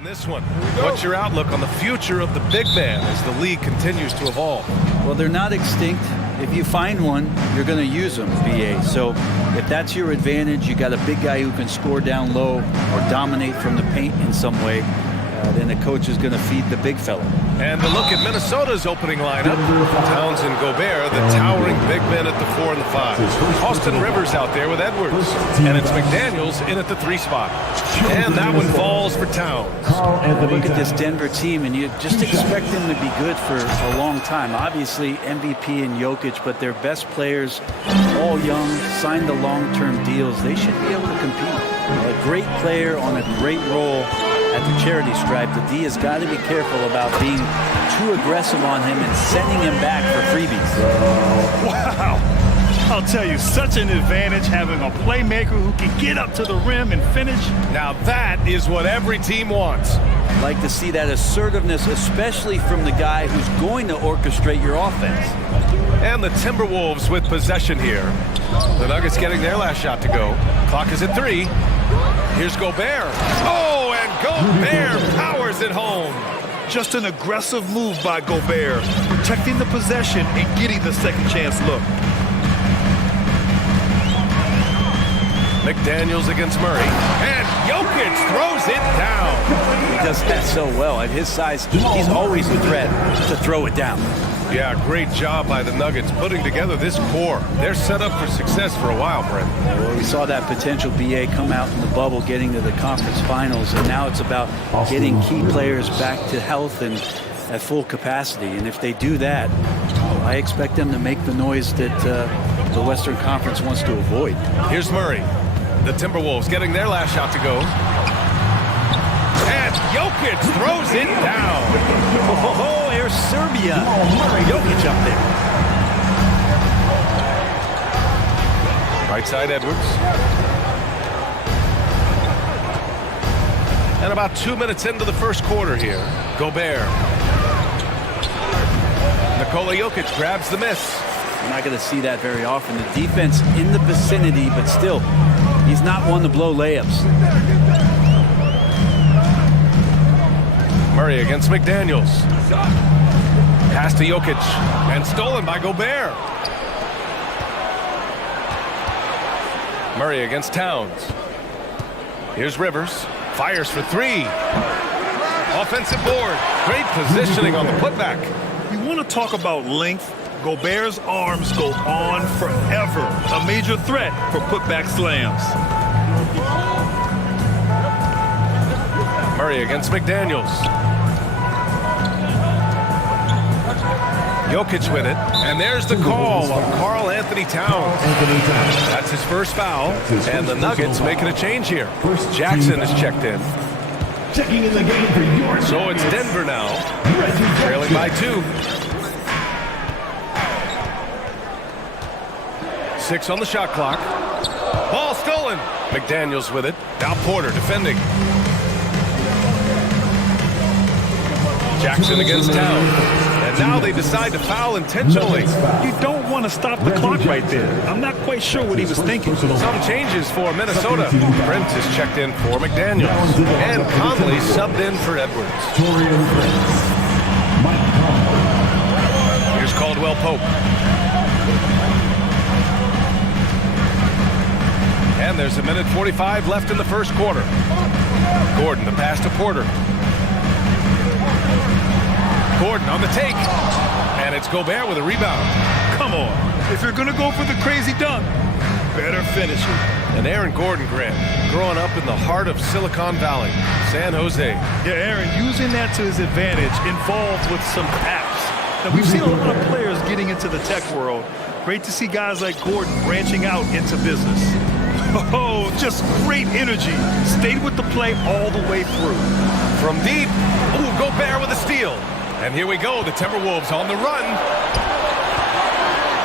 In this one, what's your outlook on the future of the big man as the league continues to evolve? Well, they're not extinct. If you find one, you're going to use them, BA. So if that's your advantage, you got a big guy who can score down low or dominate from the paint in some way, then the coach is going to feed the big fella. And the look at Minnesota's opening lineup. Towns and Gobert, the towering big men at the 4 and the 5. Austin Rivers out there with Edwards. And it's McDaniels in at the 3 spot. And that one falls for Towns. Look at this Denver team, and you just expect them to be good for a long time. Obviously, MVP and Jokic, but their best players, all young, signed the long-term deals. They should be able to compete. A great player on a great role at the charity stripe. The D has got to be careful about being too aggressive on him and sending him back for freebies. Wow. I'll tell you, such an advantage having a playmaker who can get up to the rim and finish. Now that is what every team wants. I'd like to see that assertiveness, especially from the guy who's going to orchestrate your offense. And the Timberwolves with possession here. The Nuggets getting their last shot to go. Clock is at 3. Here's Gobert. Oh, and Gobert powers it home. Just an aggressive move by Gobert, protecting the possession and getting the second chance look. McDaniels against Murray. And Jokic throws it down. He does that so well. At his size, he's always a threat to throw it down. Yeah, great job by the Nuggets putting together this core. They're set up for success for a while, Brent. Well, we saw that potential BA come out in the bubble, getting to the conference finals, and now it's about getting key players back to health and at full capacity. And if they do that, I expect them to make the noise that the Western Conference wants to avoid. Here's Murray. The Timberwolves getting their last shot to go. And Jokic throws it down. Oh, here's Serbia. Jokic up there. Right side, Edwards. And about 2 minutes into the first quarter here. Gobert. Nikola Jokic grabs the miss. You're not going to see that very often. The defense in the vicinity, but still, he's not one to blow layups. Murray against McDaniels. Pass to Jokic. And stolen by Gobert. Murray against Towns. Here's Rivers. Fires for 3. Offensive board. Great positioning on the putback. You want to talk about length? Gobert's arms go on forever. A major threat for putback slams. Murray against McDaniels. Jokic with it, and there's the call on Karl Anthony Towns. That's his first foul, and the Nuggets making a change here. Jackson is checked in. Checking in the game for your So it's Denver now, trailing by 2. 6 on the shot clock. Ball stolen. McDaniels with it. Now Porter defending. Jackson against Towns. And now they decide to foul intentionally. You don't want to stop the clock right there. I'm not quite sure what he was thinking. Some changes for Minnesota. Brent is checked in for McDaniels. And Conley subbed in for Edwards. Here's Caldwell Pope. And there's 1:45 left in the first quarter. Gordon, the pass to Porter. Gordon on the take. And it's Gobert with a rebound. Come on. If you're going to go for the crazy dunk, better finish it. And Aaron Gordon, Grant, growing up in the heart of Silicon Valley, San Jose. Yeah, Aaron, using that to his advantage, involved with some apps. Now, we've seen a lot of players getting into the tech world. Great to see guys like Gordon branching out into business. Oh, just great energy. Stayed with the play all the way through. From deep, ooh, Gobert with a steal. And here we go, the Timberwolves on the run.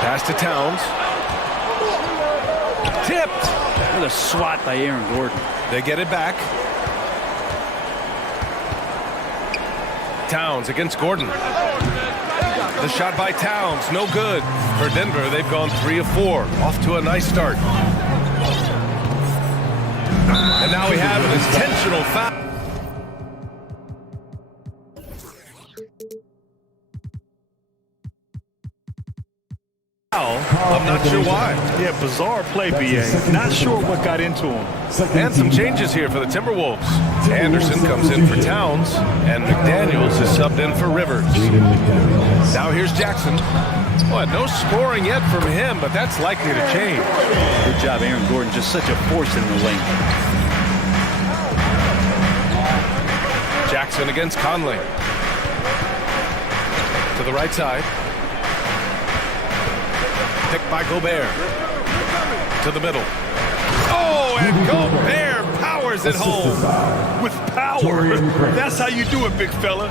Pass to Towns. Tipped. What a swat by Aaron Gordon. They get it back. Towns against Gordon. The shot by Towns, no good. For Denver, they've gone 3 of 4. Off to a nice start. And now we have an intentional foul. I'm not sure why. Yeah, bizarre play, BA. Not sure what got into him. And some changes here for the Timberwolves. Anderson comes in for Towns, and McDaniels is subbed in for Rivers. Now here's Jackson. Well, no scoring yet from him, but that's likely to change. Good job, Aaron Gordon. Just such a force in the lane. Jackson against Conley. To the right side. Picked by Gobert. To the middle. Oh, and Gobert powers it home. With power. That's how you do it, big fella.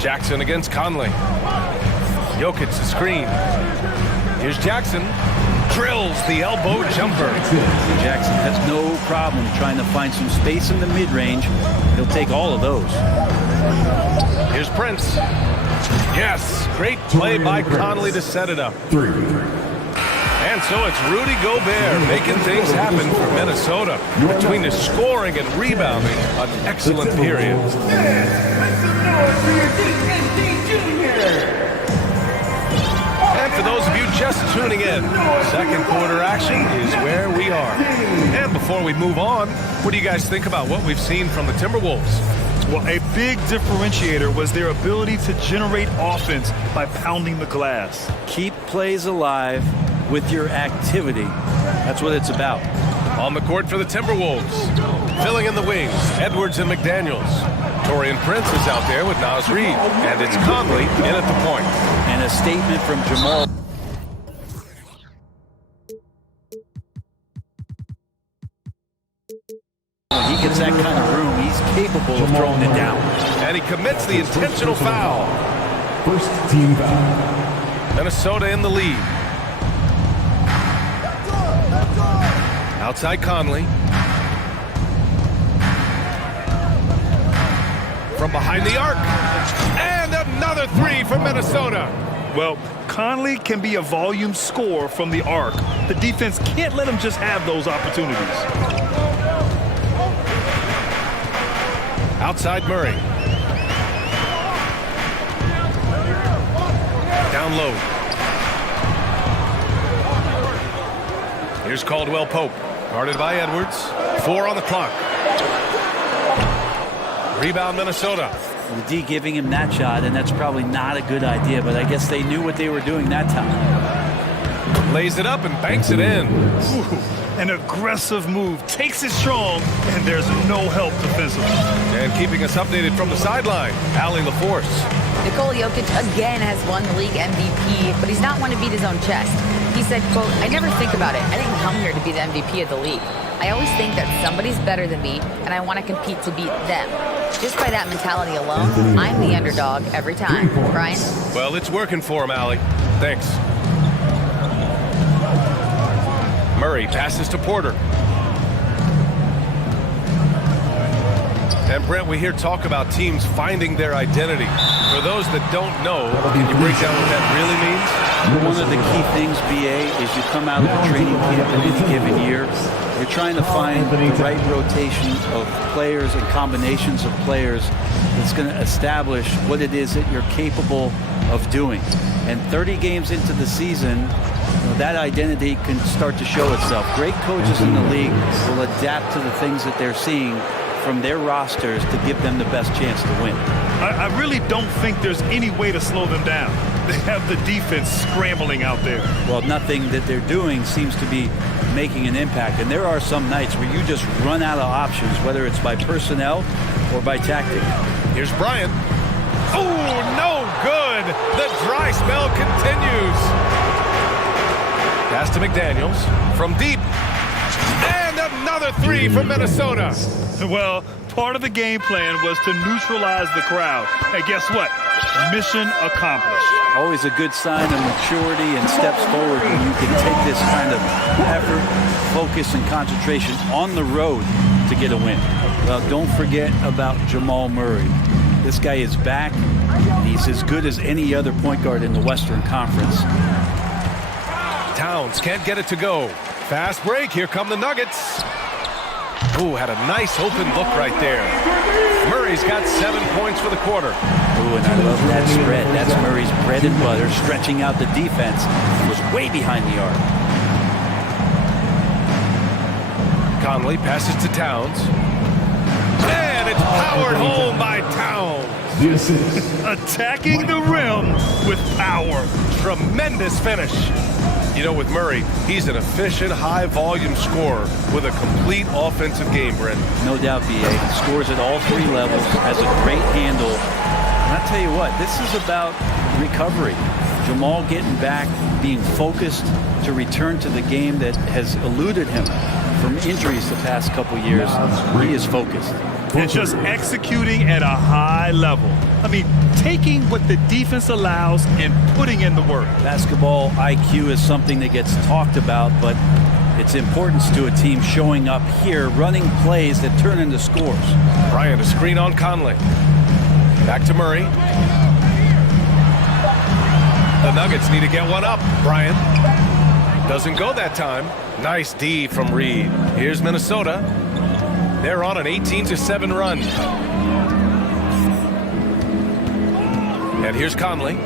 Jackson against Conley. Jokic the screen. Here's Jackson. Drills the elbow jumper. Jackson has no problem trying to find some space in the mid-range. He'll take all of those. Here's Prince. Yes, great play by Conley to set it up. And so it's Rudy Gobert making things happen for Minnesota. Between the scoring and rebounding, an excellent period. And for those of you just tuning in, second quarter action is where we are. And before we move on, what do you guys think about what we've seen from the Timberwolves? Well, a big differentiator was their ability to generate offense by pounding the glass. Keep plays alive with your activity. That's what it's about. On the court for the Timberwolves. Filling in the wings, Edwards and McDaniels. Torian Prince is out there with Naz Reid. And it's Conley in at the point. And a statement from Jamal. When he gets that kind of room, he's capable of throwing it down. And he commits the intentional foul. First team foul. Minnesota in the lead. Outside Conley. From behind the arc. And another three for Minnesota. Well, Conley can be a volume scorer from the arc. The defense can't let him just have those opportunities. Outside Murray. Down low. Here's Caldwell Pope. Guarded by Edwards. 4 on the clock. Rebound Minnesota. The D giving him that shot, and that's probably not a good idea, but I guess they knew what they were doing that time. Lays it up and banks it in. Ooh, an aggressive move. Takes it strong, and there's no help defensively. And keeping us updated from the sideline, Allie LaForce. Nikola Jokic again has won the league MVP, but he's not one to beat his own chest. He said, quote, "I never think about it. I didn't come here to be the MVP of the league. I always think that somebody's better than me, and I want to compete to beat them. Just by that mentality alone, I'm the underdog every time." Brian? Well, it's working for him, Allie. Thanks. Murray passes to Porter. And Brent, we hear talk about teams finding their identity. For those that don't know, can you break down what that really means? One of the key things, BA, is you come out of a training camp in any given year, you're trying to find the right rotation of players and combinations of players that's going to establish what it is that you're capable of doing. And 30 games into the season, that identity can start to show itself. Great coaches in the league will adapt to the things that they're seeing from their rosters to give them the best chance to win. I really don't think there's any way to slow them down. They have the defense scrambling out there. Well, nothing that they're doing seems to be making an impact. And there are some nights where you just run out of options, whether it's by personnel or by tactic. Here's Bryant. Oh, no good. The dry spell continues. Pass to McDaniels from deep. And another three from Minnesota. Well, part of the game plan was to neutralize the crowd. And guess what? Mission accomplished. Always a good sign of maturity and steps forward when you can take this kind of effort, focus, and concentration on the road to get a win. Well, don't forget about Jamal Murray. This guy is back. He's as good as any other point guard in the Western Conference. Towns can't get it to go. Fast break. Here come the Nuggets. Ooh, had a nice open look right there. Murray's got 7 points for the quarter. Ooh, and I love that spread. That's Murray's bread and butter, stretching out the defense. He was way behind the arc. Conley passes to Towns. And it's powered home by Towns. The assist. Attacking the rim with power. Tremendous finish. You know, with Murray, he's an efficient, high-volume scorer with a complete offensive game, Brent. No doubt, B.A. Scores at all three levels, has a great handle. And I'll tell you what, this is about recovery. Jamal getting back, being focused to return to the game that has eluded him from injuries the past couple years. He is focused. And just executing at a high level. I mean, taking what the defense allows and putting in the work. Basketball IQ is something that gets talked about, but its importance to a team showing up here, running plays that turn into scores. Bryant, a screen on Conley. Back to Murray. The Nuggets need to get one up. Bryant doesn't go that time. Nice D from Reed. Here's Minnesota. They're on an 18-7 run. And here's Conley.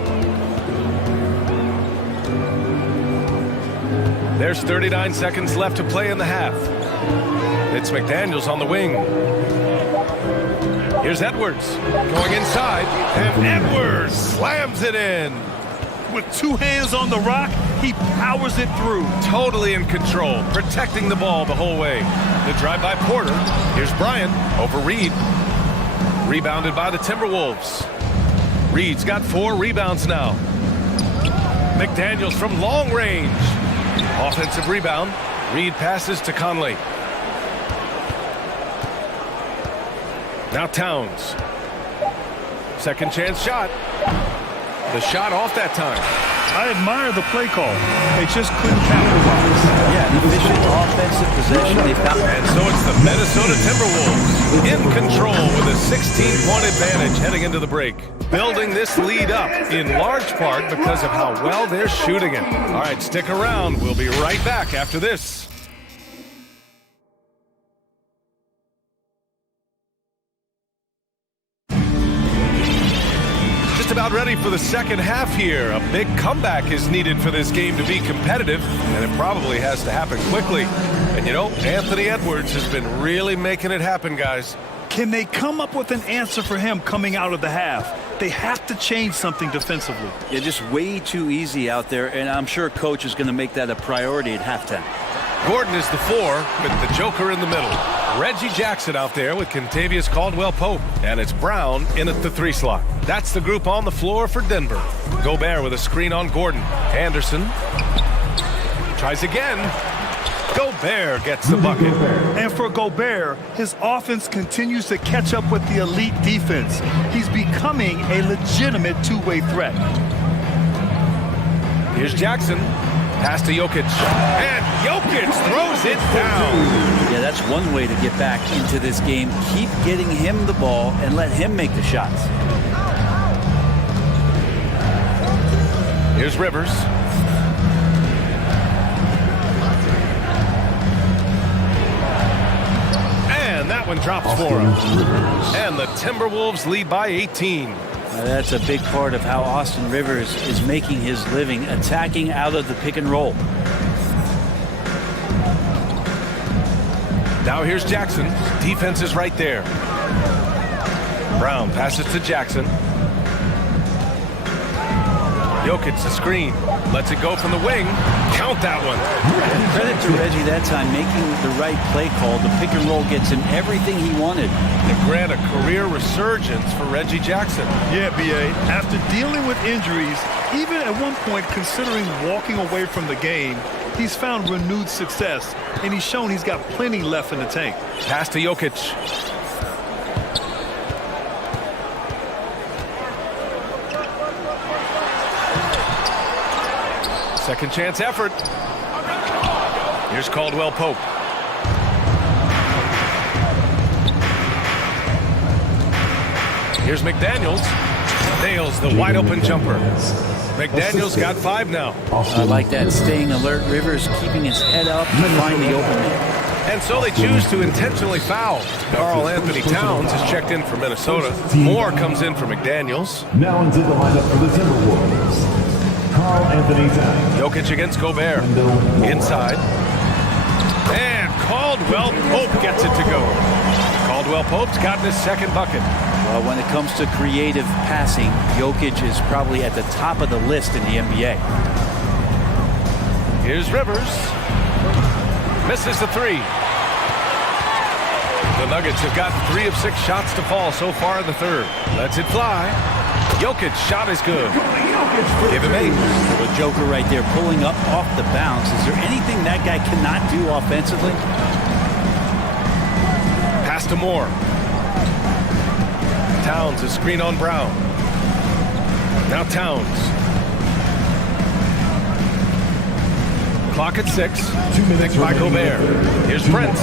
There's 39 seconds left to play in the half. It's McDaniels on the wing. Here's Edwards going inside, and Edwards slams it in. With two hands on the rock, he powers it through. Totally in control, protecting the ball the whole way. The drive by Porter. Here's Bryant over Reed. Rebounded by the Timberwolves. Reed's got 4 rebounds now. McDaniels from long range. Offensive rebound. Reed passes to Conley. Now Towns. Second chance shot. The shot off that time. I admire the play call. They just couldn't capitalize. Yeah, an efficient offensive possession. They found. And so it's the Minnesota Timberwolves in control with a 16-point advantage heading into the break. Building this lead up in large part because of how well they're shooting it. All right, stick around. We'll be right back after this. About ready for the second half here. A big comeback is needed for this game to be competitive, and it probably has to happen quickly. And you know, Anthony Edwards has been really making it happen, guys. Can they come up with an answer for him coming out of the half? They have to change something defensively. Yeah, just way too easy out there, and I'm sure coach is going to make that a priority at halftime. Gordon is the 4 with the Joker in the middle. Reggie Jackson out there with Kentavious Caldwell-Pope. And it's Brown in at the 3 slot. That's the group on the floor for Denver. Gobert with a screen on Gordon. Anderson tries again. Gobert gets the bucket. And for Gobert, his offense continues to catch up with the elite defense. He's becoming a legitimate two-way threat. Here's Jackson. Pass to Jokic. And Jokic throws it down. Yeah, that's one way to get back into this game. Keep getting him the ball and let him make the shots. Here's Rivers. And that one drops for him. And the Timberwolves lead by 18. That's a big part of how Austin Rivers is making his living, attacking out of the pick and roll. Now here's Jackson. Defense is right there. Brown passes to Jackson. Jokic the screen. Lets it go from the wing. Count that one. And credit to Reggie that time, making the right play call. The pick and roll gets him everything he wanted. And grant a career resurgence for Reggie Jackson. Yeah, B.A. After dealing with injuries, even at one point considering walking away from the game, he's found renewed success, and he's shown he's got plenty left in the tank. Pass to Jokic. Second chance effort. Here's Caldwell-Pope. Here's McDaniels. Nails the wide open jumper. McDaniels got 5 now. I like that. Staying alert. Rivers keeping his head up to find the open man. And so they choose to intentionally foul. Karl Anthony Towns is checked in for Minnesota. Moore comes in for McDaniels. Now into the lineup for the Timberwolves. Karl Anthony Towns. Jokic against Gobert. Inside. And Caldwell Pope gets it to go. Caldwell Pope's gotten his second bucket. Well, when it comes to creative passing, Jokic is probably at the top of the list in the NBA. Here's Rivers. Misses the three. The Nuggets have gotten 3 of 6 shots to fall so far in the third. Lets it fly. Jokic shot is good. Give him 8. The Joker right there pulling up off the bounce. Is there anything that guy cannot do offensively? Pass to Moore. Towns is screen on Brown. Now Towns. Clock at 6. 2 minutes Picked by remaining. Gobert. Here's Prince.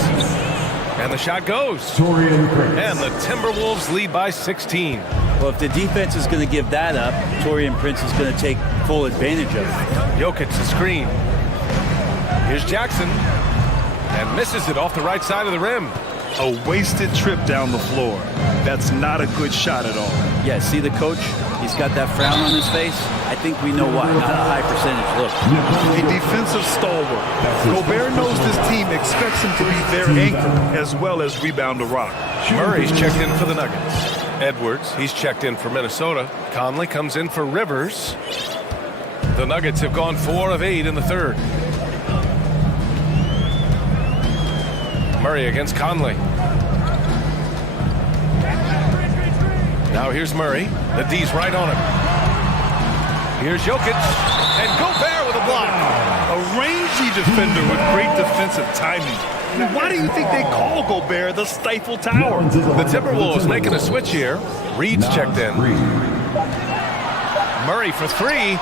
And the shot goes. Torian Prince. And the Timberwolves lead by 16. Well, if the defense is going to give that up, Torian Prince is going to take full advantage of it. Jokic the screen. Here's Jackson. And misses it off the right side of the rim. A wasted trip down the floor. That's not a good shot at all. Yeah, see the coach? He's got that frown on his face. I think we know why. Not a high percentage look. A defensive stalwart. Gobert knows this team expects him to be their anchor as well as rebound the rock. Murray's checked in for the Nuggets. Edwards, he's checked in for Minnesota. Conley comes in for Rivers. The Nuggets have gone 4 of 8 in the third. Murray against Conley. Now here's Murray. The D's right on him. Here's Jokic. And Gobert with a block. A rangy defender with great defensive timing. I mean, why do you think they call Gobert the Stifle Tower? The Timberwolves making a switch here. Reed's checked in. Murray for 3.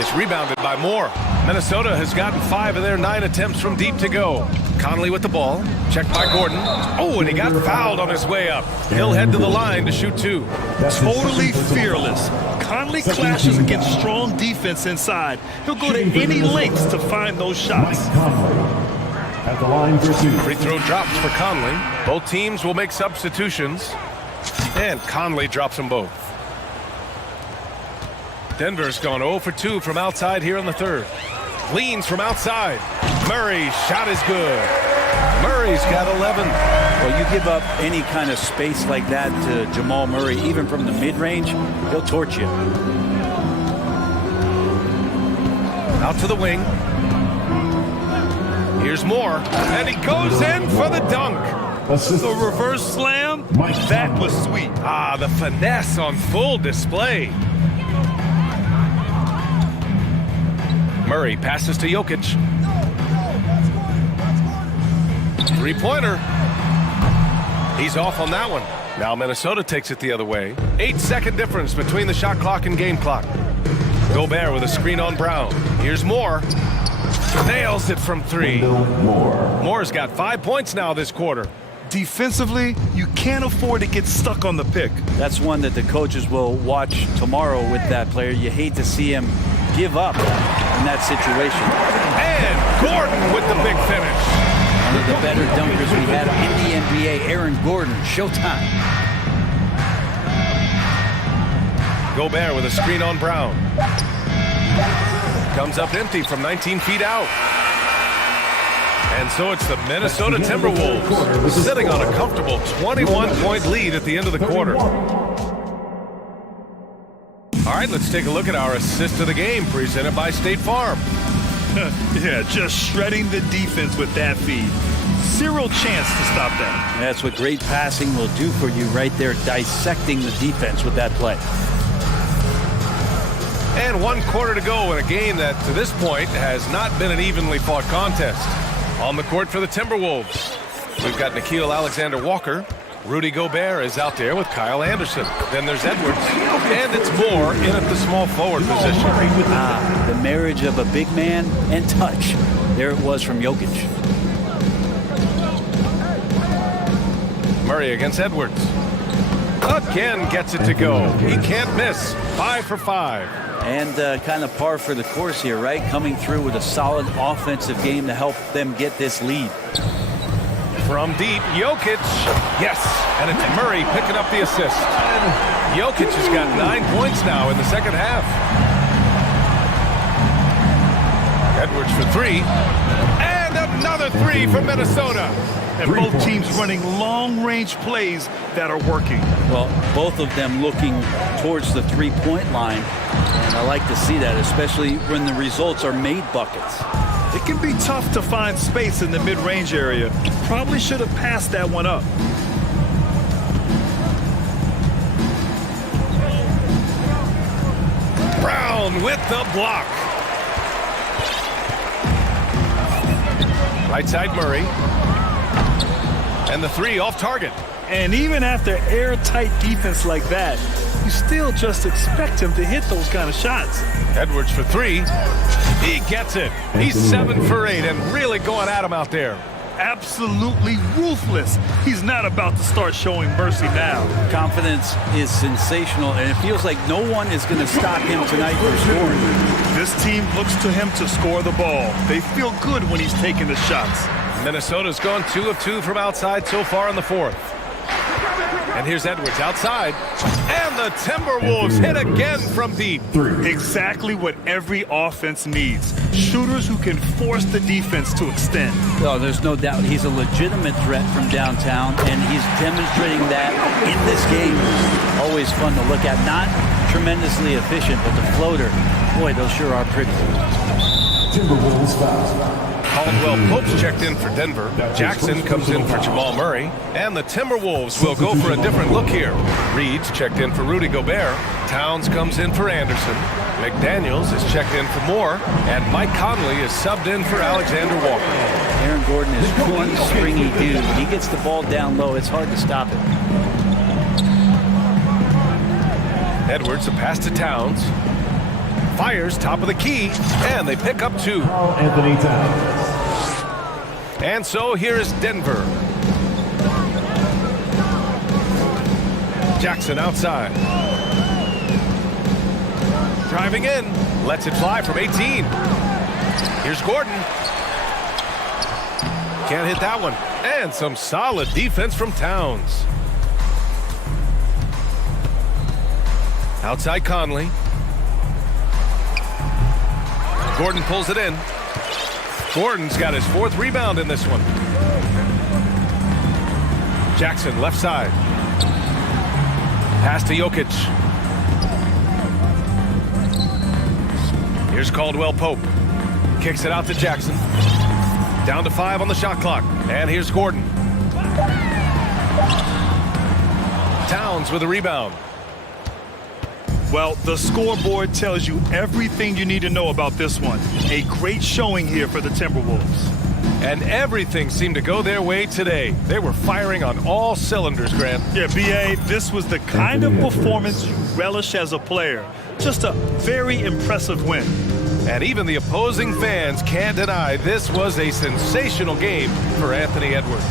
It's rebounded by Moore. Minnesota has gotten 5 of their 9 attempts from deep to go. Conley with the ball. Checked by Gordon. Oh, and he got fouled on his way up. He'll head to the line to shoot 2. Totally fearless. Conley clashes against strong defense inside. He'll go to any lengths to find those shots. At the line for 2. Free throw drops for Conley. Both teams will make substitutions. And Conley drops them both. Denver's gone 0 for 2 from outside here in the third. Leans from outside. Murray's shot is good. Murray's got 11. Well, you give up any kind of space like that to Jamal Murray, even from the mid-range, he'll torch you. Out to the wing. Here's Moore. And he goes in for the dunk. The reverse slam, that was sweet. Ah, the finesse on full display. Murray passes to Jokic. Three-pointer. He's off on that one. Now Minnesota takes it the other way. 8-second difference between the shot clock and game clock. Gobert with a screen on Brown. Here's Moore. Nails it from 3. Moore's got 5 points now this quarter. Defensively, you can't afford to get stuck on the pick. That's one that the coaches will watch tomorrow with that player. You hate to see him give up in that situation. And Gordon with the big finish. One of the better dunkers we had in the NBA, Aaron Gordon, showtime. Gobert with a screen on Brown. Comes up empty from 19 feet out. And so it's the Minnesota Timberwolves sitting on a comfortable 21-point lead at the end of the quarter. All right, let's take a look at our assist of the game presented by State Farm. Yeah, just shredding the defense with that feed. Zero chance to stop that. That's what great passing will do for you right there, dissecting the defense with that play. And 1 quarter to go in a game that, to this point, has not been an evenly fought contest. On the court for the Timberwolves, we've got Nickeil Alexander-Walker. Rudy Gobert is out there with Kyle Anderson. Then there's Edwards. And it's Moore in at the small forward position. The marriage of a big man and touch. There it was from Jokic. Murray against Edwards. Again gets it to go. He can't miss. 5 for 5. And kind of par for the course here, right? Coming through with a solid offensive game to help them get this lead. From deep, Jokic. Yes, and it's Murray picking up the assist. And Jokic has got 9 points now in the second half. Edwards for 3. And another 3 for Minnesota. And both teams running long-range plays that are working. Well, both of them looking towards the three-point line. And I like to see that, especially when the results are made buckets. It can be tough to find space in the mid-range area. Probably should have passed that one up. Brown with the block. Right side Murray. And the 3 off target. And even after airtight defense like that, you still just expect him to hit those kind of shots. Edwards for 3. He gets it. He's 7 for 8 and really going at him out there. Absolutely ruthless. He's not about to start showing mercy now. Confidence is sensational, and it feels like no one is going to stop him tonight from scoring. This team looks to him to score the ball. They feel good when he's taking the shots. Minnesota's gone 2 of 2 from outside so far in the fourth. And here's Edwards outside. And the Timberwolves hit again from deep. Exactly what every offense needs. Shooters who can force the defense to extend. Oh, there's no doubt he's a legitimate threat from downtown, and he's demonstrating that in this game. Always fun to look at. Not tremendously efficient, but the floater, boy, those sure are pretty. Timberwolves foul. Caldwell Pope's checked in for Denver. Jackson comes in for Jamal Murray. And the Timberwolves will go for a different look here. Reed's checked in for Rudy Gobert. Towns comes in for Anderson. McDaniels is checked in for Moore. And Mike Conley is subbed in for Alexander Walker. Aaron Gordon is one stringy dude. When he gets the ball down low, it's hard to stop him. Edwards, a pass to Towns. Fires top of the key, and they pick up 2. Anthony Towns. And so here is Denver. Jackson outside. Driving in, lets it fly from 18. Here's Gordon. Can't hit that one. And some solid defense from Towns. Outside Conley. Gordon pulls it in. Gordon's got his 4th rebound in this one. Jackson left side. Pass to Jokic. Here's Caldwell Pope. Kicks it out to Jackson. Down to 5 on the shot clock. And here's Gordon. Towns with a rebound. Well, the scoreboard tells you everything you need to know about this one. A great showing here for the Timberwolves. And everything seemed to go their way today. They were firing on all cylinders, Grant. Yeah, B.A., this was the kind of performance you relish as a player. Just a very impressive win. And even the opposing fans can't deny this was a sensational game for Anthony Edwards.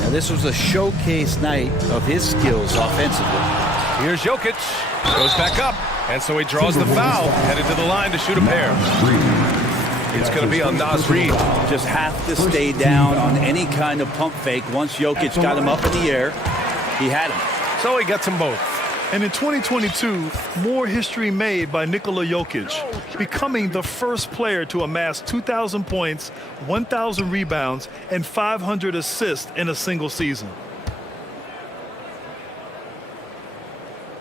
Now, this was a showcase night of his skills offensively. Here's Jokic. Goes back up. And so he draws the foul. Headed to the line to shoot a pair. It's going to be on Naz Reid. Just have to stay down on any kind of pump fake. Once Jokic got him up in the air, he had him. So he gets them both. And in 2022, more history made by Nikola Jokic, becoming the first player to amass 2,000 points, 1,000 rebounds, and 500 assists in a single season.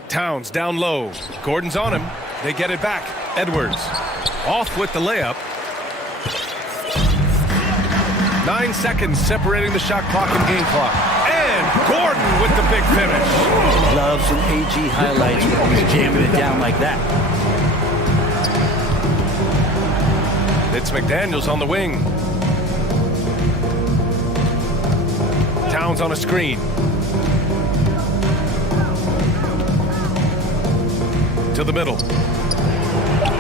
Towns down low. Gordon's on him. They get it back. Edwards off with the layup. 9 seconds separating the shot clock and game clock. And Gordon with the big finish. Love some AG highlights when he's jamming it down like that. It's McDaniels on the wing. Towns on a screen. To the middle.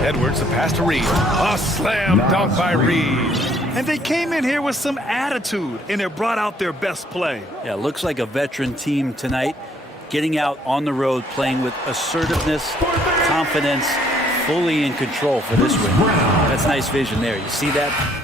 Edwards, the pass to Reed. A slam dunk by Reed. And they came in here with some attitude, and it brought out their best play. Yeah, looks like a veteran team tonight. getting out on the road, playing with assertiveness, confidence, fully in control for this win. That's nice vision there. You see that?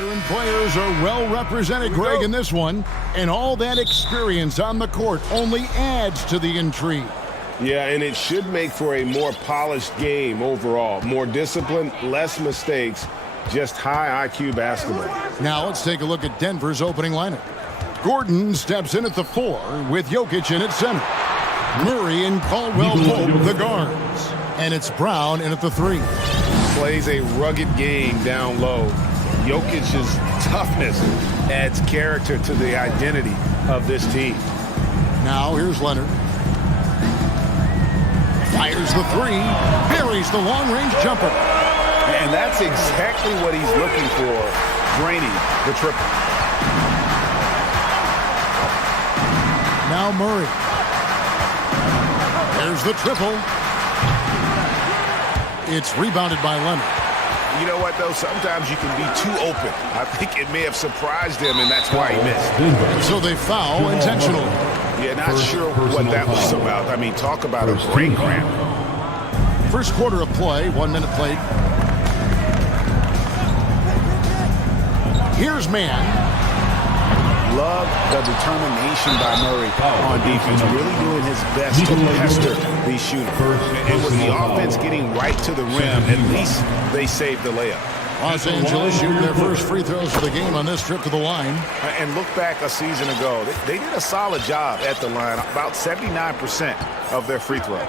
Veteran players are well represented, Greg, in this one. And all that experience on the court only adds to the intrigue. Yeah, and it should make for a more polished game overall. More discipline, less mistakes, just high IQ basketball. Now let's take a look at Denver's opening lineup. Gordon steps in at the 4 with Jokic in at center. Murray and Caldwell-Pope the guards. And it's Brown in at the 3. Plays a rugged game down low. Jokic's toughness adds character to the identity of this team. Now here's Leonard. Fires the 3, buries the long-range jumper. And that's exactly what he's looking for, draining the triple. Now Murray. There's the triple. It's rebounded by Leonard. You know what, though? Sometimes you can be too open. I think it may have surprised him, and that's why he missed. So they foul intentionally. Yeah, not sure what that was about. I mean, talk about a brain cramp. First quarter of play, 1 minute played. Here's Mann. Love the determination by Murray on defense, really doing his best to pester these shooters. And with the offense getting right to the rim, at least they saved the layup. Los Angeles shooting their first free throws for the game on this trip to the line. And look back a season ago, they did a solid job at the line, about 79% of their free throws.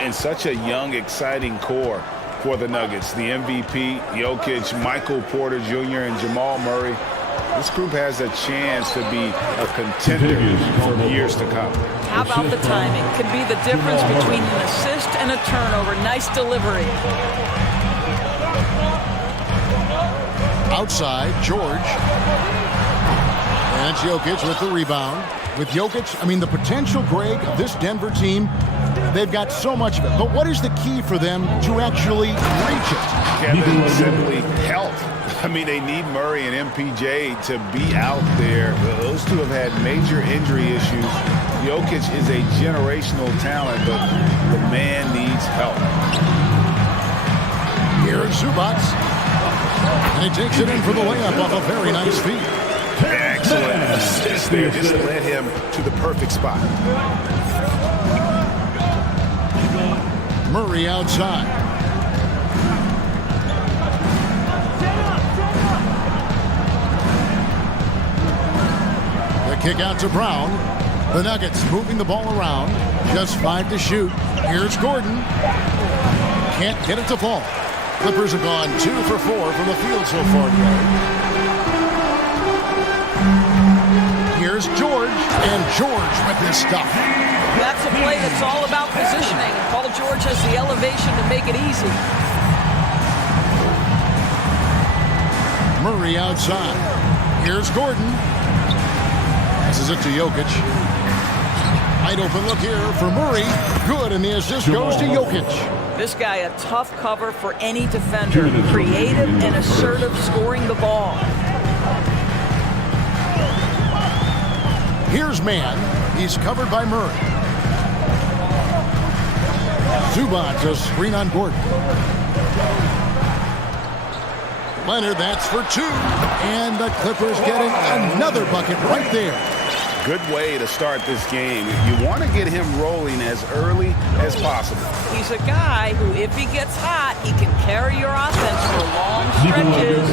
And such a young, exciting core for the Nuggets. The MVP, Jokic, Michael Porter Jr., and Jamal Murray. This group has a chance to be a contender for years to come. How about the timing? Could be the difference between an assist and a turnover. Nice delivery. Outside, George. And it's Jokic with the rebound. With Jokic, I mean, the potential, Greg, of this Denver team, they've got so much of it. But what is the key for them to actually reach it? Kevin, simply health. I mean, they need Murray and MPJ to be out there. Those two have had major injury issues. Jokic is a generational talent, but the man needs help. Here's Zubac. And he takes it in for the layup off a very nice feed. Excellent assist there. Just led him to the perfect spot. Murray outside. The kick out to Brown. The Nuggets moving the ball around. Just 5 to shoot. Here's Gordon. Can't get it to fall. Clippers have gone 2 for 4 from the field so far today. Here's George, and George with his stuff. That's a play that's all about positioning. Paul George has the elevation to make it easy. Murray outside. Here's Gordon. Passes it to Jokic. Wide open look here for Murray. Good, and the assist goes to Jokic. This guy a tough cover for any defender. Creative and assertive scoring the ball. Here's Mann. He's covered by Murray. Zubac, a screen on Gordon. Leonard, that's for 2. And the Clippers getting another bucket right there. Good way to start this game. You want to get him rolling as early as possible. He's a guy who, if he gets hot, he can carry your offense for long stretches.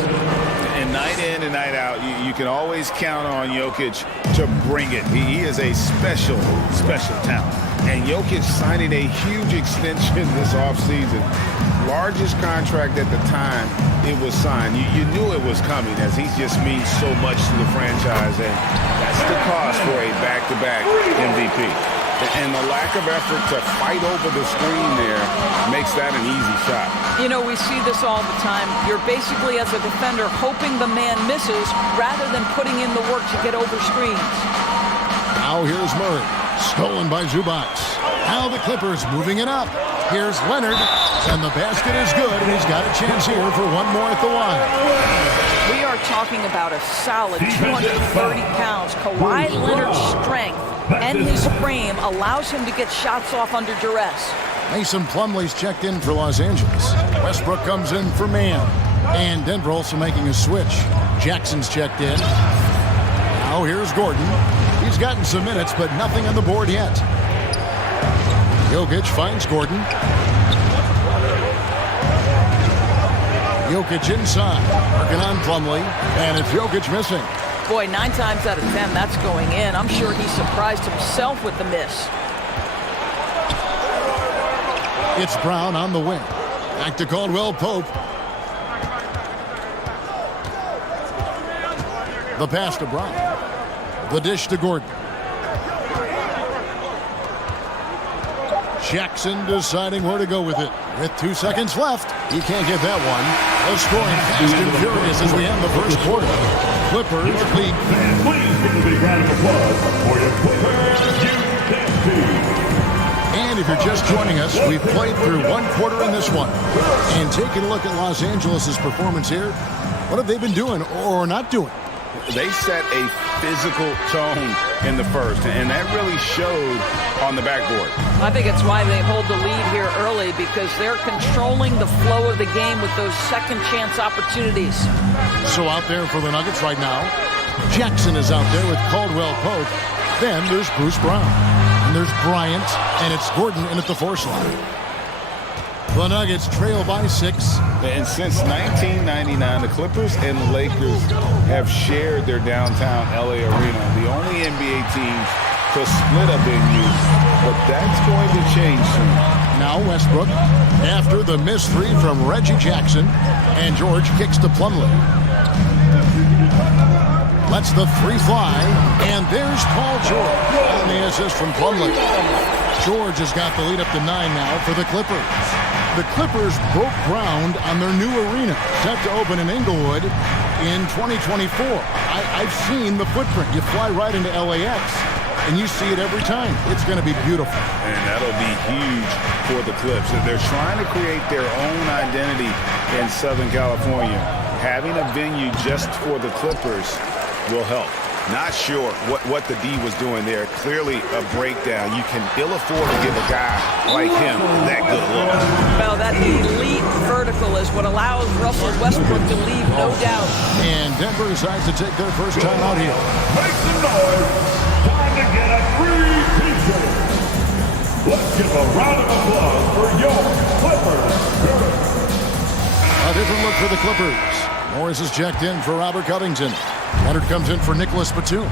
And night in and night out, you can always count on Jokic to bring it. He is a special, special talent. And Jokic signing a huge extension this offseason. Largest contract at the time it was signed. You knew it was coming, as he just means so much to the franchise. And that's the cost for a back-to-back MVP. And the lack of effort to fight over the screen there makes that an easy shot. You know, we see this all the time. You're basically, as a defender, hoping the man misses rather than putting in the work to get over screens. Now here's Murray. Stolen by Zubac. Now the Clippers moving it up. Here's Leonard. And the basket is good. And he's got a chance here for one more at the line. We are talking about a solid 230 pounds. Kawhi Leonard's strength and his frame allows him to get shots off under duress. Mason Plumlee's checked in for Los Angeles. Westbrook comes in for Mann. And Denver also making a switch. Jackson's checked in. Now here's Gordon. He's gotten some minutes, but nothing on the board yet. Jokic finds Gordon. Jokic inside, working on Plumlee, and it's Jokic missing. Boy, 9 times out of 10, that's going in. I'm sure he surprised himself with the miss. It's Brown on the wing. Back to Caldwell Pope. The pass to Brown. The dish to Gordon. Jackson deciding where to go with it. With 2 seconds left, he can't get that one. The scoring fast and furious as we end the first quarter. Clippers lead. Please give a big round of applause for your Clippers USC. And if you're just joining us, we've played through 1 quarter in this one. And taking a look at Los Angeles' performance here, what have they been doing or not doing? They set a physical tone in the first, and that really showed on the backboard. I think it's why they hold the lead here early, because they're controlling the flow of the game with those second chance opportunities. So out there for the Nuggets right now, Jackson is out there with Caldwell Pope. Then there's Bruce Brown. And there's Bryant, and it's Gordon in at the 4 slot. The Nuggets trail by 6. And since 1999, the Clippers and the Lakers have shared their downtown LA arena, the only NBA teams to split a venue, but that's going to change soon. Now Westbrook, after the missed 3 from Reggie Jackson, and George kicks to Plumlee. Lets the 3 fly, and there's Paul George on the assist from Plumlee. George has got the lead up to 9 now for the Clippers. The Clippers broke ground on their new arena, set to open in Inglewood in 2024. I've seen the footprint. You fly right into LAX, and you see it every time. It's going to be beautiful. And that'll be huge for the Clips. They're trying to create their own identity in Southern California. Having a venue just for the Clippers will help. Not sure what the D was doing there. Clearly a breakdown. You can ill afford to give a guy like him that good look. Well, that elite vertical is what allows Russell Westbrook to leave no doubt. And Denver decides to take their first time out here. Make some noise. Time to get a free t-shirt. Let's give a round of applause for your Clippers. A different look for the Clippers. Morris is checked in for Robert Covington. Leonard comes in for Nicholas Batum.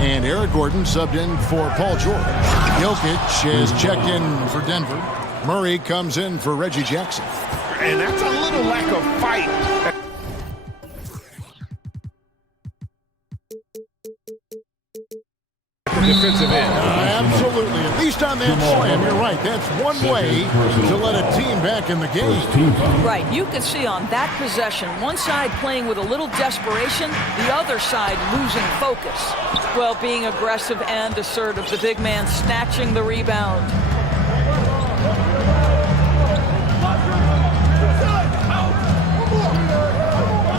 And Eric Gordon subbed in for Paul George. Jokic is checked in for Denver. Murray comes in for Reggie Jackson. And that's a little lack of fight. Defensive end. Absolutely. At least on that slam, you're right. That's one way to let a team back in the game. Right. You can see on that possession, one side playing with a little desperation, the other side losing focus. Well, being aggressive and assertive, the big man snatching the rebound.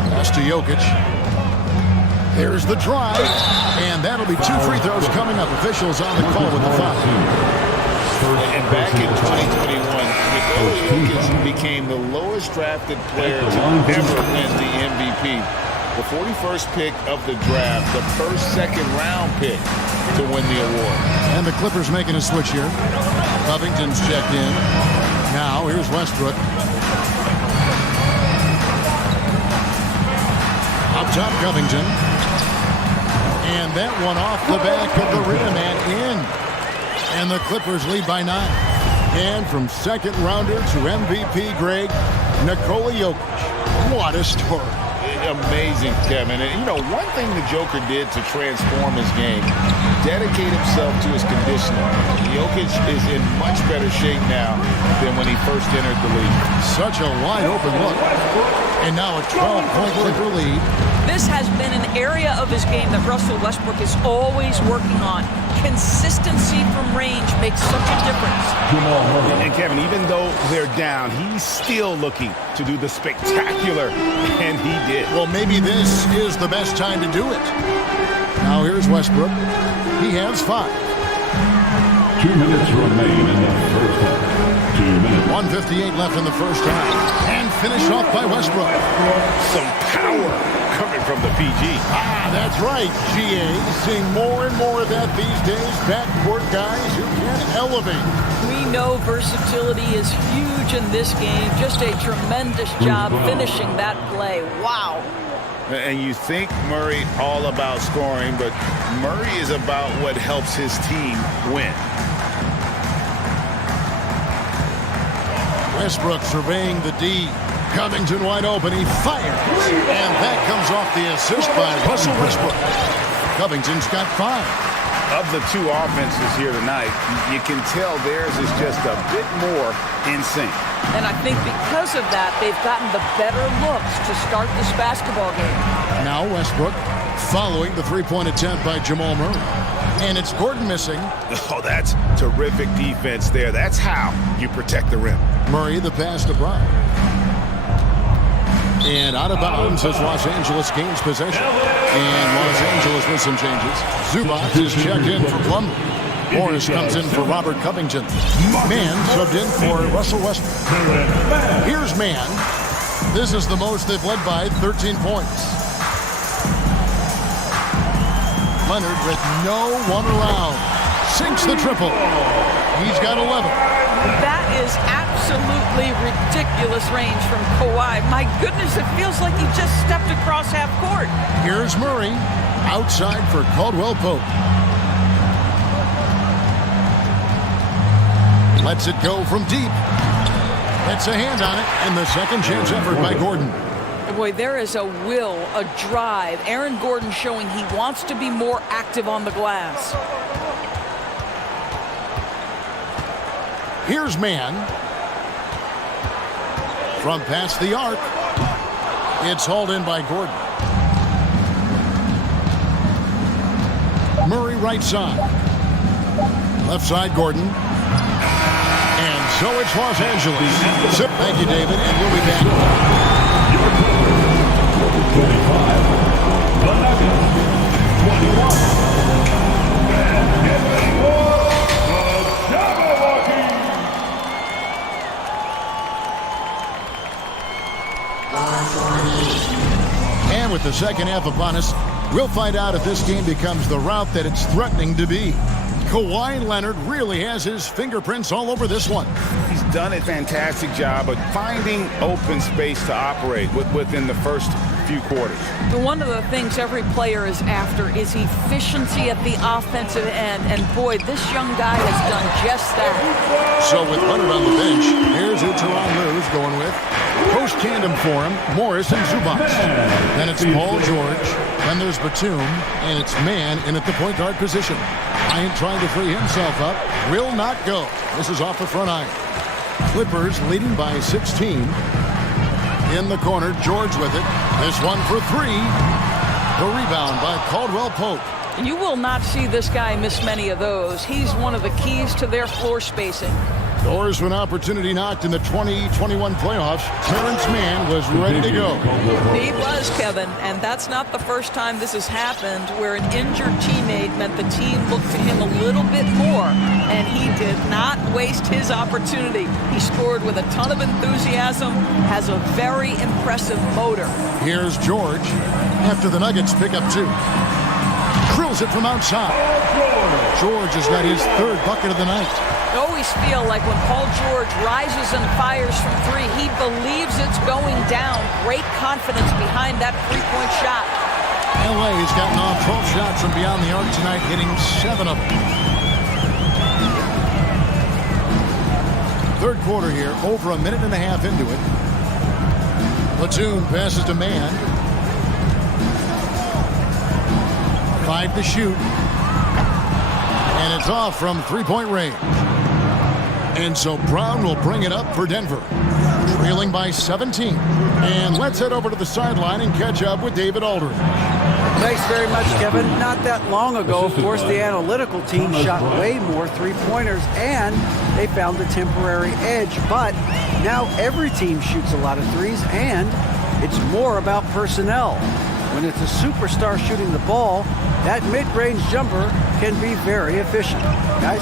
Pass to Jokic. There's the drive, and that'll be 2 free throws coming up. Officials on the call with the foul. And back in 2021, Nikola Jokic became the lowest drafted player to ever win the MVP. The 41st pick of the draft, the first second-round pick to win the award. And the Clippers making a switch here. Covington's checked in. Now here's Westbrook. Up top, Covington. And that one off the back of the rim and in. And the Clippers lead by 9. And from second rounder to MVP grade, Nikola Jokic. What a story. Amazing, Kevin. And, you know, one thing the Joker did to transform his game, dedicate himself to his conditioning. Jokic is in much better shape now than when he first entered the league. Such a wide open look. And now a 12-point Clipper lead. This has been an area of his game that Russell Westbrook is always working on. Consistency from range makes such a difference. And Kevin, even though they're down, he's still looking to do the spectacular, and he did. Well, maybe this is the best time to do it. Now here's Westbrook. He has 5. 2 minutes remain in the first half. 2 minutes. 1:58 left in the first half. And finished off by Westbrook. Some power coming from the PG. That's right, GA. Seeing more and more of that these days. Backcourt guys who can elevate. We know versatility is huge in this game. Just a tremendous job finishing that play. Wow. And you think Murray all about scoring, but Murray is about what helps his team win. Westbrook surveying the D. Covington wide open. He fires. And that comes off the assist by Russell Westbrook. Covington's got 5. Of the two offenses here tonight, you can tell theirs is just a bit more in sync. And I think because of that, they've gotten the better looks to start this basketball game. Now Westbrook following the three-point attempt by Jamal Murray. And it's Gordon missing. Oh, that's terrific defense there. That's how you protect the rim. Murray, the pass to Brown. And out of bounds as Los Angeles gains possession. And Los Angeles with some changes. Zubac is checked in for Plumlee. Morris comes in for Robert Covington. Mann subbed in for Russell Westbrook. Here's Mann. This is the most they've led by, 13 points. Leonard with no one around. Sinks the triple. He's got 11. That is absolutely ridiculous range from Kawhi. My goodness, it feels like he just stepped across half court. Here's Murray. Outside for Caldwell Pope. Lets it go from deep. Gets a hand on it, and the second chance effort by Gordon. Boy, there is a will, a drive. Aaron Gordon showing he wants to be more active on the glass. Here's Mann. From past the arc. It's hauled in by Gordon. Murray right side. Left side, Gordon. And so it's Los Angeles. Thank you, David, and we'll be back. 25. The Nuggets. 21. And with the second half upon us, we'll find out if this game becomes the route that it's threatening to be. Kawhi Leonard really has his fingerprints all over this one. He's done a fantastic job of finding open space to operate within the first few quarters. One of the things every player is after is efficiency at the offensive end. And boy, this young guy has done just that. So with Leonard on the bench, here's who Tyronn Lue's going with. Post tandem for him, Morris and Zubac. Then it's Paul George. Then there's Batum. And it's Mann in at the point guard position. Bryant trying to free himself up. Will not go. This is off the front iron. Clippers leading by 16. In the corner, George with it. This one for 3. The rebound by Caldwell Pope. You will not see this guy miss many of those. He's one of the keys to their floor spacing. Doors to an opportunity knocked in the 2021 playoffs. Terrence Mann was ready to go. He was, Kevin, and that's not the first time this has happened where an injured teammate meant the team looked to him a little bit more, and he did not waste his opportunity. He scored with a ton of enthusiasm, has a very impressive motor. Here's George after the Nuggets pick up 2. Drills it from outside. George has got his 3rd bucket of the night. I always feel like when Paul George rises and fires from 3, he believes it's going down. Great confidence behind that three-point shot. LA has gotten off 12 shots from beyond the arc tonight, hitting 7 of them. 3rd quarter here, over a minute and a half into it. Batum passes to Mann. 5 to shoot. And it's off from three-point range. And so Brown will bring it up for Denver, trailing by 17. And let's head over to the sideline and catch up with David Aldridge. Thanks very much, Kevin. Not that long ago, of course, the analytical team shot way more three-pointers, and they found a temporary edge. But now every team shoots a lot of threes, and it's more about personnel. When it's a superstar shooting the ball, that mid-range jumper can be very efficient. Guys?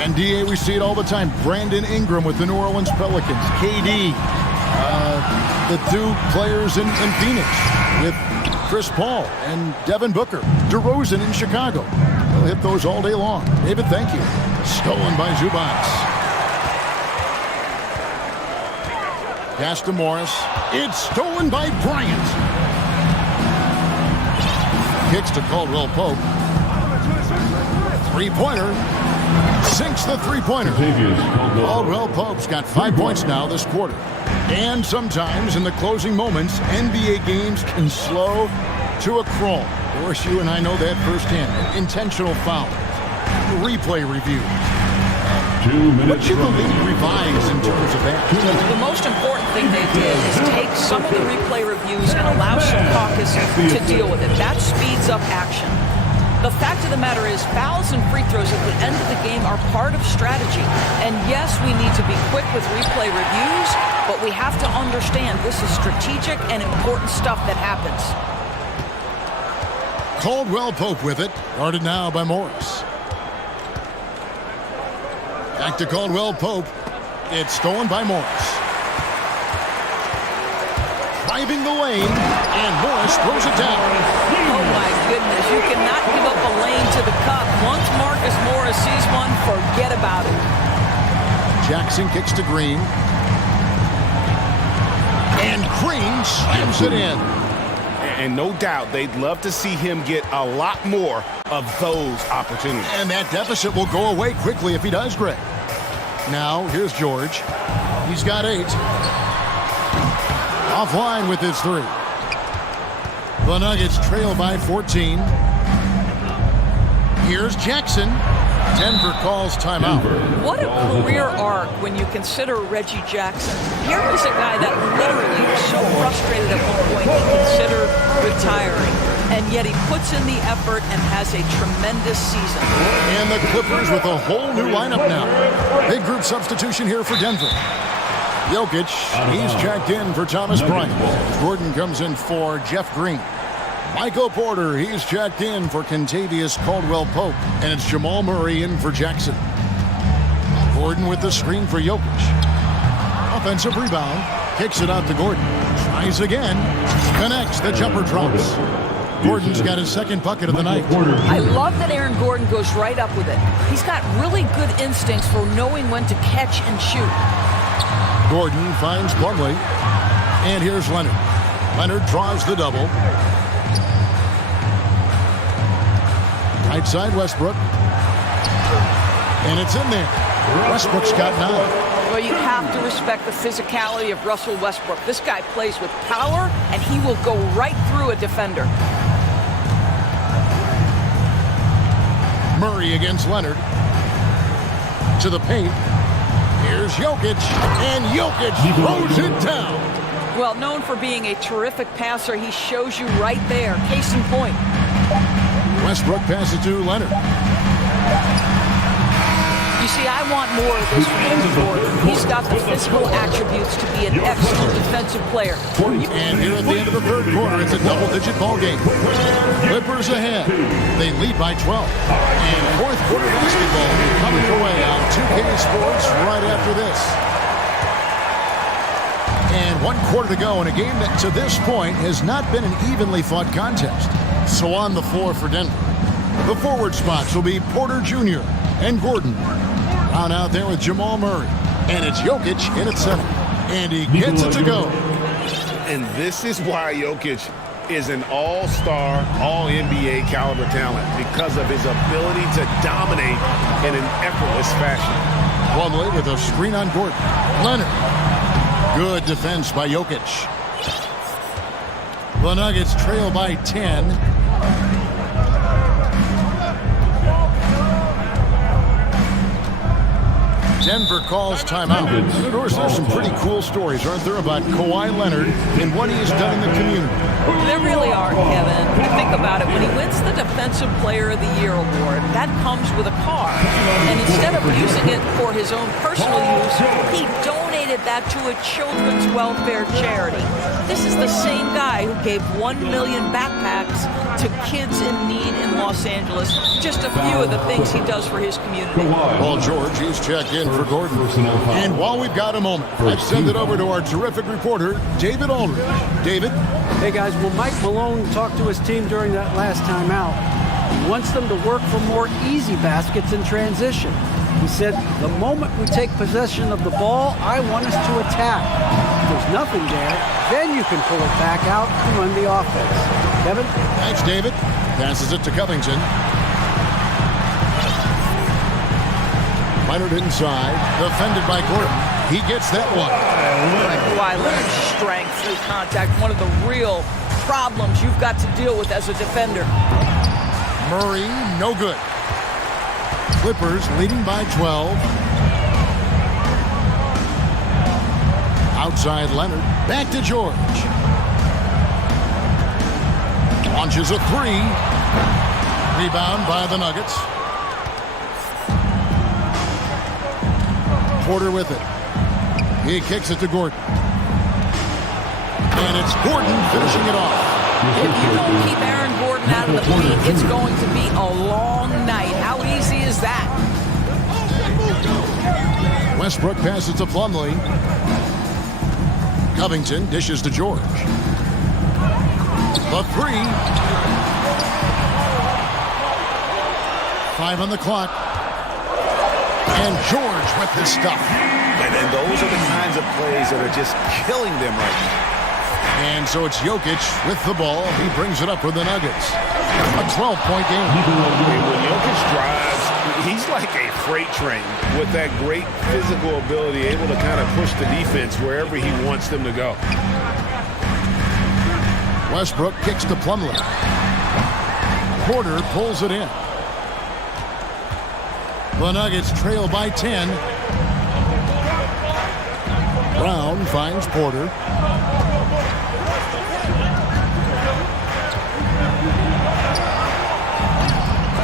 And DA, we see it all the time. Brandon Ingram with the New Orleans Pelicans. KD, the two players in Phoenix with Chris Paul and Devin Booker. DeRozan in Chicago. They'll hit those all day long. David, thank you. Stolen by Zubats. Pass to Morris. It's stolen by Bryant. Kicks to Caldwell Pope. Three-pointer. Sinks the three-pointer. Caldwell Pope's got 5 points now this quarter. And sometimes in the closing moments, NBA games can slow to a crawl. Of course, you and I know that firsthand. Intentional foul. Replay review. 2 minutes. What should the league revise in terms of that? The most important thing they did is take some of the replay reviews and allow some caucus to deal with it. That speeds up action. The fact of the matter is fouls and free throws at the end of the game are part of strategy. And yes, we need to be quick with replay reviews, but we have to understand this is strategic and important stuff that happens. Caldwell Pope with it. Guarded now by Morris. Back to Caldwell Pope. It's stolen by Morris. Driving the lane, and Morris throws it down. Oh my goodness, you cannot give up a lane to the cup. Once Marcus Morris sees one, forget about it. Jackson kicks to Green. And Green slams it in. And no doubt they'd love to see him get a lot more of those opportunities. And that deficit will go away quickly if he does, Greg. Now, here's George. He's got 8. Offline with his 3. The Nuggets trail by 14. Here's Jackson. Denver calls timeout. What a career arc when you consider Reggie Jackson. Here is a guy that literally was so frustrated at one point he considered retiring. And yet he puts in the effort and has a tremendous season. And the Clippers with a whole new lineup now. Big group substitution here for Denver. Jokic, he's checked in for Thomas Bryant. Gordon comes in for Jeff Green. Michael Porter, he's checked in for Kentavious Caldwell-Pope. And it's Jamal Murray in for Jackson. Gordon with the screen for Jokic. Offensive rebound. Kicks it out to Gordon. Tries again. Connects. The jumper drops. Gordon's got his second bucket of the night. I love that Aaron Gordon goes right up with it. He's got really good instincts for knowing when to catch and shoot. Gordon finds Plumlee. And here's Leonard. Leonard draws the double. Right side, Westbrook. And it's in there. Westbrook's got 9. Well, you have to respect the physicality of Russell Westbrook. This guy plays with power, and he will go right through a defender. Murray against Leonard. To the paint. Here's Jokic. And Jokic throws it down. Well, known for being a terrific passer, he shows you right there. Case in point. Westbrook passes to Leonard. You see, I want more of this from Aaron Gordon. He's got the physical attributes to be an excellent defensive player. And here at the end of the third quarter, it's a double-digit ball game. Clippers ahead. They lead by 12. And fourth quarter basketball coming your way on 2K Sports right after this. And 1 quarter to go in a game that to this point has not been an evenly fought contest. So on the floor for Denver, the forward spots will be Porter Jr. and Gordon. On out there with Jamal Murray. And it's Jokic in at center. And he gets it to go. And this is why Jokic is an all-star, all-NBA caliber talent, because of his ability to dominate in an effortless fashion. Plumlee with a screen on Gordon. Leonard. Good defense by Jokic. The Nuggets trail by 10. Denver calls timeout. Of course, there's some pretty cool stories, aren't there, about Kawhi Leonard and what he has done in the community. There really are, Kevin. When you think about it, when he wins the Defensive Player of the Year award, that comes with a car. And instead of using it for his own personal use, he donated donated that to a children's welfare charity. This is the same guy who gave 1 million backpacks to kids in need in Los Angeles. Just a few of the things he does for his community. Paul George, he's checked in for Gordon. And while we've got a moment, let's send it over to our terrific reporter, David Aldridge. David? Hey guys, well, Mike Malone talked to his team during that last time out. He wants them to work for more easy baskets in transition. He said, the moment we take possession of the ball, I want us to attack. If there's nothing there, then you can pull it back out and run the offense. Kevin? Thanks, David. Passes it to Covington. Leonard inside, defended by Gordon. He gets that one. Kawhi Leonard's strength through contact, one of the real problems you've got to deal with as a defender. Murray, no good. Clippers leading by 12. Outside Leonard, back to George. Launches a three. Rebound by the Nuggets. Porter with it. He kicks it to Gordon. And it's Gordon finishing it off. If you don't keep Aaron Gordon out of the paint, it's going to be a long night. How easy is that? Westbrook passes to Plumlee. Covington dishes to George. The three. 5 on the clock. And George with the stuff. And those are the kinds of plays that are just killing them right now. And so it's Jokic with the ball. He brings it up for the Nuggets. A 12-point game. When Jokic drives, he's like a freight train with that great physical ability, able to kind of push the defense wherever he wants them to go. Westbrook kicks to Plumlee. Porter pulls it in. The Nuggets trail by 10. Brown finds Porter.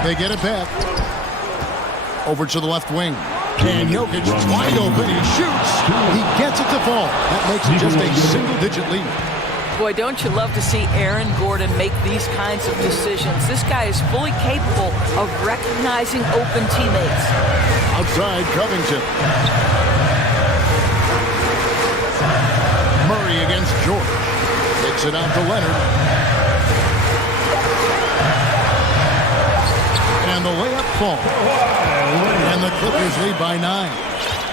They get it back. Over to the left wing. And Jokic wide open. He shoots. He gets it to fall. That makes it just a single-digit lead. Boy, don't you love to see Aaron Gordon make these kinds of decisions. This guy is fully capable of recognizing open teammates. Outside Covington. Murray against George. Kicks it out to Leonard. And the layup falls. And the Clippers lead by 9.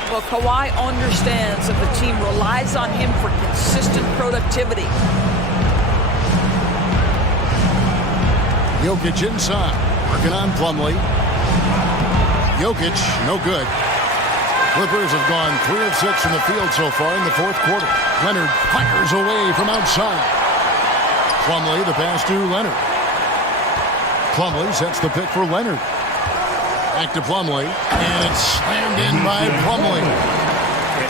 Well, Kawhi understands that the team relies on him for consistent productivity. Jokic inside. Working on Plumlee. Jokic, no good. Clippers have gone 3 of 6 from the field so far in the fourth quarter. Leonard fires away from outside. Plumlee, the pass to Leonard. Plumlee sets the pick for Leonard. Back to Plumlee, and it's slammed in by Plumlee.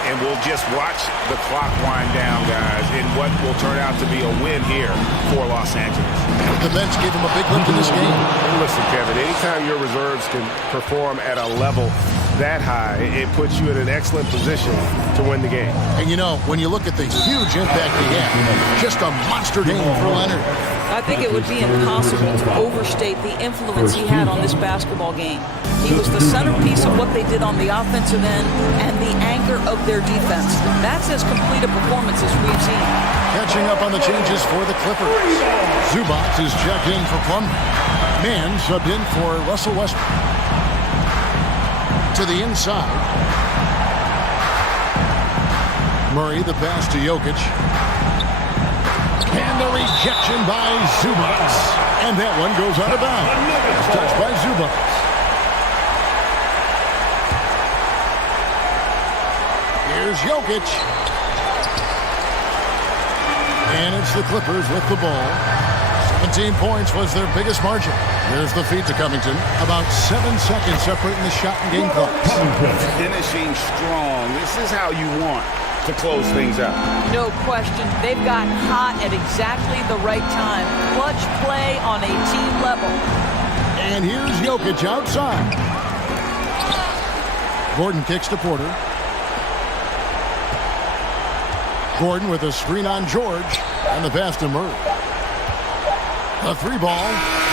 And we'll just watch the clock wind down, guys, in what will turn out to be a win here for Los Angeles. The bench gave him a big lift in this game. And listen, Kevin, anytime your reserves can perform at a level that high, it puts you in an excellent position to win the game. And you know, when you look at the huge impact he had, just a monster game for Leonard. I think it would be impossible to overstate the influence he had on this basketball game. He was the centerpiece of what they did on the offensive end and the anchor of their defense. That's as complete a performance as we've seen. Catching up on the changes for the Clippers. Zubac is checked in for Plumlee. Mann subbed in for Russell Westbrook. To the inside. Murray, the pass to Jokic. And the rejection by Zubac. And that one goes out of bounds. Touched by Zubac. Here's Jokic. And it's the Clippers with the ball. 17 points was their biggest margin. There's the feed to Covington. About 7 seconds separating the shot and game clock. Finishing strong. This is how you want to close things out. No question. They've gotten hot at exactly the right time. Clutch play on a team level. And here's Jokic outside. Gordon kicks to Porter. Gordon with a screen on George, and the pass to Murray. A 3-ball.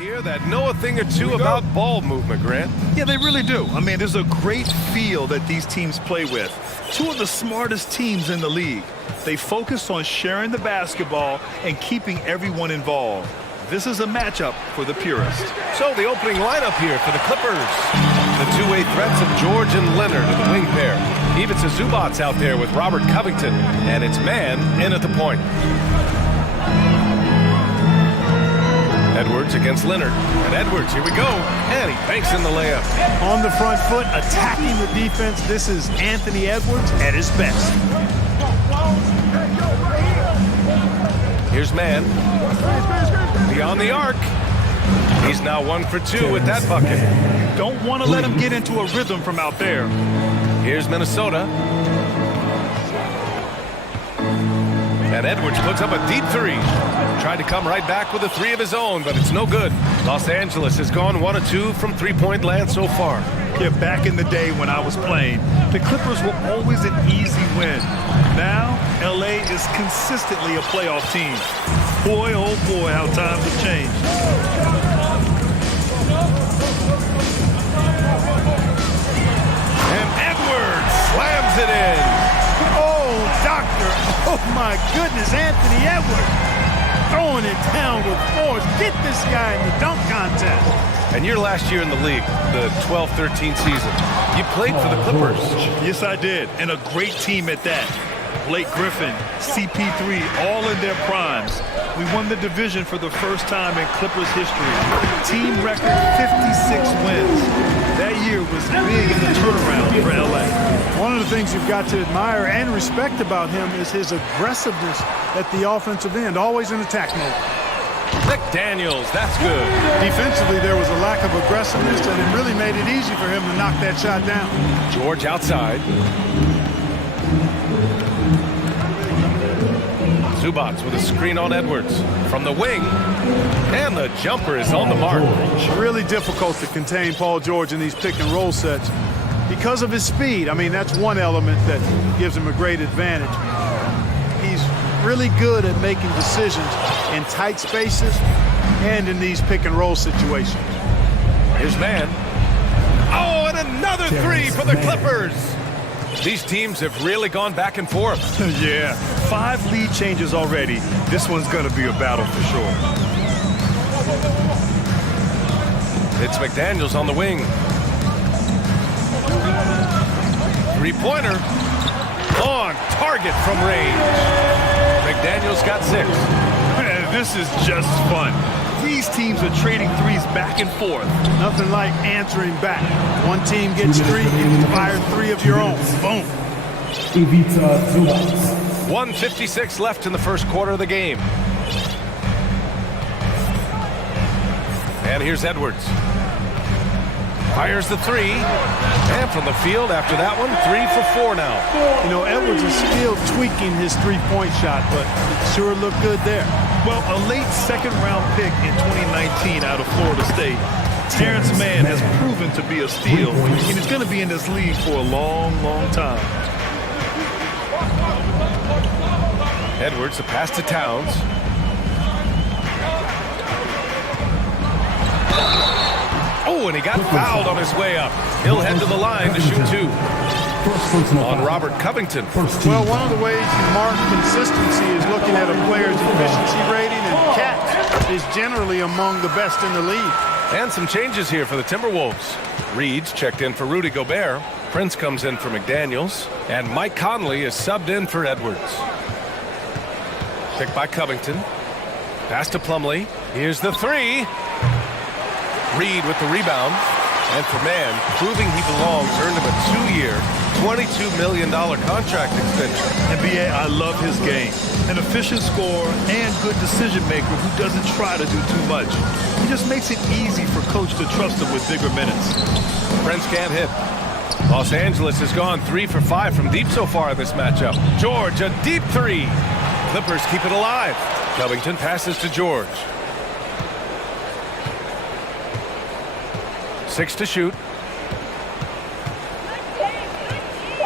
here that know a thing or two about ball movement, Grant. Yeah, they really do. I mean, there's a great feel that these teams play with. Two of the smartest teams in the league. They focus on sharing the basketball and keeping everyone involved. This is a matchup for the purist. So the opening lineup here for the Clippers. The two-way threats of George and Leonard of the wing pair. Even Zubats out there with Robert Covington. And it's man in at the point. Edwards against Leonard. And Edwards, here we go. And he banks in the layup. On the front foot, attacking the defense. This is Anthony Edwards at his best. Here's man. Beyond the arc. He's now 1 for 2 with that bucket. Don't want to let him get into a rhythm from out there. Here's Minnesota. And Edwards puts up a deep three. Tried to come right back with a three of his own, but it's no good. Los Angeles has gone 1 of 2 from three-point land so far. Yeah, back in the day when I was playing, the Clippers were always an easy win. Now, LA is consistently a playoff team. Boy, oh boy, how times have changed. And Edwards slams it in. Oh, doctor. Oh, my goodness, Anthony Edwards. Throwing it down with force. Get this guy in the dunk contest. And your last year in the league, the 12-13 season, you played for the Clippers. Yes, I did, and a great team at that. Blake Griffin, CP3, all in their primes. We won the division for the first time in Clippers history. Team record 56 wins. That year was big in the turnaround for LA. One of the things you've got to admire and respect about him is his aggressiveness at the offensive end, always in attack mode. McDaniels, that's good. Defensively, there was a lack of aggressiveness, and it really made it easy for him to knock that shot down. George outside. Zubats with a screen on Edwards from the wing, and the jumper is on the mark. Really difficult to contain Paul George in these pick and roll sets because of his speed. I mean, that's one element that gives him a great advantage. He's really good at making decisions in tight spaces and in these pick and roll situations. Here's man. Oh, and another three for the Clippers. These teams have really gone back and forth. Yeah, 5 lead changes already. This one's going to be a battle for sure. It's McDaniels on the wing. Three-pointer. On target from range. McDaniels got 6. Man, this is just fun. These teams are trading threes back and forth. Nothing like answering back. One team gets 3, you can fire 3 of your own. Boom. 1:56 left in the first quarter of the game. And here's Edwards. Fires the 3. And from the field after that one, 3 for 4 now. You know, Edwards is still tweaking his three-point shot, but it sure looked good there. Well, a late second-round pick in 2019 out of Florida State, Terrence Mann has proven to be a steal, and he's going to be in this league for a long, long time. Edwards, the pass to Towns. Oh, and he got fouled on his way up. He'll head to the line to shoot 2. On Robert Covington. Well, one of the ways you mark consistency is looking at a player's efficiency rating, and Cat is generally among the best in the league. And some changes here for the Timberwolves. Reed's checked in for Rudy Gobert. Prince comes in for McDaniels. And Mike Conley is subbed in for Edwards. Picked by Covington. Pass to Plumlee. Here's the 3. Reed with the rebound. And for Mann, proving he belongs, earned him a 2-year, $22 million contract extension. NBA, I love his game. An efficient scorer and good decision maker who doesn't try to do too much. He just makes it easy for coach to trust him with bigger minutes. Prince can't hit. Los Angeles has gone 3 for 5 from deep so far in this matchup. George, a deep 3. Clippers keep it alive. Covington passes to George. 6 to shoot.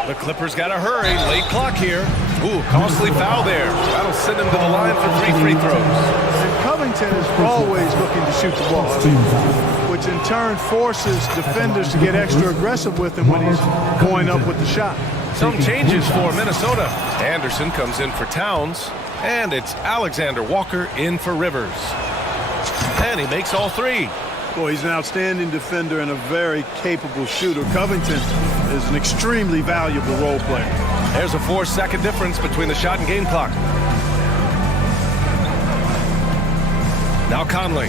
The Clippers got to hurry. Late clock here. Ooh, costly foul there. That'll send him to the line for 3 free throws. Covington is always looking to shoot the ball, which in turn forces defenders to get extra aggressive with him when he's going up with the shot. Some changes for Minnesota. Anderson comes in for Towns, and it's Alexander Walker in for Rivers. And he makes all three. Boy, he's an outstanding defender and a very capable shooter. Covington is an extremely valuable role player. There's a 4-second difference between the shot and game clock. Now Conley.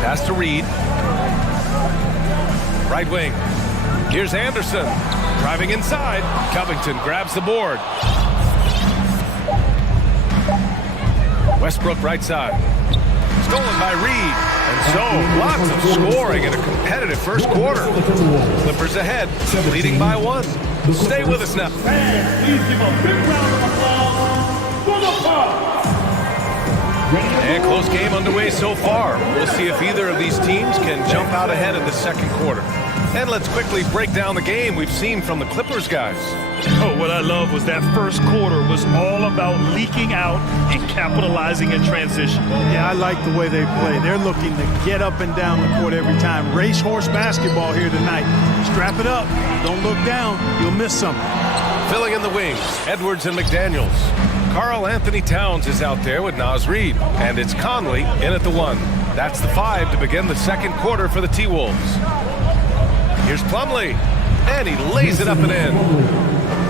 Pass to Reed. Right wing. Here's Anderson. Driving inside. Covington grabs the board. Westbrook right side. Stolen by Reed. And so, lots of scoring in a competitive first quarter. Clippers ahead, leading by 1. Stay with us now. Please give a big round of applause for the Bucks. And close game underway so far. We'll see if either of these teams can jump out ahead in the second quarter. And let's quickly break down the game we've seen from the Clippers guys. Oh, what I love was that first quarter was all about leaking out and capitalizing in transition. Yeah, I like the way they play. They're looking to get up and down the court every time. Racehorse basketball here tonight. Strap it up. Don't look down. You'll miss something. Filling in the wings, Edwards and McDaniels. Karl Anthony Towns is out there with Naz Reid. And it's Conley in at the 1. That's the 5 to begin the second quarter for the T-Wolves. Here's Plumlee. And he lays it up and in.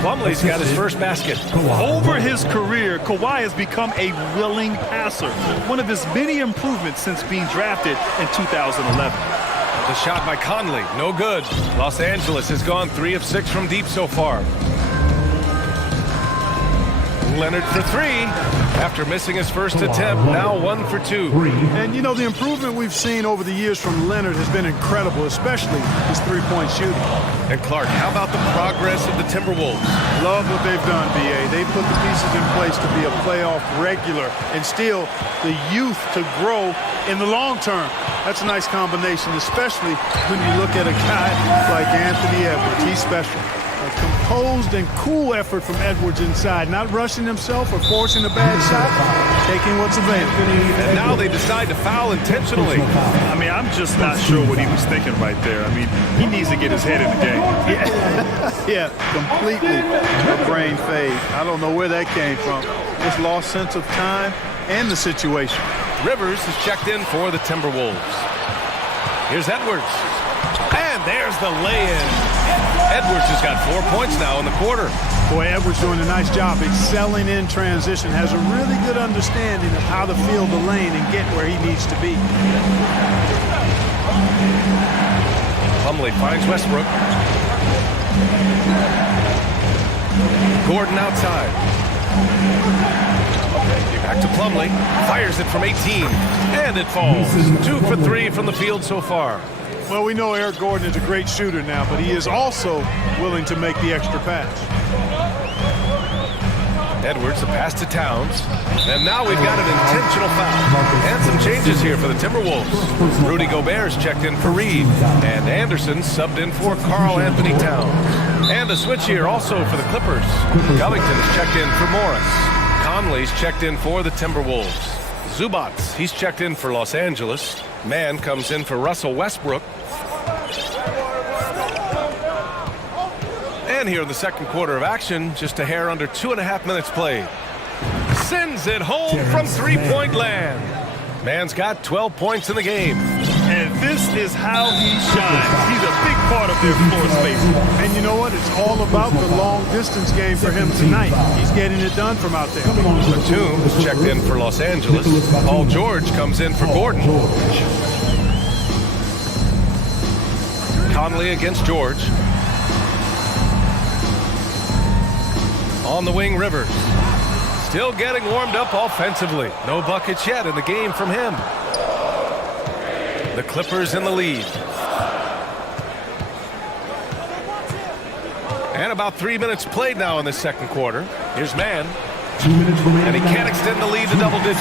Plumlee's got his first basket. Over his career, Kawhi has become a willing passer. One of his many improvements since being drafted in 2011. The shot by Conley, no good. Los Angeles has gone 3 of 6 from deep so far. Leonard for 3. After missing his first attempt, now 1 for 2. And you know, the improvement we've seen over the years from Leonard has been incredible, especially his three-point shooting. And Clark, how about the progress of the Timberwolves? Love what they've done, B.A. They put the pieces in place to be a playoff regular and still the youth to grow in the long term. That's a nice combination, especially when you look at a guy like Anthony Edwards. He's special. A composed and cool effort from Edwards inside, not rushing himself or forcing a bad shot, taking what's available. And now they decide to foul intentionally. I mean, I'm just not sure what he was thinking right there. I mean, he needs to get his head in the game. Yeah, completely a brain fade. I don't know where that came from. Just lost sense of time and the situation. Rivers is checked in for the Timberwolves. Here's Edwards. And there's the lay-in. Edwards has got 4 points now in the quarter. Boy, Edwards doing a nice job excelling in transition, has a really good understanding of how to field the lane and get where he needs to be. Plumlee finds Westbrook. Gordon outside. Back to Plumlee. Fires it from 18. And it falls. 2 for 3 from the field so far. Well, we know Eric Gordon is a great shooter now, but he is also willing to make the extra pass. Edwards, the pass to Towns. And now we've got an intentional foul. And some changes here for the Timberwolves. Rudy Gobert is checked in for Reed. And Anderson subbed in for Karl Anthony Towns. And a switch here also for the Clippers. Covington is checked in for Morris. Conley's checked in for the Timberwolves. Zubats, he's checked in for Los Angeles. Mann comes in for Russell Westbrook. And here in the second quarter of action, just a hair under 2.5 minutes played. Sends it home from three-point land. Mann's got 12 points in the game. And this is how he shines. He's a big part of their floor space. And you know what? It's all about the long-distance game for him tonight. He's getting it done from out there. Batum is checked in for Los Angeles. Paul George comes in for Gordon. Conley against George. On the wing, Rivers. Still getting warmed up offensively. No buckets yet in the game from him. The Clippers in the lead. And about 3 minutes played now in the second quarter. Here's Mann. And he can't extend the lead to double digits.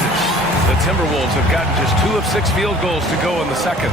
The Timberwolves have gotten just 2 of 6 field goals to go in the second.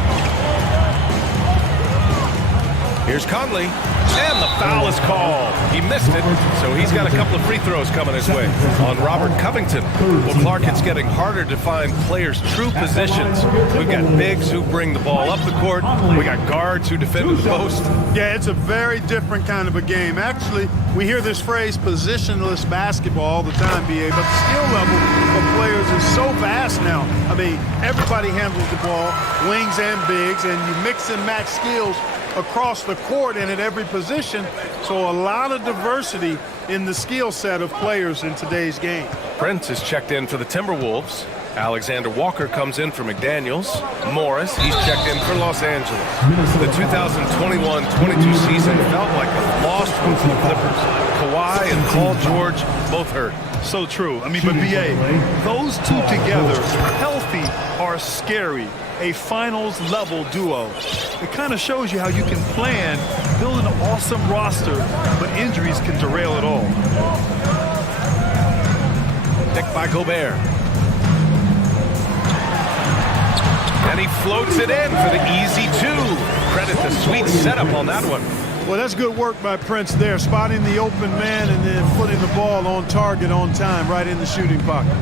Here's Conley, and the foul is called. He missed it, so he's got a couple of free throws coming his way. On Robert Covington. Well, Clark, it's getting harder to find players' true positions. We've got bigs who bring the ball up the court. We got guards who defend the post. Yeah, it's a very different kind of a game. Actually, we hear this phrase positionless basketball all the time, BA, but the skill level of players is so vast now. I mean, everybody handles the ball, wings and bigs, and you mix and match skills across the court and at every position. So a lot of diversity in the skill set of players in today's game. Prince is checked in for the Timberwolves. Alexander Walker comes in for McDaniels. Morris, he's checked in for Los Angeles. The 2021-22 season felt like a lost one for the Clippers. Kawhi and Paul George both hurt. So true. I mean, but BA, those two together, healthy, are scary. A finals-level duo. It kind of shows you how you can plan, build an awesome roster, but injuries can derail it all. Picked by Gobert. And he floats it in for the easy two. Credit the sweet setup on that one. Well, that's good work by Prince there, spotting the open man and then putting the ball on target on time, right in the shooting pocket.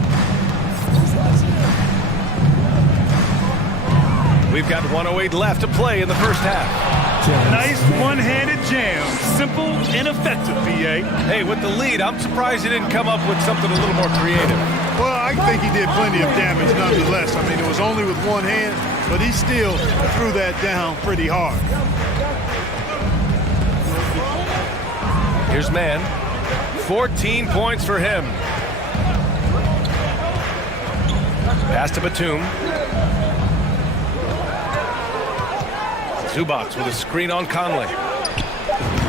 We've got 1:08 left to play in the first half. Nice one-handed jam. Simple and effective, BA. Hey, with the lead, I'm surprised he didn't come up with something a little more creative. Well, I think he did plenty of damage nonetheless. I mean, it was only with one hand, but he still threw that down pretty hard. Here's Mann. 14 points for him. Pass to Batum. Zubac with a screen on Conley.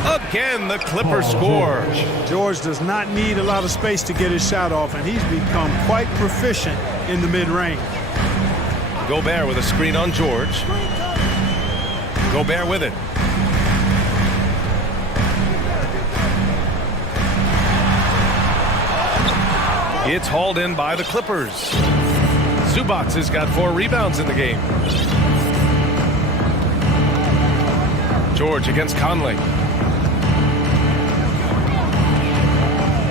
Again, the Clippers score. George does not need a lot of space to get his shot off, and he's become quite proficient in the mid-range. Gobert with a screen on George. Gobert with it. It's hauled in by the Clippers. Zubac has got 4 rebounds in the game. George against Conley.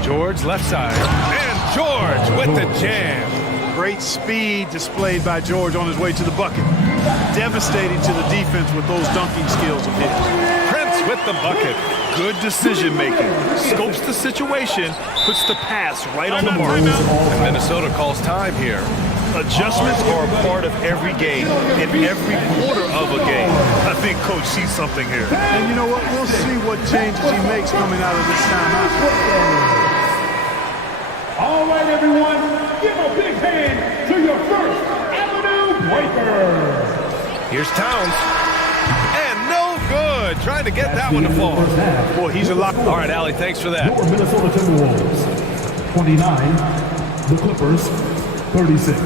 George left side. And George with the jam. Great speed displayed by George on his way to the bucket. Devastating to the defense with those dunking skills of his. Prince with the bucket. Good decision-making. Scopes the situation, puts the pass right on the mark. And Minnesota calls time here. Adjustments are a part of every game, in every quarter of a game. I think Coach sees something here. And you know what? We'll see what changes he makes coming out of this timeout. All right, everyone, give a big hand to your first Avenue breaker. Here's Towns. And no good. Trying to get that one to fall. Boy, he's a lock. All right, Allie, thanks for that. Your Minnesota Timberwolves, 29. The Clippers, 36.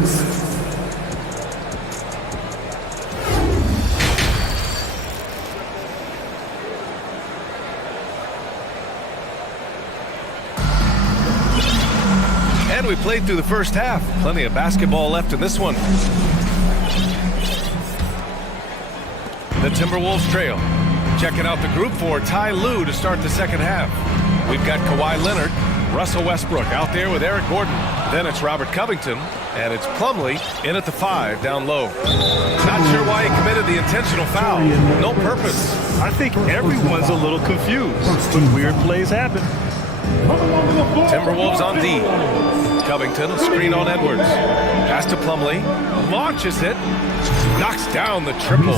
And we played through the first half. Plenty of basketball left in this one. The Timberwolves trail. Checking out the group for Ty Lue to start the second half. We've got Kawhi Leonard, Russell Westbrook out there with Eric Gordon. Then it's Robert Covington, and it's Plumlee in at the 5 down low. Not sure why he committed the intentional foul. No purpose. I think everyone's a little confused, but weird plays happen. Timberwolves on D. Covington, a screen on Edwards. Pass to Plumlee. Launches it. Knocks down the triple.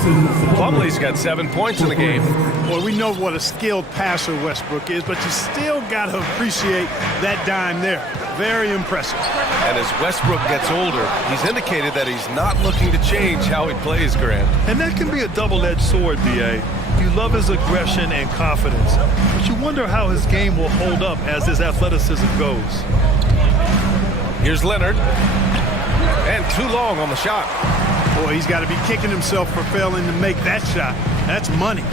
Plumlee's got 7 points in the game. Boy, we know what a skilled passer Westbrook is, but you still got to appreciate that dime there. Very impressive. And as Westbrook gets older, he's indicated that he's not looking to change how he plays, Grant. And that can be a double-edged sword, B.A. You love his aggression and confidence, but you wonder how his game will hold up as his athleticism goes. Here's Leonard. And too long on the shot. Boy, he's got to be kicking himself for failing to make that shot. That's money.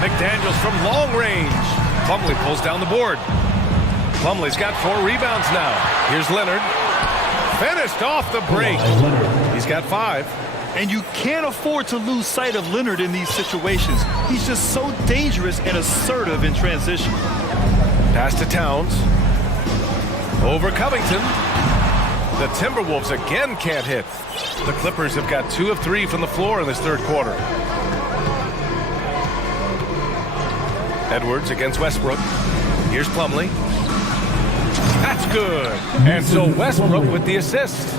McDaniels from long range. Plumlee pulls down the board. Plumlee's got 4 rebounds now. Here's Leonard. Finished off the break. He's got 5. And you can't afford to lose sight of Leonard in these situations. He's just so dangerous and assertive in transition. Pass to Towns. Over Covington. The Timberwolves again can't hit. The Clippers have got 2 of 3 from the floor in this third quarter. Edwards against Westbrook. Here's Plumlee. That's good. And so Westbrook with the assist.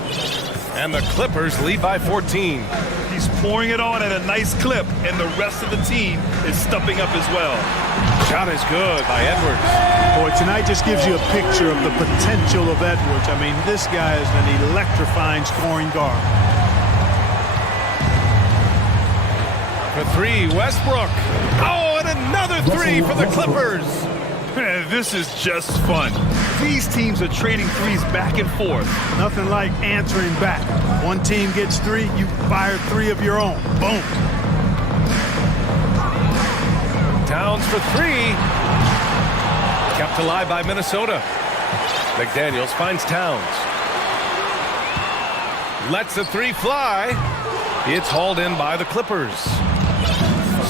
And the Clippers lead by 14. He's pouring it on at a nice clip, and the rest of the team is stepping up as well. Shot is good by Edwards. Boy, tonight just gives you a picture of the potential of Edwards. I mean, this guy is an electrifying scoring guard. For 3, Westbrook. Oh, and another 3 for the Clippers. This is just fun. These teams are trading threes back and forth. Nothing like answering back. One team gets 3, you fire 3 of your own. Boom. Towns for 3. Kept alive by Minnesota. McDaniels finds Towns. Lets the 3 fly. It's hauled in by the Clippers.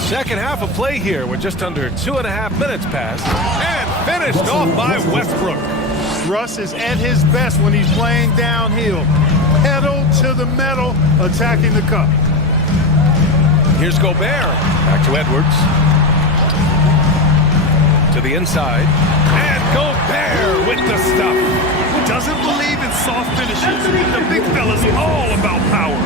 Second half of play here with just under 2.5 minutes passed. And finished off by Westbrook. Russ is at his best when he's playing downhill. Pedal to the metal, attacking the cup. Here's Gobert. Back to Edwards. To the inside. And Gobert with the stuff. Doesn't believe in soft finishes. The big fella's all about power.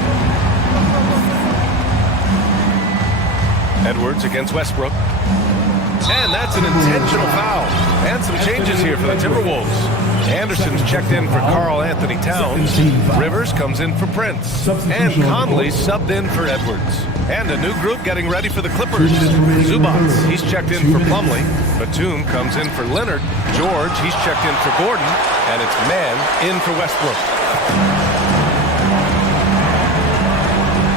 Edwards against Westbrook. And that's an intentional foul. And some changes here for the Timberwolves. Anderson's checked in for Karl Anthony Towns. Rivers comes in for Prince. And Conley subbed in for Edwards. And a new group getting ready for the Clippers. Zubats, he's checked in for Plumlee. Batum comes in for Leonard. George, he's checked in for Gordon. And it's Mann in for Westbrook.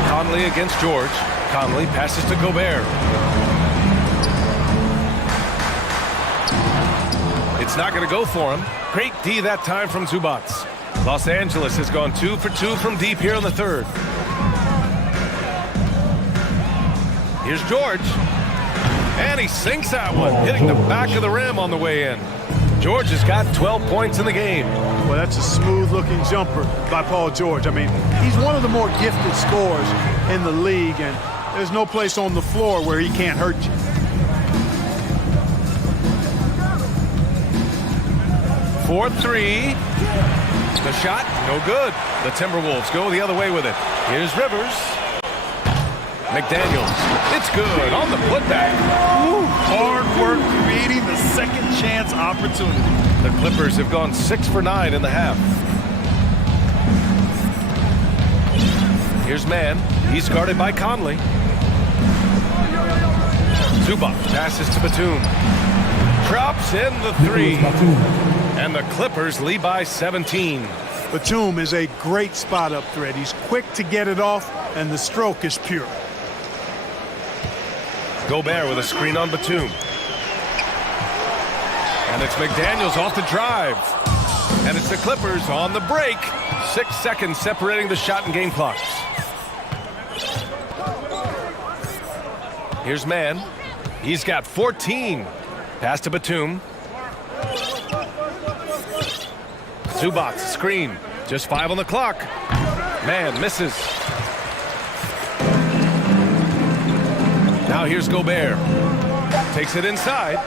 Conley against George. Conley passes to Gobert. It's not going to go for him. Great D that time from Zubats. Los Angeles has gone 2 for 2 from deep here in the third. Here's George. And he sinks that one, hitting the back of the rim on the way in. George has got 12 points in the game. Well, that's a smooth-looking jumper by Paul George. I mean, he's one of the more gifted scorers in the league, and there's no place on the floor where he can't hurt you. For 3. The shot, no good. The Timberwolves go the other way with it. Here's Rivers. McDaniels. It's good on the putback. Ooh, hard work creating the second chance opportunity. The Clippers have gone 6 for 9 in the half. Here's Mann. He's guarded by Conley. Zubac passes to Batum. Drops in the 3. And the Clippers lead by 17. Batum is a great spot-up threat. He's quick to get it off, and the stroke is pure. Gobert with a screen on Batum. And it's McDaniels off the drive. And it's the Clippers on the break. 6 seconds separating the shot and game clocks. Here's Mann. He's got 14. Pass to Batum. Zubac, screen. Just 5 on the clock. Mann misses. Now here's Gobert. Takes it inside.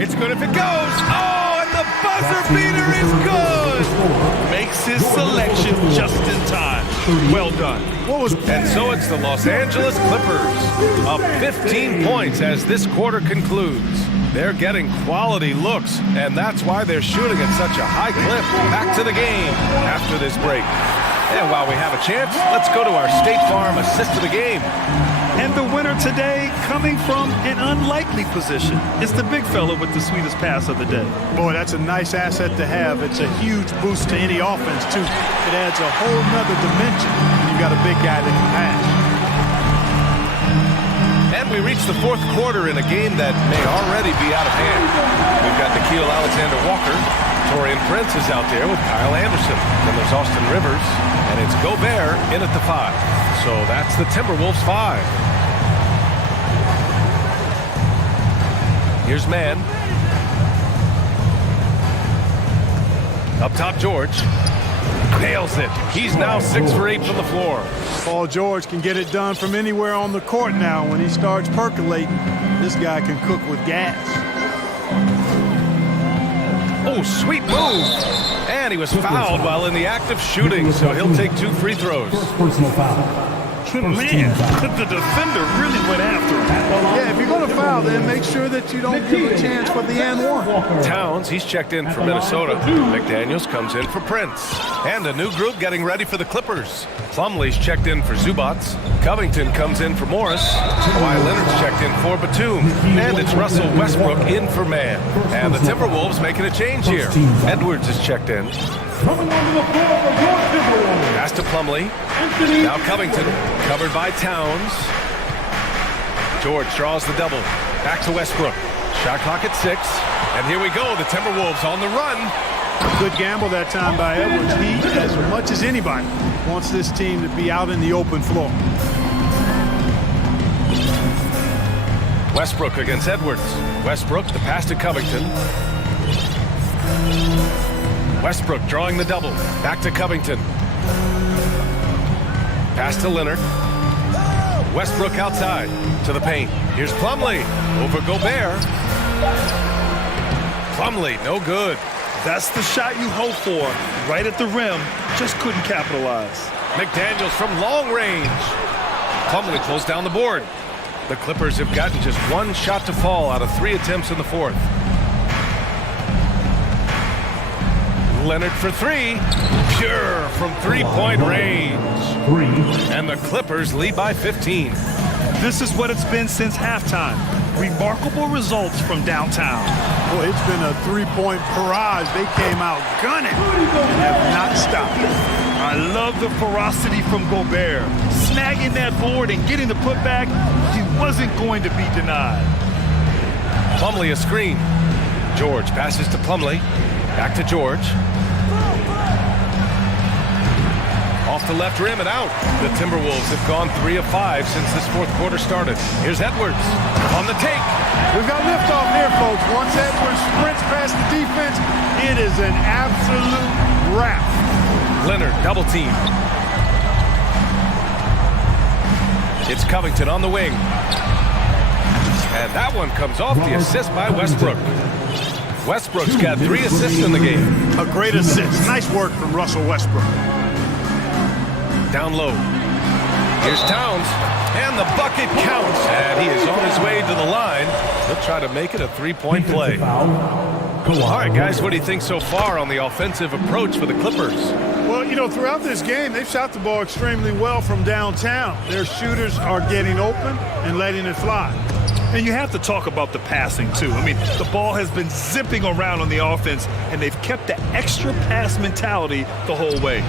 It's good if it goes. Oh, and the buzzer beater is good. Makes his selection just in time. Well done. And so it's the Los Angeles Clippers up 15 points as this quarter concludes. They're getting quality looks, and that's why they're shooting at such a high clip. Back to the game after this break. And while we have a chance, let's go to our State Farm assist of the game. And the winner today coming from an unlikely position. It's the big fella with the sweetest pass of the day. Boy, that's a nice asset to have. It's a huge boost to any offense, too. It adds a whole nother dimension when you've got a big guy that can pass. And we reach the fourth quarter in a game that may already be out of hand. We've got Nickeil Alexander-Walker Torian Prince is out there with Kyle Anderson. Then there's Austin Rivers, and it's Gobert in at the 5. So that's the Timberwolves 5. Here's Mann. Up top, George. Nails it. He's now 6 for 8 from the floor. Paul George can get it done from anywhere on the court now. When he starts percolating, this guy can cook with gas. Oh, sweet move. And he was fouled while in the act of shooting, so he'll take 2 free throws. Personal foul. Man, the defender really went after him. Yeah, if you're going to foul, then make sure that you don't give a chance for the and one. Towns, he's checked in for Minnesota. McDaniels comes in for Prince. And a new group getting ready for the Clippers. Plumlee's checked in for Zubats. Covington comes in for Morris. Kawhi Leonard's checked in for Batum. And it's Russell Westbrook in for Mann. And the Timberwolves making a change here. Edwards is checked in. Coming onto the floor for your Timberwolves. Pass to Plumlee. Now Covington, covered by Towns. George draws the double. Back to Westbrook. Shot clock at 6. And here we go, the Timberwolves on the run. Good gamble that time by Edwards. He, as much as anybody, wants this team to be out in the open floor. Westbrook against Edwards. Westbrook, the pass to Covington. Westbrook drawing the double. Back to Covington. Pass to Leonard. Westbrook outside to the paint. Here's Plumlee over Gobert. Plumlee, no good. That's the shot you hope for. Right at the rim, just couldn't capitalize. McDaniels from long range. Plumlee pulls down the board. The Clippers have gotten just 1 shot to fall out of 3 attempts in the 4th. Leonard for 3. Pure from 3-point range. And the Clippers lead by 15. This is what it's been since halftime. Remarkable results from downtown. Boy, it's been a 3-point barrage. They came out gunning and have not stopped. I love the ferocity from Gobert. Snagging that board and getting the putback, he wasn't going to be denied. Plumlee a screen. George passes to Plumlee. Back to George. Off the left rim and out. The Timberwolves have gone 3 of 5 since this 4th quarter started. Here's Edwards on the take. We've got liftoff here, folks. Once Edwards sprints past the defense, it is an absolute wrap. Leonard double team. It's Covington on the wing. And that one comes off the assist by Westbrook. Westbrook's got 3 assists in the game. A great assist. Nice work from Russell Westbrook. Down low. Here's Towns. And the bucket counts. And he is on his way to the line. He'll try to make it a 3-point play. All right, guys, what do you think so far on the offensive approach for the Clippers? Well, you know, throughout this game, they've shot the ball extremely well from downtown. Their shooters are getting open and letting it fly. And you have to talk about the passing, too. I mean, the ball has been zipping around on the offense, and they've kept the extra pass mentality the whole way.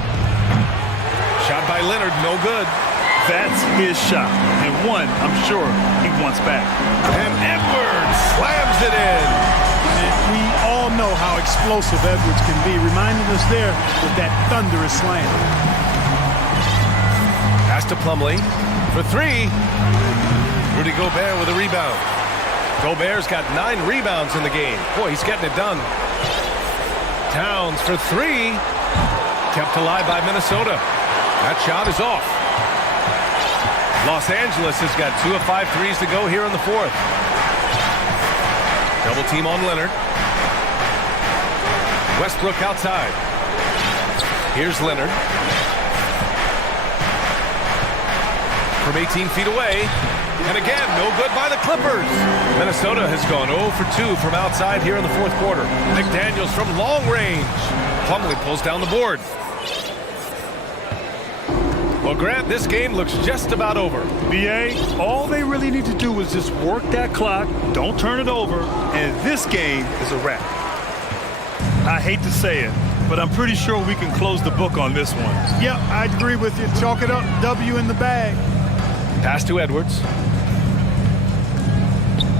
Shot by Leonard, no good. That's his shot, and one I'm sure he wants back. And Edwards slams it in. And we all know how explosive Edwards can be, reminding us there with that thunderous slam. Pass to Plumlee for 3. Rudy Gobert with a rebound. Gobert's got 9 rebounds in the game. Boy, he's getting it done. Towns for 3. Kept alive by Minnesota. That shot is off. Los Angeles has got 2 of 5 threes to go here in the 4th. Double team on Leonard. Westbrook outside. Here's Leonard. From 18 feet away. And again, no good by the Clippers. Minnesota has gone 0 for 2 from outside here in the 4th quarter. McDaniels from long range. Plumlee pulls down the board. Well, Grant, this game looks just about over. BA, all they really need to do is just work that clock, don't turn it over, and this game is a wrap. I hate to say it, but I'm pretty sure we can close the book on this one. Yep, I agree with you. Chalk it up, W in the bag. Pass to Edwards.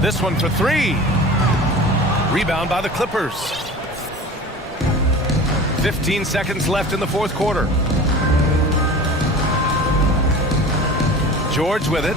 This one for 3. Rebound by the Clippers. 15 seconds left in the fourth quarter. George with it.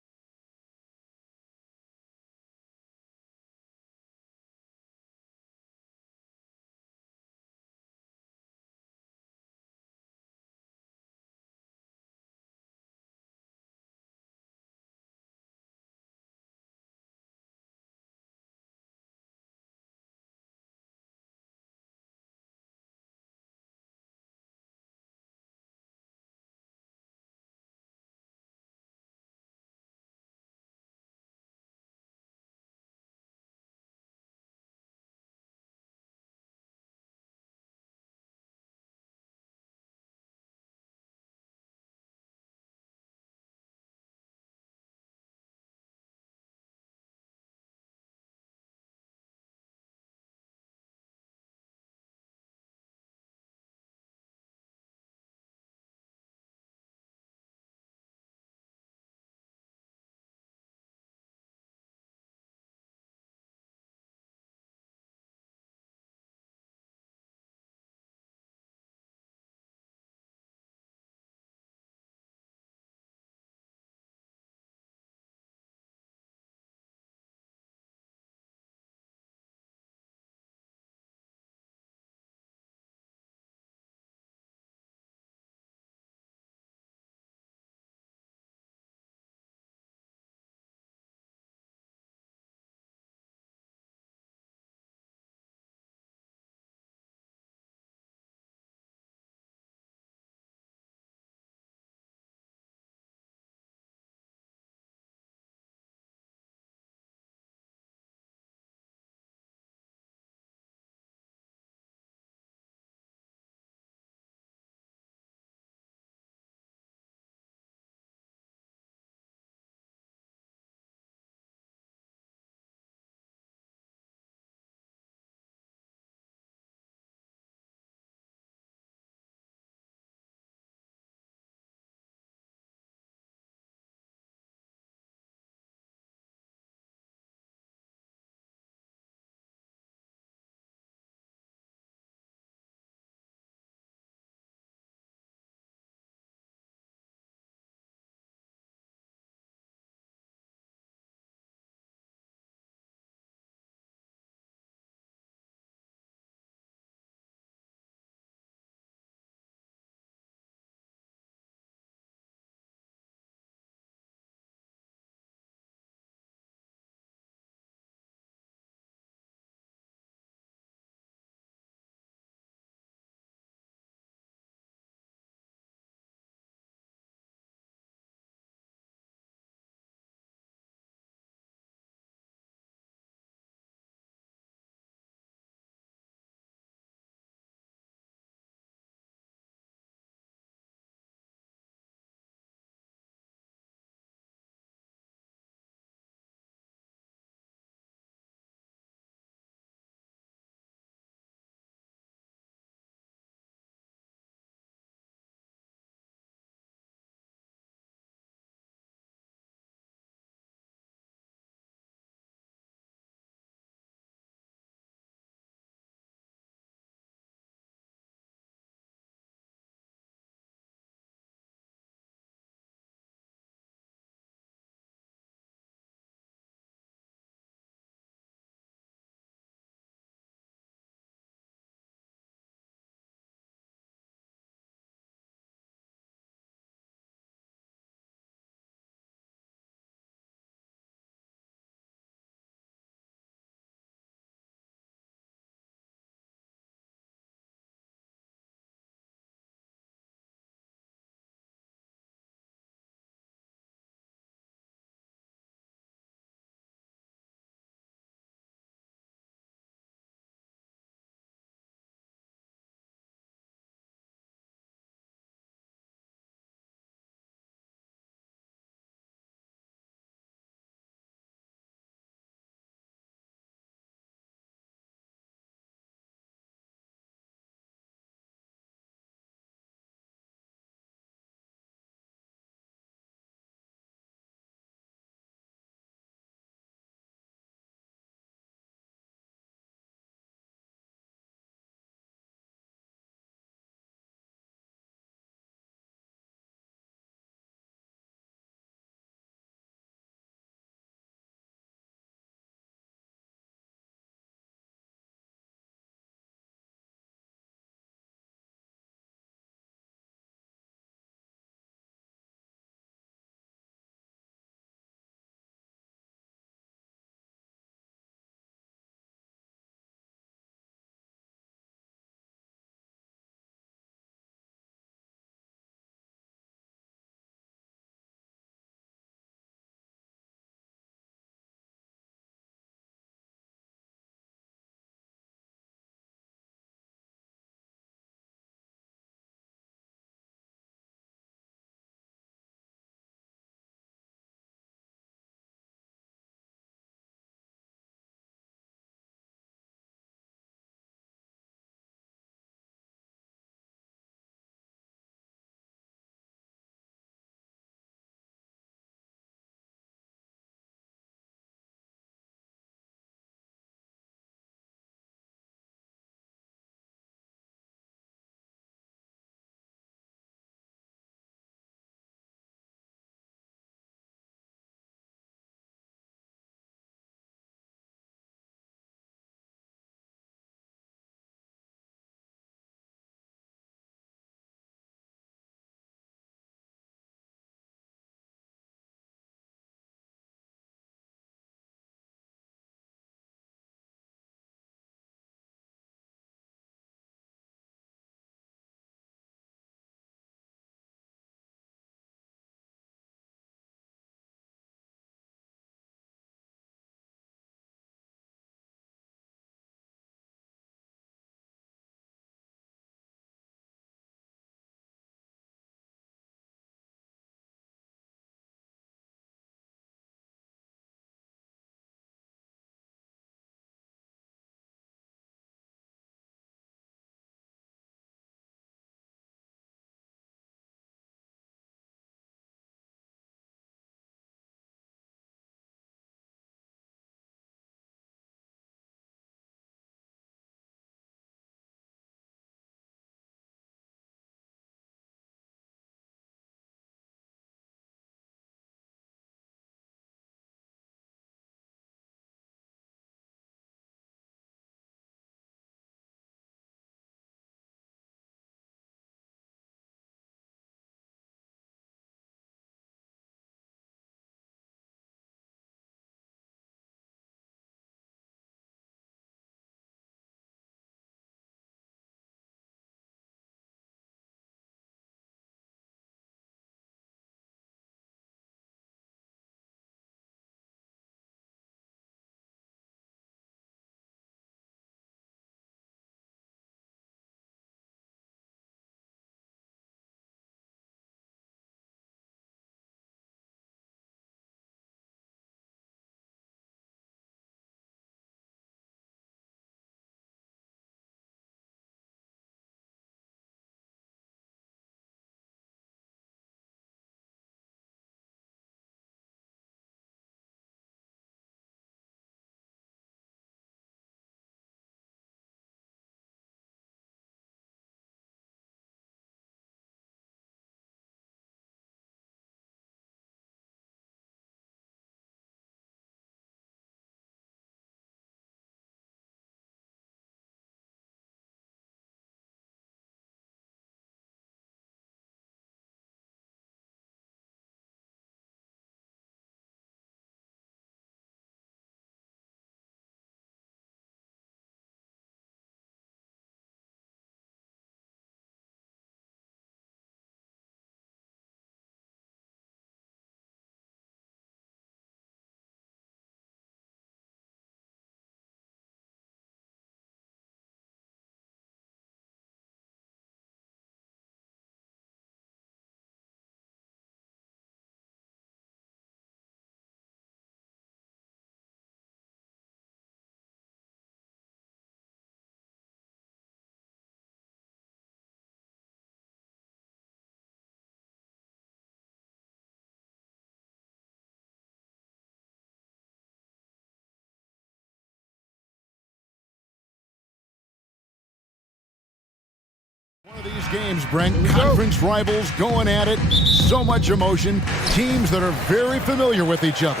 One of these games, Brent, conference rivals going at it, so much emotion, teams that are very familiar with each other.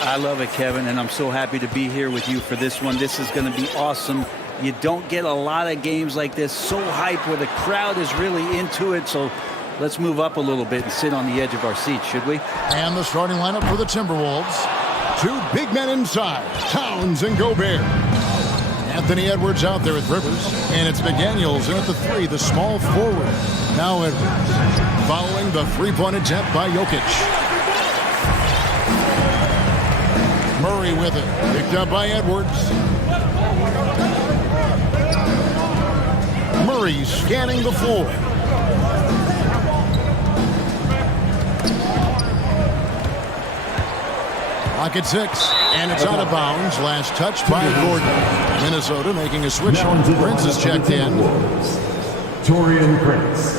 I love it, Kevin, and I'm so happy to be here with you for this one. This is going to be awesome. You don't get a lot of games like this, so hype, where the crowd is really into it. So let's move up a little bit and sit on the edge of our seats, should we? And the starting lineup for the Timberwolves. Two big men inside, Towns and Gobert. Anthony Edwards out there with Rivers, and it's McDaniels in at the 3, the small forward. Now Edwards, following the three-point attempt by Jokic. Murray with it, picked up by Edwards. Murray scanning the floor. Clock at 6, and it's out of bounds. Last touch by Gordon. Minnesota making a switch. Prince is checked in. Torian Prince.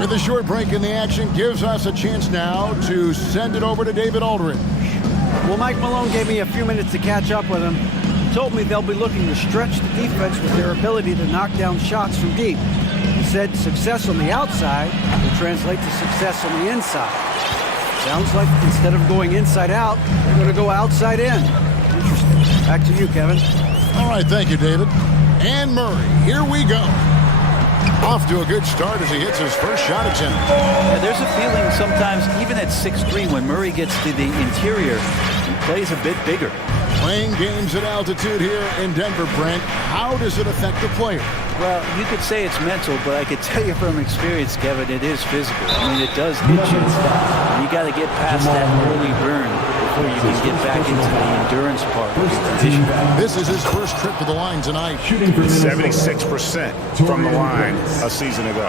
With a short break in the action, gives us a chance now to send it over to David Aldridge. Well, Mike Malone gave me a few minutes to catch up with him. He told me they'll be looking to stretch the defense with their ability to knock down shots from deep. He said success on the outside will translate to success on the inside. Sounds like instead of going inside out, they're going to go outside in. Interesting. Back to you, Kevin. All right, thank you, David. And Murray, here we go. Off to a good start as he hits his first shot attempt. Yeah, there's a feeling sometimes, even at 6'3", when Murray gets to the interior, he plays a bit bigger. Playing games at altitude here in Denver, Brent, how does it affect the player? Well, you could say it's mental, but I could tell you from experience, Kevin, it is physical. I mean, it does hit you. You got to get past that early burn before you can get back into the endurance part of the condition. This is his first trip to the line tonight. 76% from the line a season ago.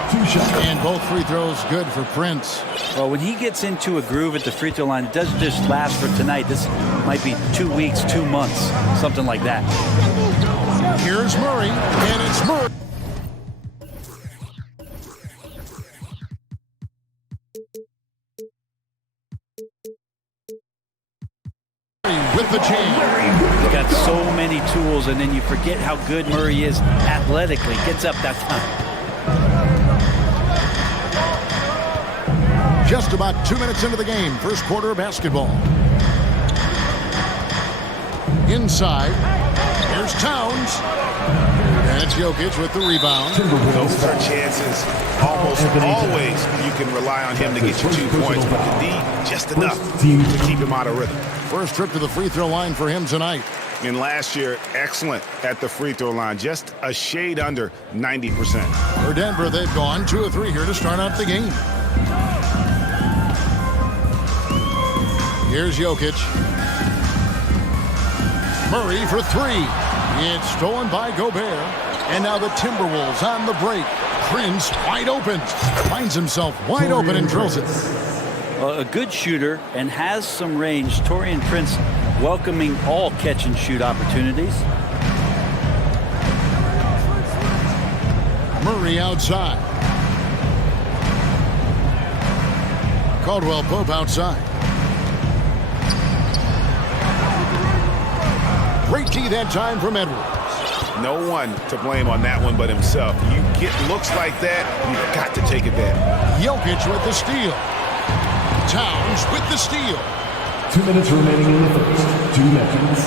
And both free throws good for Prince. Well, when he gets into a groove at the free throw line, it doesn't just last for tonight. This might be 2 weeks, 2 months, something like that. Here's Murray, and it's Murray. With the jam. He's got so many tools, and then you forget how good Murray is athletically. Gets up that time. Just about 2 minutes into the game, first quarter of basketball. Inside, here's Towns. And it's Jokic with the rebound. Those are chances. Almost always you can rely on him to get you 2 points, but you need just enough to keep him out of rhythm. First trip to the free throw line for him tonight. And last year, excellent at the free throw line, just a shade under 90%. For Denver, they've gone 2 of 3 here to start out the game. Here's Jokic. Murray for 3. It's stolen by Gobert. And now the Timberwolves on the break. Prince wide open. Finds himself wide open and drills it. A good shooter and has some range. Torian Prince welcoming all catch and shoot opportunities. Murray outside. Caldwell Pope outside. Great tee that time from Edwards. No one to blame on that one but himself. You get looks like that, you've got to take advantage. Jokic with the steal. Towns with the steal. 2 minutes remaining in the first. 2 minutes.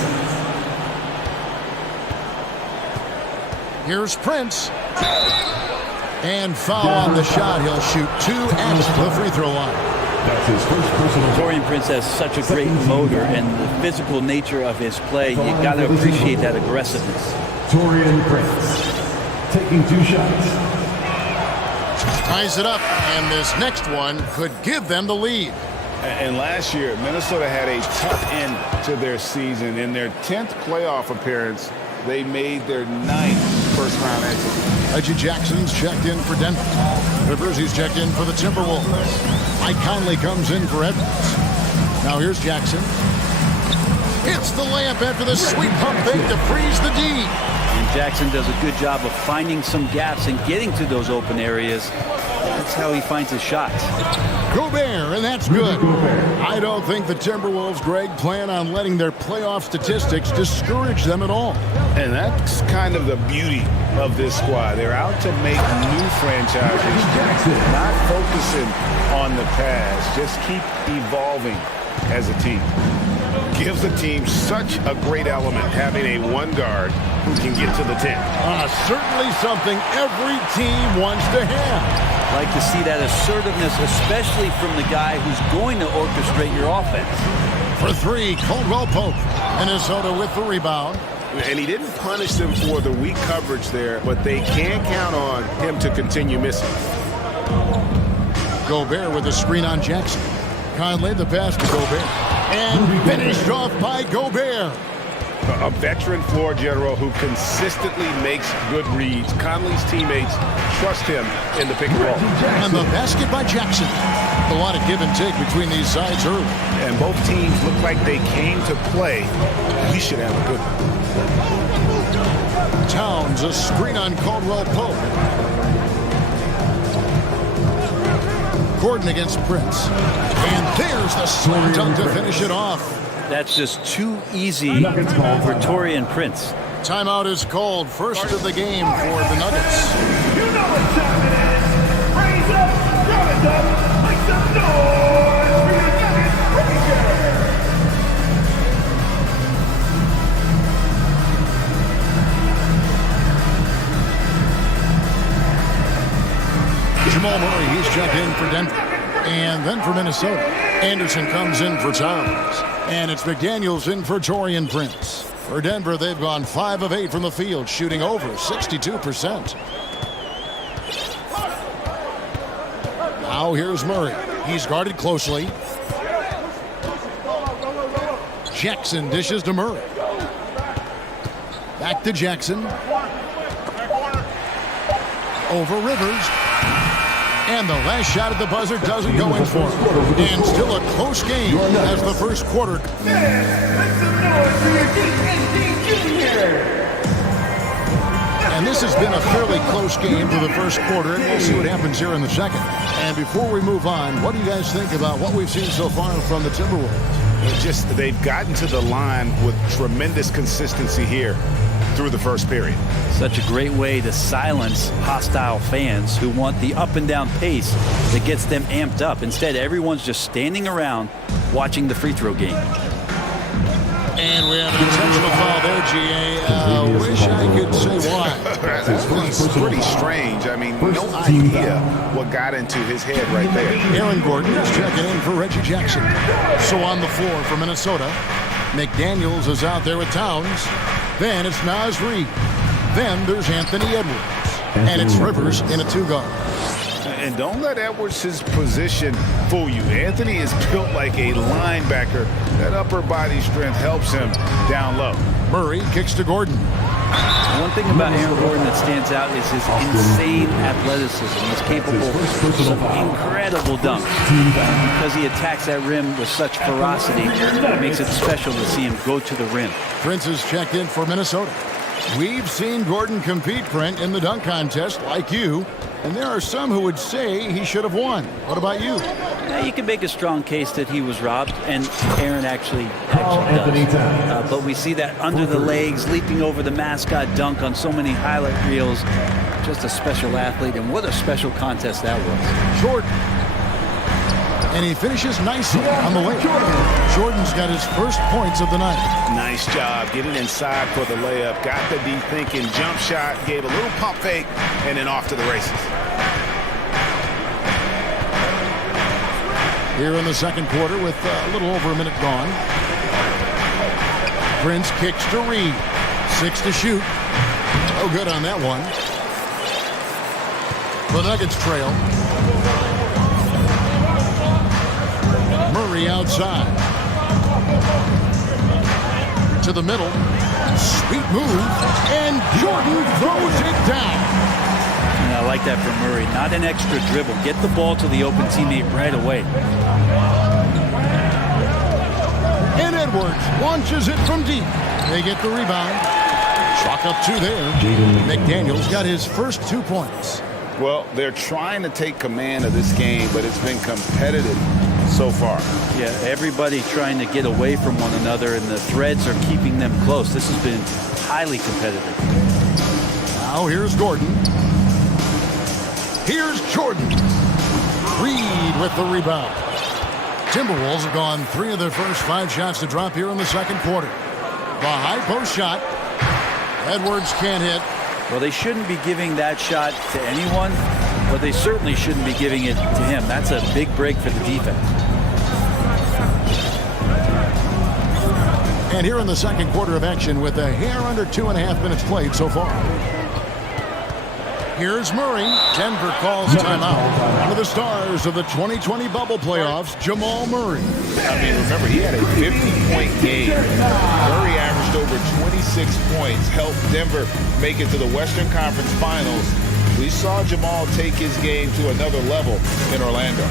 Here's Prince. And foul on the shot. He'll shoot 2 at the free throw line. That's his first personal. Torian Prince has such a great motor and the physical nature of his play. You got to appreciate that aggressiveness. Torian Prince taking 2 shots. Ties it up, and this next one could give them the lead. And last year, Minnesota had a tough end to their season. In their 10th playoff appearance, they made their 9th first-round exit. Reggie Jackson's checked in for Denver. Rivers, he's checked in for the Timberwolves. Mike Conley comes in for Edwards. Now here's Jackson. Hits the layup after the sweet pump fake to freeze the D. And Jackson does a good job of finding some gaps and getting to those open areas. That's how he finds his shots. Gobert, and that's good. I don't think the Timberwolves, Greg, plan on letting their playoff statistics discourage them at all. And that's kind of the beauty of this squad. They're out to make new franchises, not focusing on the past. Just keep evolving as a team. Gives the team such a great element having a one guard who can get to the 10. Certainly something every team wants to have. Like to see that assertiveness, especially from the guy who's going to orchestrate your offense. For three, Caldwell Pope. Minnesota with the rebound. And he didn't punish them for the weak coverage there, but they can count on him to continue missing. Gobert with a screen on Jackson. Conley the pass to Gobert. And finished off by Gobert. A veteran floor general who consistently makes good reads. Conley's teammates trust him in the pick and roll. And the basket by Jackson. A lot of give and take between these sides early. And both teams look like they came to play. We should have a good one. Towns, a screen on Caldwell Pope. Gordon against Prince. And there's the slam dunk to finish it off. That's just too easy for Torian Prince. Timeout is called. First of the game for the Nuggets. You know what time it is. Raise up, throw it up, make some noise for your Nuggets Rangers. Jamal Murray, he's checked in for Denver. And then for Minnesota, Anderson comes in for Towns. And it's McDaniels in for Torian Prince. For Denver, they've gone 5 of 8 from the field, shooting over 62%. Now here's Murray. He's guarded closely. Jackson dishes to Murray. Back to Jackson. Over Rivers. And the last shot at the buzzer doesn't go in for him. And still a close game as the first quarter. Make some noise for your Junior. And this has been a fairly close game for the first quarter, and we'll see what happens here in the second. And before we move on, what do you guys think about what we've seen so far from the Timberwolves? They've gotten to the line with tremendous consistency here through the first period. Such a great way to silence hostile fans who want the up and down pace that gets them amped up. Instead, everyone's just standing around watching the free throw game. And we have an intentional foul there, G.A. Wish I could say why. That's pretty strange. I mean, no idea what got into his head right there. Aaron Gordon is checking in for Reggie Jackson. So on the floor for Minnesota, McDaniels is out there with Towns. Then it's Naz Reid. Then there's Anthony Edwards. And it's Rivers in a 2-guard. And don't let Edwards' position fool you. Anthony is built like a linebacker. That upper body strength helps him down low. Murray kicks to Gordon. One thing about Aaron Gordon that stands out is his insane athleticism. He's capable of some incredible dunks. Because he attacks that rim with such ferocity, it makes it special to see him go to the rim. Prince is checked in for Minnesota. We've seen Gordon compete, Brent, in the dunk contest like you, and there are some who would say he should have won. What about you? Yeah, you can make a strong case that he was robbed, and Aaron actually does. But we see that under the legs, leaping over the mascot dunk on so many highlight reels. Just a special athlete, and what a special contest that was. Jordan. And he finishes nicely on the layup. Jordan's got his first points of the night. Nice job getting inside for the layup. Got the deep thinking jump shot, gave a little pump fake, and then off to the races. Here in the second quarter with a little over a minute gone. Prince kicks to Reid. 6 to shoot. No good on that one. The Nuggets trail. Murray outside. To the middle. Sweet move. And Jordan throws it down. And I like that from Murray. Not an extra dribble. Get the ball to the open teammate right away. And Edwards launches it from deep. They get the rebound. Chalk up 2 there. McDaniels got his first 2 points. Well, they're trying to take command of this game, but it's been competitive so far. Yeah, everybody trying to get away from one another, and the threads are keeping them close. This has been highly competitive. Now here's Gordon. Here's Jordan. Reed with the rebound. Timberwolves have gone 3 of their first 5 shots to drop here in the second quarter. The high post shot. Edwards can't hit. Well, they shouldn't be giving that shot to anyone, but they certainly shouldn't be giving it to him. That's a big break for the defense. And here in the second quarter of action with a hair under 2.5 minutes played so far. Here's Murray. Denver calls timeout. One of the stars of the 2020 bubble playoffs, Jamal Murray. I mean, remember, he had a 50-point game. Murray averaged over 26 points, helped Denver make it to the Western Conference Finals. We saw Jamal take his game to another level in Orlando.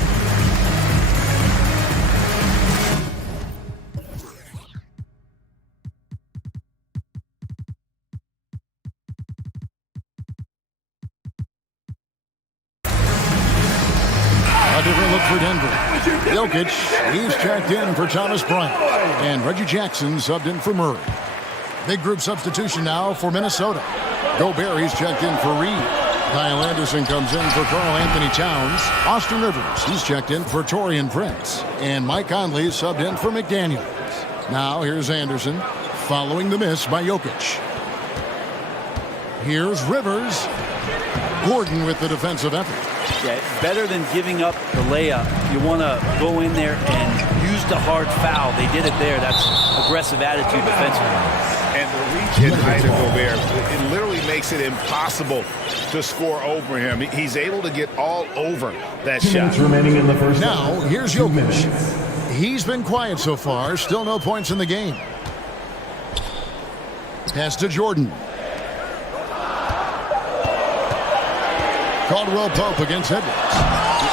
A different look for Denver. Jokic, he's checked in for Thomas Bryant. And Reggie Jackson subbed in for Murray. Big group substitution now for Minnesota. Gobert, he's checked in for Reed. Kyle Anderson comes in for Karl Anthony Towns. Austin Rivers, he's checked in for Taurean Prince. And Mike Conley subbed in for McDaniels. Now here's Anderson following the miss by Jokic. Here's Rivers. Gordon with the defensive effort. Yeah, better than giving up the layup. You want to go in there and use the hard foul. They did it there. That's aggressive attitude defensively. And the reach and height of Gobert, it literally makes it impossible to score over him. He's able to get all over that 2 shot. minutes remaining in the first. Now here's Jokic. He's been quiet so far. Still no points in the game. Pass to Jordan. Caldwell Pope against Edwards.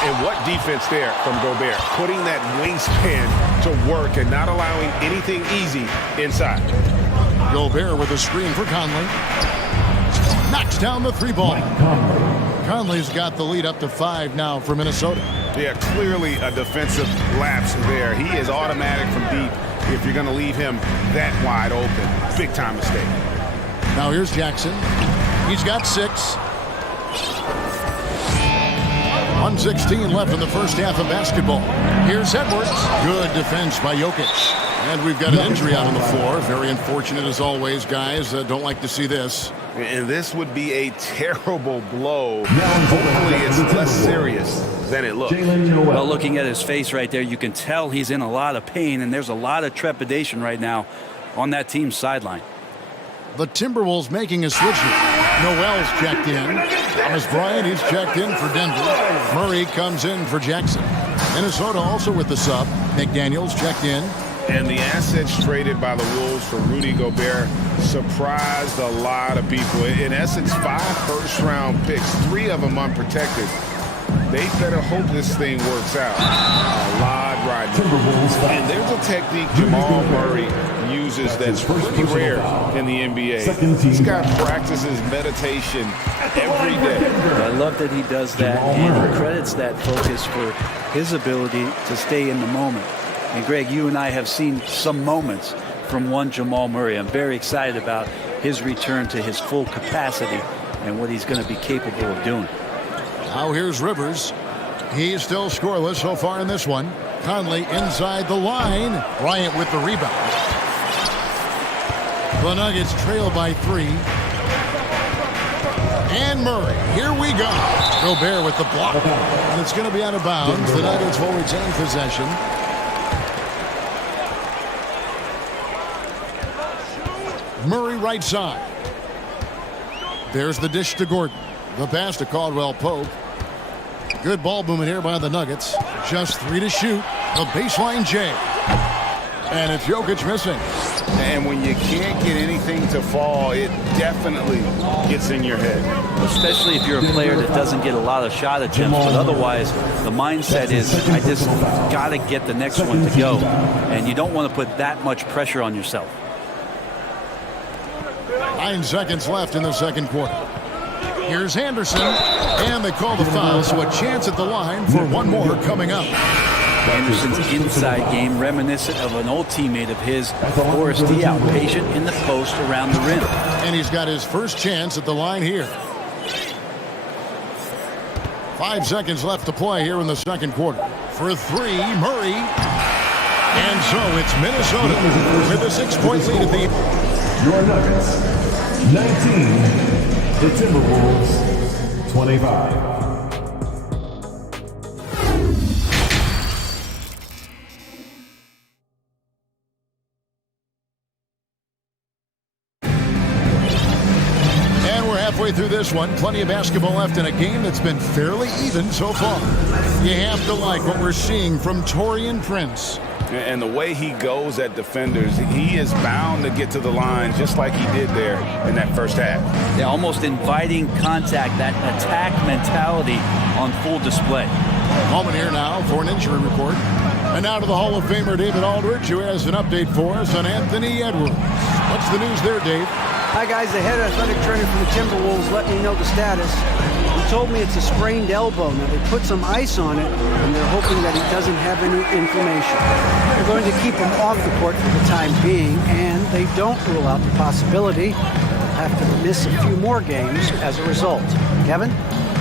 And what defense there from Gobert, putting that wingspan to work and not allowing anything easy inside. Gobert with a screen for Conley. Knocks down the 3-ball. Conley's got the lead up to 5 now for Minnesota. Yeah, clearly a defensive lapse there. He is automatic from deep if you're going to leave him that wide open. Big time mistake. Now here's Jackson. He's got 6. 1:16 left in the first half of basketball. Here's Edwards. Good defense by Jokic. And we've got an injury out on the floor. Very unfortunate as always, guys. Don't like to see this. And this would be a terrible blow. Hopefully it's less serious than it looks. Well, looking at his face right there, you can tell he's in a lot of pain, and there's a lot of trepidation right now on that team's sideline. The Timberwolves making a switch here. Noel's checked in. Thomas Bryant, he's checked in for Denver. Murray comes in for Jackson. Minnesota also with the sub. McDaniels checked in. And the assets traded by the Wolves for Rudy Gobert surprised a lot of people. In essence, 5 first-round picks, 3 of them unprotected. They better hope this thing works out. A lot riding. And there's a technique Jamal Murray uses that's pretty rare in the NBA. This guy practices meditation every day. I love that he does that, and he credits that focus for his ability to stay in the moment. And Greg, you and I have seen some moments from one Jamal Murray. I'm very excited about his return to his full capacity and what he's going to be capable of doing. Now here's Rivers. He's still scoreless so far in this one. Conley inside the line. Bryant with the rebound. The Nuggets trail by 3. And Murray. Here we go. Gobert with the block. And it's going to be out of bounds. The Nuggets will retain possession. Murray right side. There's the dish to Gordon. The pass to Caldwell Pope. Good ball movement here by the Nuggets. Just 3 to shoot. The baseline J. And it's Jokic missing. And when you can't get anything to fall, it definitely gets in your head. Especially if you're a player that doesn't get a lot of shot attempts, but otherwise the mindset is, I just got to get the next one to go. And you don't want to put that much pressure on yourself. 9 seconds left in the second quarter. Here's Anderson, and they call the foul, so a chance at the line for one more coming up. Anderson's inside game reminiscent of an old teammate of his, Forrest out patient in the post around the rim. And he's got his first chance at the line here. 5 seconds left to play here in the second quarter. For three, Murray. And so it's Minnesota with a 6-point lead at the end. Your Nuggets, 19. The Timberwolves, 25. Halfway through this one, plenty of basketball left in a game that's been fairly even so far. You have to like what we're seeing from Taurean Prince. And the way he goes at defenders, he is bound to get to the line just like he did there in that first half. Yeah, almost inviting contact, that attack mentality on full display. Moment here now for an injury report. And now to the Hall of Famer David Aldridge, who has an update for us on Anthony Edwards. What's the news there, Dave? Hi, guys. The head athletic trainer from the Timberwolves let me know the status. He told me it's a sprained elbow. Now, they put some ice on it, and they're hoping that he doesn't have any inflammation. They're going to keep him off the court for the time being, and they don't rule out the possibility he'll have to miss a few more games as a result. Kevin?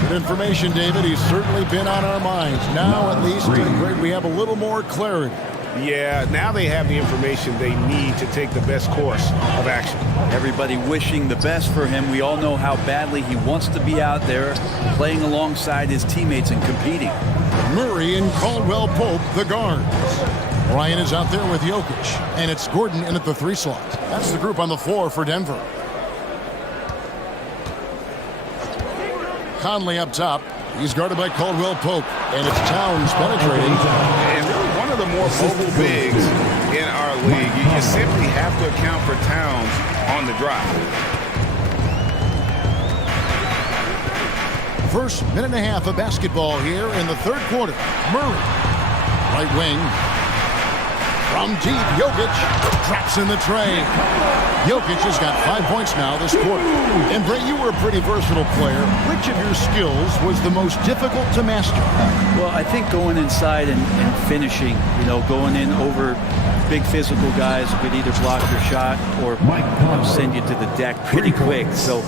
Good information, David. He's certainly been on our minds. Now, at least, great, we have a little more clarity. Yeah, now they have the information they need to take the best course of action. Everybody wishing the best for him. We all know how badly he wants to be out there playing alongside his teammates and competing. Murray and Caldwell Pope, the guards. Ryan is out there with Jokic, and it's Gordon in at the 3 slot. That's the group on the floor for Denver. Conley up top. He's guarded by Caldwell Pope, and it's Towns penetrating. And really one of the more mobile bigs in our league. You simply have to account for Towns on the drive. First minute and a half of basketball here in the third quarter. Murray, right wing. From deep, Jokic traps in the tray. Jokic has got 5 points now this quarter. And Brett, you were a pretty versatile player. Which of your skills was the most difficult to master? Well, I think going inside and finishing, going in over big physical guys who could either block your shot or send you to the deck pretty quick. So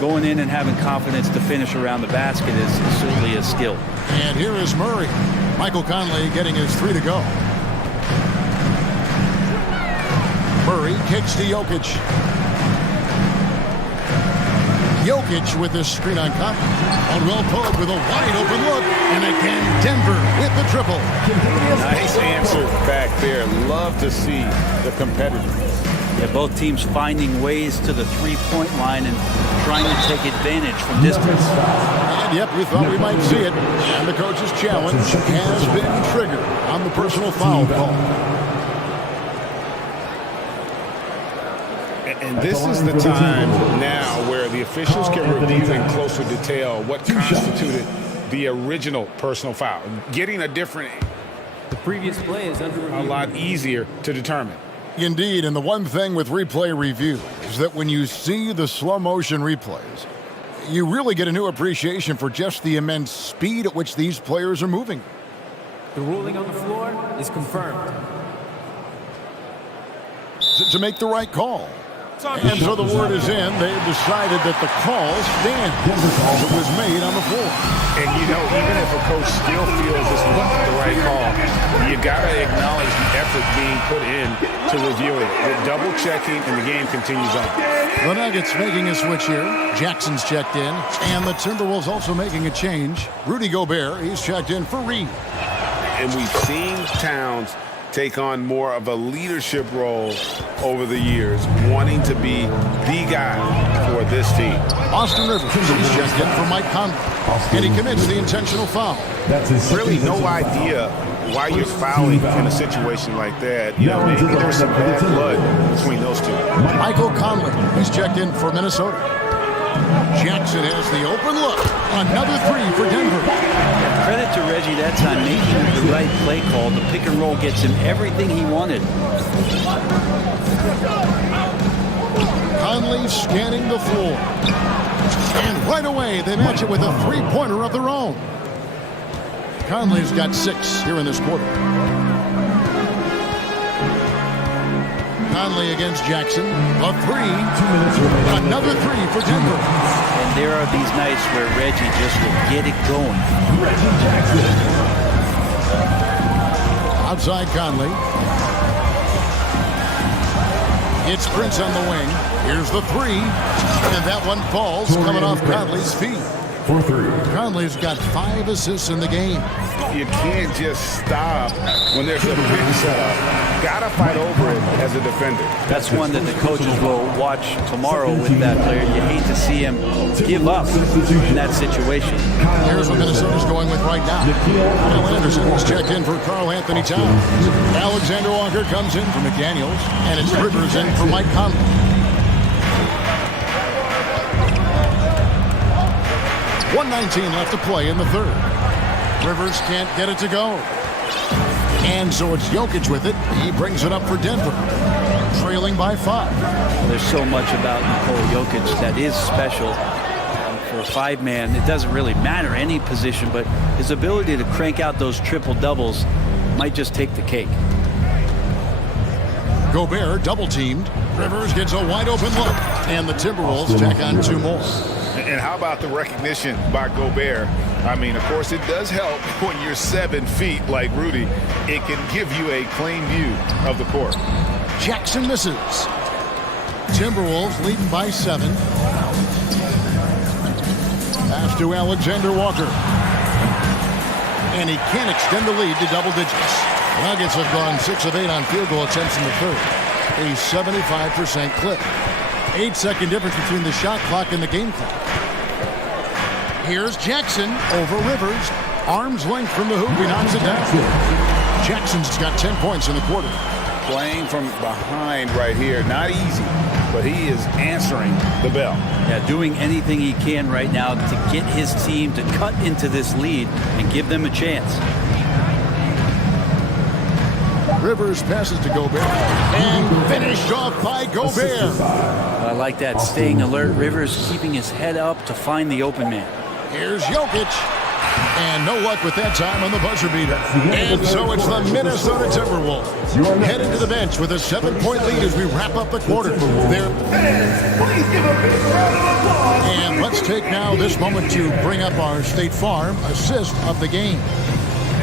going in and having confidence to finish around the basket is certainly a skill. And here is Murray. Michael Conley getting his 3 to go. Murray kicks to Jokic. Jokic with the screen on Conley. Caldwell Pope with a wide open look. And again, Denver with the triple. Nice answer back there. Love to see the competitiveness. Yeah, both teams finding ways to the 3-point line and trying to take advantage from distance. And yep, we thought we might see it. And the coach's challenge has been triggered on the personal foul call. And this is the time now where the officials can review in closer detail what constituted the original personal foul. Getting a different, the previous play is under review. A lot easier to determine. Indeed, and the one thing with replay review is that when you see the slow motion replays, you really get a new appreciation for just the immense speed at which these players are moving. The ruling on the floor is confirmed. To make the right call. And so the word is in. They've decided that the call stands. It was made on the floor. And even if a coach still feels this wasn't the right call, you got to acknowledge the effort being put in to review it. The double checking, and the game continues on. The Nuggets making a switch here. Jackson's checked in. And the Timberwolves also making a change. Rudy Gobert, he's checked in for Reed. And we've seen Towns take on more of a leadership role over the years, wanting to be the guy for this team. Austin Rivers, he's checked in for Mike Conley, and he commits the intentional foul. Really no idea why you're fouling in a situation like that. Maybe there's some bad blood between those two. Michael Conley, he's checked in for Minnesota. Jackson has the open look. Another 3 for Denver. Credit to Reggie that time, making the right play call. The pick and roll gets him everything he wanted. Conley Conley scanning the floor. And right away, they match it with a three-pointer of their own. Conley's got 6 here in this quarter. Conley against Jackson. A 3. Another 3 for Denver. And there are these nights where Reggie just will get it going. Reggie Jackson. Outside Conley. It's Prince on the wing. Here's the 3. And that one falls coming off Conley's feet. For 3. Conley's got 5 assists in the game. You can't just stop when there's a big setup. Gotta fight over it as a defender. That's one that the coaches will watch tomorrow with that player. You hate to see him give up in that situation. Here's what Minnesota's going with right now. Kyle Anderson is checked in for Karl Anthony Towns. Alexander Walker comes in for McDaniels, and it's Rivers in for Mike Conley. .119 left to play in the third. Rivers can't get it to go. And so it's Jokic with it. He brings it up for Denver, trailing by 5. Well, there's so much about Nikola Jokic that is special. For a 5-man, it doesn't really matter any position, but his ability to crank out those triple-doubles might just take the cake. Gobert double-teamed. Rivers gets a wide-open look, and the Timberwolves tack on 2 more. And how about the recognition by Gobert? I mean, of course, it does help when you're 7 feet like Rudy. It can give you a clean view of the court. Jackson misses. Timberwolves leading by 7. Pass to Alexander Walker. And he can't extend the lead to double digits. Nuggets have gone 6 of 8 on field goal attempts in the third. A 75% clip. 8-second difference between the shot clock and the game clock. Here's Jackson over Rivers. Arm's length from the hoop. He knocks it down. Jackson's got 10 points in the quarter. Playing from behind right here. Not easy, but he is answering the bell. Yeah, doing anything he can right now to get his team to cut into this lead and give them a chance. Rivers passes to Gobert. And finished off by Gobert. I like that, staying alert. Rivers keeping his head up to find the open man. Here's Jokic. And no luck with that time on the buzzer beater. And so it's the Minnesota Timberwolves headed to the bench with a 7-point lead as we wrap up the quarter. And let's take now this moment to bring up our State Farm assist of the game.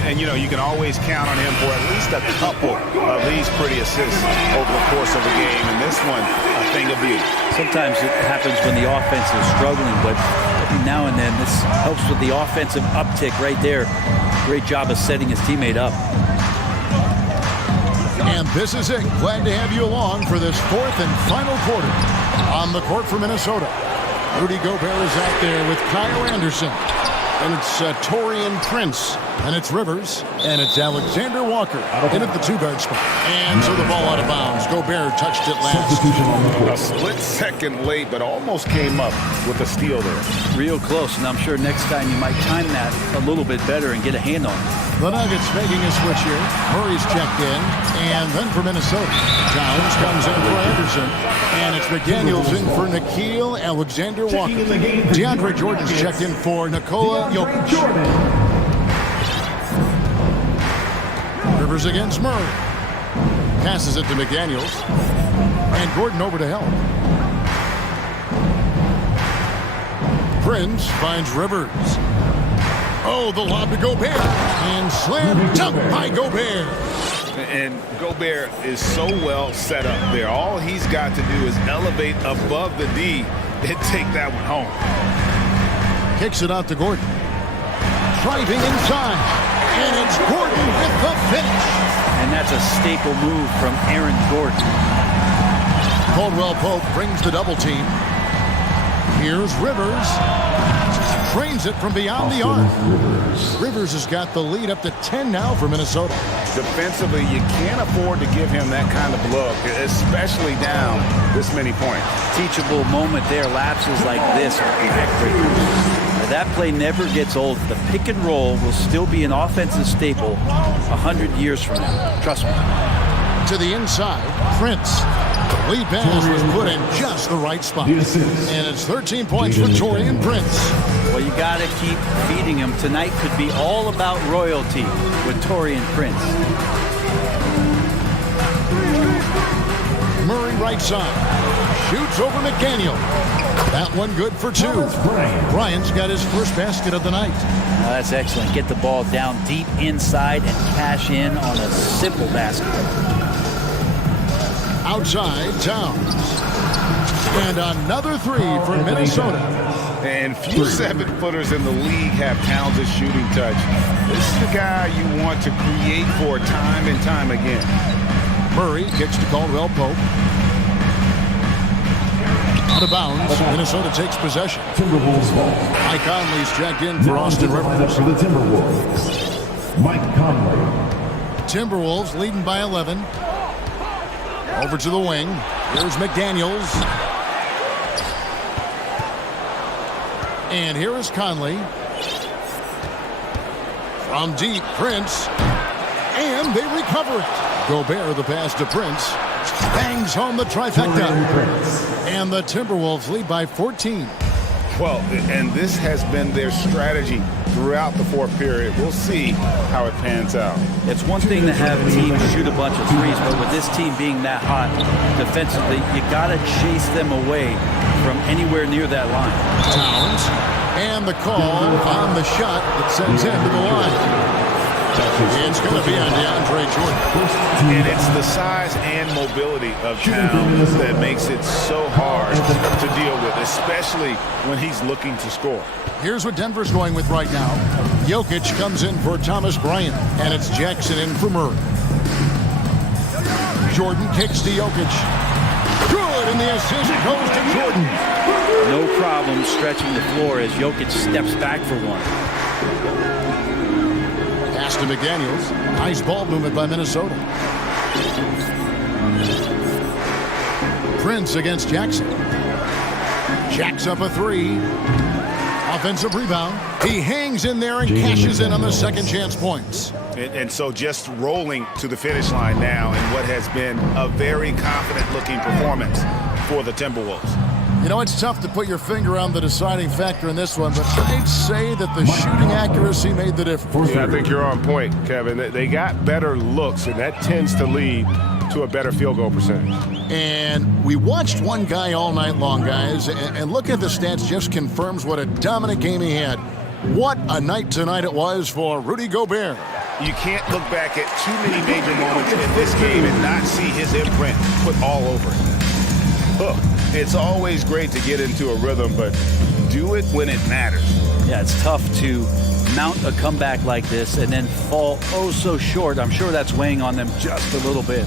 And, you know, you can always count on him for at least a couple of these pretty assists over the course of a game. And this one, a thing of beauty. Sometimes it happens when the offense is struggling, but now and then this helps with the offensive uptick right there. Great job of setting his teammate up. And this is it. Glad to have you along for this 4th and final quarter. On the court for Minnesota, Rudy Gobert is out there with Kyle Anderson. And it's Taurean Prince. And it's Rivers. And it's Alexander Walker in at the 2-guard spot. And so the ball out of bounds. Gobert touched it last. A split second late, but almost came up with a steal there. Real close, and I'm sure next time you might time that a little bit better and get a hand on it. The Nuggets making a switch here. Murray's checked in. And then for Minnesota, Towns comes in for Anderson. And it's McDaniels in for Nickeil Alexander-Walker. DeAndre Jordan's checked in for Nikola Jokic. Rivers against Murray. Passes it to McDaniels. And Gordon over to help. Prince finds Rivers. Oh, the lob to Gobert. And slam dunk by Gobert. And Gobert is so well set up there. All he's got to do is elevate above the D and take that one home. Kicks it out to Gordon. Driving inside. And it's Gordon with the finish. And that's a staple move from Aaron Gordon. Caldwell Pope brings the double team. Here's Rivers. Trains it from beyond the arc. Rivers has got the lead up to 10 now for Minnesota. Defensively, you can't afford to give him that kind of look, especially down this many points. Teachable moment there. Lapses like this are backbreakers. That play never gets old. The pick and roll will still be an offensive staple 100 years from now. Trust me. To the inside, Prince. Lead pass was put in just the right spot. And it's 13 points for Taurean Prince. Well, you got to keep feeding him. Tonight could be all about royalty with Taurean Prince. Murray right side. Shoots over McDaniel. That one good for two. Bryant's got his first basket of the night. Well, that's excellent. Get the ball down deep inside and cash in on a simple basket. Outside, Towns. And another three for Minnesota. And few 7-footers in the league have Towns' shooting touch. This is the guy you want to create for time and time again. Murray kicks to Caldwell Pope. Out of bounds, Minnesota takes possession. Timberwolves ball. Mike Conley's checked in for Austin Rivers. For the Timberwolves, Mike Conley. Timberwolves leading by 11. Over to the wing. Here's McDaniels. And here is Conley. From deep, Prince. And they recover it. Gobert, the pass to Prince. Bangs home the trifecta. And the Timberwolves lead by 14. Well, and this has been their strategy throughout the fourth period. We'll see how it pans out. It's one thing to have teams shoot a bunch of threes, but with this team being that hot defensively, you got to chase them away from anywhere near that line. Towns. And the call on the shot that sends him to the line. It's going to be on DeAndre Jordan. And it's the size and mobility of Towns that makes it so hard to deal with, especially when he's looking to score. Here's what Denver's going with right now. Jokic comes in for Thomas Bryant, and it's Jackson in for Murray. Jordan kicks to Jokic. Good, and the assist goes to Jordan. No problem stretching the floor as Jokic steps back for one. Pass to McDaniels. Nice ball movement by Minnesota. Prince against Jackson. Jacks up a three. Offensive rebound. He hangs in there and cashes in on the second chance points. And so just rolling to the finish line now in what has been a very confident-looking performance for the Timberwolves. You know, it's tough to put your finger on the deciding factor in this one, but I'd say that the shooting accuracy made the difference. Yeah, I think you're on point, Kevin. They got better looks, and that tends to lead to a better field goal percentage. And we watched one guy all night long, guys, and look at the stats just confirms what a dominant game he had. What a night tonight it was for Rudy Gobert. You can't look back at too many major moments in this game and not see his imprint put all over it. Look, it's always great to get into a rhythm, but do it when it matters. Yeah, it's tough to mount a comeback like this and then fall oh so short. I'm sure that's weighing on them just a little bit.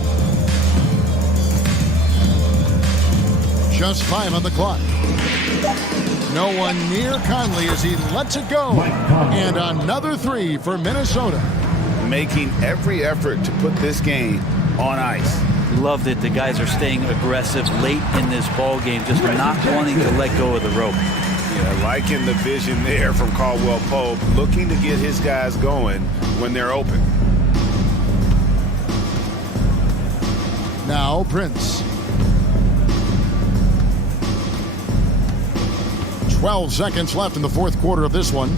Just 5 on the clock. No one near Conley as he lets it go. And another three for Minnesota. Making every effort to put this game on ice. Loved it. The guys are staying aggressive late in this ball game, just not wanting to let go of the rope. Yeah, liking the vision there from Caldwell Pope, looking to get his guys going when they're open. Now Prince. 12 seconds left in the fourth quarter of this one.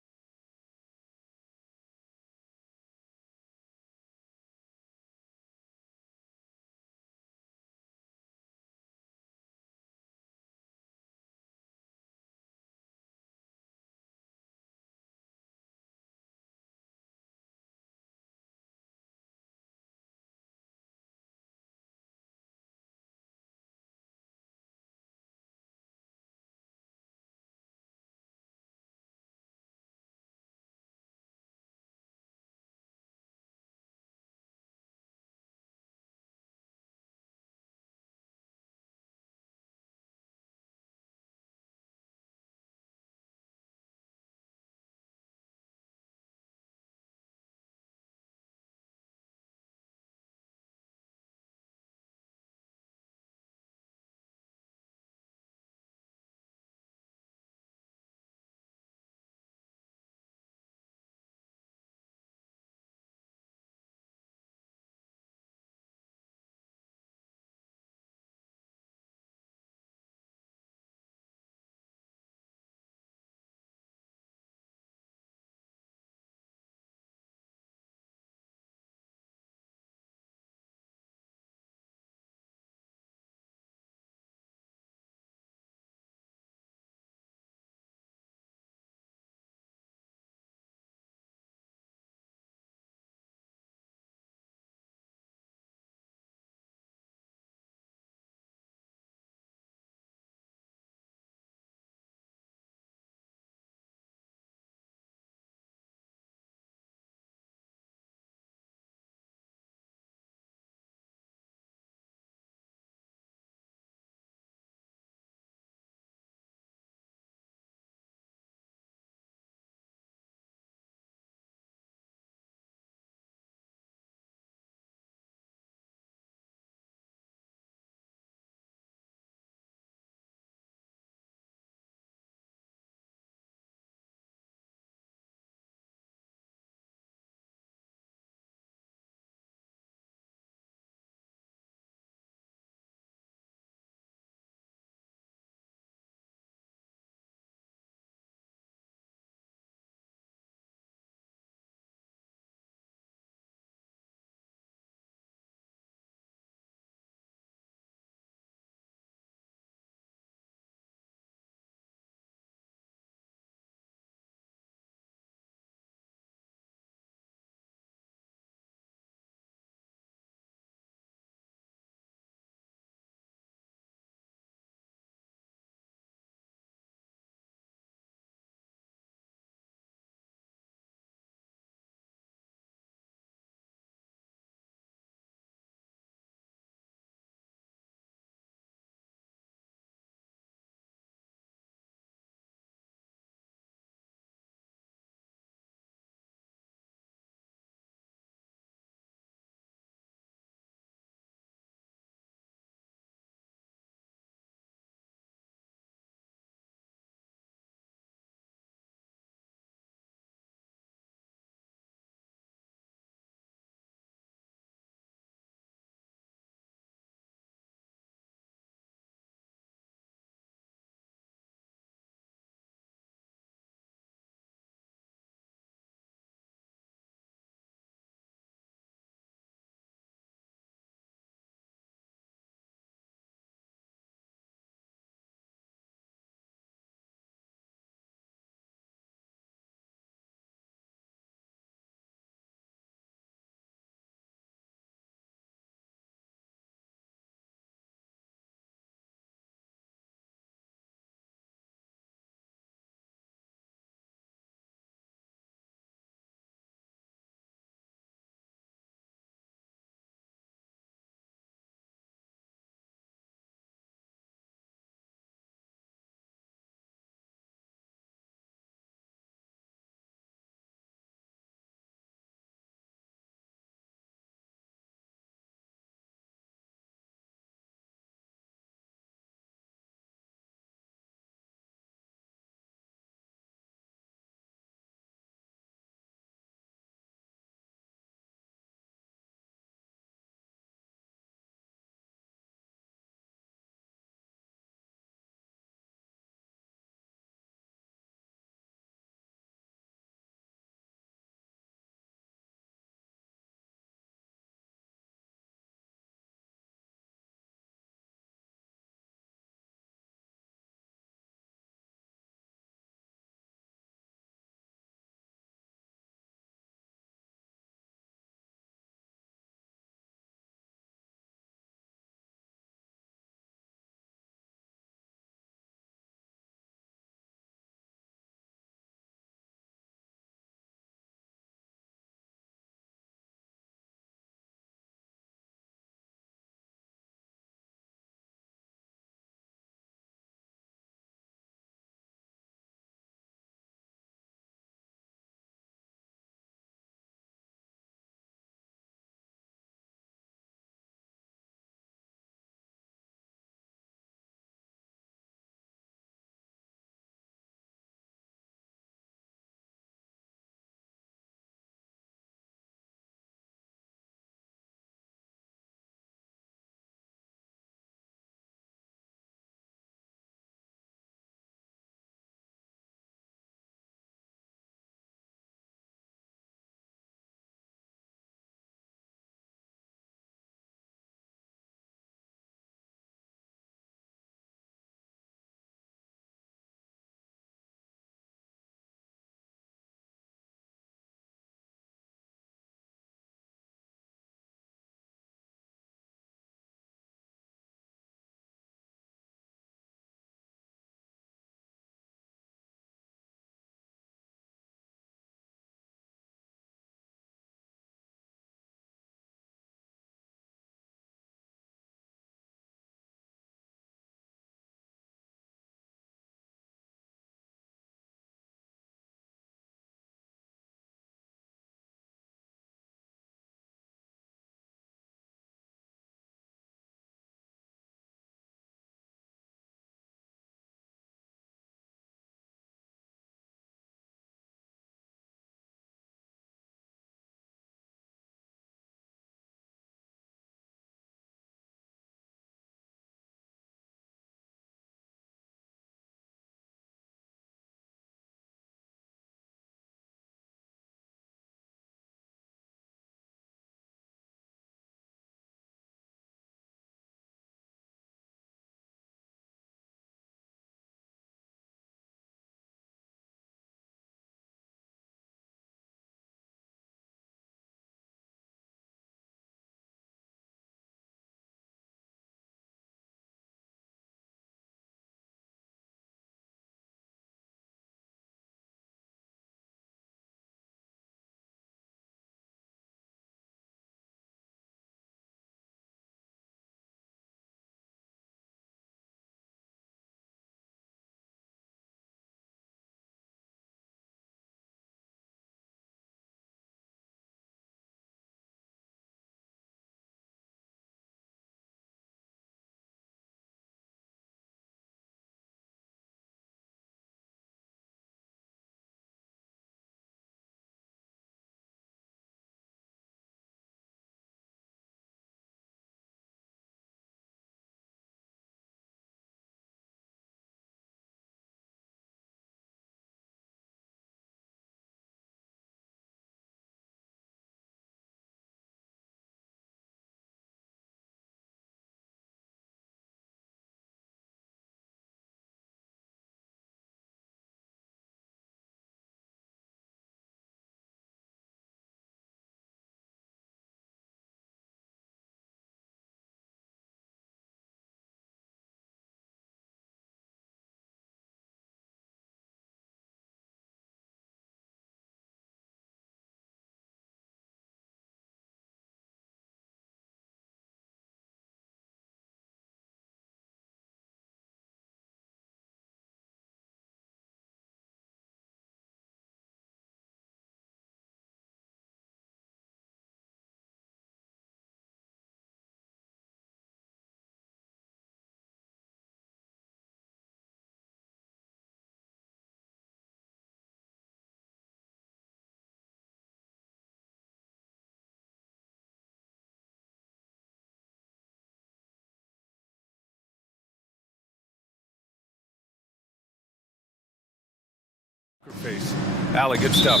Face. Allie, good stuff.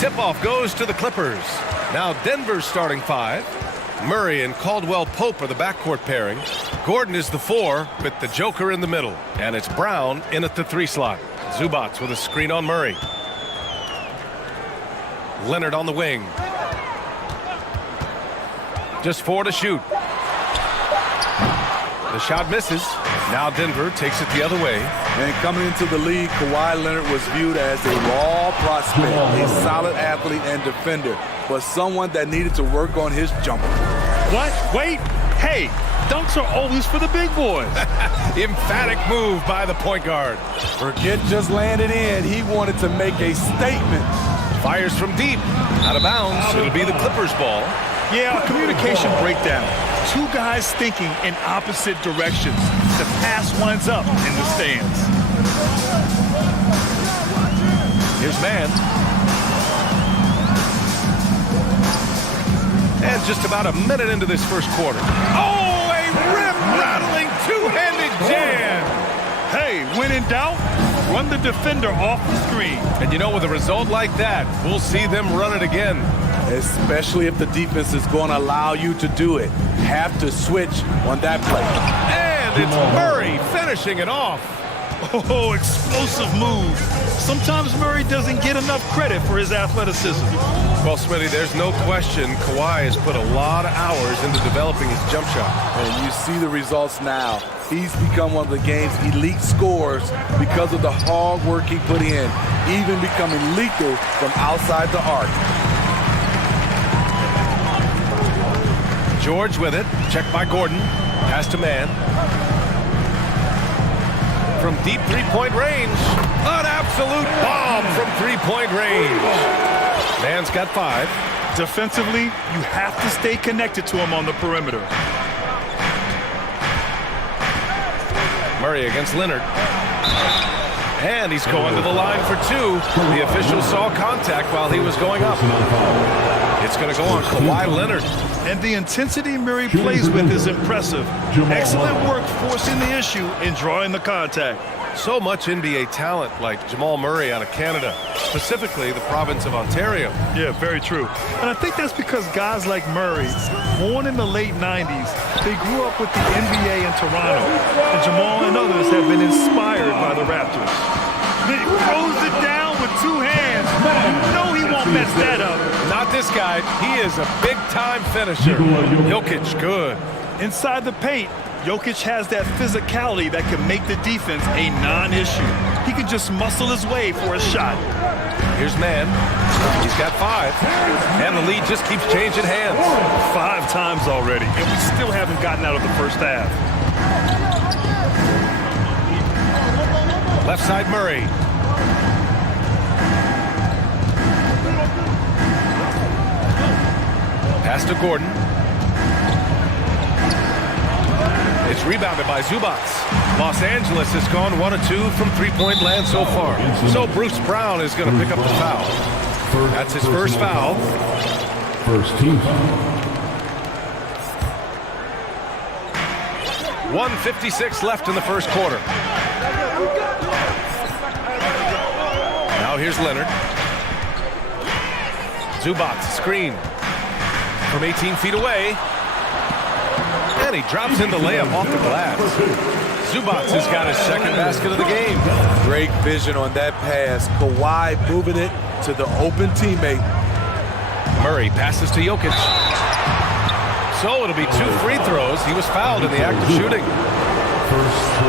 Tip-off goes to the Clippers. Now Denver's starting five. Murray and Caldwell Pope are the backcourt pairing. Gordon is the 4 with the Joker in the middle. And it's Brown in at the 3 slot. Zubats with a screen on Murray. Leonard on the wing. Just 4 to shoot. The shot misses. Now Denver takes it the other way. And coming into the league, Kawhi Leonard was viewed as a raw prospect, a solid athlete and defender, but someone that needed to work on his jumper. What? Wait. Hey, dunks are always for the big boys. Emphatic move by the point guard. Forget just landed in. He wanted to make a statement. Fires from deep. Out of bounds. It'll be the Clippers' ball. Yeah, a communication breakdown. Two guys thinking in opposite directions. The pass winds up in the stands. Here's Mann. And just about a minute into this first quarter. Oh, a rim-rattling two-handed jam. Hey, when in doubt, run the defender off the screen. And you know, with a result like that, we'll see them run it again. Especially if the defense is going to allow you to do it. Have to switch on that play. And it's Murray finishing it off. Oh, explosive move. Sometimes Murray doesn't get enough credit for his athleticism. Well, Smitty, there's no question Kawhi has put a lot of hours into developing his jump shot. And you see the results now. He's become one of the game's elite scorers because of the hard work he put in, even becoming lethal from outside the arc. George with it. Checked by Gordon. Pass to Mann. From deep three-point range. An absolute bomb from three-point range. Mann's got 5. Defensively, you have to stay connected to him on the perimeter. Murray against Leonard. And he's going to the line for 2. The official saw contact while he was going up. It's going to go on Kawhi Leonard. And the intensity Murray plays with is impressive. Excellent work forcing the issue and drawing the contact. So much NBA talent like Jamal Murray out of Canada, specifically the province of Ontario. Yeah, very true. And I think that's because guys like Murray, born in the late 90s, they grew up with the NBA in Toronto. And Jamal and others have been inspired by the Raptors. He throws it down with 2 hands. You know he won't mess that up. Not this guy. He is a big-time finisher. Jokic, good. Inside the paint, Jokic has that physicality that can make the defense a non-issue. He can just muscle his way for a shot. Here's Mann. He's got 5. And the lead just keeps changing hands. 5 times already, and we still haven't gotten out of the first half. Left side Murray. Pass to Gordon. It's rebounded by Zubats. Los Angeles has gone 1 of 2 from three-point land so far. So Bruce Brown is going to pick up the foul. That's his first foul. First team. 1:56 left in the first quarter. Now here's Leonard. Zubats, screen. From 18 feet away. And he drops in the layup off the glass. Zubats has got his second basket of the game. Great vision on that pass. Kawhi moving it to the open teammate. Murray passes to Jokic. So it'll be 2 free throws. He was fouled in the act of shooting.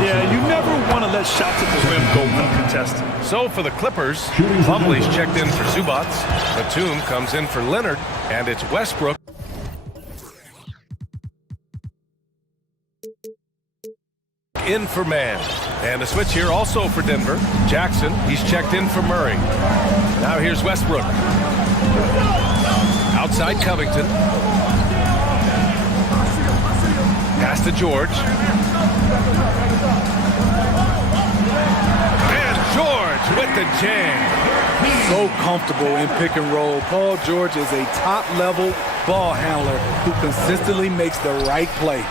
Yeah, you never want to let shots at the rim go uncontested. So for the Clippers, Plumlee's checked in for Zubats. Batum comes in for Leonard. And it's Westbrook. In for Mann. And a switch here also for Denver. Jackson, he's checked in for Murray. Now here's Westbrook. Outside Covington. Pass to George. And George with the jam. So comfortable in pick and roll. Paul George is a top-level ball handler who consistently makes the right play.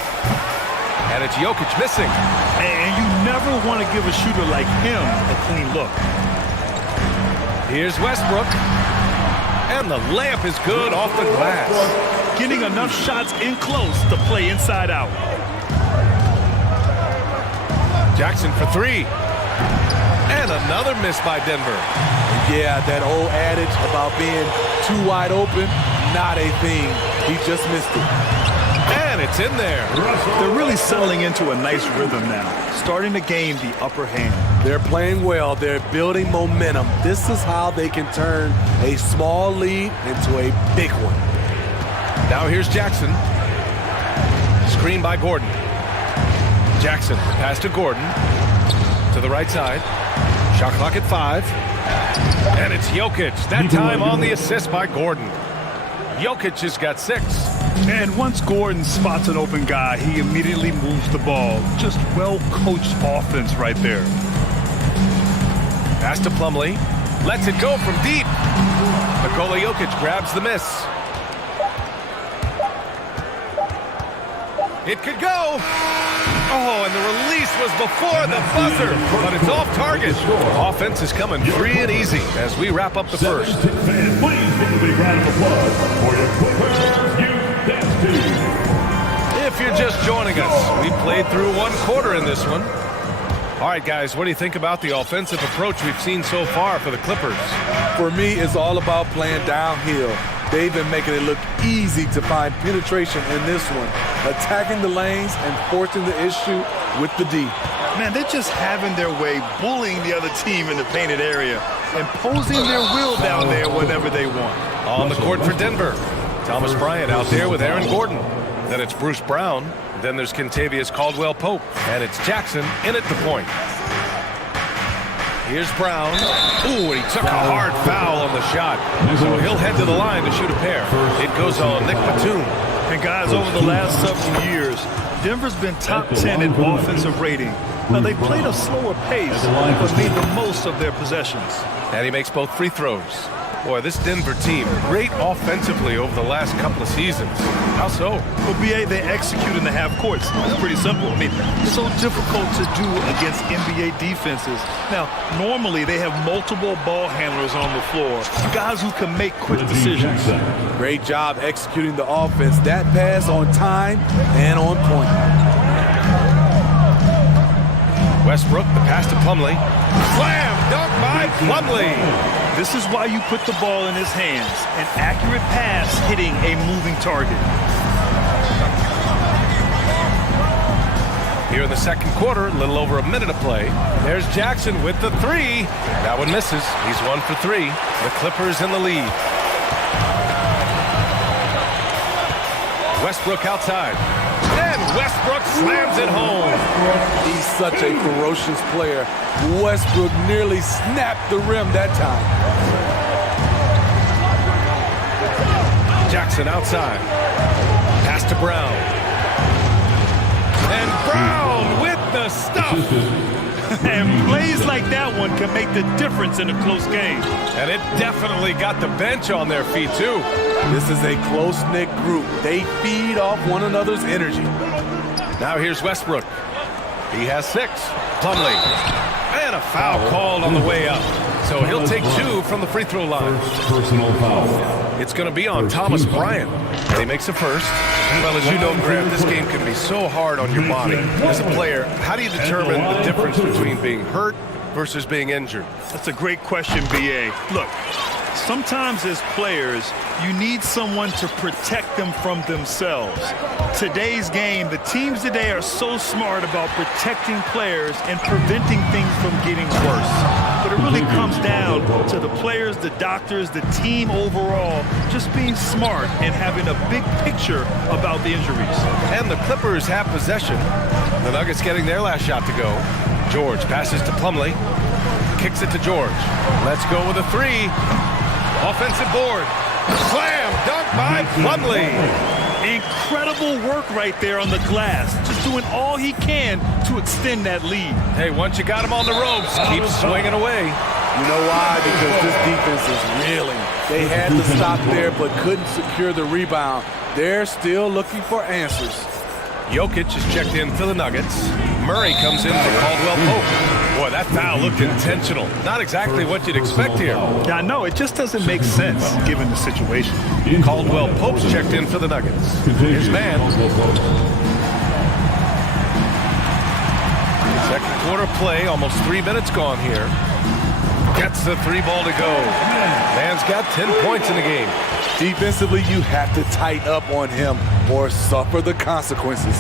And it's Jokic missing. And you never want to give a shooter like him a clean look. Here's Westbrook. And the layup is good off the glass. Getting enough shots in close to play inside out. Jackson for three. And another miss by Denver. Yeah, that old adage about being too wide open, not a thing. He just missed it. And it's in there. They're really settling into a nice rhythm now, starting to gain the upper hand. They're playing well. They're building momentum. This is how they can turn a small lead into a big one. Now here's Jackson. Screen by Gordon. Jackson, pass to Gordon. To the right side. Shot clock at 5. And it's Jokic. That time on the assist by Gordon. Jokic has got 6. And once Gordon spots an open guy, he immediately moves the ball. Just well-coached offense right there. Pass to Plumlee. Lets it go from deep. Nikola Jokic grabs the miss. It could go. Oh, and the release was before the buzzer, but it's off target. Offense is coming free and easy as we wrap up the first. Fans, please give a big round of applause for your Clippers youth dance team. If you're just joining us, we played through one quarter in this one. All right, guys, what do you think about the offensive approach we've seen so far for the Clippers? For me, it's all about playing downhill. They've been making it look easy to find penetration in this one, attacking the lanes and forcing the issue with the D. Man, they're just having their way, bullying the other team in the painted area, imposing their will down there whenever they want. On the court for Denver, Thomas Bryant out there with Aaron Gordon. Then it's Bruce Brown. Then there's Kentavious Caldwell-Pope. And it's Jackson in at the point. Here's Brown. Ooh, and he took a hard foul on the shot. So he'll head to the line to shoot a pair. It goes on Nick Batum. And guys, over the last several years, Denver's been top 10 in offensive rating. Now, they played a slower pace, but made the most of their possessions. And he makes both free throws. Boy, this Denver team, great offensively over the last couple of seasons. How so? Well, BA, they execute in the half courts. It's pretty simple. I mean, it's so difficult to do against NBA defenses. Now, normally they have multiple ball handlers on the floor, guys who can make quick decisions. Great job executing the offense. That pass on time and on point. Westbrook, the pass to Plumlee. Slam dunk by Plumlee. This is why you put the ball in his hands. An accurate pass hitting a moving target. Here in the second quarter, a little over a minute of play. There's Jackson with the three. That one misses. He's 1 for 3. The Clippers in the lead. Westbrook outside. And Westbrook slams it home. He's such a ferocious player. Westbrook nearly snapped the rim that time. Jackson outside. Pass to Brown. And Brown with the stuff. And plays like that one can make the difference in a close game. And it definitely got the bench on their feet, too. This is a close-knit group. They feed off one another's energy. Now here's Westbrook. He has 6. Plumlee. And a foul called on the way up. So he'll take 2 from the free throw line. Personal foul. It's going to be on Thomas Bryant. And he makes a first. Well, as you know, Graham, this game can be so hard on your body. As a player, how do you determine the difference between being hurt versus being injured? That's a great question, BA. Look, sometimes as players, you need someone to protect them from themselves. Today's game, the teams today are so smart about protecting players and preventing things from getting worse. But it really comes down to the players, the doctors, the team overall, just being smart and having a big picture about the injuries. And the Clippers have possession. The Nuggets getting their last shot to go. George passes to Plumlee. Kicks it to George. Let's go with a 3. Offensive board. Slam dunk by Plumlee. Incredible work right there on the glass. Just doing all he can to extend that lead. Hey, once you got him on the ropes, keep swinging away. You know why? Because this defense is reeling. They had to stop there but couldn't secure the rebound. They're still looking for answers. Jokic is checked in for the Nuggets. Murray comes in for Caldwell Pope. Boy, that foul looked intentional. Not exactly what you'd expect here. Yeah, I know. It just doesn't make sense given the situation. Caldwell Pope's checked in for the Nuggets. His man. Second quarter play, almost 3 minutes gone here. Gets the three ball to go. Man's got 10 points in the game. Defensively, you have to tighten up on him or suffer the consequences.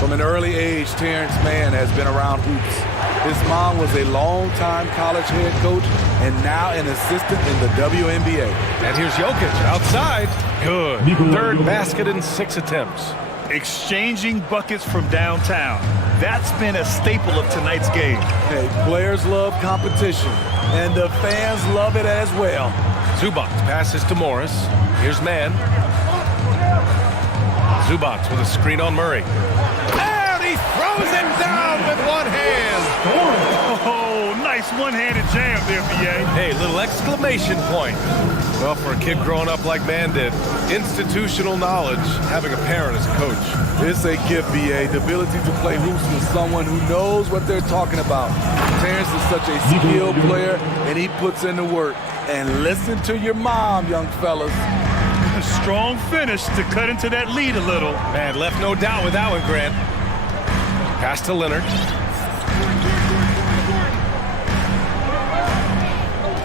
From an early age, Terrence Mann has been around hoops. His mom was a long-time college head coach and now an assistant in the WNBA. And here's Jokic outside. Good. Third basket in 6 attempts. Exchanging buckets from downtown. That's been a staple of tonight's game. Hey, players love competition, and the fans love it as well. Zubac passes to Morris. Here's Mann. Zubac with a screen on Murray. And he throws it down with one hand. Oh, nice one-handed jam there, B.A. Hey, little exclamation point. Well, for a kid growing up like Mann did, institutional knowledge, having a parent as a coach. It's a gift, B.A., the ability to play hoops with someone who knows what they're talking about. Terrence is such a skilled player, and he puts in the work. And listen to your mom, young fellas. A strong finish to cut into that lead a little. Man, left no doubt with that one, Grant. Pass to Leonard.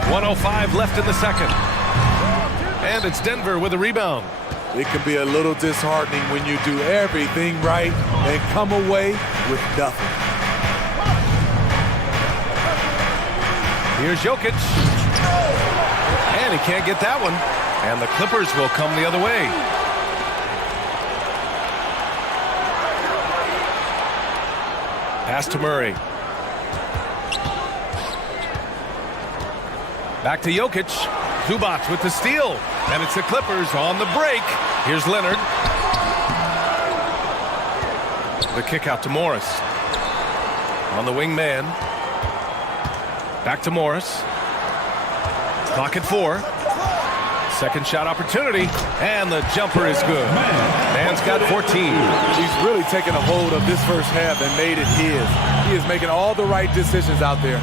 1:05 left in the second. And it's Denver with a rebound. It can be a little disheartening when you do everything right and come away with nothing. Here's Jokic. And he can't get that one. And the Clippers will come the other way. Pass to Murray. Back to Jokic. Zubac with the steal. And it's the Clippers on the break. Here's Leonard. The kick out to Morris. On the wing man. Back to Morris. Clock at 4. Second shot opportunity. And the jumper is good. Man's got 14. He's really taken a hold of this first half and made it his. He is making all the right decisions out there.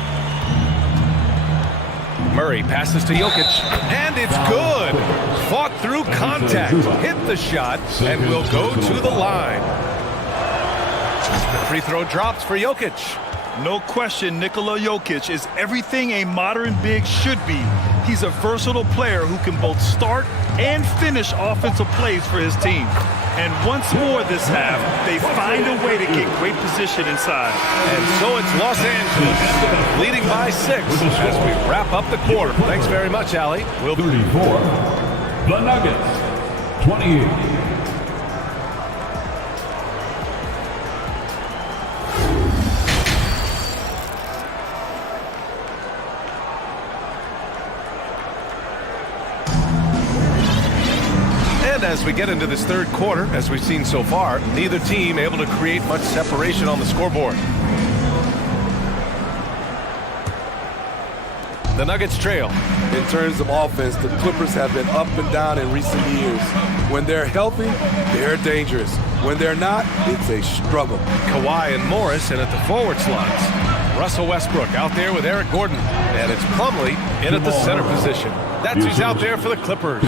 Murray passes to Jokic, and it's good. Fought through contact, hit the shot, and will go to the line. The free throw drops for Jokic. No question, Nikola Jokic is everything a modern big should be. He's a versatile player who can both start and finish offensive plays for his team. And once more this half, they find a way to get great position inside. And so it's Los Angeles leading by 6 as we wrap up the quarter. Thanks very much, Allie. 34. The Nuggets. 28. As we get into this third quarter, as we've seen so far, neither team able to create much separation on the scoreboard. The Nuggets trail. In terms of offense, the Clippers have been up and down in recent years. When they're healthy, they're dangerous. When they're not, it's a struggle. Kawhi and Morris in at the forward slots. Russell Westbrook out there with Eric Gordon. And it's Plumlee in at the center position. That's who's out there for the Clippers.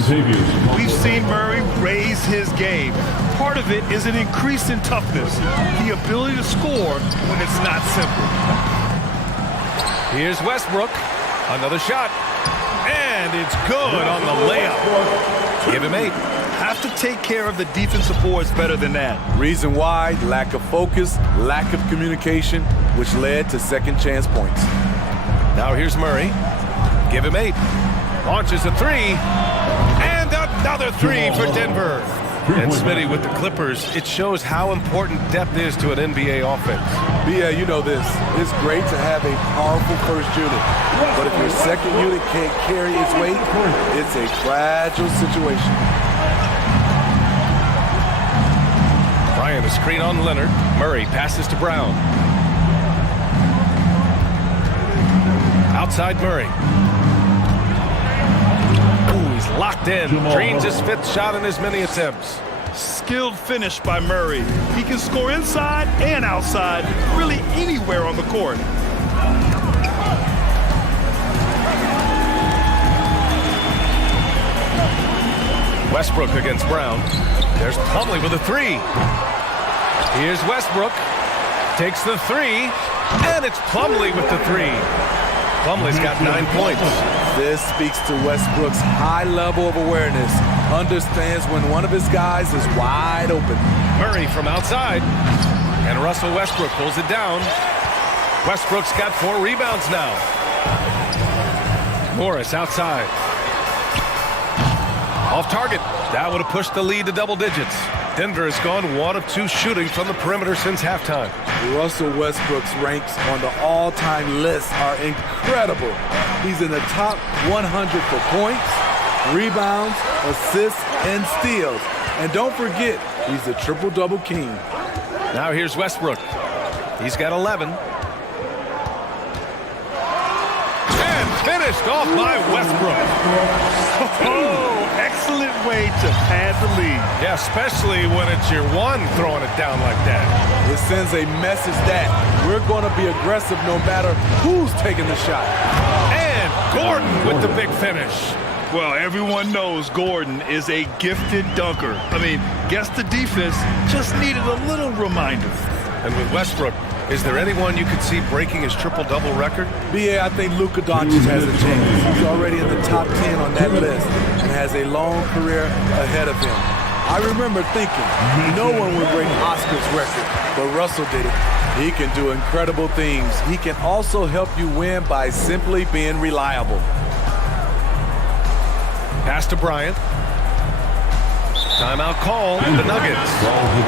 We've seen Murray raise his game. Part of it is an increase in toughness, the ability to score when it's not simple. Here's Westbrook. Another shot. And it's good on the layup. Give him 8. Have to take care of the defensive boards better than that. Reason why, lack of focus, lack of communication, which led to second chance points. Now here's Murray. Give him 8. Launches a 3. And another 3 for Denver. And Smitty with the Clippers, it shows how important depth is to an NBA offense. Yeah, you know this. It's great to have a powerful first unit. But if your second unit can't carry its weight, it's a fragile situation. Bryant, a screen on Leonard. Murray passes to Brown. Outside Murray. Ooh, he's locked in. Drains his 5th shot in as many attempts. Skilled finish by Murray. He can score inside and outside, really anywhere on the court. Westbrook against Brown. There's Plumlee with a three. Here's Westbrook. Takes the three. And it's Plumlee with the three. Plumlee's got 9 points. This speaks to Westbrook's high level of awareness. Understands when one of his guys is wide open. Murray from outside. And Russell Westbrook pulls it down. Westbrook's got 4 rebounds now. Morris outside. Off target. That would have pushed the lead to double digits. Denver has gone 1 of 2 shooting from the perimeter since halftime. Russell Westbrook's ranks on the all-time list are incredible. He's in the top 100 for points, rebounds, assists, and steals. And don't forget, he's the triple-double king. Now here's Westbrook. He's got 11. And finished off by Westbrook. Oh, excellent way to pad the lead. Yeah, especially when it's your one throwing it down like that. It sends a message that we're going to be aggressive no matter who's taking the shot. And Gordon with the big finish. Well, everyone knows Gordon is a gifted dunker. I mean, guess the defense just needed a little reminder. And with Westbrook, is there anyone you could see breaking his triple-double record? BA, I think Luka Doncic has a chance. He's already in the top 10 on that list and has a long career ahead of him. I remember thinking no one would break Oscar's record, but Russell did it. He can do incredible things. He can also help you win by simply being reliable. Pass to Bryant. Timeout call in the Nuggets.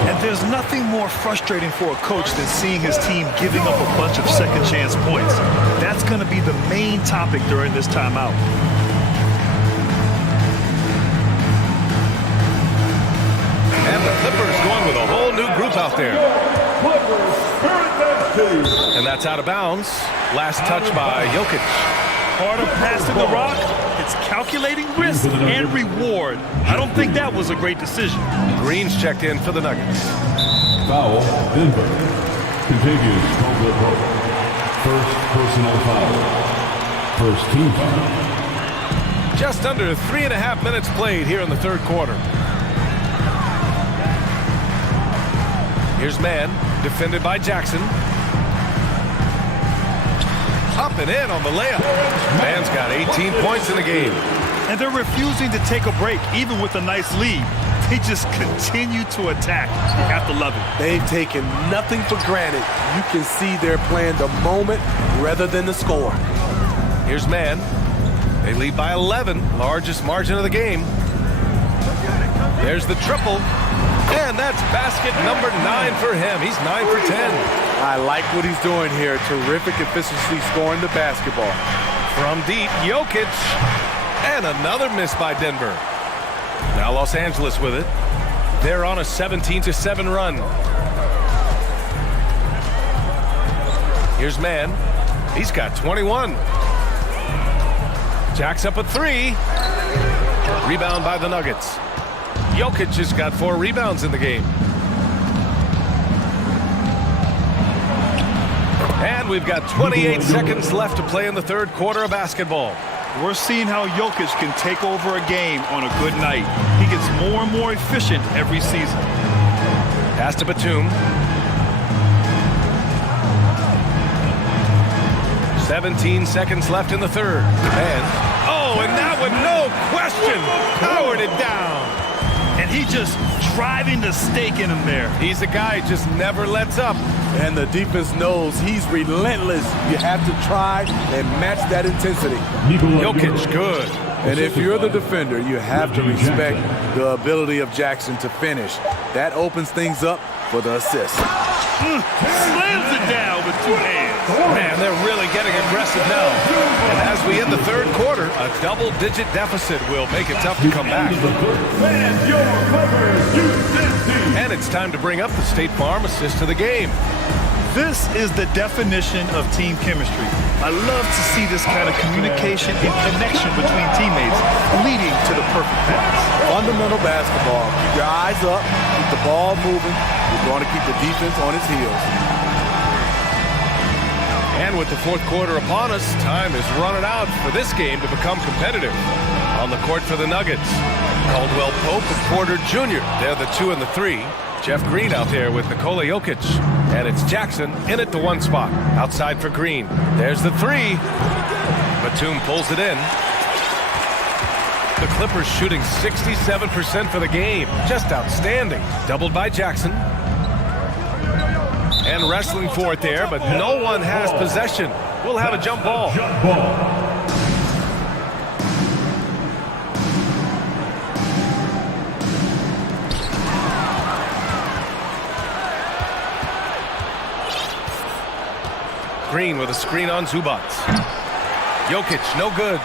And there's nothing more frustrating for a coach than seeing his team giving up a bunch of second chance points. That's going to be the main topic during this timeout. And the Clippers going with a whole new group out there. And that's out of bounds. Last touch by Jokic. Part of passing the rock, it's calculating risk and reward. I don't think that was a great decision. Green's checked in for the Nuggets. Foul, Denver. Continues over the first personal foul. First team foul. Just under 3.5 minutes played here in the third quarter. Here's Mann, defended by Jackson. Up and in on the layup. Mann's got 18 points in the game. And they're refusing to take a break, even with a nice lead. They just continue to attack. You have to love it. They've taken nothing for granted. You can see they're playing the moment rather than the score. Here's Mann. They lead by 11, largest margin of the game. There's the triple. And that's basket number 9 for him. He's 9 for 10. I like what he's doing here. Terrific efficiency scoring the basketball. From deep, Jokic. And another miss by Denver. Now Los Angeles with it. They're on a 17-7 run. Here's Mann. He's got 21. Jacks up a 3. Rebound by the Nuggets. Jokic has got 4 rebounds in the game. And we've got 28 seconds left to play in the third quarter of basketball. We're seeing how Jokic can take over a game on a good night. He gets more and more efficient every season. Pass to Batum. 17 seconds left in the third. And that one, no question, powered it down. And he just driving the stake in him there. He's a guy who just never lets up. And the defense knows he's relentless. You have to try and match that intensity. Jokic, good. And if you're the defender, you have to respect the ability of Jackson to finish. That opens things up for the assist. Slams it down with 2 hands. Man, they're really getting aggressive now. And as we end the third quarter, a double-digit deficit will make it tough to come back. And it's time to bring up the State Farm assist of the game. This is the definition of team chemistry. I love to see this kind of communication and connection between teammates leading to the perfect pass. Fundamental basketball. Keep your eyes up, keep the ball moving. You're going to keep the defense on its heels. And with the fourth quarter upon us, time is running out for this game to become competitive. On the court for the Nuggets, Caldwell Pope and Porter Jr. They're the 2 and the 3. Jeff Green out there with Nikola Jokic. And it's Jackson in at the 1 spot. Outside for Green. There's the 3. Batum pulls it in. The Clippers shooting 67% for the game. Just outstanding. Doubled by Jackson. And wrestling for it there, but no one has possession. We'll have a jump ball. Green with a screen on Zubac. Jokic, no good.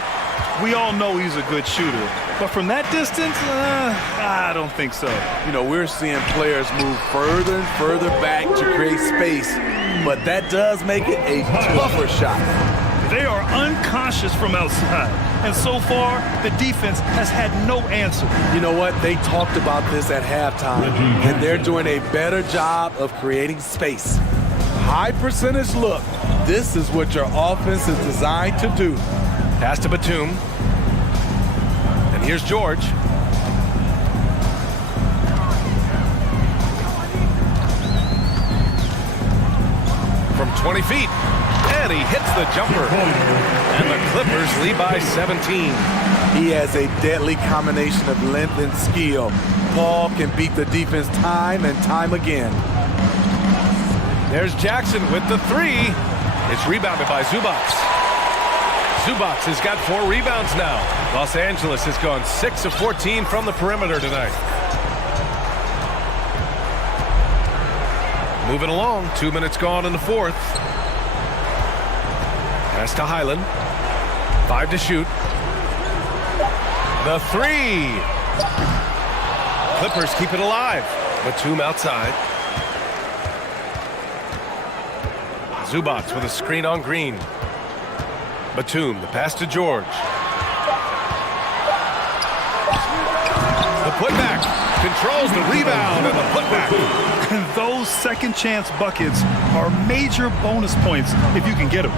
We all know he's a good shooter, but from that distance, I don't think so. You know, we're seeing players move further and further back to create space, but that does make it a tougher shot. They are unconscious from outside, and so far, the defense has had no answer. You know what? They talked about this at halftime, and they're doing a better job of creating space. High percentage look. This is what your offense is designed to do. Pass to Batum. And here's George. From 20 feet. And he hits the jumper. And the Clippers lead by 17. He has a deadly combination of length and skill. Paul can beat the defense time and time again. There's Jackson with the 3. It's rebounded by Zubac. Zubac has got 4 rebounds now. Los Angeles has gone 6 of 14 from the perimeter tonight. Moving along, 2 minutes gone in the fourth. Pass to Highland. 5 to shoot. The 3. Clippers keep it alive. Batum outside. Zubac with a screen on Green. Batum, the pass to George. The putback controls the rebound and the putback. Those second chance buckets are major bonus points if you can get them.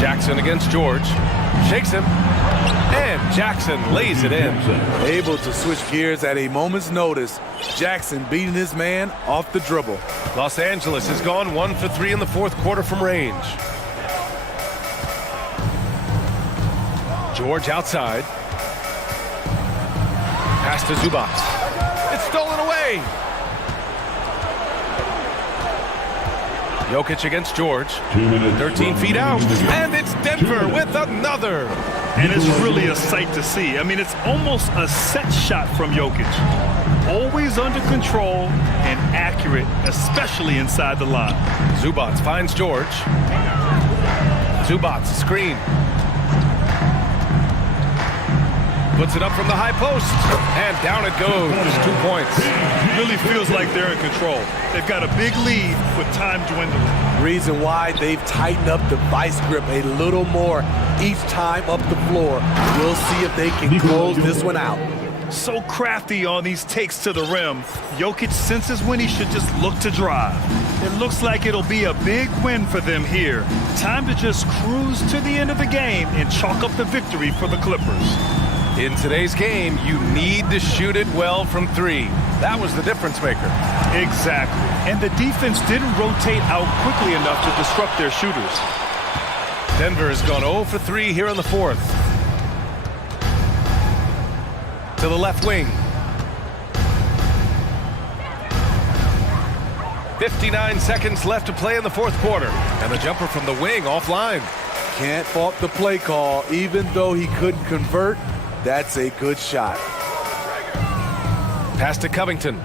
Jackson against George. Shakes him. And Jackson lays it in. Able to switch gears at a moment's notice. Jackson beating his man off the dribble. Los Angeles has gone 1 for 3 in the fourth quarter from range. George outside. Pass to Zubac. It's stolen away. Jokic against George. 13 feet out. And it's Denver with another. And it's really a sight to see. I mean, it's almost a set shot from Jokic. Always under control and accurate, especially inside the line. Zubac finds George. Zubac, screen. Puts it up from the high post. And down it goes. 2 points. It really feels like they're in control. They've got a big lead with time dwindling. Reason why they've tightened up the vice grip a little more each time up the floor. We'll see if they can close this one out. So crafty on these takes to the rim. Jokic senses when he should just look to drive. It looks like it'll be a big win for them here. Time to just cruise to the end of the game and chalk up the victory for the Clippers. In today's game, you need to shoot it well from 3. That was the difference maker. Exactly. And the defense didn't rotate out quickly enough to disrupt their shooters. Denver has gone 0 for 3 here in the fourth. To the left wing. 59 seconds left to play in the fourth quarter. And the jumper from the wing offline. Can't fault the play call. Even though he couldn't convert, that's a good shot. Pass to Covington.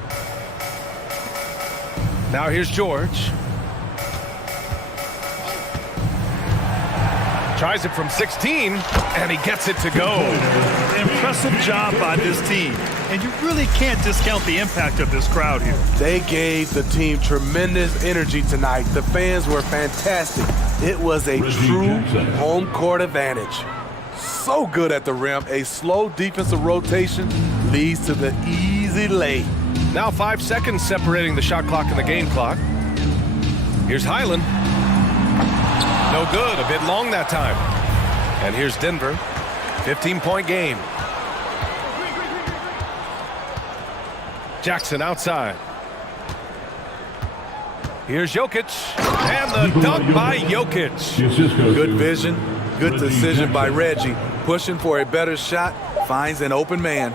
Now here's George. Tries it from 16, and he gets it to go. Impressive job by this team. And you really can't discount the impact of this crowd here. They gave the team tremendous energy tonight. The fans were fantastic. It was a true home court advantage. So good at the rim. A slow defensive rotation leads to the easy lay. Now 5 seconds separating the shot clock and the game clock. Here's Highland. No good, a bit long that time. And here's Denver, 15-point game. Jackson outside. Here's Jokic, and the dunk by Jokic. Good vision, good decision by Reggie. Pushing for a better shot, finds an open man.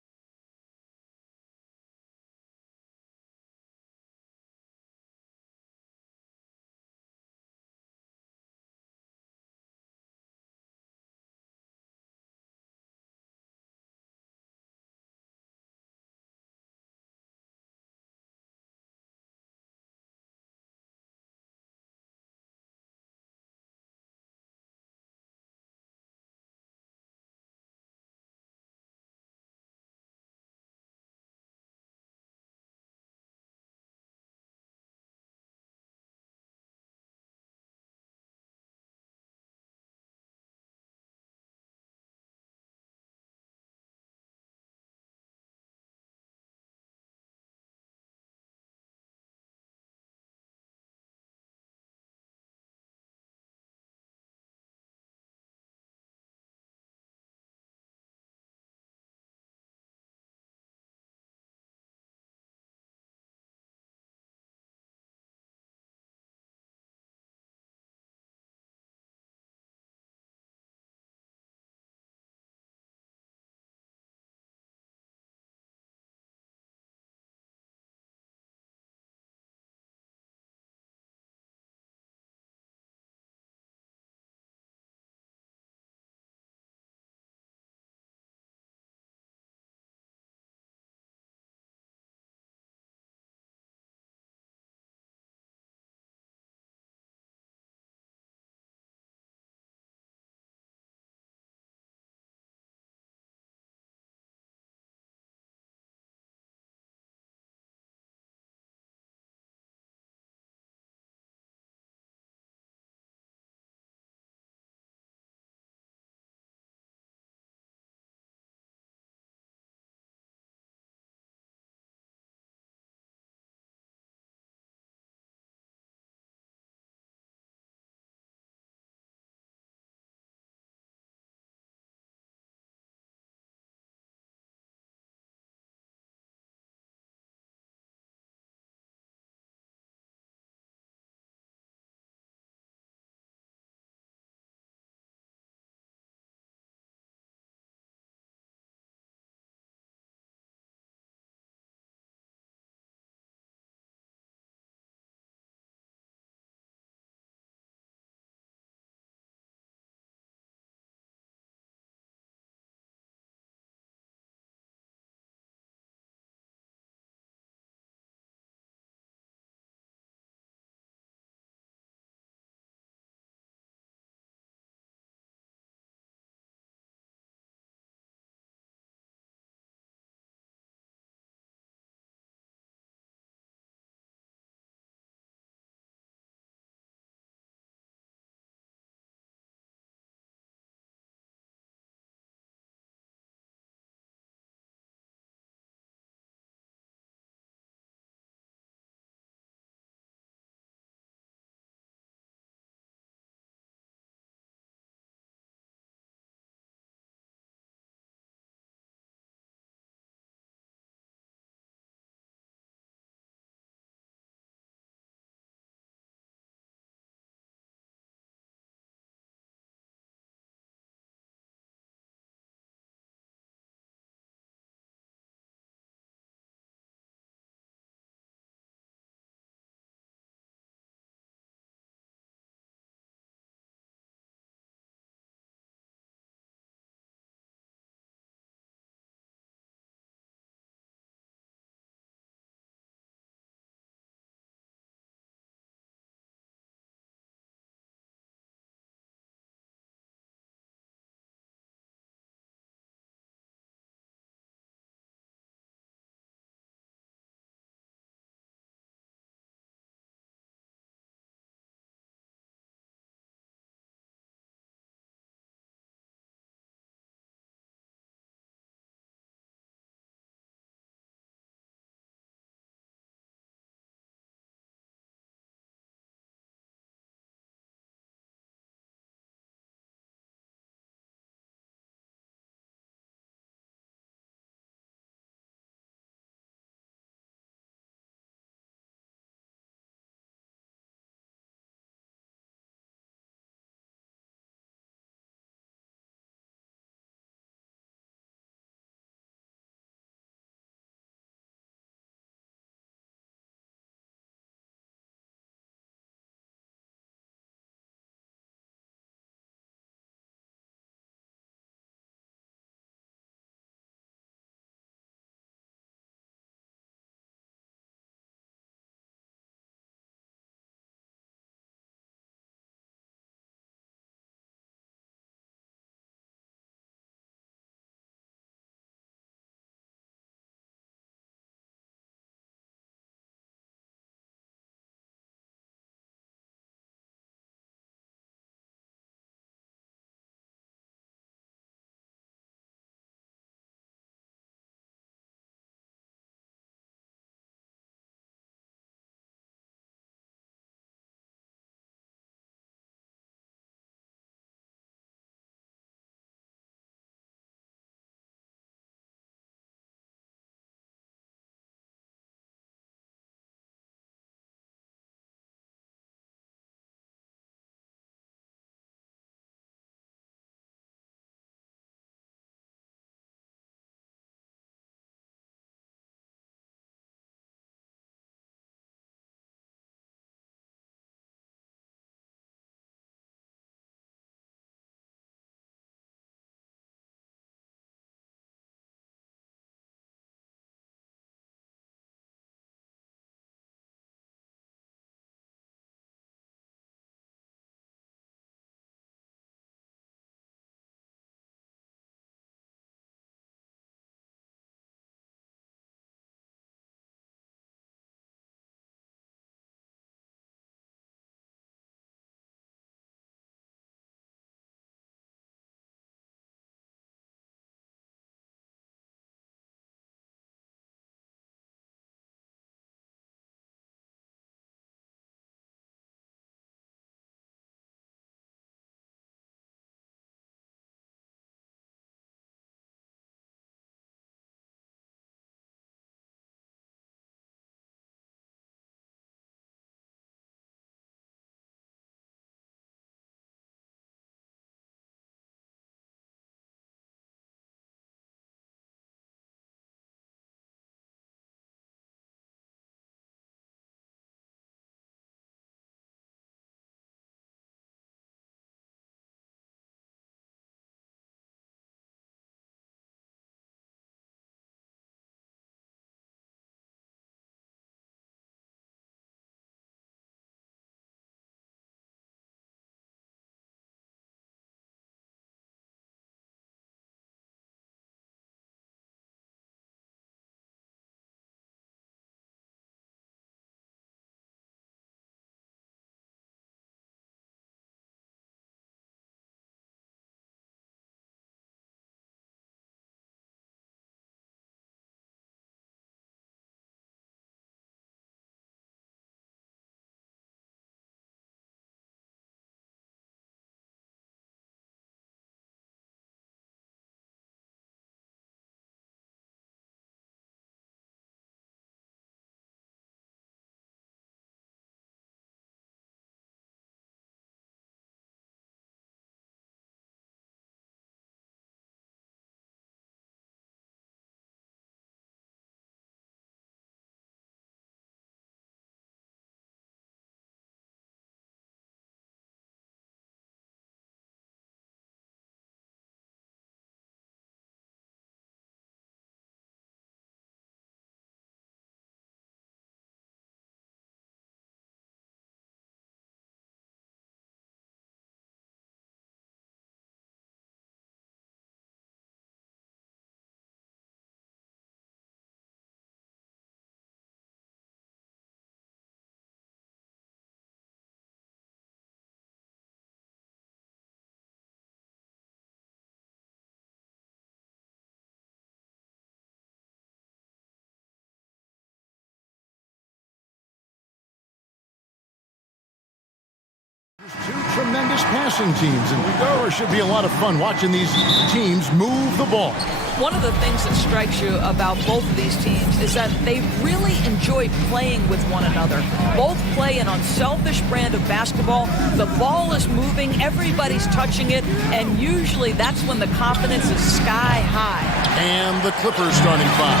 tremendous passing teams, and there should be a lot of fun watching these teams move the ball. One of the things that strikes you about both of these teams is that they really enjoy playing with one another. Both play an unselfish brand of basketball. The ball is moving, everybody's touching it, and usually that's when the confidence is sky high. And the Clippers starting five.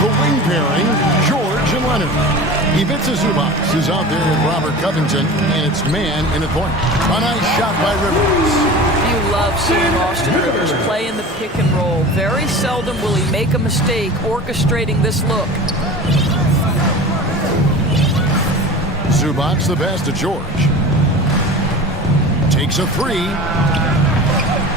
The wing pairing, George and Leonard. Ivica Zubac is out there with Robert Covington, and it's man in the point. A nice shot by Rivers. You love seeing Austin Rivers play in the pick and roll. Very seldom will he make a mistake orchestrating this look. Zubac's the pass to George. Takes a three.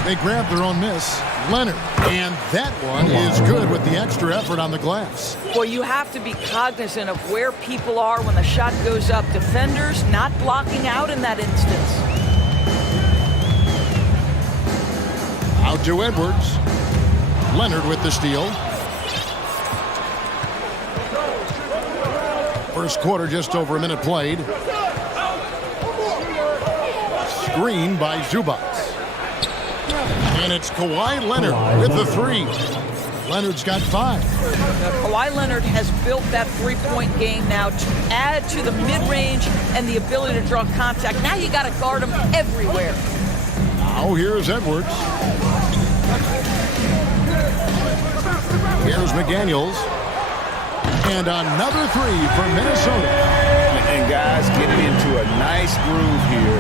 They grab their own miss. Leonard, and that one is good with the extra effort on the glass. Well, you have to be cognizant of where people are when the shot goes up. Defenders not blocking out in that instance. Out to Edwards. Leonard with the steal. First quarter, just over a minute played. Screen by Zubac. And it's Kawhi Leonard with the three. Leonard's got five. Kawhi Leonard has built that three-point game now to add to the mid-range and the ability to draw contact. Now you got to guard him everywhere. Now here's Edwards. Here's McDaniels. And another three for Minnesota. And guys getting into a nice groove here,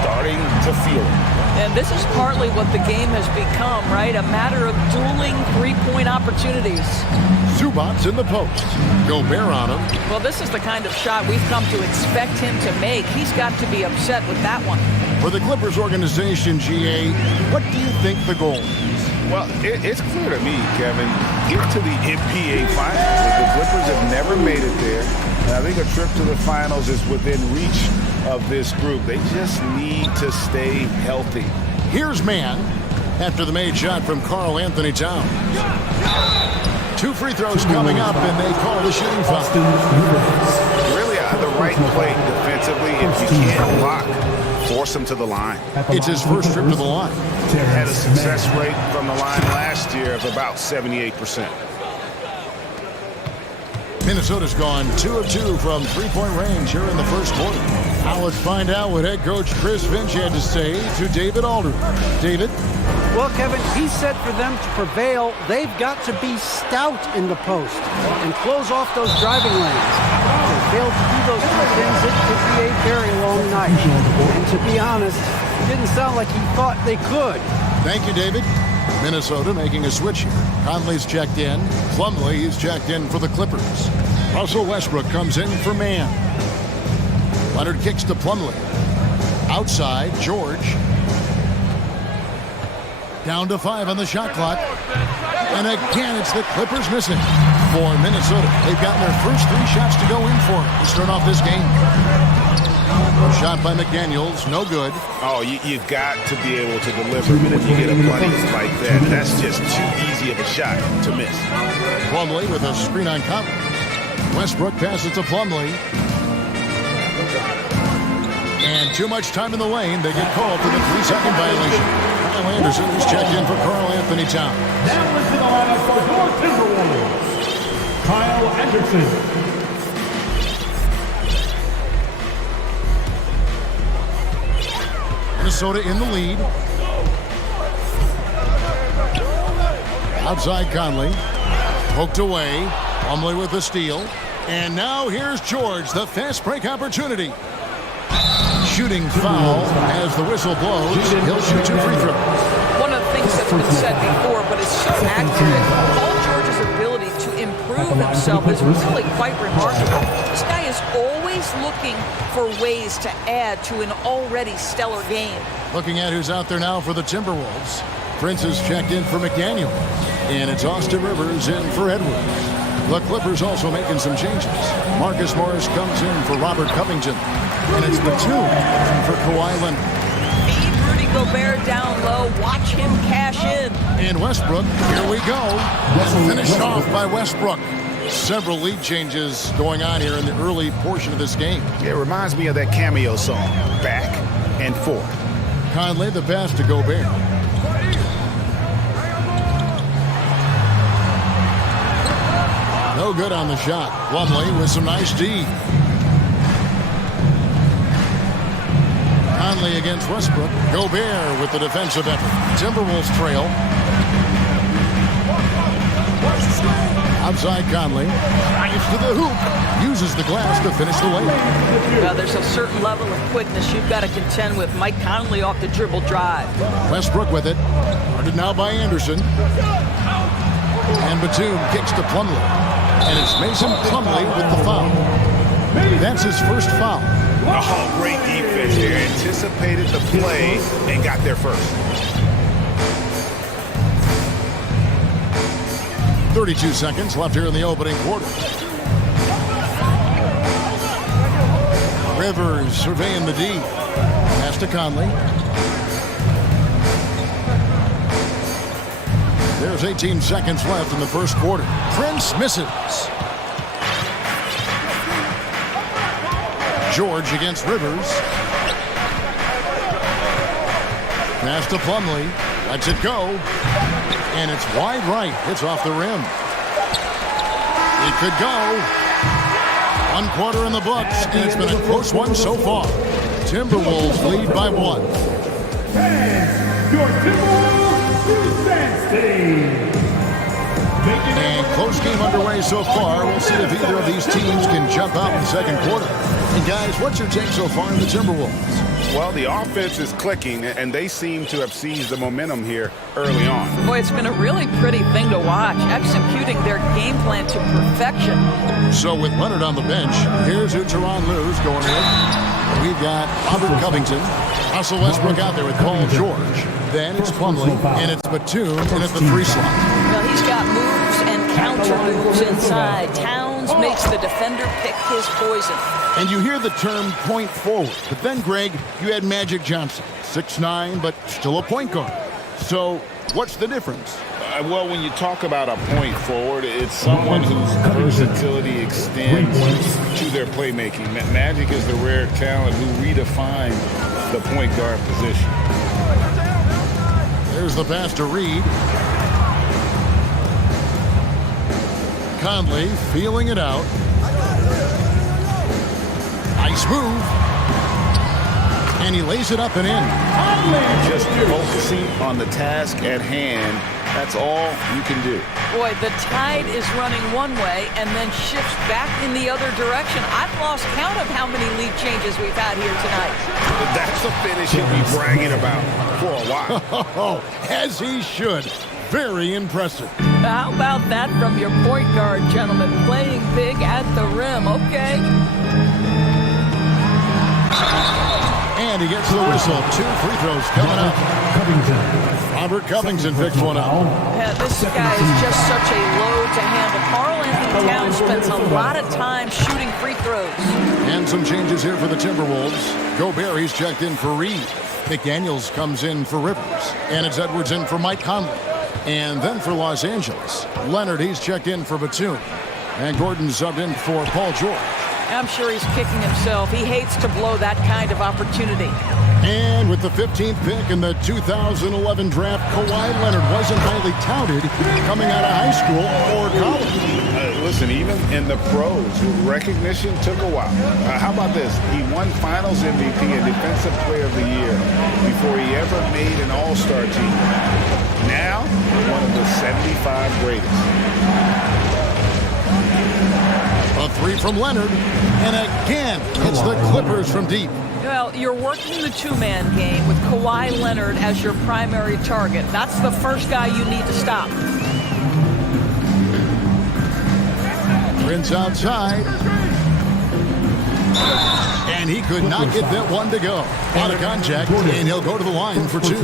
starting to feel it. And this is partly what the game has become, right? A matter of dueling three-point opportunities. Zubac's in the post. Gobert on him. Well, this is the kind of shot we've come to expect him to make. He's got to be upset with that one. For the Clippers organization, GA, what do you think the goal is? Well, it's clear to me, Kevin, get to the NBA Finals. The Clippers have never made it there. And I think a trip to the finals is within reach of this group. They just need to stay healthy. Here's man after the made shot from Karl Anthony Towns. Two free throws coming up, and they call the shooting foul. Really the right play defensively. If you can't block, force him to the line. It's his first trip to the line. Had a success rate from the line last year of about 78%. Minnesota's gone 2 of 2 from three-point range here in the first quarter. Now let's find out what head coach Chris Finch had to say to David Aldridge. David? Well, Kevin, he said for them to prevail, they've got to be stout in the post and close off those driving lanes. If they fail to do those two things, it could be a very long night. And to be honest, it didn't sound like he thought they could. Thank you, David. Minnesota making a switch here. Conley's checked in. Plumlee is checked in for the Clippers. Russell Westbrook comes in for man. Leonard kicks to Plumlee. Outside, George. Down to 5 on the shot clock. And again, it's the Clippers missing. For Minnesota, they've gotten their first 3 shots to go in for to start off this game. A shot by McDaniels, no good. Oh, you've got to be able to deliver when you get a bunny like that. That's just too easy of a shot to miss. Plumlee with a screen on Conley. Westbrook passes to Plumlee. And too much time in the lane. They get called for the 3-second violation. Kyle Anderson is checked in for Karl Anthony Towns. Now into the lineup for your Timberwolves, Kyle Anderson. Minnesota in the lead. Outside Conley. Poked away. Plumlee with the steal. And now here's George, the fast break opportunity. Shooting foul as the whistle blows. He'll shoot 2 free throws. One of the things that's been said before, but it's so accurate. Paul George's ability to improve himself is really quite remarkable. This guy is always looking for ways to add to an already stellar game. Looking at who's out there now for the Timberwolves. Prince is checked in for McDaniel. And it's Austin Rivers in for Edwards. The Clippers also making some changes. Marcus Morris comes in for Robert Covington. And it's Batum for Kawhi Leonard. Feed Rudy Gobert down low. Watch him cash in. And Westbrook, here we go. Finished off by Westbrook. Several lead changes going on here in the early portion of this game. It reminds me of that cameo song, Back. and 4. Conley, the pass to Gobert. No good on the shot. Plumlee with some nice D. Conley against Westbrook. Gobert with the defensive effort. Timberwolves trail. Outside Conley. Drives to the hoop. Uses the glass to finish the layup. Well, there's a certain level of quickness you've got to contend with. Mike Conley off the dribble drive. Westbrook with it. Guarded now by Anderson. And Batum kicks to Plumlee. And it's Mason Plumlee with the foul. That's his first foul. Oh, great defense here. Anticipated the play and got there first. 32 seconds left here in the opening quarter. Rivers surveying the D. Pass to Conley. There's 18 seconds left in the first quarter. Prince misses. George against Rivers. Pass to Plumlee. Lets it go. And it's wide right. It's off the rim. It could go. 1 quarter in the books, and it's been a close one so far. Timberwolves lead by 1. Your Timberwolves defense team. And close game underway so far. We'll see if either of these teams can jump out in the second quarter. And guys, what's your take so far in the Timberwolves? Well, the offense is clicking, and they seem to have seized the momentum here early on. Boy, it's been a really pretty thing to watch, executing their game plan to perfection. So with Leonard on the bench, here's who Tyronn Lue's going in. We've got Robert Covington, Russell Westbrook out there with Paul George. Then it's Plumlee, and it's Batum, and it's the 3 slot. Well, he's got moves and counter moves inside. Towns makes the defender pick his poison. And you hear the term point forward. But then, Greg, you had Magic Johnson, 6'9", but still a point guard. So what's the difference? Well, when you talk about a point forward, it's someone whose versatility extends to their playmaking. Magic is the rare talent who redefined the point guard position. There's the pass to Reed. Conley feeling it out. Nice move. And he lays it up and in. Just focusing on the task at hand. That's all you can do. Boy, the tide is running one way and then shifts back in the other direction. I've lost count of how many lead changes we've had here tonight. That's a finish he'll be bragging about for a while. As he should. Very impressive. How about that from your point guard, gentlemen? Playing big at the rim, okay? And he gets the whistle. 2 free throws coming up. Robert Covington picks one up. Yeah, this guy is just such a load to handle. Karl-Anthony Towns spends a lot of time shooting free throws. And some changes here for the Timberwolves. Gobert, he's checked in for Reed. McDaniels comes in for Rivers. And it's Edwards in for Mike Conley. And then for Los Angeles, Leonard, he's checked in for Batum. And Gordon subbed in for Paul George. I'm sure he's kicking himself. He hates to blow that kind of opportunity. And with the 15th pick in the 2011 draft, Kawhi Leonard wasn't highly touted coming out of high school or college. Listen, even in the pros, recognition took a while. How about this? He won Finals MVP and Defensive Player of the Year before he ever made an All-Star team. Now, one of the 75 greatest. A 3 from Leonard, and again, it's the Clippers from deep. Well, you're working the two-man game with Kawhi Leonard as your primary target. That's the first guy you need to stop. Prince outside. And he could not get that one to go. Out of contact, and he'll go to the line for 2.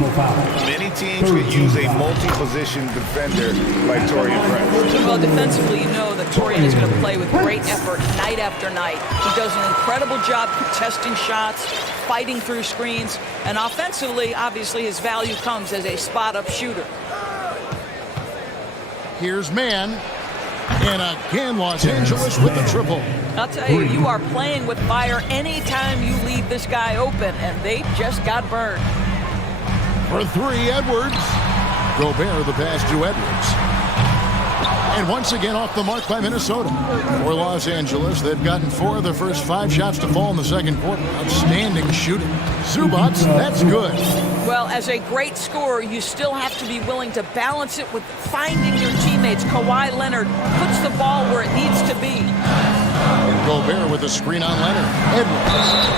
Many teams could use a multi-position defender like Taurean Prince. Well, defensively, you know that Taurean is going to play with great effort night after night. He does an incredible job contesting shots, fighting through screens, and offensively, obviously, his value comes as a spot-up shooter. Here's man. And again, Los Angeles with the triple. I'll tell you, you are playing with fire anytime you leave this guy open, and they just got burned. For three, Edwards. Gobert the pass to Edwards. And once again off the mark by Minnesota. For Los Angeles, they've gotten 4 of their first 5 shots to fall in the second quarter. Outstanding shooting. Zubats, that's good. Well, as a great scorer, you still have to be willing to balance it with finding your teammates. Kawhi Leonard puts the ball where it needs to be. And Gobert with a screen on Leonard. Edwards.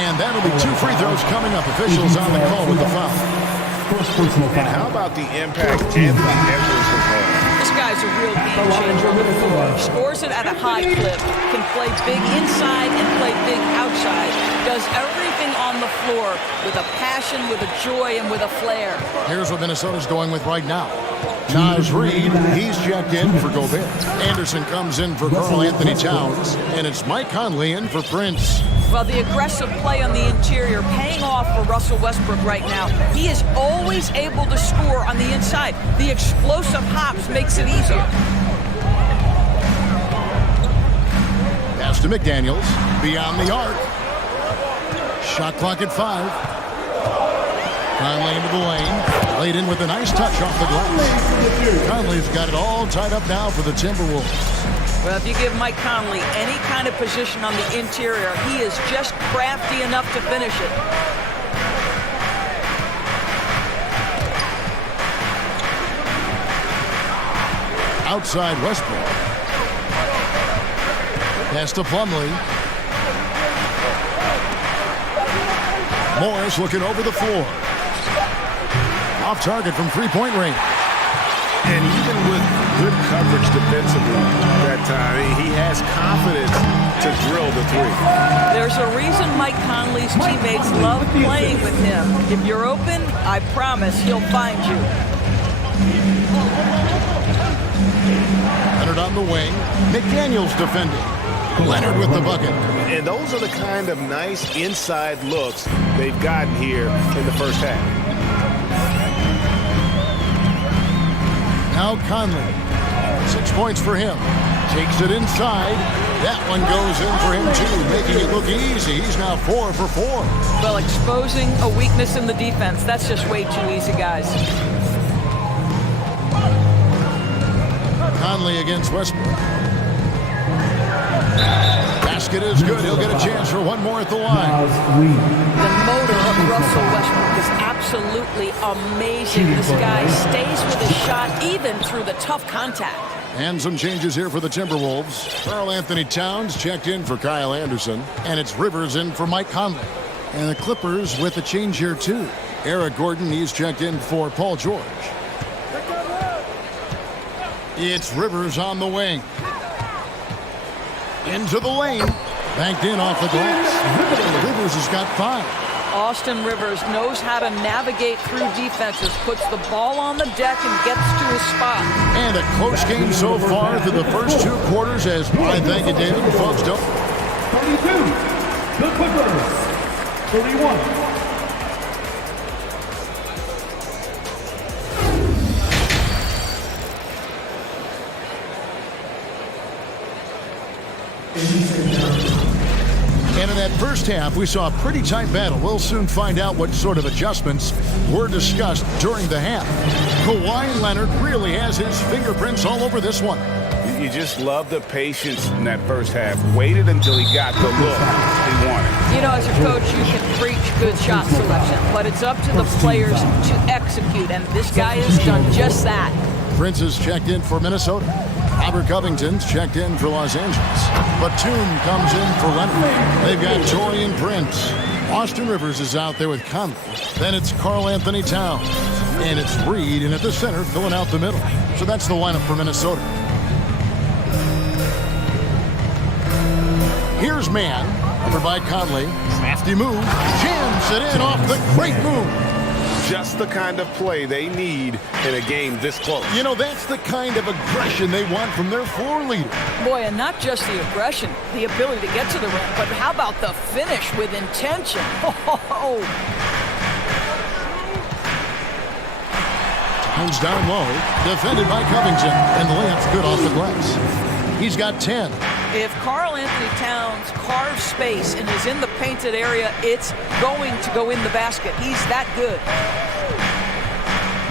And that'll be 2 free throws coming up. Officials on the call with the foul. And how about the impact Anthony Edwards has had? This guy's a real game changer on the floor. Scores it at a high clip, can play big inside and play big outside. Does everything on the floor with a passion, with a joy, and with a flair. Here's what Minnesota's going with right now. Naz Reid, he's checked in for Gobert. Anderson comes in for Karl Anthony Towns. And it's Mike Conley in for Prince. Well, the aggressive play on the interior paying off for Russell Westbrook right now. He is always able to score on the inside. The explosive hops makes it easier. Pass to McDaniels. Beyond the arc. Shot clock at 5. Conley into the lane. Laid in with a nice touch off the glass. Conley's got it all tied up now for the Timberwolves. Well, if you give Mike Conley any kind of position on the interior, he is just crafty enough to finish it. Outside Westbrook. Pass to Plumlee. Morris looking over the floor. Off target from three-point range. And even with good coverage defensively that time, he has confidence to drill the three. There's a reason Mike Conley's teammates love playing with him. If you're open, I promise he'll find you. Leonard on the wing. McDaniels defending. Leonard with the bucket. And those are the kind of nice inside looks they've gotten here in the first half. Now Conley. 6 points for him. Takes it inside. That one goes in for him too, making it look easy. He's now 4 for 4. Well, exposing a weakness in the defense, that's just way too easy, guys. Conley against Westbrook. Basket is good. He'll get a chance for one more at the line. The motor of Russell Westbrook is absolutely amazing. This guy stays with his shot even through the tough contact. And some changes here for the Timberwolves. Karl Anthony Towns checked in for Kyle Anderson. And it's Rivers in for Mike Conley. And the Clippers with a change here too. Eric Gordon, he's checked in for Paul George. It's Rivers on the wing. Into the lane. Banked in off the glass. Rivers has got 5. Austin Rivers knows how to navigate through defenses, puts the ball on the deck and gets to his spot. And a close game so far through the first 2 quarters as I thank you, David. Folks, don't. 32, the Clippers. 31. And in that first half, we saw a pretty tight battle. We'll soon find out what sort of adjustments were discussed during the half. Kawhi Leonard really has his fingerprints all over this one. You just love the patience in that first half. Waited until he got the look he wanted. You know, as a coach, you can preach good shot selection, but it's up to the players to execute, and this guy has done just that. Prince is checked in for Minnesota. Robert Covington's checked in for Los Angeles. Batum comes in for Leonard. They've got Taurean Prince. Austin Rivers is out there with Conley. Then it's Karl Anthony Towns. And it's Reid in at the center, filling out the middle. So that's the lineup for Minnesota. Here's man, covered by Conley. Crafty move. Jams it in off the great move. Just the kind of play they need in a game this close. You know, that's the kind of aggression they want from their floor leader. Boy, and not just the aggression, the ability to get to the rim, but how about the finish with intention? Comes down low, defended by Covington, and the layup's good off the glass. He's got 10. If Karl Anthony Towns carves space and is in the painted area, it's going to go in the basket. He's that good.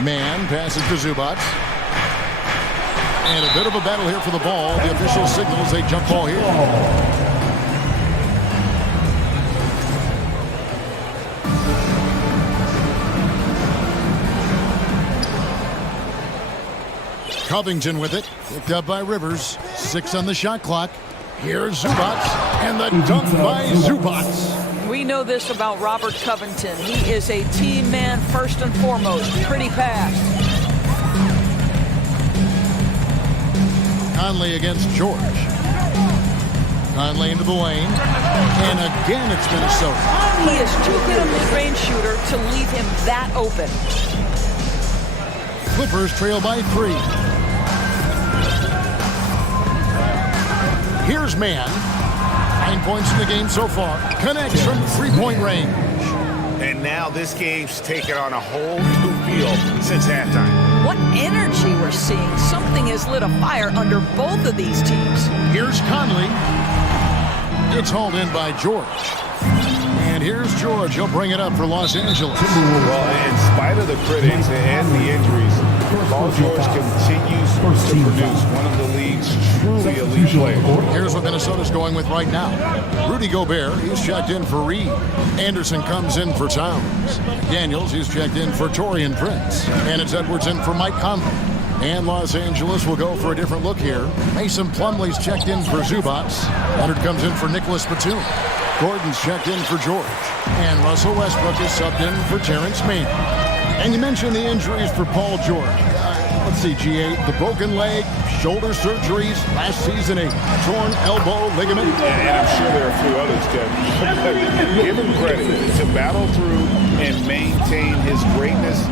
Man passes to Zubac. And a bit of a battle here for the ball. The official signals a jump ball here. Covington with it. Picked up by Rivers. 6 on the shot clock. Here's Zubac. And the dunk by Zubac. We know this about Robert Covington. He is a team man first and foremost. Pretty pass. Conley against George. Conley into the lane. And again it's Minnesota. He is too good a mid-range shooter to leave him that open. Clippers trail by 3. Here's Mann. 9 points in the game so far. Connects from 3-point range. And now this game's taken on a whole new feel since halftime. What energy we're seeing. Something has lit a fire under both of these teams. Here's Conley. It's hauled in by George. And here's George. He'll bring it up for Los Angeles. Well, in spite of the critics and the injuries, Paul George continues to produce one of the league's truly elite players. Here's what Minnesota's going with right now. Rudy Gobert, he's checked in for Reed. Anderson comes in for Towns. Daniels, he's checked in for Taurean Prince. And it's Edwards in for Mike Conley. And Los Angeles will go for a different look here. Mason Plumlee's checked in for Zubac. Leonard comes in for Nicholas Batum. Gordon's checked in for George. And Russell Westbrook is subbed in for Terrence Mann. And you mentioned the injuries for Paul George. Let's see, G8, the broken leg, shoulder surgeries, last season a torn elbow ligament. And I'm sure there are a few others, Kevin. But give him credit to battle through and maintain his greatness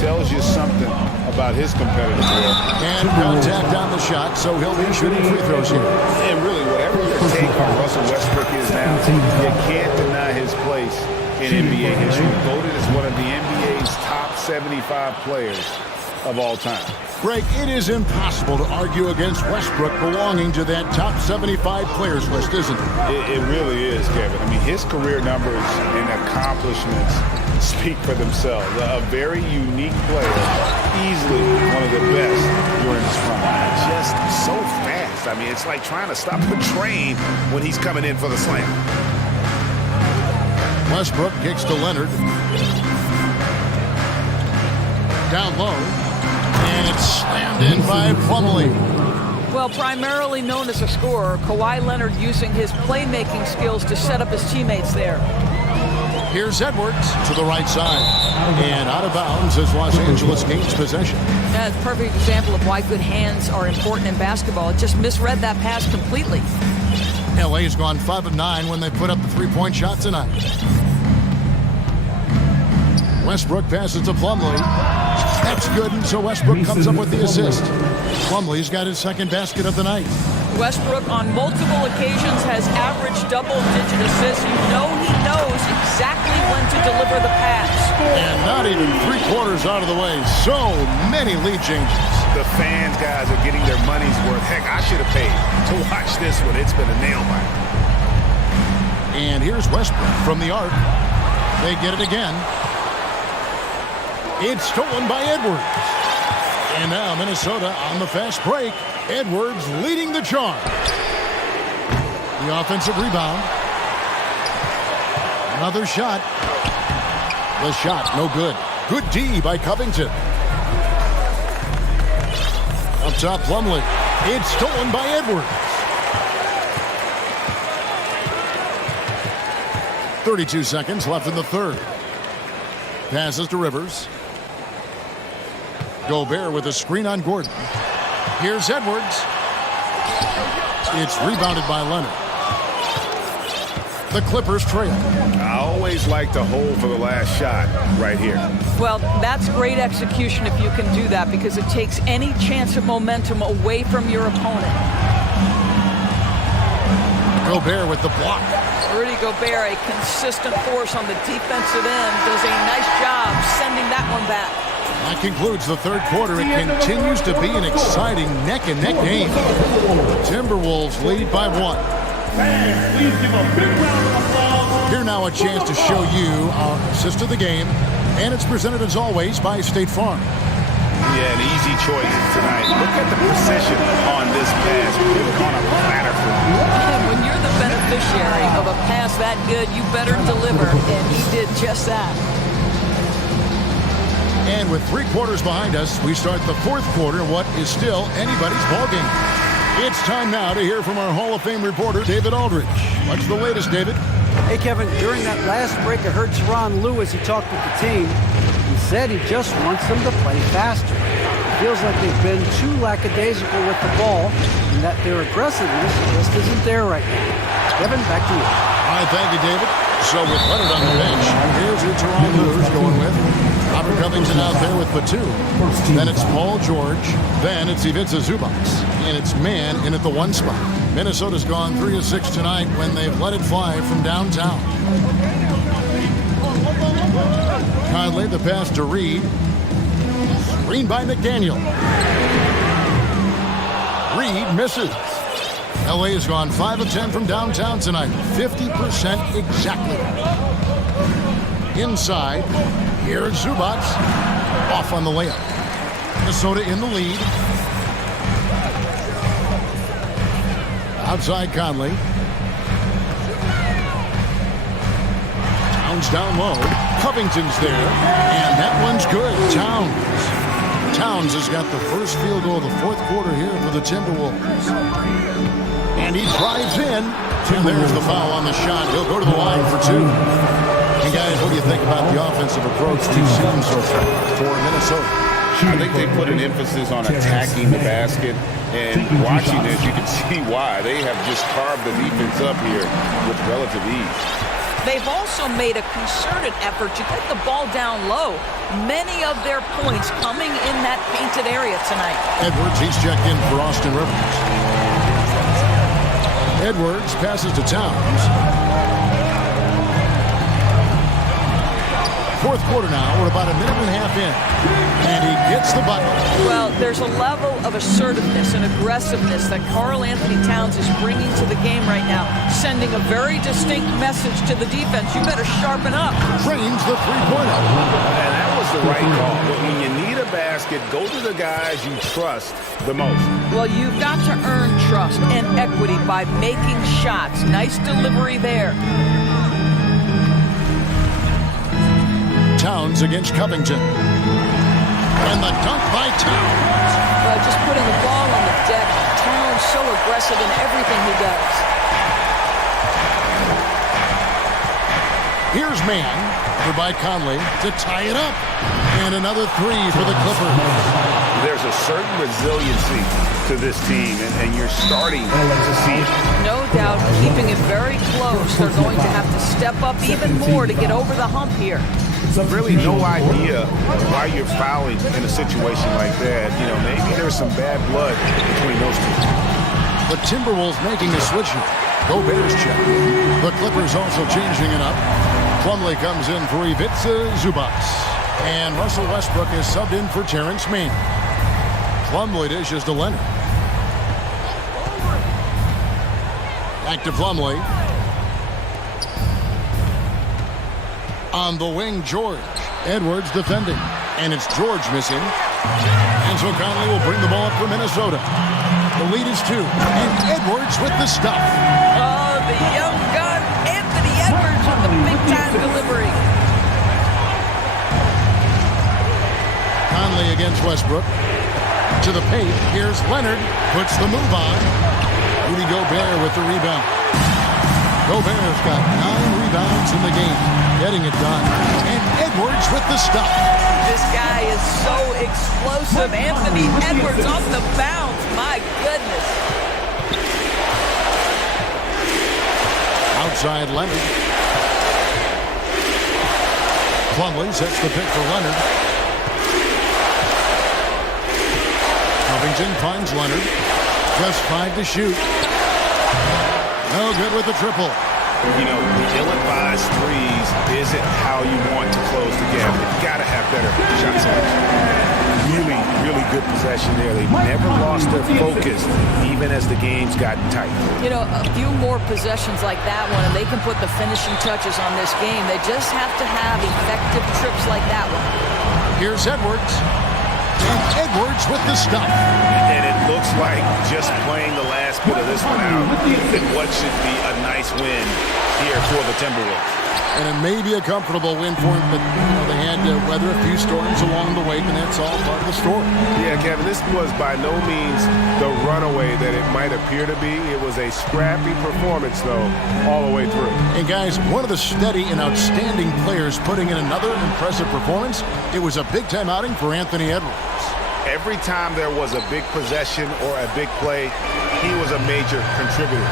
tells you something about his competitive work. And contact on the shot, so he'll be shooting free throws here. And really, whatever your take on Russell Westbrook is now, you can't deny his place in NBA history. Voted as one of the NBA's top 75 players of all time. Greg, it is impossible to argue against Westbrook belonging to that top 75 players list, isn't it? It really is, Kevin. I mean, his career numbers and accomplishments speak for themselves. A very unique player, easily one of the best during his prime. Just so fast. I mean, it's like trying to stop a train when he's coming in for the slam. Westbrook kicks to Leonard. Down low. And it's slammed in by Plumlee. Well, primarily known as a scorer, Kawhi Leonard using his playmaking skills to set up his teammates there. Here's Edwards to the right side. And out of bounds as Los Angeles gains possession. That's a perfect example of why good hands are important in basketball. It just misread that pass completely. LA's gone 5 of 9 when they put up the three-point shot tonight. Westbrook passes to Plumlee. That's good, and so Westbrook comes up with the assist. Plumlee's got his second basket of the night. Westbrook on multiple occasions has averaged double-digit assists. You know he knows exactly when to deliver the pass. And not even 3/4 out of the way. So many lead changes. The fans, guys, are getting their money's worth. Heck, I should have paid to watch this one. It's been a nail biter. And here's Westbrook from the arc. They get it again. It's stolen by Edwards. And now Minnesota on the fast break. Edwards leading the charge. The offensive rebound. Another shot. The shot, no good. Good D by Covington. Up top, Plumlee. It's stolen by Edwards. 32 seconds left in the third. Passes to Rivers. Gobert with a screen on Gordon. Here's Edwards. It's rebounded by Leonard. The Clippers trail. I always like to hold for the last shot right here. Well, that's great execution if you can do that, because it takes any chance of momentum away from your opponent. Gobert with the block. Rudy Gobert, a consistent force on the defensive end, does a nice job sending that one back. That concludes the third quarter. It continues to be an exciting neck-and-neck game. The Timberwolves lead by 1. Please give a big round of applause. Here now a chance to show you our assist of the game. And it's presented as always by State Farm. Yeah, an easy choice tonight. Look at the precision on this pass. Put it on a platter for him. And when you're the beneficiary of a pass that good, you better deliver. And he did just that. And with 3 quarters behind us, we start the fourth quarter, what is still anybody's ballgame. It's time now to hear from our Hall of Fame reporter, David Aldridge. What's the latest, David? Hey, Kevin, during that last break, I heard Teron Lewis, he talked with the team. He said he just wants them to play faster. It feels like they've been too lackadaisical with the ball and that their aggressiveness just isn't there right now. Kevin, back to you. All right, thank you, David. So with Leonard on the bench, here's who Teron Lewis going with. Robert Covington out there with Batum. Then it's Paul George. Then it's Ivica Zubac. And it's Mann in at the 1 spot. Minnesota's gone 3 of 6 tonight when they've let it fly from downtown. Conley, the pass to Reed. Screen by McDaniel. Reed misses. LA has gone 5 of 10 from downtown tonight. 50% exactly. Inside. Here's Zubac. Off on the layup. Minnesota in the lead. Outside Conley. Towns down low. Covington's there. And that one's good. Towns has got the first field goal of the fourth quarter here for the Timberwolves. And he drives in. And there's the foul on the shot. He'll go to the line for 2. And guys, what do you think about the offensive approach we've seen so far for Minnesota? I think they put an emphasis on attacking the basket, and watching this, you can see why. They have just carved the defense up here with relative ease. They've also made a concerted effort to get the ball down low. Many of their points coming in that painted area tonight. Edwards, he's checked in for Austin Rivers. Edwards passes to Towns. Fourth quarter now, we're about a minute and a half in. And he gets the bucket. Well, there's a level of assertiveness and aggressiveness that Karl Anthony Towns is bringing to the game right now, sending a very distinct message to the defense. You better sharpen up. Drains the three-pointer. And that was the right call. When you need a basket, go to the guys you trust the most. Well, you've got to earn trust and equity by making shots. Nice delivery there. Towns against Covington. And the dunk by Towns. Well, just putting the ball on the deck. Towns so aggressive in everything he does. Here's Mann, by Conley to tie it up. And another 3 for the Clippers. There's a certain resiliency to this team, and you're starting to see it. No doubt, keeping it very close. They're going to have to step up even more to get over the hump here. Really no idea why you're fouling in a situation like that. You know, maybe there's some bad blood between those two. The Timberwolves making a switch here. Gobert's check. The Clippers also changing it up. Plumlee comes in for Ivica Zubac. And Russell Westbrook is subbed in for Terrence Mann. Plumlee dishes to Leonard. Back to Plumlee. On the wing, George. Edwards defending. And it's George missing. And so Conley will bring the ball up for Minnesota. The lead is 2. And Edwards with the stuff. Oh, the young gun, Anthony Edwards with the big-time delivery. Conley against Westbrook. To the paint. Here's Leonard. Puts the move on. Rudy Gobert with the rebound. Gobert's got 9 rebounds in the game. Getting it done. And Edwards with the stuff. This guy is so explosive. Anthony Edwards off the bounce. My goodness. Outside Leonard. Plumlee sets the pick for Leonard. Covington finds Leonard. Just 5 to shoot. No good with the triple. You know, ill-advised threes isn't how you want to close the gap. You've got to have better shot selection. really, really good possession there. They've never lost their focus, even as the game's gotten tight. You know, a few more possessions like that one, and they can put the finishing touches on this game. They just have to have effective trips like that one. Here's Edwards. And Edwards with the stop. And it looks like just playing the last bit of this one out in what should be a nice win here for the Timberwolves. And it may be a comfortable win for them, but they had to weather a few storms along the way, and that's all part of the story. Yeah, Kevin, this was by no means the runaway that it might appear to be. It was a scrappy performance, though, all the way through. And guys, one of the steady and outstanding players putting in another impressive performance, it was a big-time outing for Anthony Edwards. Every time there was a big possession or a big play, he was a major contributor.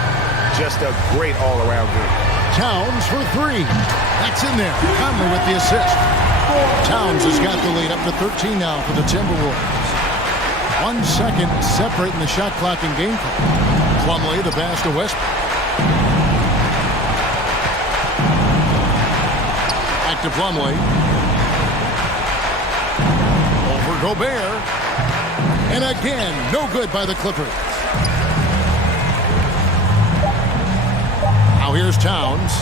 Just a great all-around game. Towns for three. That's in there. Conley with the assist. Towns has got the lead up to 13 now for the Timberwolves. 1 second separating the shot clock and game clock. Plumlee the pass to Westbrook. Back to Plumlee. Over Gobert. And again, no good by the Clippers. Now here's Towns.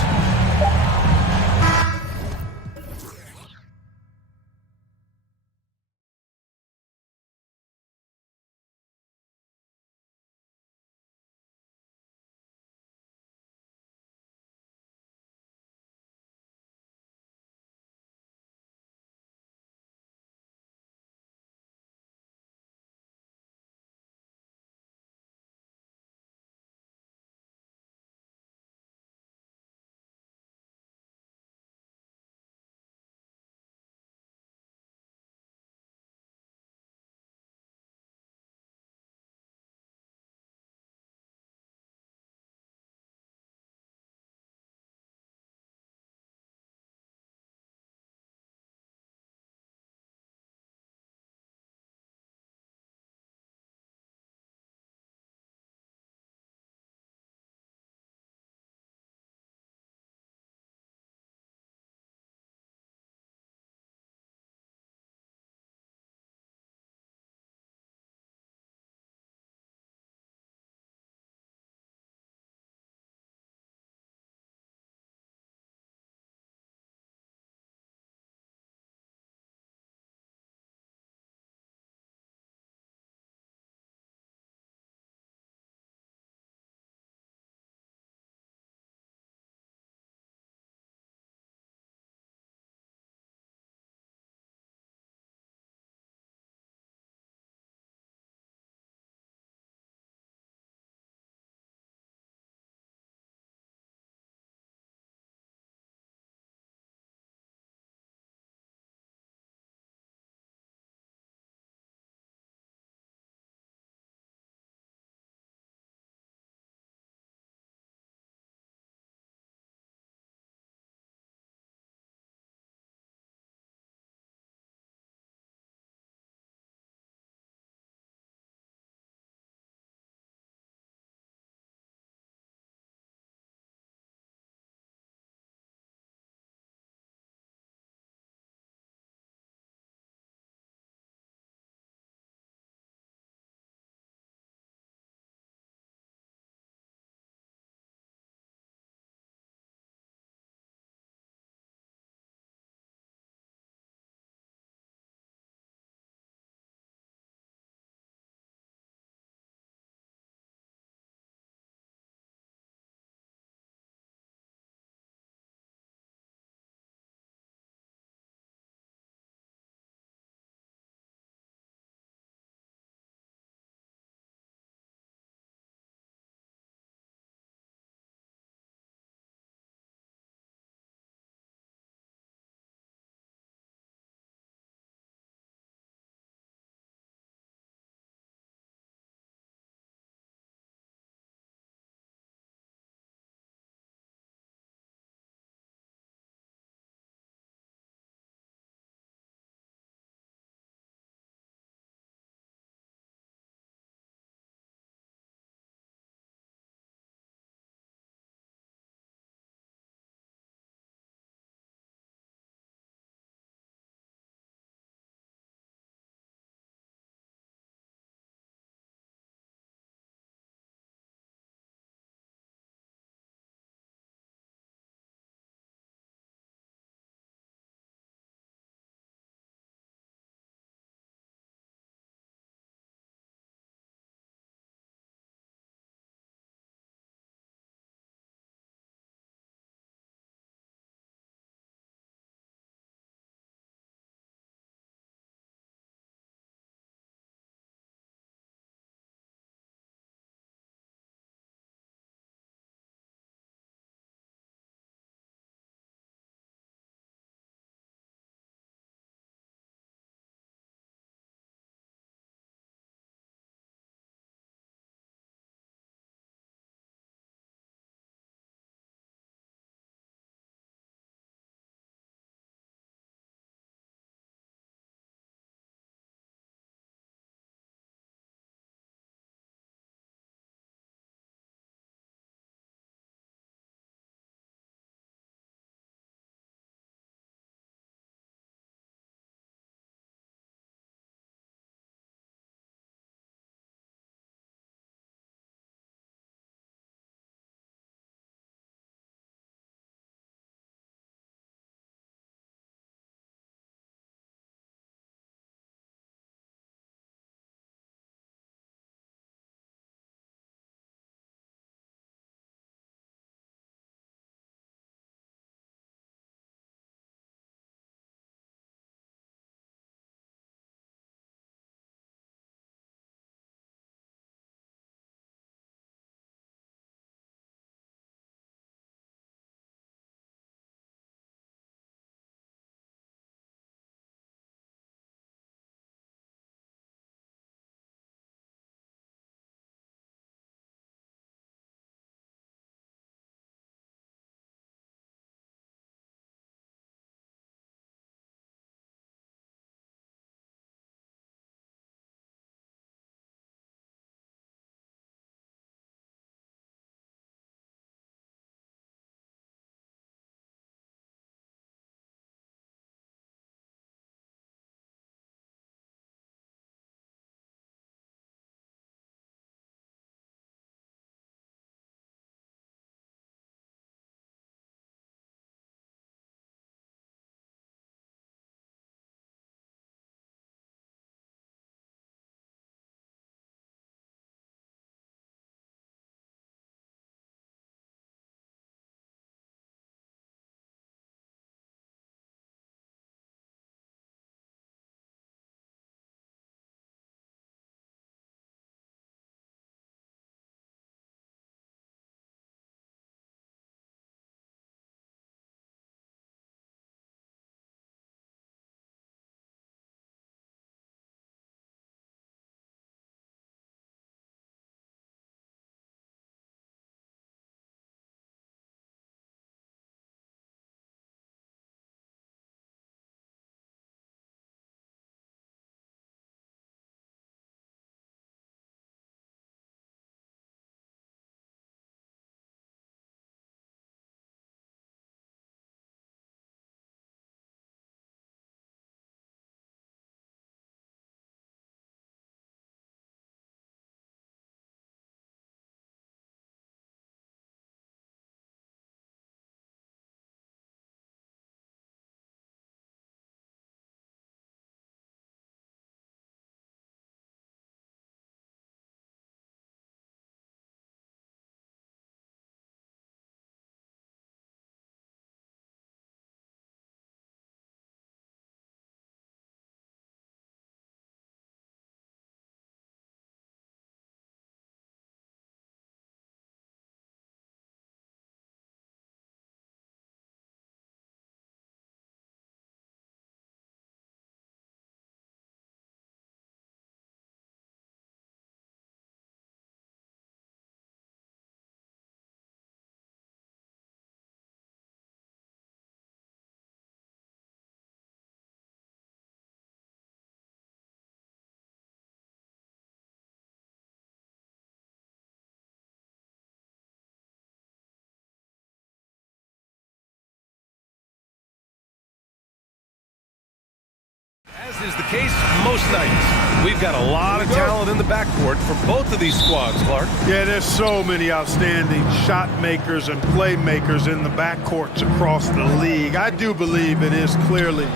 is the case most nights. We've got a lot of talent in the backcourt for both of these squads, Clark. Yeah, there's so many outstanding shot makers and playmakers in the backcourts across the league. I do believe it is clearly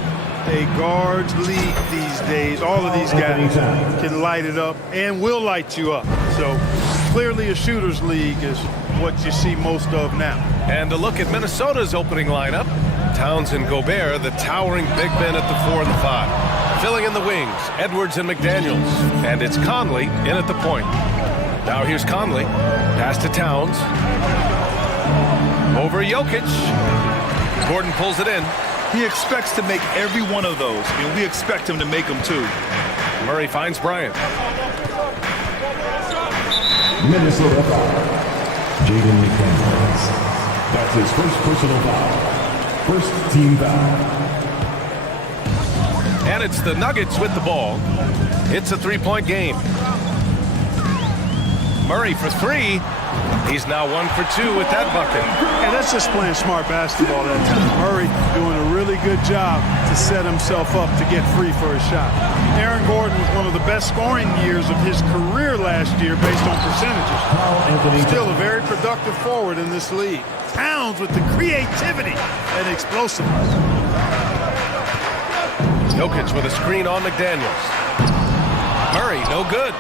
a guards league these days. All of these guys can light it up and will light you up. So clearly a shooter's league is what you see most of now. And a look at Minnesota's opening lineup. Towns and Gobert, the towering big men at the 4 and the 5. Filling in the wings, Edwards and McDaniels. And it's Conley in at the point. Now here's Conley. Pass to Towns. Over Jokic. Gordon pulls it in. He expects to make every one of those, and we expect him to make them too. Murray finds Bryant. Minnesota foul. Jaden McDaniels. That's his first personal foul. First team foul. And it's the Nuggets with the ball. It's a three-point game. Murray for three. He's now 1 for 2 with that bucket. And that's just playing smart basketball that time. Murray doing a really good job to set himself up to get free for a shot. Aaron Gordon was one of the best scoring years of his career last year based on percentages. Still a very productive forward in this league. Towns with the creativity and explosiveness. Jokic with a screen on McDaniels. Murray, no good.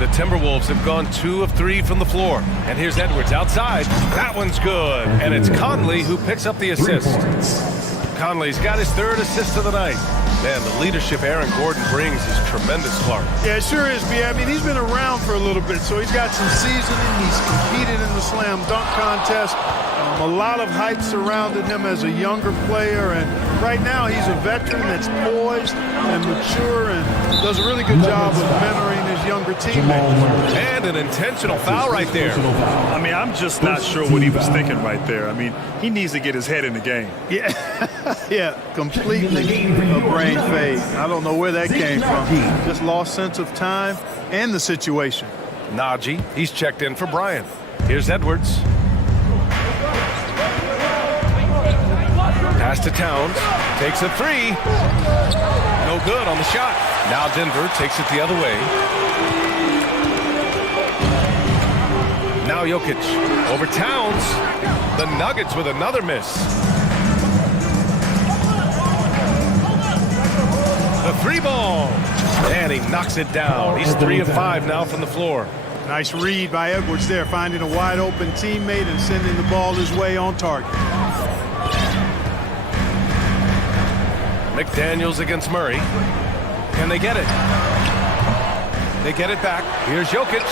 The Timberwolves have gone 2 of 3 from the floor. And here's Edwards outside. That one's good. And it's Conley who picks up the assist. Conley's got his 3rd assist of the night. Man, the leadership Aaron Gordon brings is tremendous, Clark. Yeah, it sure is, B. I mean, he's been around for a little bit, so he's got some seasoning. He's competed in the slam dunk contest. A lot of hype surrounded him as a younger player, and right now he's a veteran that's poised and mature and does a really good job of mentoring his younger teammates. And an intentional foul right there. I mean, I'm just not sure what he was thinking right there. I mean, he needs to get his head in the game. Yeah, yeah, completely a brain fade. I don't know where that came from. Just lost sense of time and the situation. Najee, he's checked in for Bryant. Here's Edwards. Pass to Towns. Takes a 3. No good on the shot. Now Denver takes it the other way. Now Jokic. Over Towns. The Nuggets with another miss. The 3 ball. And he knocks it down. He's 3 of 5 now from the floor. Nice read by Edwards there, finding a wide open teammate and sending the ball his way on target. McDaniels against Murray. Can they get it? They get it back. Here's Jokic.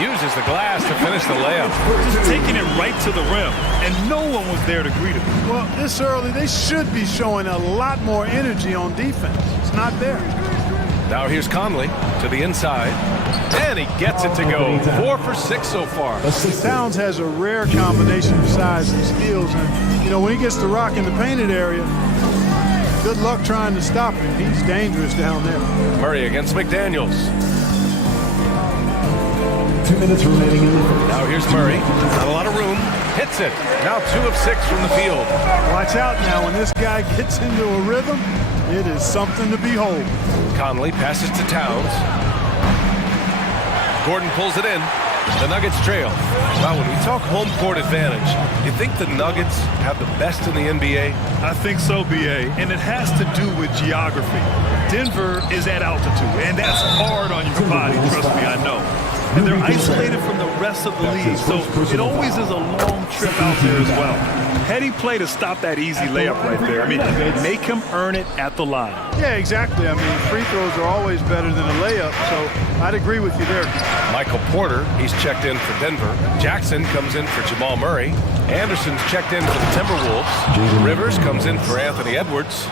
Uses the glass to finish the layup. Just taking it right to the rim, and no one was there to greet him. Well, this early, they should be showing a lot more energy on defense. It's not there. Now here's Conley to the inside. And he gets it to go. 4 for 6 so far. Towns has a rare combination of size and skills. And, you know, when he gets the rock in the painted area, good luck trying to stop him. He's dangerous down there. Murray against McDaniels. 2 minutes remaining in the first. Now here's Murray. Not a lot of room. Hits it. Now 2 of 6 from the field. Watch out now. When this guy gets into a rhythm, it is something to behold. Conley passes to Towns. Gordon pulls it in. The Nuggets trail. Wow, when we talk home court advantage, you think the Nuggets have the best in the NBA? I think so, B.A., and it has to do with geography. Denver is at altitude, and that's hard on your body, trust me, I know. And they're isolated from the rest of the league, so it always is a long trip out there as well. Heady play to stop that easy layup right there. I mean, make him earn it at the line. Yeah, exactly. I mean, free throws are always better than a layup, so I'd agree with you there. Michael Porter, he's checked in for Denver. Jackson comes in for Jamal Murray. Anderson's checked in for the Timberwolves. Rivers comes in for Anthony Edwards.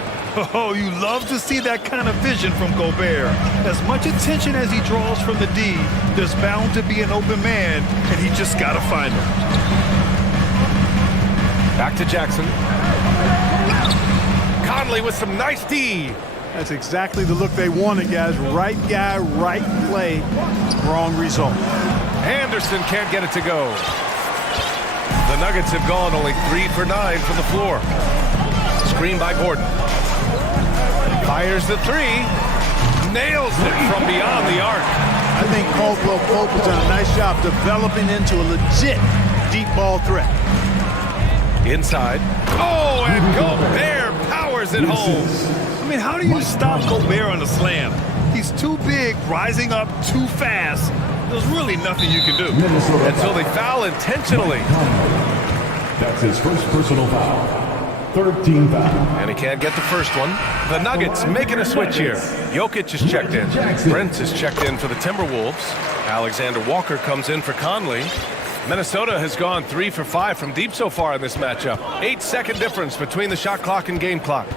Oh, you love to see that kind of vision from Gobert. As much attention as he draws from the D, there's bound to be an open man, and he just got to find him. Back to Jackson. Conley with some nice D. That's exactly the look they wanted, guys. Right guy, right play, wrong result. Anderson can't get it to go. The Nuggets have gone only 3 for 9 from the floor. Screen by Gordon. Fires the three. Nails it from beyond the arc. I think Caldwell Pope has done a nice job developing into a legit deep ball threat. Inside. Oh, and Gobert powers it home. I mean, how do you stop Gobert on the slam? He's too big, rising up too fast. There's really nothing you can do. Until they foul intentionally. That's his first personal foul. Third team foul. And he can't get the first one. The Nuggets making a switch here. Jokic is checked in. Prince is checked in for the Timberwolves. Alexander Walker comes in for Conley. Minnesota has gone 3 for 5 from deep so far in this matchup. 8-second difference between the shot clock and game clock.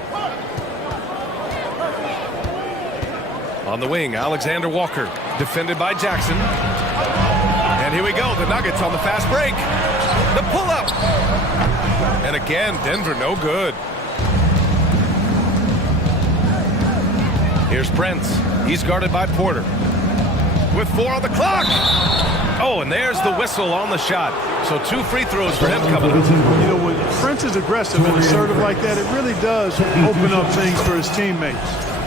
On the wing, Alexander Walker, defended by Jackson. And here we go, the Nuggets on the fast break. The pull-up. And again, Denver no good. Here's Prince. He's guarded by Porter. With 4 on the clock. Oh, and there's the whistle on the shot. So 2 free throws for him coming up. You know, when Prince is aggressive and assertive like that, it really does open up things for his teammates.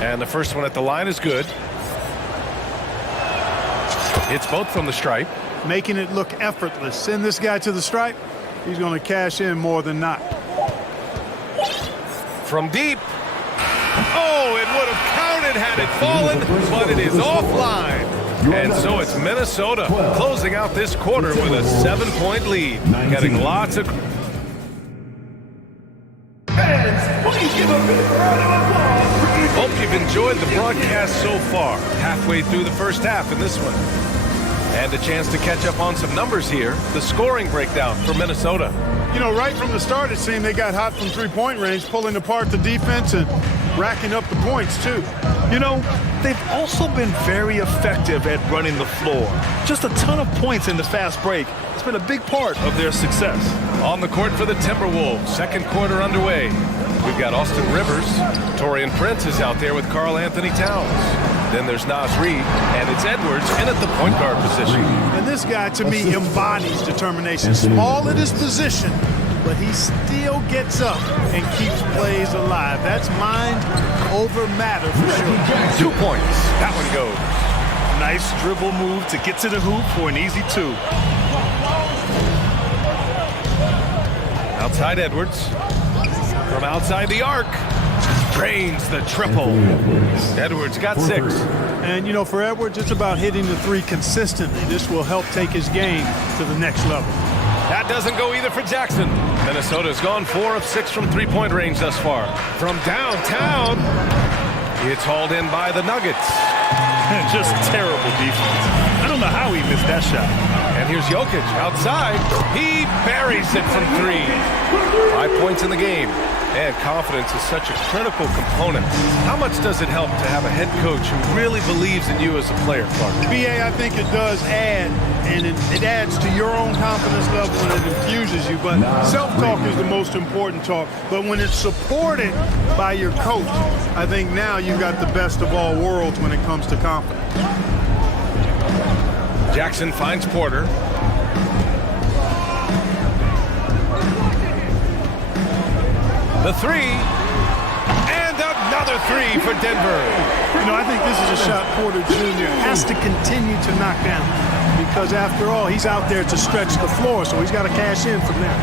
And the first one at the line is good. It's both from the stripe. Making it look effortless. Send this guy to the stripe, he's going to cash in more than not. From deep. Oh, it would have counted had it fallen, but it is offline. And so it's Minnesota closing out this quarter with a 7-point lead. Getting lots of... Please give a big round of applause. Hope you've enjoyed the broadcast so far. Halfway through the first half in this one. And a chance to catch up on some numbers here. The scoring breakdown for Minnesota. You know, right from the start, it seemed they got hot from three-point range, pulling apart the defense and racking up the points, too. You know, they've also been very effective at running the floor. Just a ton of points in the fast break. It's been a big part of their success. On the court for the Timberwolves, second quarter underway. We've got Austin Rivers. Taurean Prince is out there with Karl Anthony Towns. Then there's Naz Reid, and it's Edwards in at the point guard position. And this guy, to me, embodies determination. Small at his position, but he still gets up and keeps plays alive. That's mind over matter for sure. 2 points. That one goes. Nice dribble move to get to the hoop for an easy 2. Outside Edwards. From outside the arc. Drains the triple. Edwards got 6. And, you know, for Edwards, it's about hitting the 3 consistently. This will help take his game to the next level. That doesn't go either for Jackson. Minnesota's gone 4 of 6 from three-point range thus far. From downtown, it's hauled in by the Nuggets. Just terrible defense. I don't know how he missed that shot. And here's Jokic outside. He buries it from 3. 5 points in the game. And confidence is such a critical component. How much does it help to have a head coach who really believes in you as a player, Clark? BA, I think it does add, and it adds to your own confidence level and it infuses you. But self-talk is the most important talk. But when it's supported by your coach, I think now you've got the best of all worlds when it comes to confidence. Jackson finds Porter. The 3, and another 3 for Denver. You know, I think this is a shot Porter Jr. has to continue to knock down because, after all, he's out there to stretch the floor, so he's got to cash in from there.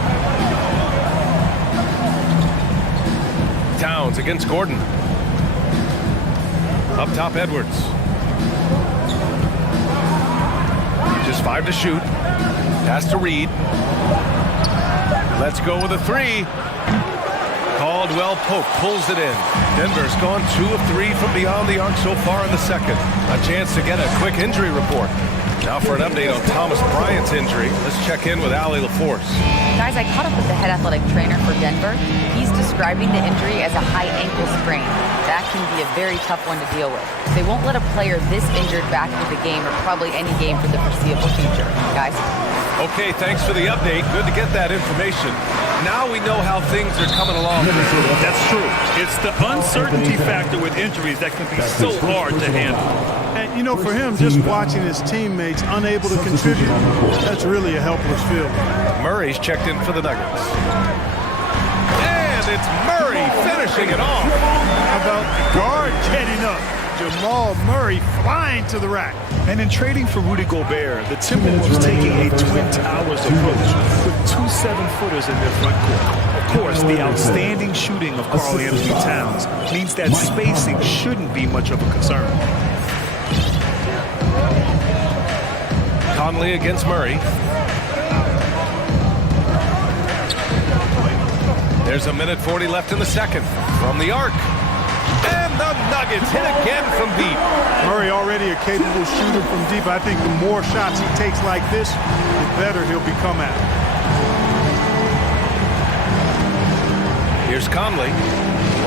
Towns against Gordon. Up top, Edwards. Just 5 to shoot. Pass to Reid. Let's go with a 3. Caldwell Pope pulls it in. Denver's gone 2 of 3 from beyond the arc so far in the second. A chance to get a quick injury report. Now for an update on Thomas Bryant's injury, let's check in with Allie LaForce. Guys, I caught up with the head athletic trainer for Denver. He's describing the injury as a high ankle sprain. That can be a very tough one to deal with. They won't let a player this injured back into the game or probably any game for the foreseeable future. Guys? Okay, thanks for the update. Good to get that information. Now we know how things are coming along. That's true. It's the uncertainty factor with injuries that can be so hard to handle. And, you know, for him, just watching his teammates unable to contribute, that's really a helpless feeling. Murray's checked in for the Nuggets. And And it's Murray finishing it off. How about the guard getting up? Jamal Murray flying to the rack. And in trading for Rudy Gobert, the Timberwolves taking a Twin Towers approach with 2 7-footers in their front court. Of course, the outstanding shooting of Karl Anthony Towns means that spacing shouldn't be much of a concern. Conley against Murray. There's a minute 40 left in the second. From the arc. And the Nuggets hit again from deep. Murray already a capable shooter from deep. I think the more shots he takes like this, the better he'll become at it. Here's Conley.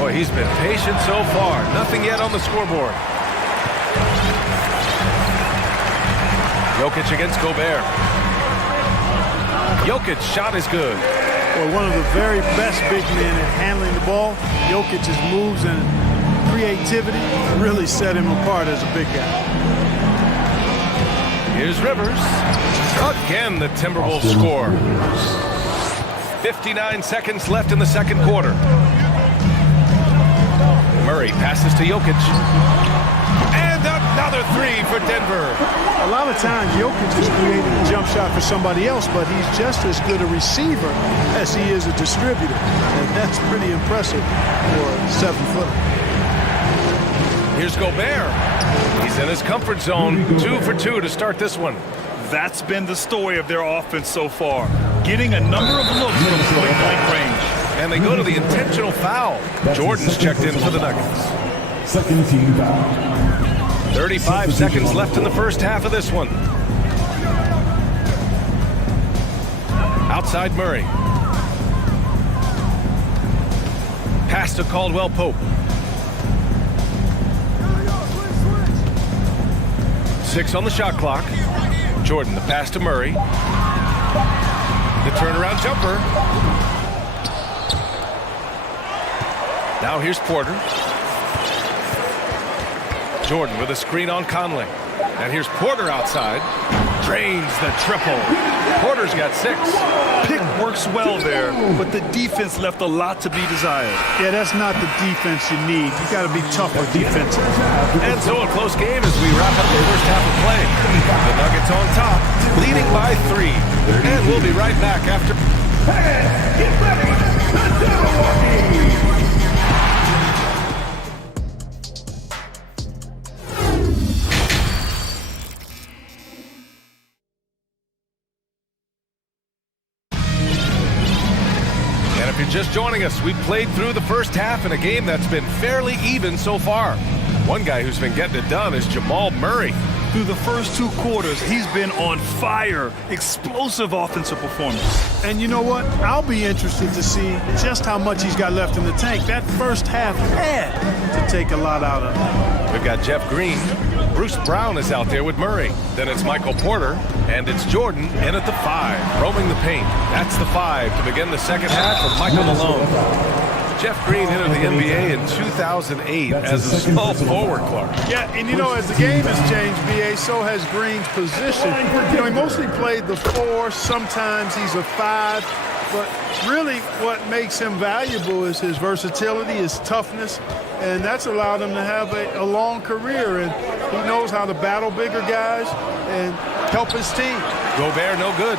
Boy, he's been patient so far. Nothing yet on the scoreboard. Jokic against Gobert. Jokic's shot is good. Well, one of the very best big men at handling the ball. Jokic's moves and creativity really set him apart as a big guy. Here's Rivers. Again, the Timberwolves score. 59 seconds left in the second quarter. Murray passes to Jokic. And another three for Denver. A lot of times, Jokic is creating a jump shot for somebody else, but he's just as good a receiver as he is a distributor. And that's pretty impressive for a 7-footer. Here's Gobert. He's in his comfort zone. 2 for 2 to start this one. That's been the story of their offense so far. Getting a number of looks from point-blank range. And they go to the intentional foul. Jordan's checked in for the Nuggets. Second team foul. 35 seconds left in the first half of this one. Outside Murray. Pass to Caldwell Pope. 6 on the shot clock. Jordan, the pass to Murray. The turnaround jumper. Now here's Porter. Jordan with a screen on Conley. And here's Porter outside. Drains the triple. Porter's got 6. Pick works well there, but the defense left a lot to be desired. Yeah, that's not the defense you need. You got to be tougher defensive. And so a close game as we wrap up the first half of play. The Nuggets on top, leading by 3. And we'll be right back after. Get ready to If you're just joining us, we've played through the first half in a game that's been fairly even so far. One guy who's been getting it done is Jamal Murray. Through the first 2 quarters, he's been on fire. Explosive offensive performance. And you know what? I'll be interested to see just how much he's got left in the tank. That first half had to take a lot out of him. We've got Jeff Green. Bruce Brown is out there with Murray. Then it's Michael Porter. And it's Jordan in at the 5, roaming the paint. That's the 5 to begin the second half of Michael Malone. Jeff Green entered the NBA in 2008 as a small forward, Clark. Yeah, and you know, as the game has changed, BA, so has Green's position. You know, he mostly played the 4, sometimes he's a 5, but really what makes him valuable is his versatility, his toughness, and that's allowed him to have a long career, and he knows how to battle bigger guys and help his team. Gobert no good.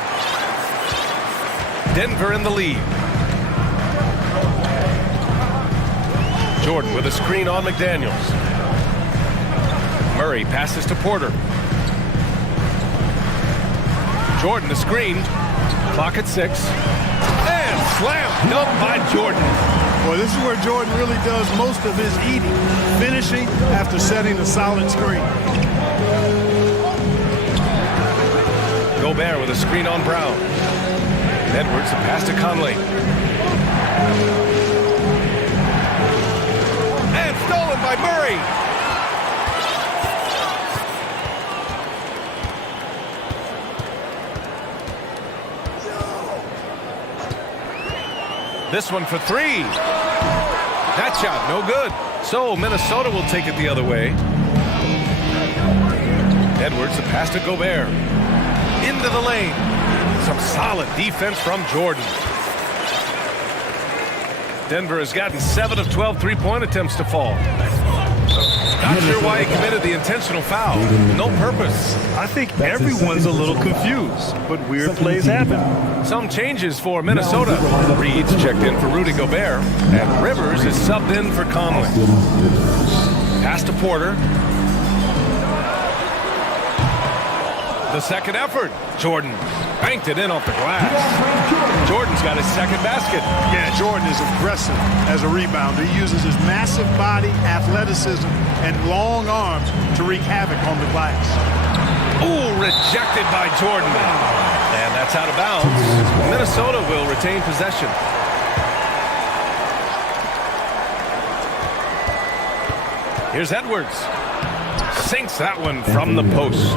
Denver in the lead. Jordan with a screen on McDaniels. Murray passes to Porter. Jordan the screen. Clock at 6. And slam dunk by Jordan. Well, this is where Jordan really does most of his eating, finishing after setting a solid screen. Gobert with a screen on Brown. Edwards, a pass to Conley. And stolen by Murray. This one for 3. That shot, no good. So Minnesota will take it the other way. Edwards, a pass to Gobert. Into the lane. Some solid defense from Jordan. Denver has gotten 7 of 12 three-point attempts to fall. Not sure why he committed the intentional foul. No purpose. I think everyone's a little confused, but weird plays happen. Some changes for Minnesota. Reed's checked in for Rudy Gobert, and Rivers is subbed in for Conley. Pass to Porter. The second effort. Jordan banked it in off the glass. Jordan's got his second basket. Yeah, Jordan is aggressive as a rebounder. He uses his massive body, athleticism, and long arms to wreak havoc on the glass. Ooh, rejected by Jordan. And that's out of bounds. Minnesota will retain possession. Here's Edwards. Sinks that one from the post.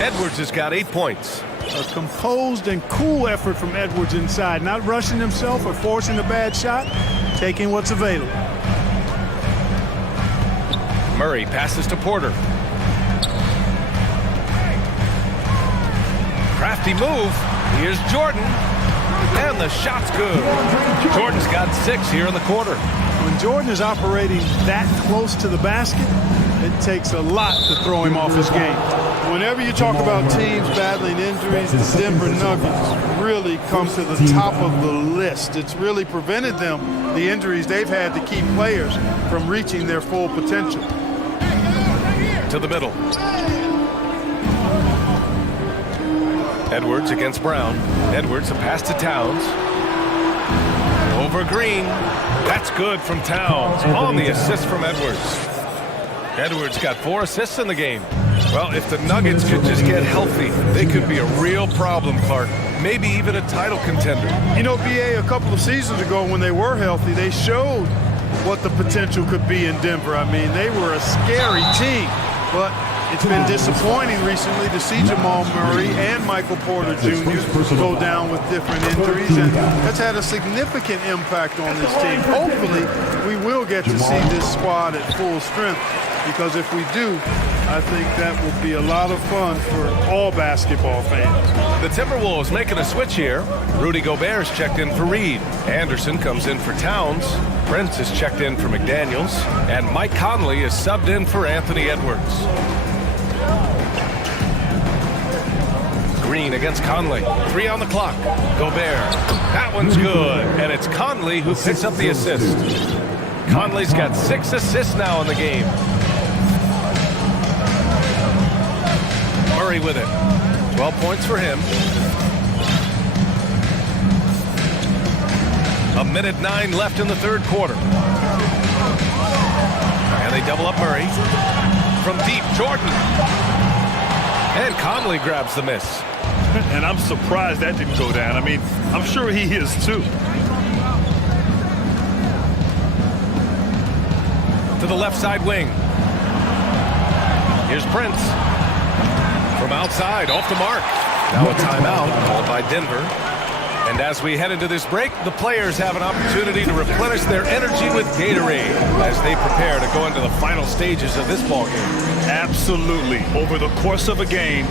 Edwards has got 8 points. A composed and cool effort from Edwards inside, not rushing himself or forcing a bad shot, taking what's available. Murray passes to Porter. Crafty move. Here's Jordan. And the shot's good. Jordan's got 6 here in the quarter. When Jordan is operating that close to the basket, it takes a lot to throw him off his game. Whenever you talk about teams battling injuries, the Denver Nuggets really come to the top of the list. It's really prevented them, the injuries they've had to keep players from reaching their full potential. To the middle. Edwards against Brown. Edwards, a pass to Towns. Over Green. That's good from Towns. On the assist from Edwards. Edwards got 4 assists in the game. Well, if the Nuggets could just get healthy, they could be a real problem, Clark. Maybe even a title contender. You know, BA, a couple of seasons ago when they were healthy, they showed what the potential could be in Denver. I mean, they were a scary team, but it's been disappointing recently to see Jamal Murray and Michael Porter Jr. go down with different injuries, and that's had a significant impact on this team. Hopefully, we will get to see this squad at full strength, because if we do, I think that will be a lot of fun for all basketball fans. The Timberwolves making a switch here. Rudy Gobert's checked in for Reed. Anderson comes in for Towns. Prince is checked in for McDaniels. And Mike Conley is subbed in for Anthony Edwards. Green against Conley. 3 on the clock. Gobert. That one's good. And it's Conley who picks up the assist. Conley's got 6 assists now in the game. Murray with it. 12 points for him. 1:09 left in the third quarter. And they double up Murray. From deep, Jordan. And Conley grabs the miss. And I'm surprised that didn't go down. I mean, I'm sure he is too. To the left side wing. Here's Prince. From outside, off the mark. Now a timeout called by Denver. And as we head into this break, the players have an opportunity to replenish their energy with Gatorade as they prepare to go into the final stages of this ballgame. Absolutely. Over the course of a game,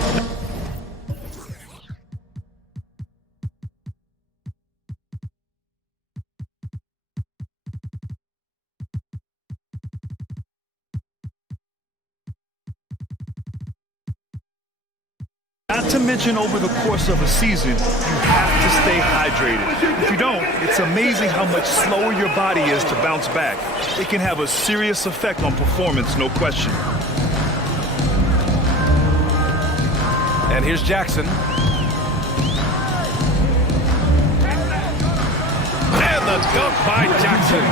not to mention over the course of a season, you have to stay hydrated. If you don't, it's amazing how much slower your body is to bounce back. It can have a serious effect on performance, no question. And here's Jackson. And the dunk by Jackson.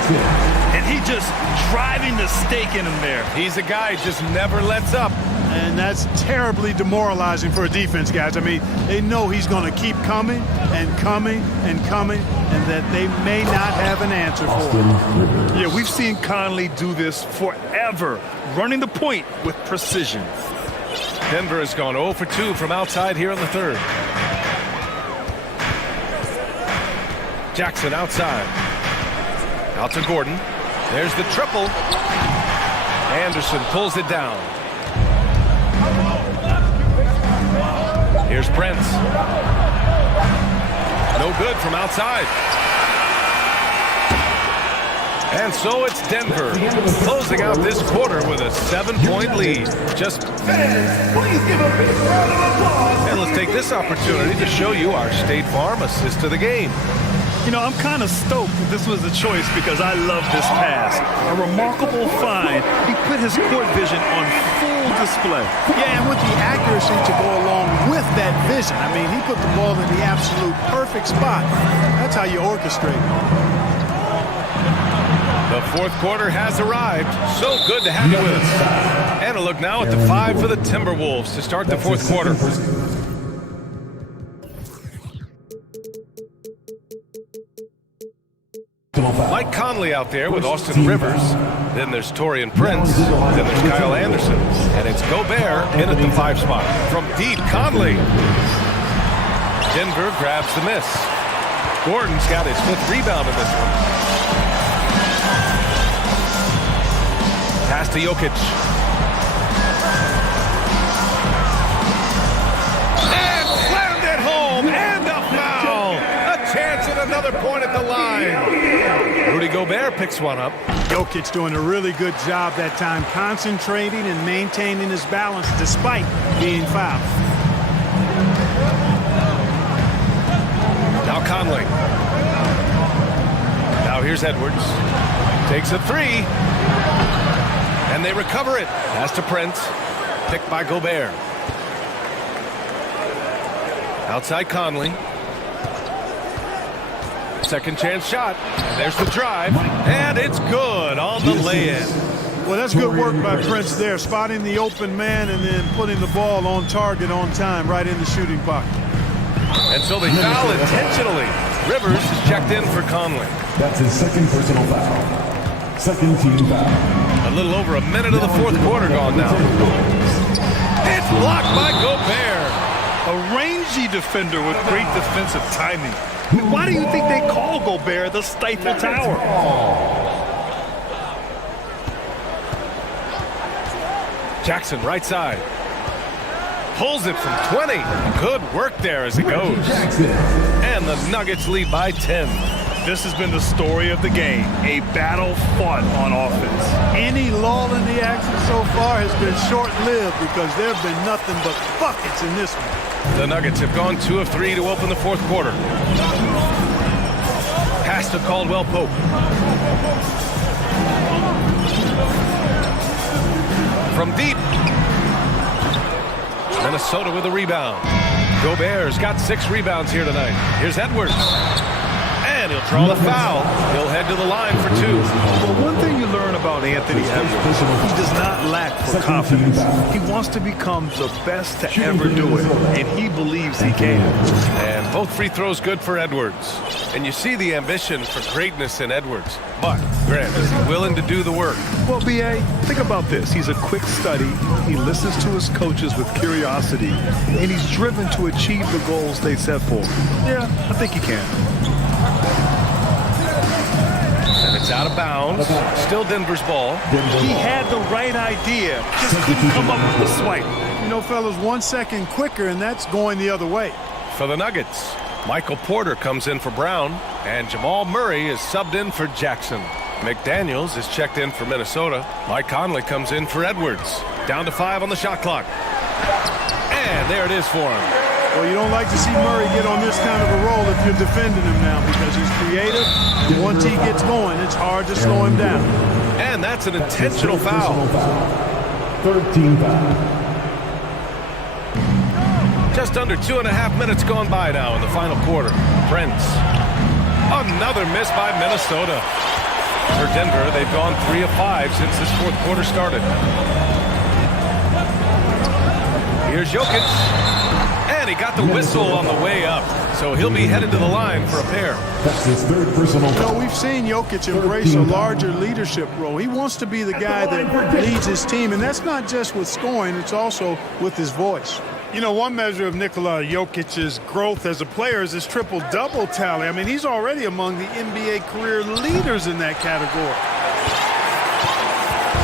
And he just driving the stake in him there. He's a guy who just never lets up. And that's terribly demoralizing for a defense, guys. I mean, they know he's going to keep coming and coming and coming, and that they may not have an answer for him. Yeah, we've seen Conley do this forever, running the point with precision. Denver has gone 0 for 2 from outside here in the third. Jackson outside. Out to Gordon. There's the triple. Anderson pulls it down. Here's Prince. No good from outside. And so it's Denver closing out this quarter with a 7-point lead. Just Please give a big round of applause. and let's take this opportunity to show you our State Farm assist of the game. You know, I'm kind of stoked that this was a choice because I love this pass. A remarkable find. He put his court vision on full display. Yeah, and with the accuracy to go along with that vision. I mean, he put the ball in the absolute perfect spot. That's how you orchestrate it. The fourth quarter has arrived. So good to have you with us. And a look now at the 5 for the Timberwolves to start the fourth quarter. Mike Conley out there with Austin Rivers. Then there's Torian Prince. Then there's Kyle Anderson. And it's Gobert in at the 5 spot. From deep, Conley. Denver grabs the miss. Gordon's got his 5th rebound in this one. Pass to Jokic. And slammed it home. And a foul. A chance at another point at the line. Rudy Gobert picks one up. Jokic doing a really good job that time, concentrating and maintaining his balance despite being fouled. Now Conley. Now here's Edwards. Takes a 3. And they recover it. Pass to Prince. Picked by Gobert. Outside Conley. Second chance shot. And there's the drive. And it's good on the lay-in. Well, that's good work by Prince there, spotting the open man and then putting the ball on target on time right in the shooting pocket. And so they foul intentionally. Rivers is checked in for Conley. That's his second personal foul. Second team foul. A little over a minute of the fourth quarter gone now. It's blocked by Gobert. A rangy defender with great defensive timing. I mean, why do you think they call Gobert the Stifle Tower? Jackson right side. Pulls it from 20. Good work there as it goes. And the Nuggets lead by 10. This has been the story of the game. A battle fought on offense. Any lull in the action so far has been short-lived because there have been nothing but buckets in this one. The Nuggets have gone 2 of 3 to open the fourth quarter. Pass to Caldwell Pope. From deep. Minnesota with a rebound. Gobert's got 6 rebounds here tonight. Here's Edwards. And he'll draw the foul. He'll head to the line for 2. Well, one thing you learn about Anthony Edwards, he does not lack for confidence. He wants to become the best to ever do it, and he believes he can. And both free throws good for Edwards. And you see the ambition for greatness in Edwards. But, Grant, is he willing to do the work? Well, B.A., think about this. He's a quick study. He listens to his coaches with curiosity, and he's driven to achieve the goals they set for him. Yeah, I think he can. And it's out of bounds. Still Denver's ball. He had the right idea, just couldn't come up with the swipe. You know, fellas, 1 second quicker, and that's going the other way. For the Nuggets, Michael Porter comes in for Brown, and Jamal Murray is subbed in for Jackson. McDaniels is checked in for Minnesota. Mike Conley comes in for Edwards. Down to 5 on the shot clock. And there it is for him. Well, you don't like to see Murray get on this kind of a roll if you're defending him now because he's creative. And once he gets going, it's hard to slow him down. And that's an intentional foul. Third team foul. Just under 2.5 minutes gone by now in the final quarter. Prince. Another miss by Minnesota. For Denver, they've gone 3 of 5 since this fourth quarter started. Here's Jokic. And he got the whistle on the way up. So he'll be headed to the line for a pair. That's his third personal foul. You know, we've seen Jokic embrace a larger leadership role. He wants to be the guy that leads his team, and that's not just with scoring, it's also with his voice. You know, one measure of Nikola Jokic's growth as a player is his triple-double tally. I mean, he's already among the NBA career leaders in that category.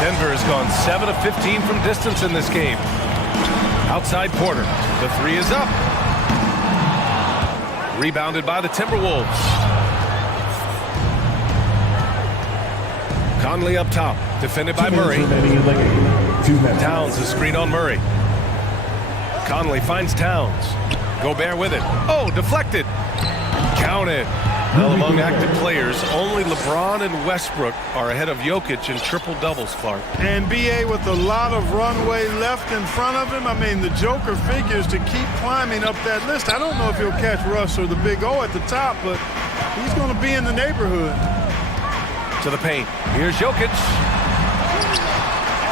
Denver has gone 7 of 15 from distance in this game. Outside Porter. The 3 is up. Rebounded by the Timberwolves. Conley up top, defended by Murray. Towns a screen on Murray. Conley finds Towns. Gobert with it. Oh, deflected. Counted. Well, among active players, only LeBron and Westbrook are ahead of Jokic in triple-doubles, Clark. And B.A. with a lot of runway left in front of him. I mean, the Joker figures to keep climbing up that list. I don't know if he'll catch Russ or the Big O at the top, but he's going to be in the neighborhood. To the paint. Here's Jokic.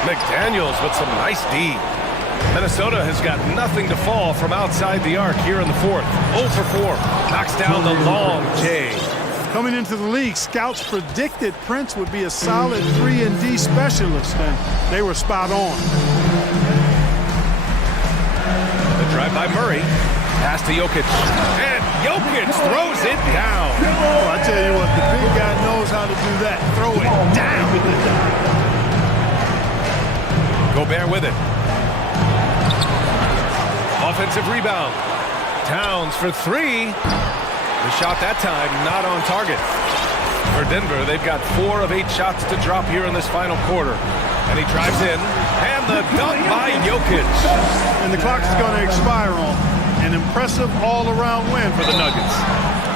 McDaniels with some nice D. Minnesota has got nothing to fall from outside the arc here in the fourth. 0 for 4. Knocks down the long J. Coming into the league, scouts predicted Prince would be a solid 3-and-D specialist, and they were spot on. The drive by Murray. Pass to Jokic. And Jokic throws it down. Oh, I tell you what, the big guy knows how to do that. Throw it down. Gobert with it. Offensive rebound. Towns for 3. The shot that time not on target. For Denver, they've got 4 of 8 shots to drop here in this final quarter. And he drives in. And the dunk by Jokic. And the clock is going to expire on an impressive all-around win for the Nuggets.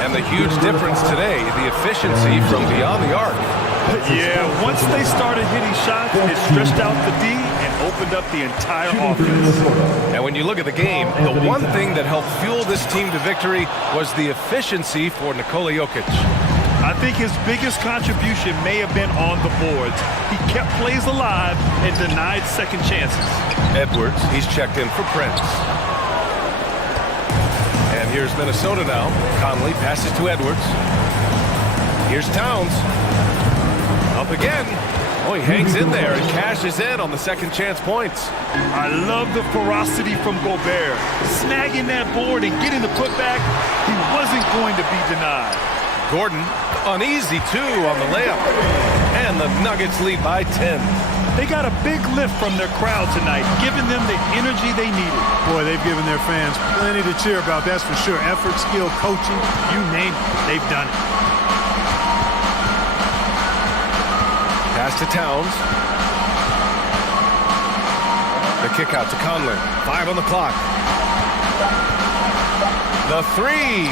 And the huge difference today, the efficiency from beyond the arc. Yeah, once they started hitting shots, it stretched out the D and opened up the entire offense. And when you look at the game, the one thing that helped fuel this team to victory was the efficiency for Nikola Jokic. I think his biggest contribution may have been on the boards. He kept plays alive and denied second chances. Edwards, he's checked in for Prince. And here's Minnesota now. Conley passes to Edwards. Here's Towns. Up again. Oh, he hangs in there and cashes in on the second chance points. I love the ferocity from Gobert. Snagging that board and getting the putback, he wasn't going to be denied. Gordon, uneasy too on the layup. And the Nuggets lead by 10. They got a big lift from their crowd tonight, giving them the energy they needed. Boy, they've given their fans plenty to cheer about, that's for sure. Effort, skill, coaching, you name it, they've done it. Pass to Towns. The kick out to Conley. 5 on the clock. The 3.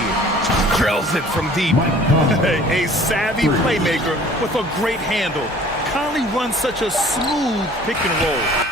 Drills it from deep. A savvy playmaker with a great handle. Conley runs such a smooth pick and roll.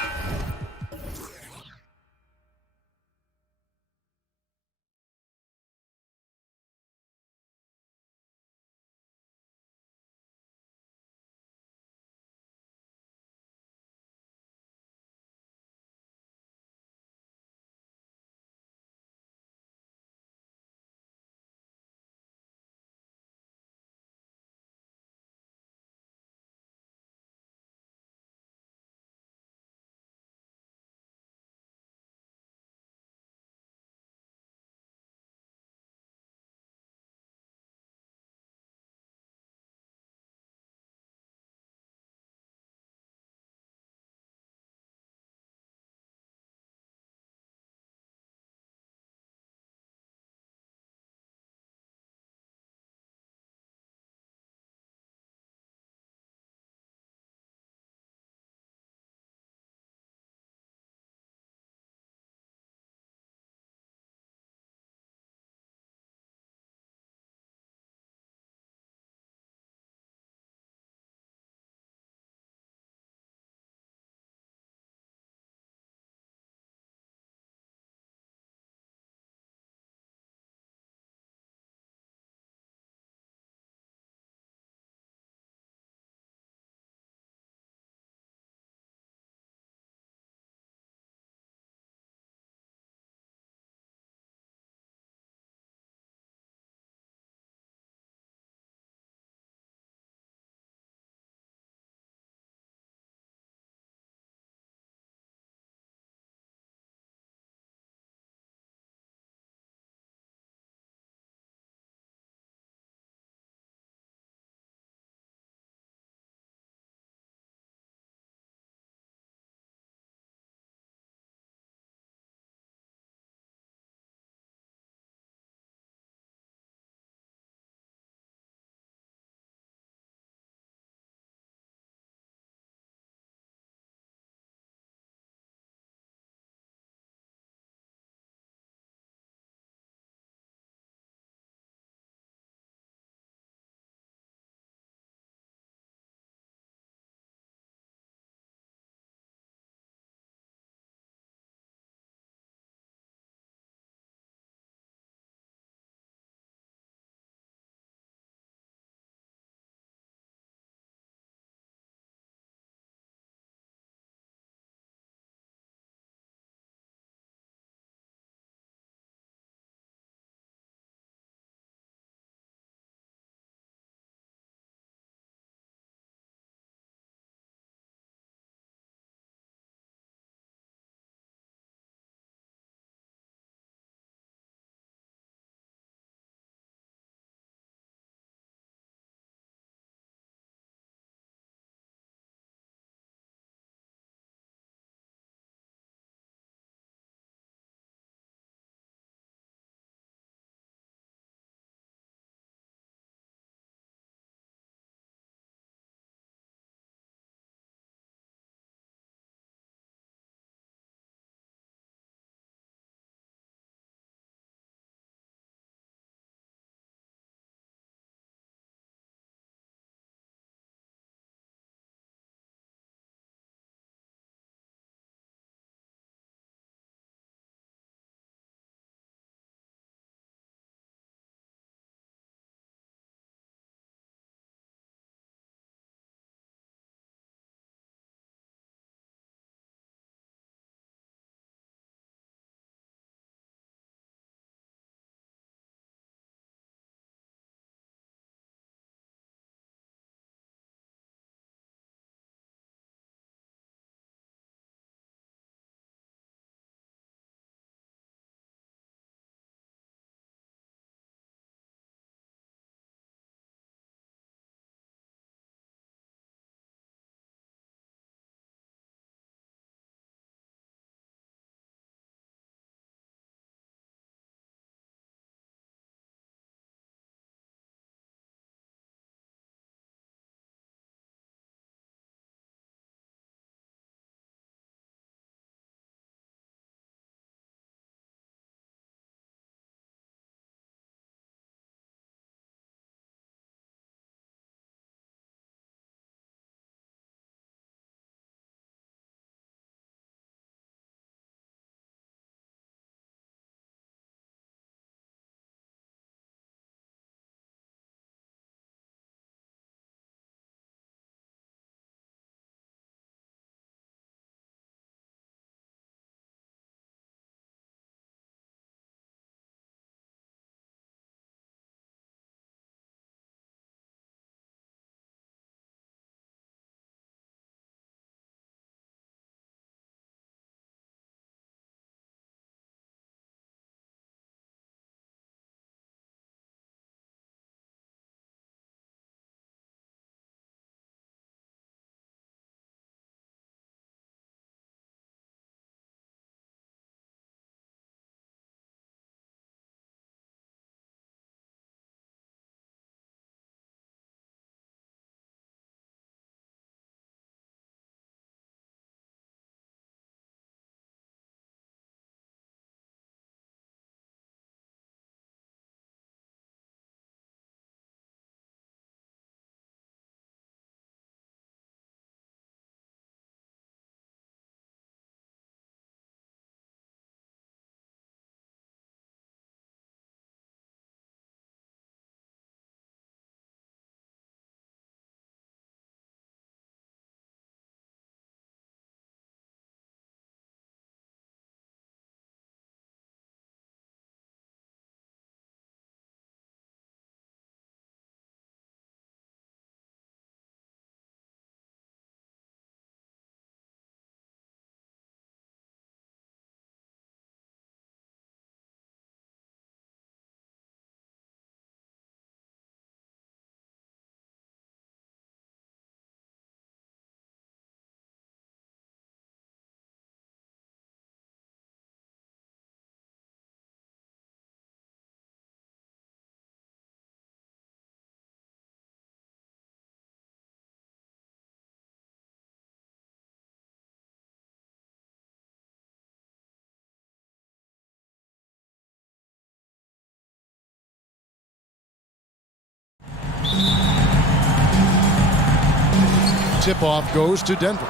Tip-off goes to Denver.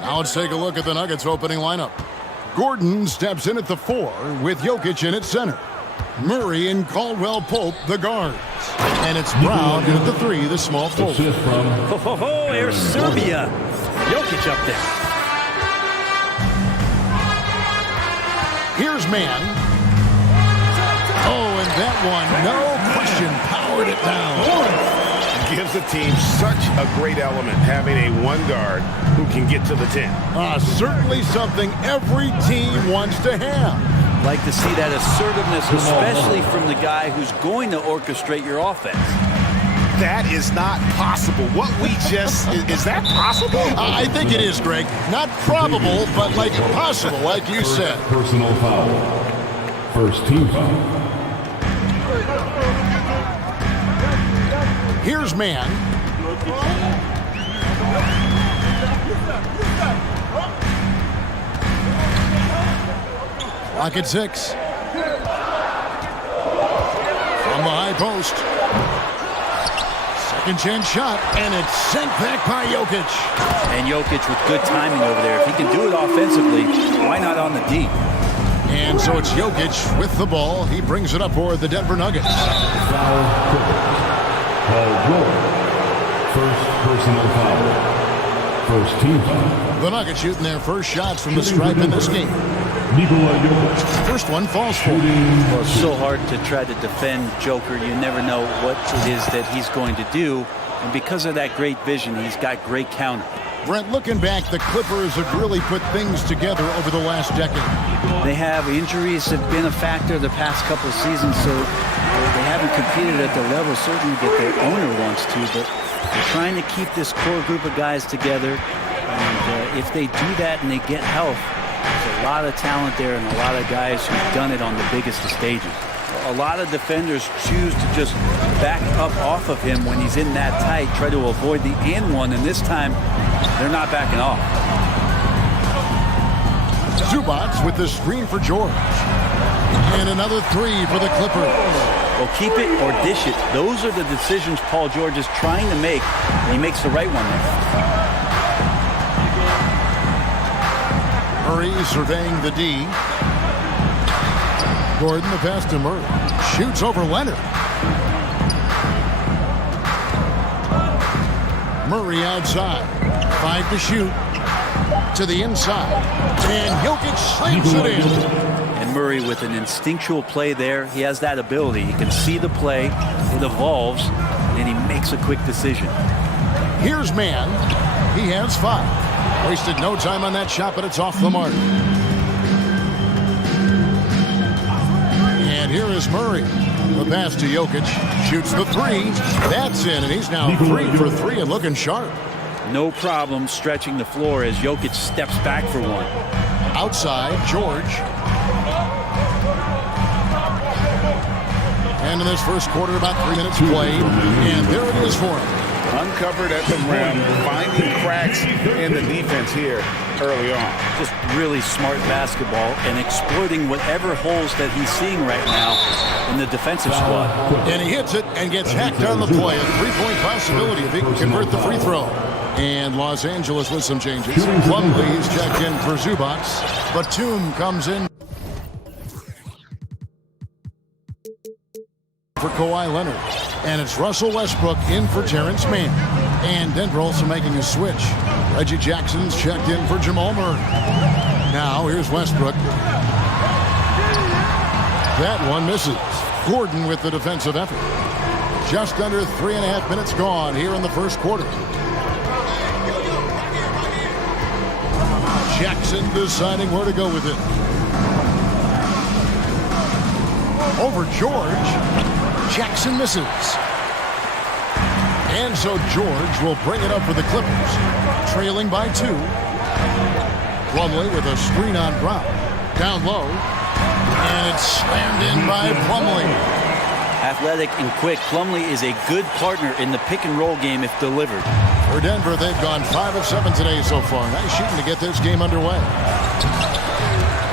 Now let's take a look at the Nuggets opening lineup. Gordon steps in at the 4 with Jokic in at center. Murray and Caldwell Pope, the guards. And it's Brown in at the 3, the small forward. Here's Serbia. Jokic up there. Here's Mann. Oh, and that one, no question, powered it down. Gives the team such a great element having a one guard who can get to the 10. Certainly something every team wants to have. Like to see that assertiveness, especially from the guy who's going to orchestrate your offense. That is not possible. What we just, is that possible? I think it is, Greg. Not probable, but like possible, like you said. Personal foul. First team foul. Here's Mann. Clock at 6. From the high post. Second chance shot, and it's sent back by Jokic. And Jokic with good timing over there. If he can do it offensively, why not on the D? And so it's Jokic with the ball. He brings it up for the Denver Nuggets. Paul George. First personal foul. First team foul. The Nuggets shooting their first shots from the stripe in this game. First one falls for him. Well, it's so hard to try to defend Joker. You never know what it is that he's going to do. And because of that great vision, he's got great counter. Brent, looking back, the Clippers have really put things together over the last decade. They have. Injuries have been a factor the past couple of seasons, so they haven't competed at the level certainly that their owner wants to, but they're trying to keep this core group of guys together. And if they do that and they get health, there's a lot of talent there and a lot of guys who've done it on the biggest of stages. A lot of defenders choose to just back up off of him when he's in that tight, try to avoid the and one, and this time they're not backing off. Zubac with the screen for George. And another 3 for the Clippers. Well, keep it or dish it. Those are the decisions Paul George is trying to make, and he makes the right one there. Murray surveying the D. Gordon the pass to Murray. Shoots over Leonard. Murray outside. 5 to shoot. To the inside. And Jokic slams it in. And Murray with an instinctual play there. He has that ability. He can see the play. It evolves. And he makes a quick decision. Here's Mann. He has 5. Wasted no time on that shot, but it's off the mark. And here is Murray. The pass to Jokic. Shoots the 3. That's in, and he's now 3 for 3 and looking sharp. No problem stretching the floor as Jokic steps back for one. Outside, George. And in this first quarter, about 3 minutes played. And there it is for him. Uncovered at the rim, finding cracks in the defense here early on. Just really smart basketball and exploiting whatever holes that he's seeing right now in the defensive squad. And he hits it and gets hacked on the play. A 3-point possibility if he can convert the free throw. And Los Angeles with some changes. Plumlee is checked in for Zubac. Batum comes in for Kawhi Leonard. And it's Russell Westbrook in for Terrence Mann. And Denver also making a switch. Reggie Jackson's checked in for Jamal Murray. Now here's Westbrook. That one misses. Gordon with the defensive effort. Just under 3.5 minutes gone here in the first quarter. Jackson deciding where to go with it. Over George. Jackson misses. And so George will bring it up for the Clippers. Trailing by 2. Plumlee with a screen on Brown. Down low. And it's slammed in by Plumlee. Athletic and quick, Plumlee is a good partner in the pick and roll game if delivered. For Denver, they've gone 5 of 7 today so far. Nice shooting to get this game underway.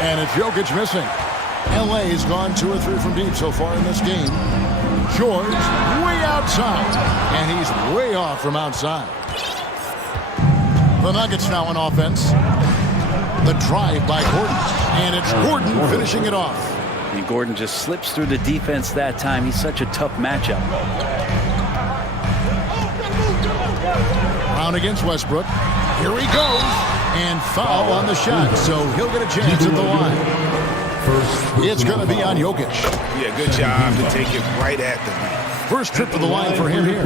And it's Jokic missing. LA's gone 2 or 3 from deep so far in this game. George way outside, and he's way off from outside. The Nuggets now on offense. The drive by Gordon, and it's Gordon finishing it off. And Gordon just slips through the defense that time. He's such a tough matchup. Brown against Westbrook. Here he goes, and foul on the shot, so he'll get a chance at the line. It's going to be on Jokic. Yeah, good job to take it right at the line. First trip to the line for him here.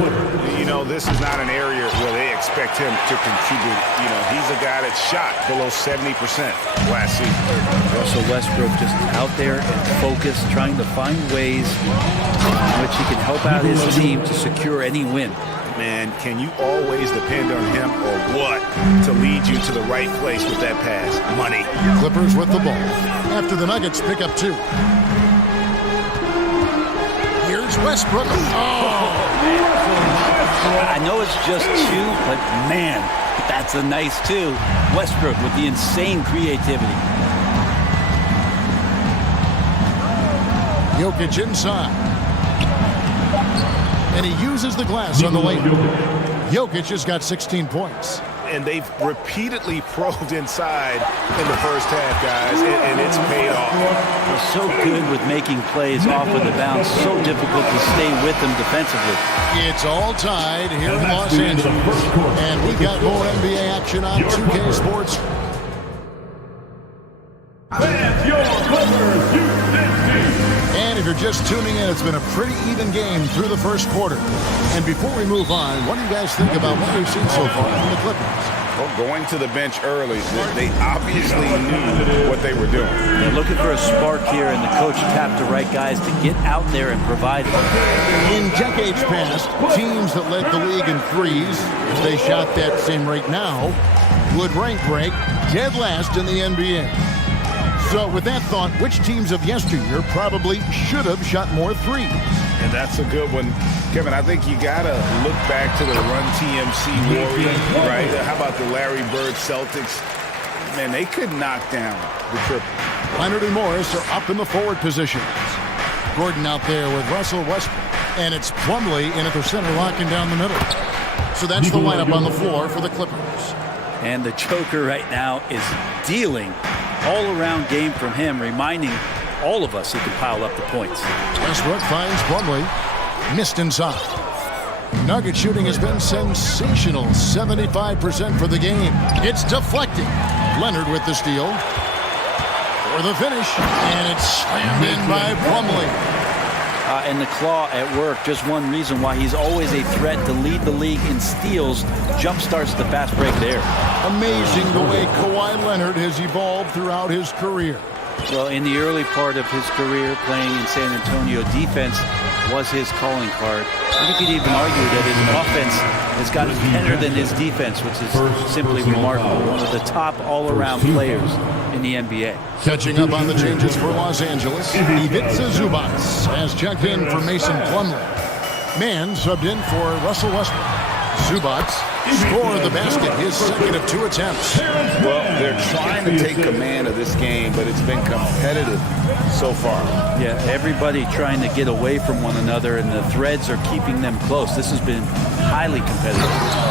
You know, this is not an area where they expect him to contribute. You know, he's a guy that shot below 70% last season. Russell Westbrook just out there and focused, trying to find ways in which he can help out his team to secure any win. Man, can you always depend on him or what to lead you to the right place with that pass? Money. Clippers with the ball after the Nuggets pick up 2. Here's Westbrook. I know it's just 2, but man, that's a nice 2. Westbrook with the insane creativity. Jokic inside. And he uses the glass on the layup. Jokic has got 16 points. And they've repeatedly probed inside in the first half, guys, and it's paid off. They're so good with making plays off of the bounce. So difficult to stay with them defensively. It's all tied here in Los Angeles. And we've got more NBA action on 2K Sports. And if you're just tuning in, it's been a pretty even game through the first quarter. And before we move on, what do you guys think about what we've seen so far from the Clippers? Well, going to the bench early, they obviously knew what they were doing. They're looking for a spark here, and the coach tapped the right guys to get out there and provide it. In decades past, teams that led the league in threes, if they shot that same rate now, would rank break dead last in the NBA. So with that thought, which teams of yesteryear probably should have shot more threes? And that's a good one. Kevin, I think you got to look back to the Run TMC Warriors, right? How about the Larry Bird Celtics? Man, they could knock down the triple. Leonard and Morris are up in the forward positions. Gordon out there with Russell Westbrook. And it's Plumlee in at the center, locking down the middle. So that's the lineup on the floor for the Clippers. And the choker right now is dealing all-around game from him, reminding all of us he can pile up the points. Westbrook finds Plumlee. Missed inside. Nugget shooting has been sensational. 75% for the game. It's deflected. Leonard with the steal. For the finish. And it's slammed in by Plumlee. And the claw at work, just one reason why he's always a threat to lead the league in steals. Jump starts the fast break there. Amazing the way Kawhi Leonard has evolved throughout his career. Well, in the early part of his career playing in San Antonio, defense was his calling card. You could even argue that his offense has gotten better than his defense, which is simply remarkable. One of the top all-around players in the NBA. Catching up on the changes for Los Angeles, Ivica Zubac has checked in for Mason Plumlee. Mann subbed in for Russell Westbrook. Zubac scored the basket, his second of 2 attempts. Well, they're trying to take command of this game, but it's been competitive so far. Yeah, everybody trying to get away from one another, and the threads are keeping them close. This has been highly competitive.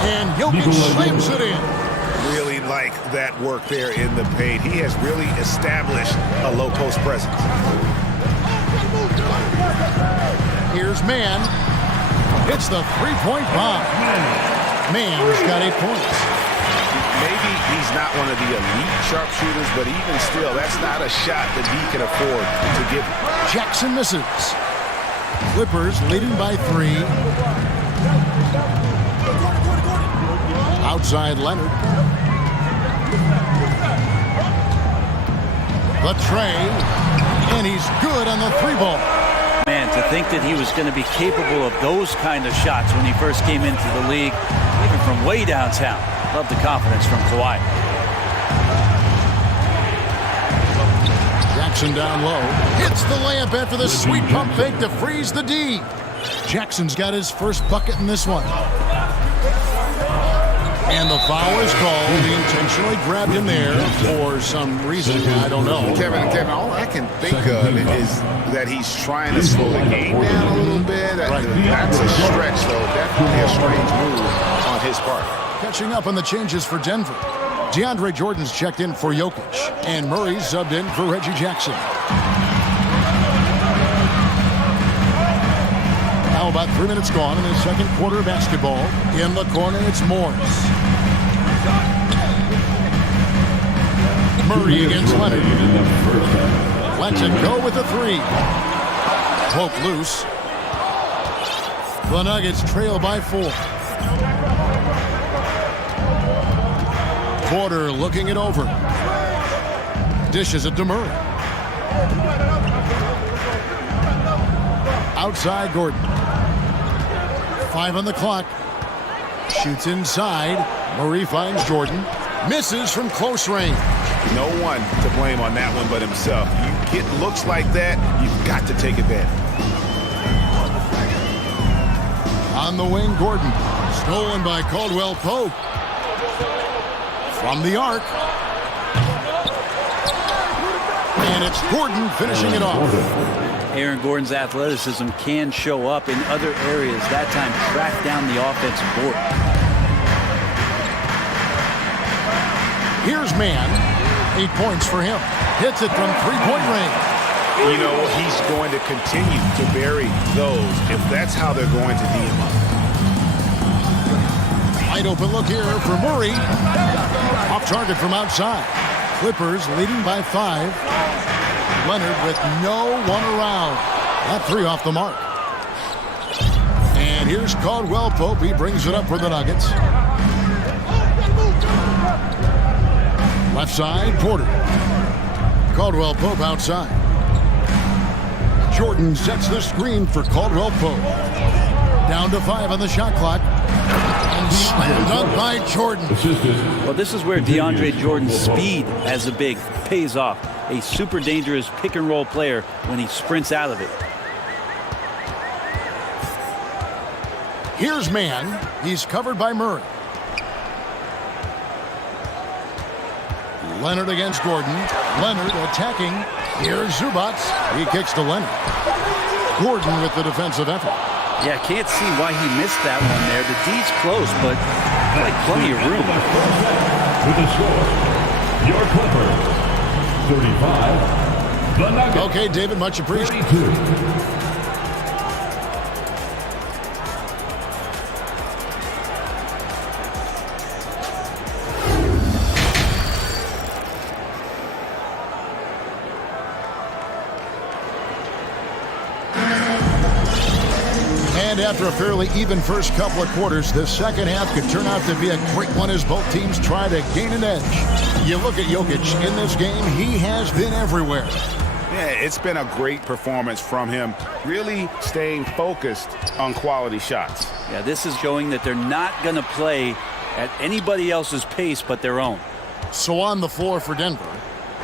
And Jokic slams it in. Really like that work there in the paint. He has really established a low post presence. Here's Mann. Hits the three-point bomb. Mann's got 8 points. Maybe he's not one of the elite sharpshooters, but even still, that's not a shot that he can afford to give. Jackson misses. Clippers leading by 3. Outside Leonard. The tray, and he's good on the 3-ball. Man, to think that he was going to be capable of those kind of shots when he first came into the league, even from way downtown. Love the confidence from Kawhi. Jackson down low. Hits the layup after the sweet pump fake to freeze the D. Jackson's got his first bucket in this one. And the foul is called. He intentionally grabbed him there for some reason. I don't know. Kevin, all I can think of is that he's trying to slow the game down a little bit. That's a stretch, though. Definitely a strange move on his part. Catching up on the changes for Denver. DeAndre Jordan's checked in for Jokic. And Murray's subbed in for Reggie Jackson. Now about 3 minutes gone in the second quarter of basketball. In the corner, it's Morris. Murray against Leonard. Lets it go with the three. Poke loose. The Nuggets trail by 4. Porter looking it over. Dishes it to Murray. Outside Gordon. 5 on the clock. Shoots inside. Murray finds Jordan. Misses from close range. No one to blame on that one but himself. You get looks like that, you've got to take advantage. On the wing, Gordon. Stolen by Caldwell Pope. From the arc. And it's Gordon finishing it off. Aaron Gordon's athleticism can show up in other areas. That time, track down the offensive board. Here's Man. 8 points for him. Hits it from three-point range. You know, he's going to continue to bury those if that's how they're going to D him up. Wide open look here for Murray. Off target from outside. Clippers leading by 5. Leonard with no one around. That three off the mark. And here's Caldwell Pope. He brings it up for the Nuggets. Left side, Porter. Caldwell Pope outside. Jordan sets the screen for Caldwell Pope. Down to 5 on the shot clock. And slammed up by Jordan. Well, this is where DeAndre Jordan's speed as a big pays off. A super dangerous pick-and-roll player when he sprints out of it. Here's Man. He's covered by Murray. Leonard against Gordon. Leonard attacking. Here's Zubats. He kicks to Leonard. Gordon with the defensive effort. Yeah, can't see why he missed that one there. The D's close, but like plenty of room. With the score, your Clippers, 35, the Nuggets. Okay, David, much appreciated. 32. And after a fairly even first couple of quarters, the second half could turn out to be a great one as both teams try to gain an edge. You look at Jokic in this game, he has been everywhere. Yeah, it's been a great performance from him, really staying focused on quality shots. Yeah, this is showing that they're not going to play at anybody else's pace but their own. So on the floor for Denver,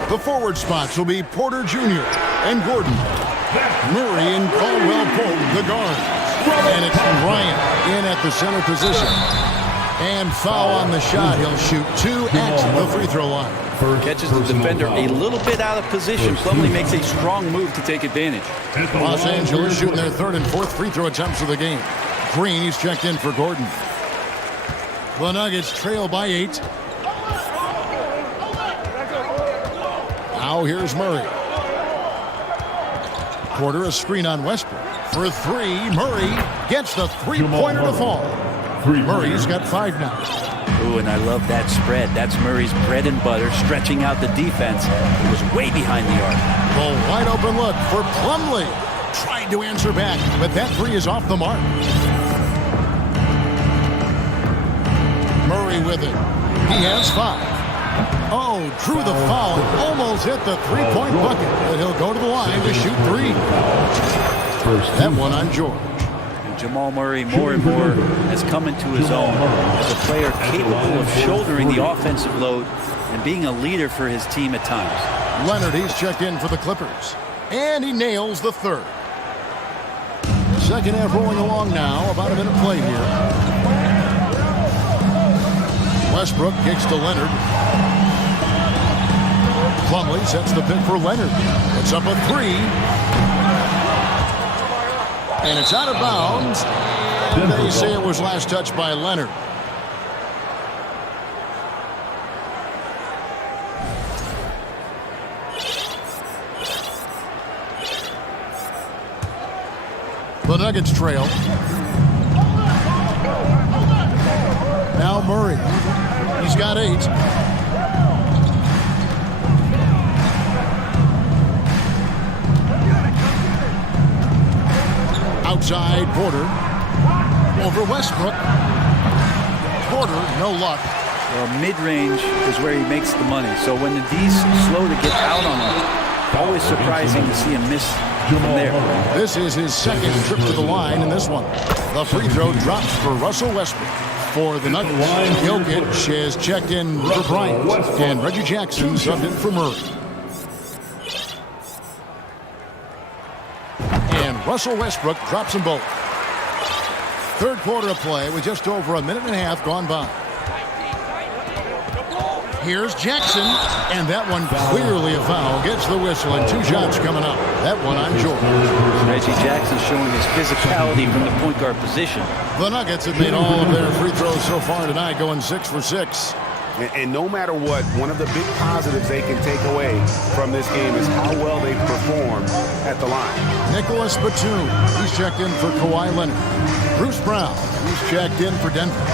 the forward spots will be Porter Jr. and Gordon. Murray and Caldwell Pope, the guards. And it's Bryant in at the center position. And foul on the shot. He'll shoot 2 at the free throw line. Catches the defender a little bit out of position. Plumlee makes a strong move to take advantage. Los Angeles shooting their 3rd and 4th free throw attempts of the game. Green, he's checked in for Gordon. The Nuggets trail by 8. Now here's Murray. Porter a screen on Westbrook. For 3, Murray gets the three-pointer to fall. Murray's got 5 now. Ooh, and I love that spread. That's Murray's bread and butter, stretching out the defense. It was way behind the arc. The wide open look for Plumlee. Tried to answer back, but that 3 is off the mark. Murray with it. He has 5. Oh, drew the foul. Almost hit the three-point bucket, but he'll go to the line to shoot 3. That one on George. And Jamal Murray more and more has come into his own as a player capable of shouldering the offensive load and being a leader for his team at times. Leonard, he's checked in for the Clippers. And he nails the 3rd. Second half rolling along now. About a minute play here. Westbrook kicks to Leonard. Plumlee sets the pick for Leonard. It's up a three. And it's out of bounds. And they say it was last touched by Leonard. The Nuggets trail. Now Murray. He's got 8. Outside Porter. Over Westbrook. Porter, no luck. Well, mid-range is where he makes the money. So when the D's slow to get out on him, always surprising to see him miss from there. This is his second trip to the line in this one. The free throw drops for Russell Westbrook. For the Nuggets, Jokic has checked in for Bryant, and Reggie Jackson subbed in for Murray. And Russell Westbrook drops them both. Third quarter of play with just over a minute and a half gone by. Here's Jackson, and that one clearly a foul. Gets the whistle, and 2 shots coming up. That one on Jordan. Reggie Jackson showing his physicality from the point guard position. The Nuggets have made all of their free throws so far tonight, going 6 for 6. And no matter what, one of the big positives they can take away from this game is how well they perform at the line. Nicholas Batum, he's checked in for Kawhi Leonard. Bruce Brown, he's checked in for Denver.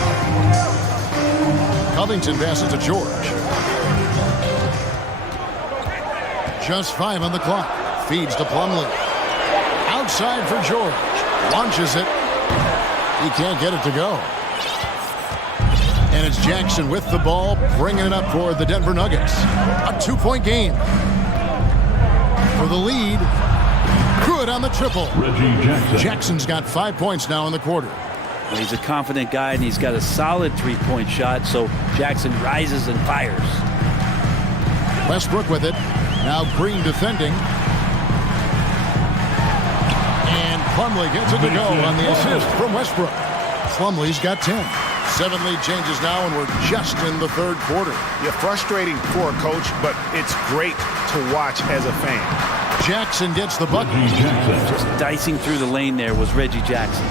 Covington passes to George. Just 5 on the clock. Feeds to Plumlee. Outside for George. Launches it. He can't get it to go. And it's Jackson with the ball, bringing it up for the Denver Nuggets. A 2-point game. For the lead. Good on the triple. Reggie Jackson. Jackson's got 5 points now in the quarter. Well, he's a confident guy, and he's got a solid 3-point shot, so Jackson rises and fires. Westbrook with it. Now Green defending. And Plumlee gets it to go on the assist from Westbrook. Plumlee's got 10. 7 lead changes now, and we're just in the third quarter. You're frustrating for a coach, but it's great to watch as a fan. Jackson gets the bucket. Just dicing through the lane there was Reggie Jackson.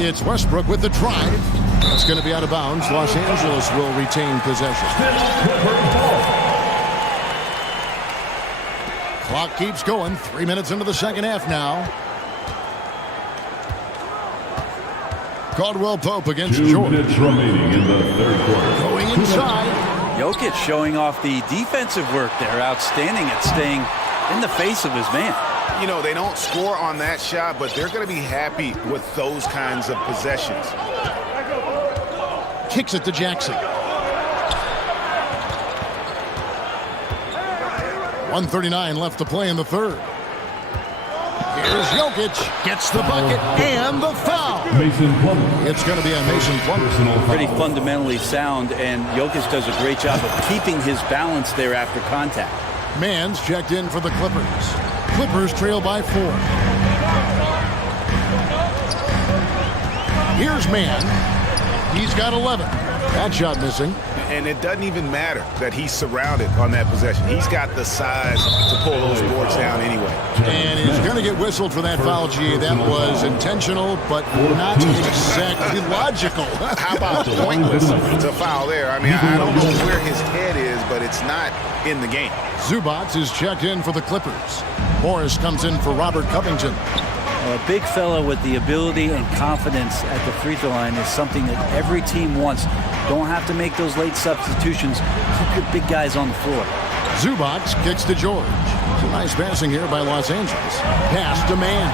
It's Westbrook with the drive. It's going to be out of bounds. Los Angeles will retain possession. Clock keeps going. 3 minutes into the second half now. Caldwell Pope against 2 Jordan. minutes remaining in the third quarter. Going inside. Jokic showing off the defensive work there. Outstanding at staying in the face of his man. You know, they don't score on that shot, but they're going to be happy with those kinds of possessions. Kicks it to Jackson. 1:39 left to play in the third. Here's Jokic. Gets the bucket and the foul. Mason Plumlee. It's going to be a Mason Plumlee. Pretty fundamentally sound, and Jokic does a great job of keeping his balance there after contact. Mann's checked in for the Clippers. Clippers trail by 4. Here's Mann. He's got 11. That shot missing. And it doesn't even matter that he's surrounded on that possession. He's got the size to pull those boards down anyway. And he's going to get whistled for that foul, G. That was intentional, but not exactly logical. How about pointless to foul there? I mean, I don't know where his head is, but it's not in the game. Zubac is checked in for the Clippers. Morris comes in for Robert Covington. A big fella with the ability and confidence at the free throw line is something that every team wants. Don't have to make those late substitutions. Keep your big guys on the floor. Zubac kicks to George. Some nice passing here by Los Angeles. Pass to Mann.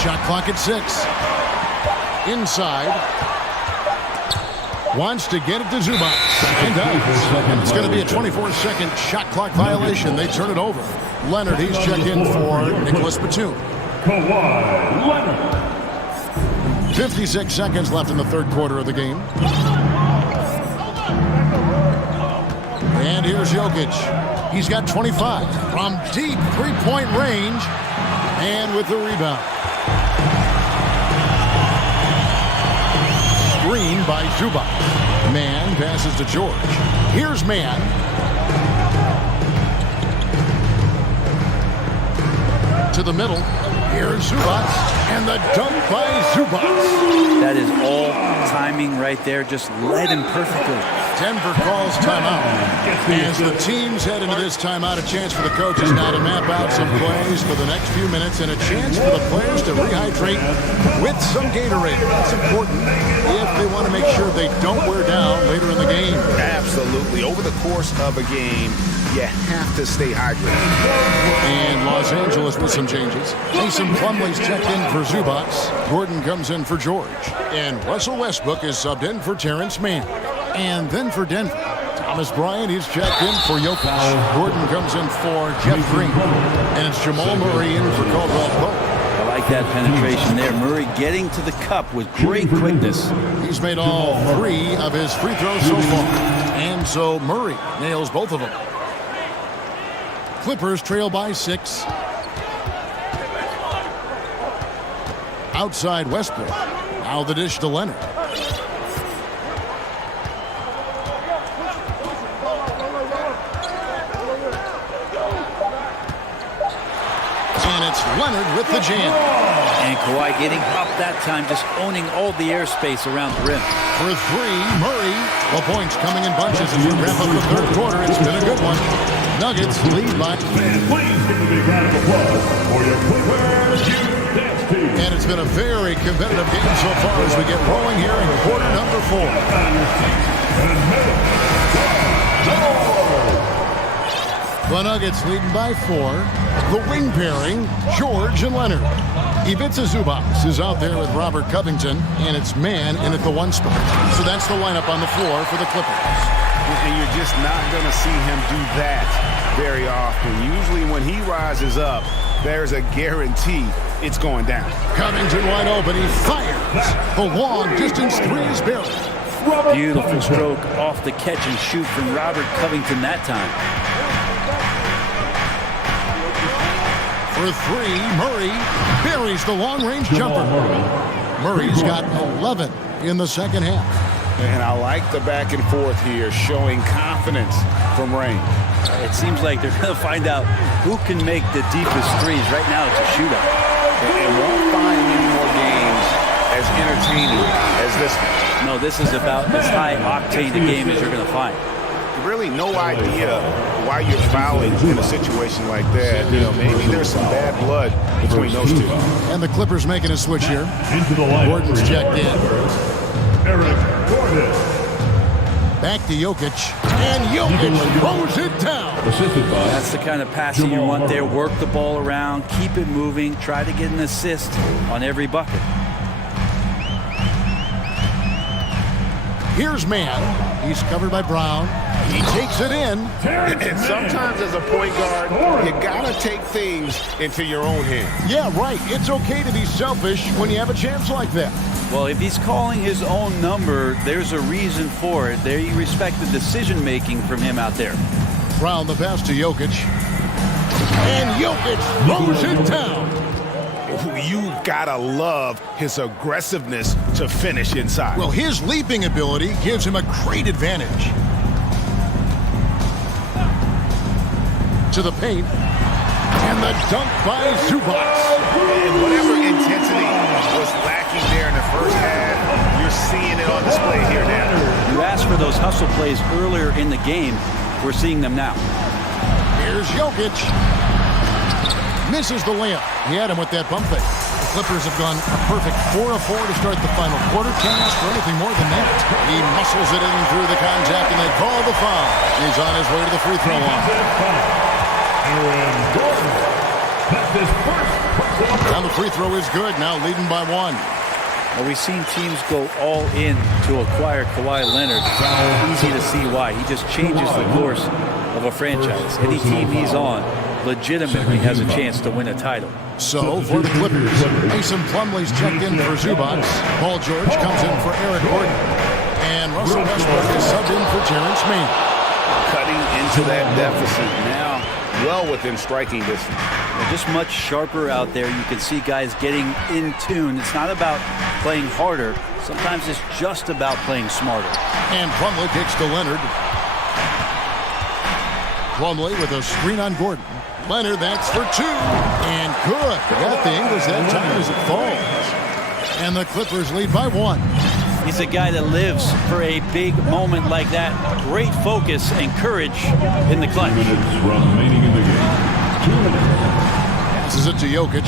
Shot clock at 6. Inside. Wants to get it to Zubac. And does. It's going to be a 24-second shot clock violation. They turn it over. Leonard, he's checked in for Nicholas Batum. Kawhi Leonard. 56 seconds left in the third quarter of the game. And here's Jokic. He's got 25 from deep three-point range and with the rebound. screen by Zubac. Mann passes to George. Here's Mann. To the middle. Here's Zubac. And the dunk by Zubac. That is all timing right there. Just led him perfectly. Denver calls timeout. As the teams head into this timeout, a chance for the coaches now to map out some plays for the next few minutes and a chance for the players to rehydrate with some Gatorade. That's important if they want to make sure they don't wear down later in the game. Absolutely. Over the course of a game, you have to stay hydrated. And Los Angeles with some changes. Mason Plumlee's checked in for Zubac. Gordon comes in for George. And Russell Westbrook is subbed in for Terrence Mann. And then for Denver, Thomas Bryant, he's checked in for Jokic. Gordon comes in for Jeff Green. And it's Jamal Murray in for Caldwell Pope. I like that penetration there. Murray getting to the cup with great quickness. He's made all 3 of his free throws so far. And so Murray nails both of them. Clippers trail by 6. Outside Westbrook. Now the dish to Leonard. And it's Leonard with the jam. And Kawhi getting up that time, just owning all the airspace around the rim. For 3, Murray. The points coming in bunches as we wrap up the third quarter. It's been a good one. Nuggets lead by. Please give a big round of applause for your Clippers dance team. And it's been a very competitive game so far as we get rolling here in quarter number 4. The Nuggets leading by 4. The wing pairing, George and Leonard. Ivica Zubac is out there with Robert Covington, and it's Mann in at the 1 spot. So that's the lineup on the floor for the Clippers. And you're just not going to see him do that very often. Usually when he rises up, there's a guarantee it's going down. Covington wide open. He fires. The long distance 3 is barely. Beautiful stroke off the catch and shoot from Robert Covington that time. For 3, Murray buries the long-range jumper. Murray's got 11 in the second half. And I like the back and forth here, showing confidence from Rain. It seems like they're going to find out who can make the deepest threes. Right now, it's a shootout. And won't find many more games as entertaining as this one. No, this is about as high-octane a game as you're going to find. Really no idea why you're fouling in a situation like that. You know, maybe there's some bad blood between those two. And the Clippers making a switch here. Gordon's checked in. Eric Gordon. Back to Jokic. And Jokic throws it down. That's the kind of passing you want there. Work the ball around, keep it moving, try to get an assist on every bucket. Here's Mann. He's covered by Brown. He takes it in. And sometimes as a point guard, you got to take things into your own hands. Yeah, right. It's okay to be selfish when you have a chance like that. Well, if he's calling his own number, there's a reason for it. There you respect the decision-making from him out there. Brown the pass to Jokic. And Jokic throws it down. You've got to love his aggressiveness to finish inside. Well, his leaping ability gives him a great advantage. To the paint. And the dunk by Zubac. And whatever intensity was lacking there in the first half, you're seeing it on display here now. You asked for those hustle plays earlier in the game. We're seeing them now. Here's Jokic. Misses the layup. He had him with that bump fake. The Clippers have gone a perfect 4 of 4 to start the final quarter. Can't ask for anything more than that. He muscles it in through the contact, and they call the foul. He's on his way to the free throw line. Aaron Gordon. That's his first. And the free throw is good. Now leading by 1. Well, we've seen teams go all in to acquire Kawhi Leonard. It's easy to see why. He just changes the course of a franchise. Any team he's on legitimately has a chance to win a title. So, for the Clippers, Mason Plumlee's checked in for Zubac. Paul George comes in for Eric Gordon. And Russell Westbrook is subbed in for Terrence Mann. Cutting into that deficit now, well within striking distance. They're just much sharper out there. You can see guys getting in tune. It's not about playing harder. Sometimes it's just about playing smarter. And Plumlee kicks to Leonard. Plumlee with a screen on Gordon. Leonard, that's for two. And good. Got the English that time as it falls. And the Clippers lead by one. He's a guy that lives for a big moment like that. Great focus and courage in the clutch. 2 minutes remaining in the game. 2 minutes. Passes it to Jokic.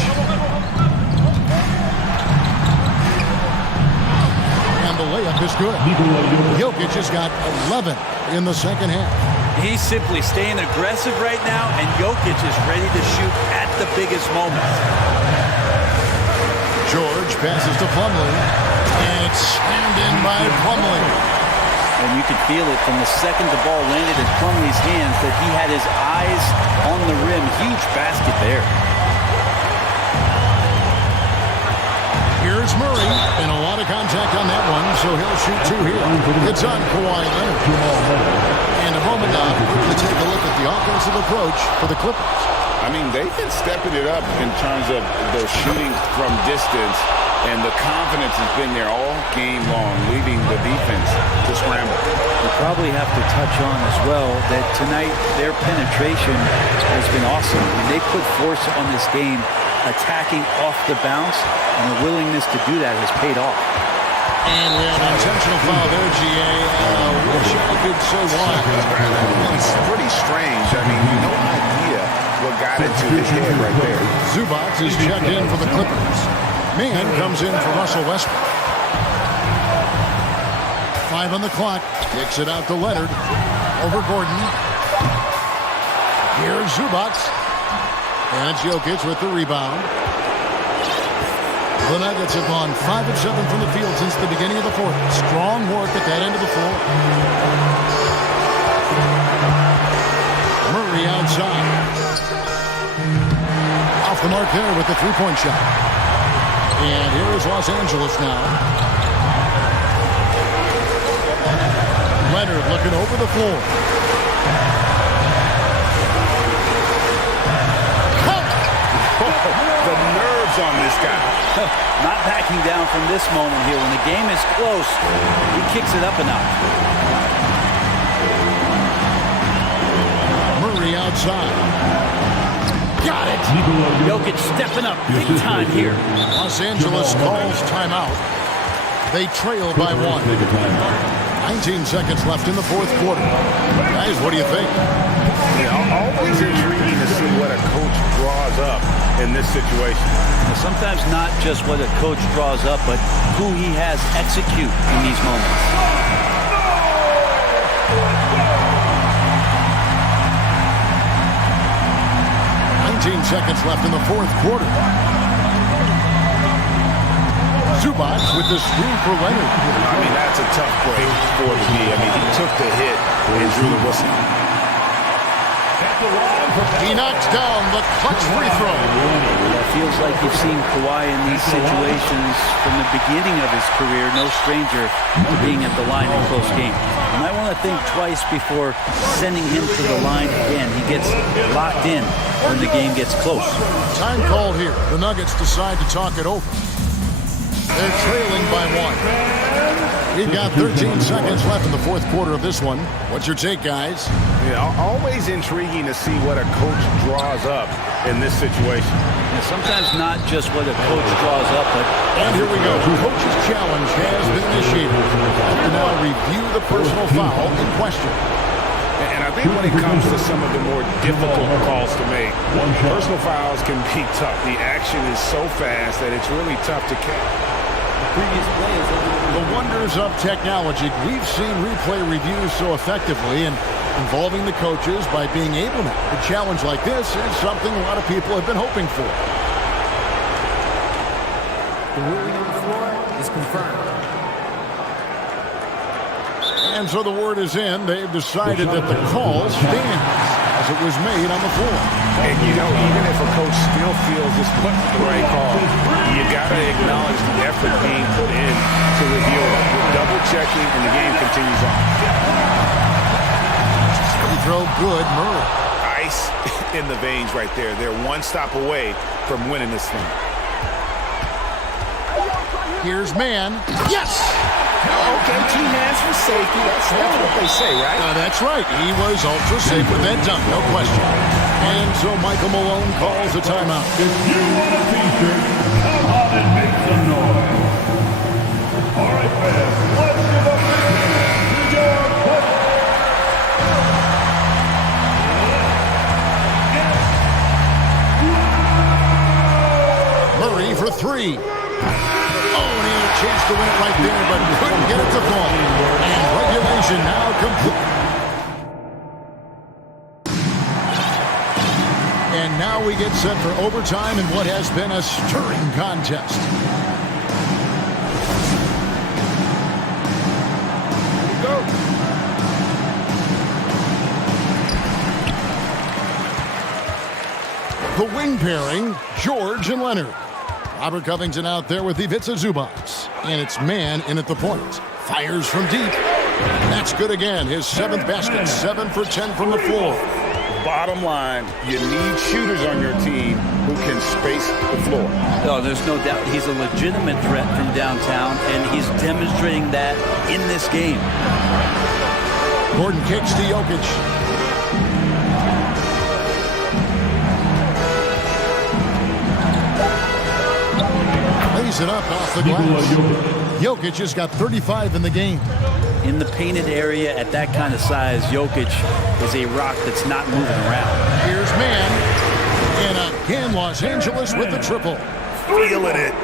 And the layup is good. Jokic has got 11 in the second half. He's simply staying aggressive right now, and Jokic is ready to shoot at the biggest moments. George passes to Plumlee, and it's slammed in by Plumlee. And you could feel it from the second the ball landed in Plumlee's hands that he had his eyes on the rim. Huge basket there. Here's Murray, and a lot of contact on that one, so he'll shoot two here. It's on Kawhi Leonard. And a moment now, we'll take a look at the offensive approach for the Clippers. I mean, they've been stepping it up in terms of their shooting from distance, and the confidence has been there all game long, leaving the defense to scramble. We probably have to touch on as well that tonight their penetration has been awesome. I mean, they put force on this game, attacking off the bounce, and the willingness to do that has paid off. And we have an intentional foul there, GA. Wish I could say why. It's pretty strange. I mean, no idea what got into his head right there. Zubac is checked in for the Clippers. Man comes in for Russell Westbrook. 5 on the clock. Kicks it out to Leonard. Over Gordon. Here's Zubac. And it's Jokic with the rebound. The Nuggets have gone 5 of 7 from the field since the beginning of the fourth. Strong work at that end of the floor. Murray outside. Off the mark there with the three-point shot. And here is Los Angeles now. Leonard looking over the floor. The nerves on this guy. Not backing down from this moment here. When the game is close, he kicks it up a notch. Murray outside. Got it. Jokic stepping up big time here. Los Angeles calls timeout. They trail by 1. 19 seconds left in the fourth quarter. Guys, what do you think? Always intriguing to see what a coach draws up in this situation. Sometimes not just what a coach draws up, but who he has execute in these moments. 19 seconds left in the fourth quarter. Zubac with the screen for Leonard. I mean, that's a tough break for the D. I mean, he took the hit and drew the whistle. He knocks down the clutch free throw. It feels like you've seen Kawhi in these situations from the beginning of his career. No stranger to being at the line in close games. You might want to think twice before sending him to the line again. He gets locked in when the game gets close. Time called here. The Nuggets decide to talk it over. They're trailing by 1. We've got 13 seconds left in the fourth quarter of this one. What's your take, guys? Yeah, always intriguing to see what a coach draws up in this situation. And sometimes not just what a coach draws up, but... And here we go. Coach's challenge has been initiated. To now review the personal foul in question. And I think when it comes to some of the more difficult calls to make, personal fouls can be tough. The action is so fast that it's really tough to catch. The wonders of technology. We've seen replay reviews so effectively, and involving the coaches by being able to a challenge like this is something a lot of people have been hoping for. The ruling on the floor is confirmed. And so the word is in. They've decided that the call stands as it was made on the floor. And you know, even if a coach still feels this wasn't the right call, you got to acknowledge the effort being put in to review it. You're double checking, and the game continues on. throw good, Murray. Ice in the veins right there. They're one stop away from winning this thing. Here's man. Yes! Okay, 2 hands for safety. That's what they say, right? That's right. He was ultra safe with that dunk, no question. And so Michael Malone calls a timeout. If you want a t-shirt, come on and make some noise. All right, fans, let's give a big hand to your coach. Murray for 3. Chance to win it right there, but couldn't get it to fall. And regulation now complete. And now we get set for overtime in what has been a stirring contest. Here we go. The wing pairing, George and Leonard. Robert Covington out there with Ivica Zubac. And it's man in at the point. Fires from deep. That's good again. His 7th basket. 7 for 10 from the floor. Bottom line, you need shooters on your team who can space the floor. Oh, there's no doubt he's a legitimate threat from downtown, and he's demonstrating that in this game. Gordon kicks to Jokic. It up off the glass. Jokic has got 35 in the game. In the painted area at that kind of size, Jokic is a rock that's not moving around. Here's man. And again, Los Angeles with the triple. Feeling it.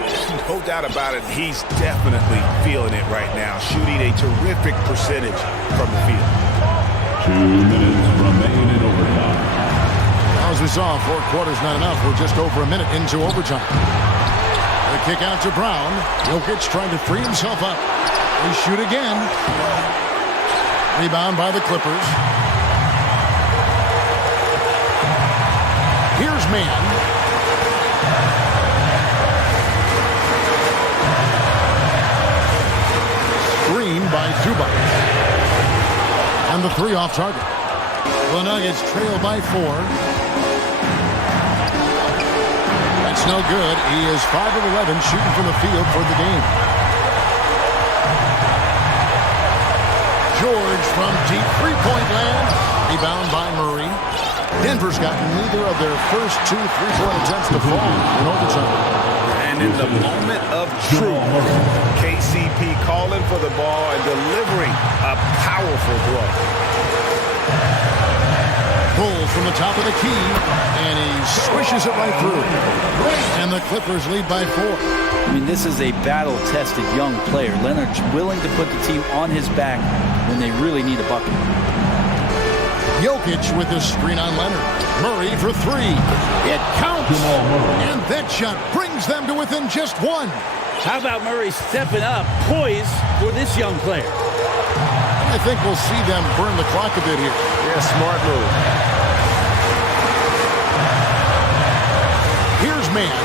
No doubt about it. He's definitely feeling it right now. Shooting a terrific percentage from the field. 2 minutes remain in overtime. As we saw, 4 quarters not enough. We're just over a minute into overtime. The kick out to Brown. Jokic trying to free himself up. They shoot again. Rebound by the Clippers. Here's man. Screen by Zubac. And the 3 off target. The Nuggets trail by 4. That's no good. He is 5 of 11 shooting from the field for the game. George from deep three-point land. Rebound by Murray. Denver's got neither of their first 2 3-point attempts to fall in overtime. And in the moment of truth, KCP calling for the ball and delivering a powerful blow. Bull from the top of the key, and he swishes it right through. And the Clippers lead by 4. I mean, this is a battle-tested young player. Leonard's willing to put the team on his back when they really need a bucket. Jokic with the screen on Leonard. Murray for 3. It counts. And that shot brings them to within just 1. How about Murray stepping up, poised for this young player? I think we'll see them burn the clock a bit here. Yeah, smart move. Here's man.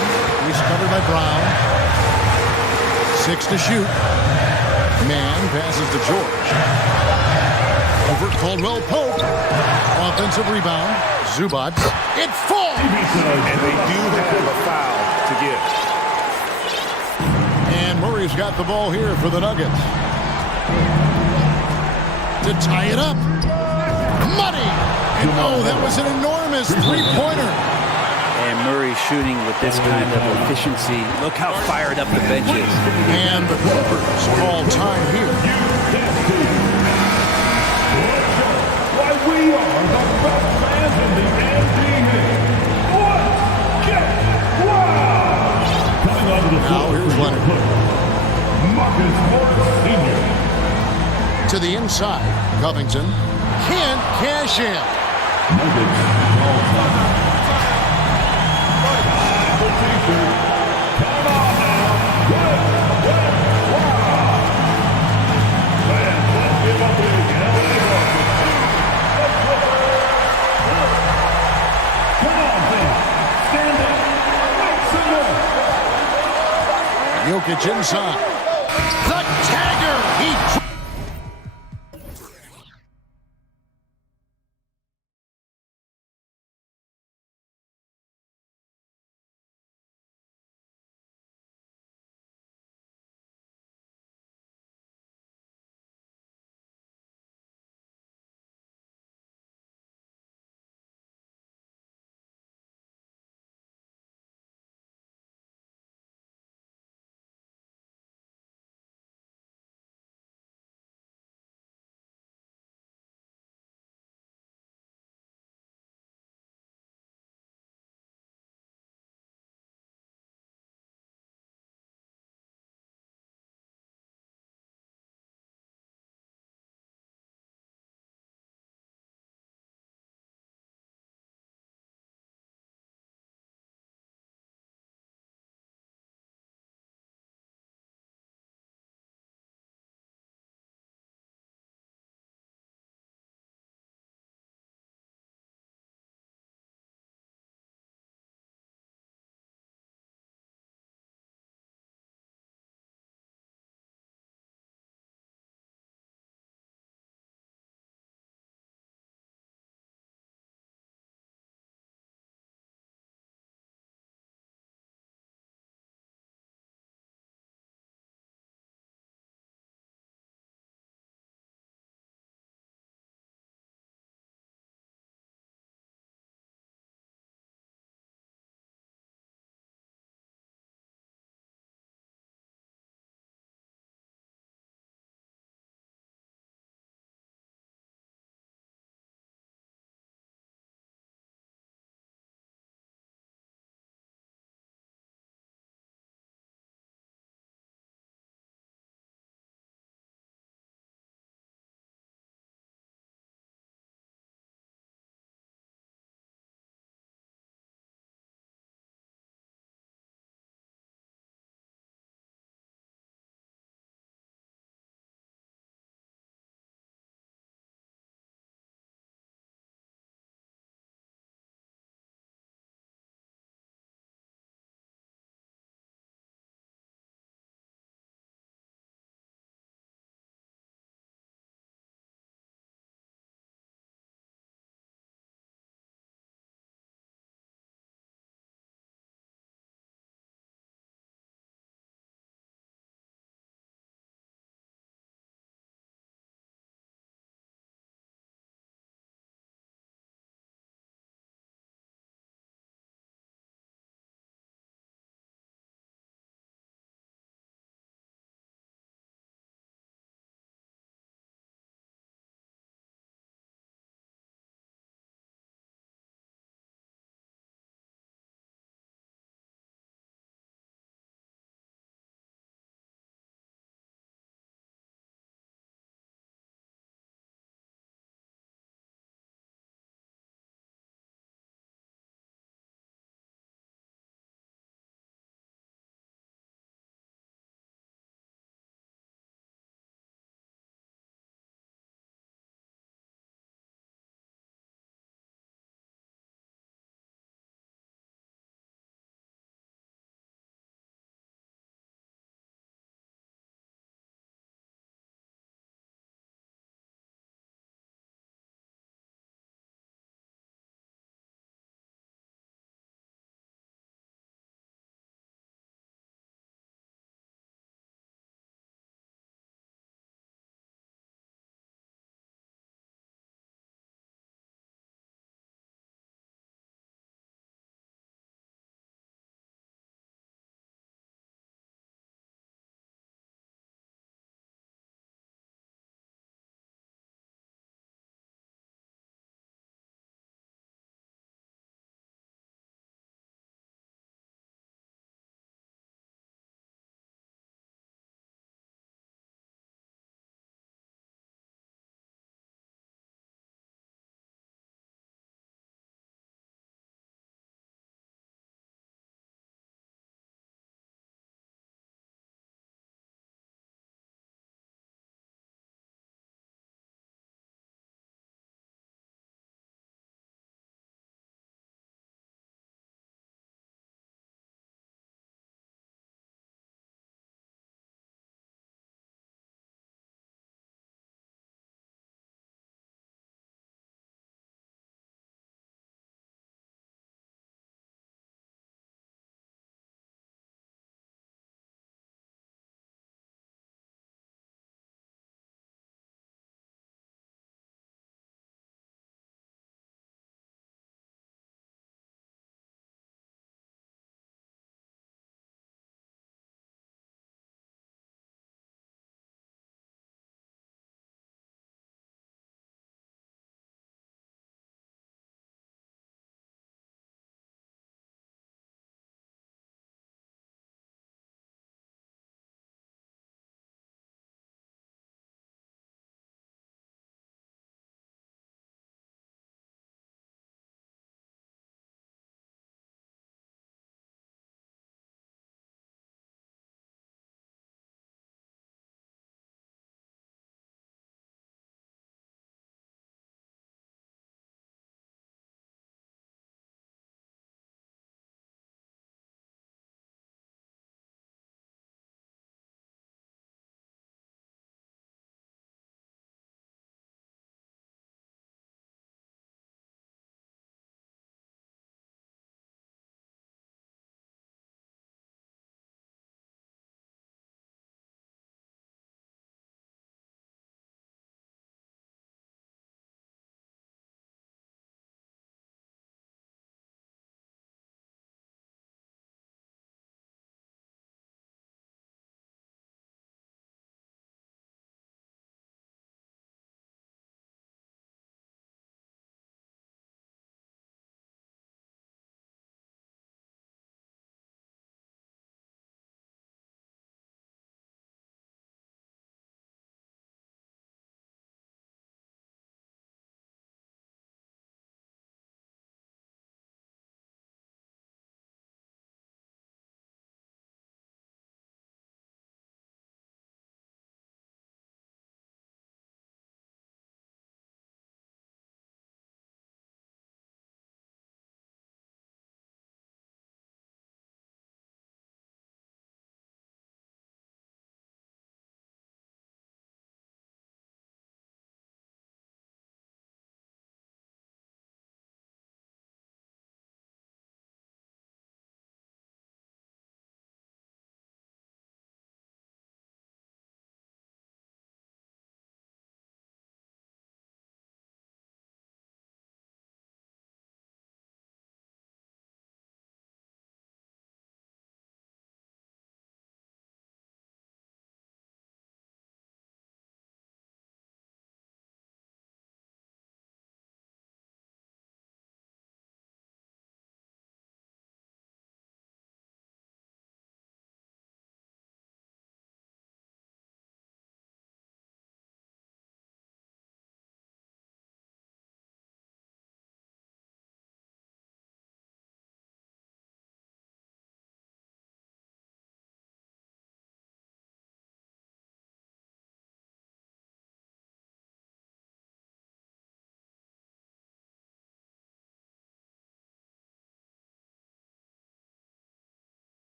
He's covered by Brown. 6 to shoot. Man passes to George. Over Caldwell Pope. Offensive rebound. Zubac. It falls! And they do have a foul to give. And Murray's got the ball here for the Nuggets. To tie it up. Money! And oh, that was an enormous three-pointer. And Murray shooting with this kind of efficiency. Look how fired up the bench is. And the Clippers call time here. Why we are the best fans in the NBA. Wow! Coming onto the floor. Now here's Leonard. Marcus Morris Sr. To the inside. Covington can't cash in. Jokic inside. The tagger. He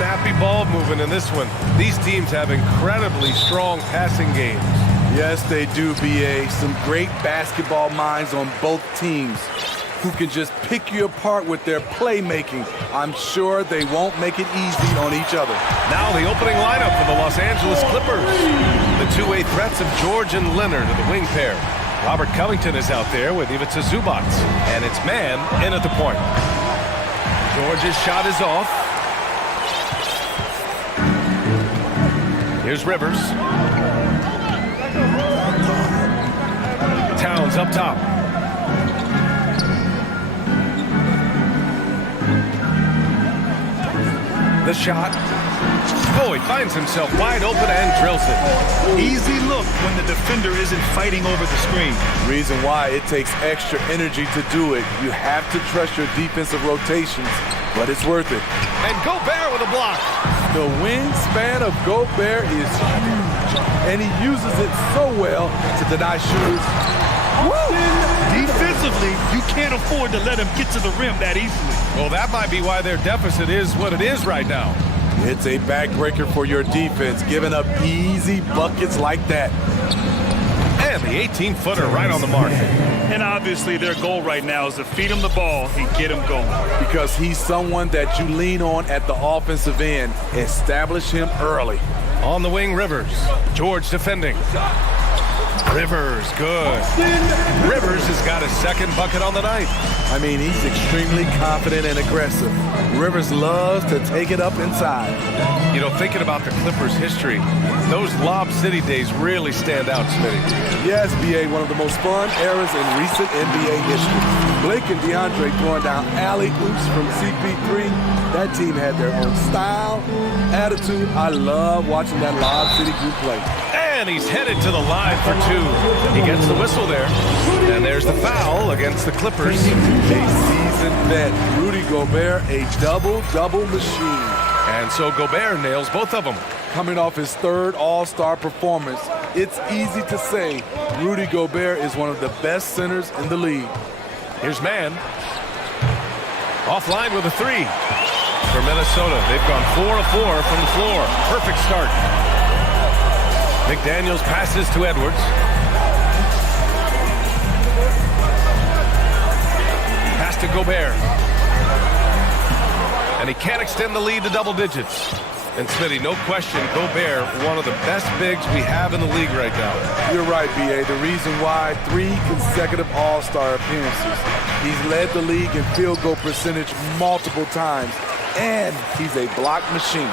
snappy ball movement in this one. These teams have incredibly strong passing games. Yes, they do, BA. Some great basketball minds on both teams who can just pick you apart with their playmaking. I'm sure they won't make it easy on each other. Now the opening lineup for the Los Angeles Clippers. The two-way threats of George and Leonard are the wing pair. Robert Covington is out there with Ivica Zubac, and it's man in at the point. George's shot is off. Here's Rivers. Towns up top. The shot. Oh, he finds himself wide open and drills it. Easy look when the defender isn't fighting over the screen. Reason why it takes extra energy to do it. You have to trust your defensive rotations, but it's worth it. And Gobert with a block. The wingspan of Gobert is huge, and he uses it so well to deny shooters. Defensively, you can't afford to let him get to the rim that easily. Well, that might be why their deficit is what it is right now. It's a backbreaker for your defense, giving up easy buckets like that. And the 18-footer right on the mark. And obviously their goal right now is to feed him the ball and get him going. Because he's someone that you lean on at the offensive end. Establish him early. On the wing, Rivers. George defending. Rivers, good. Rivers has got his second bucket on the night. I mean, he's extremely confident and aggressive. Rivers loves to take it up inside. You know, thinking about the Clippers' history, those Lob City days really stand out, Smitty. Yes, BA, one of the most fun eras in recent NBA history. Blake and DeAndre throwing down alley-oops from CP3. That team had their own style, attitude. I love watching that Lob City group play. And he's headed to the line for two. He gets the whistle there. And there's the foul against the Clippers. A seasoned vet, Rudy Gobert, a double-double machine. And so Gobert nails both of them. Coming off his third All-Star performance, it's easy to say Rudy Gobert is one of the best centers in the league. Here's Mann. Offline with a three for Minnesota. They've gone 4 of 4 from the floor. Perfect start. McDaniels passes to Edwards. Pass to Gobert. And he can't extend the lead to double digits. And Smitty, no question, Gobert, one of the best bigs we have in the league right now. You're right, B.A. The reason why 3 consecutive All-Star appearances. He's led the league in field goal percentage multiple times. And he's a block machine.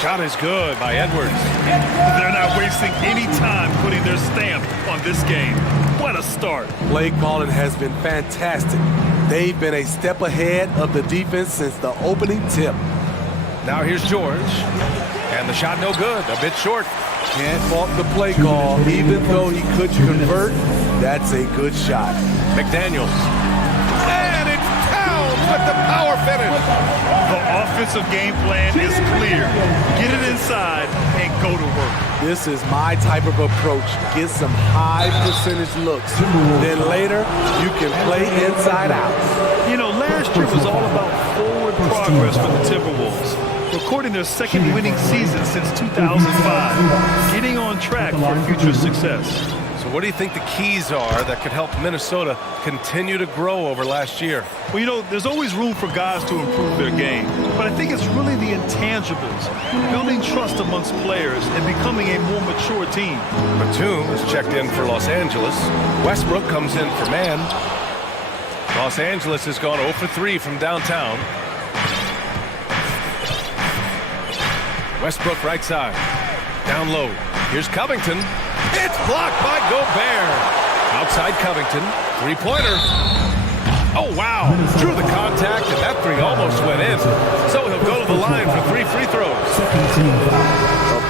Shot is good by Edwards. They're not wasting any time putting their stamp on this game. What a start. Play calling has been fantastic. They've been a step ahead of the defense since the opening tip. Now here's George. And the shot no good, a bit short. Can't fault the play call. Even though he could convert, that's a good shot. McDaniels. And it's Towns with the power finish. The offensive game plan is clear. Get it inside and go to work. This is my type of approach. Get some high percentage looks. Then later, you can play inside out. You know, last year was all about forward progress for the Timberwolves. Recording their second winning season since 2005. Getting on track for future success. So what do you think the keys are that could help Minnesota continue to grow over last year? Well, you know, there's always room for guys to improve their game. But I think it's really the intangibles, building trust amongst players and becoming a more mature team. Batum is checked in for Los Angeles. Westbrook comes in for Mann. Los Angeles has gone 0 for 3 from downtown. Westbrook right side. Down low. Here's Covington. It's blocked by Gobert. Outside Covington. Three-pointer. Oh, wow. Drew the contact, and that three almost went in. So he'll go to the line for 3 free throws.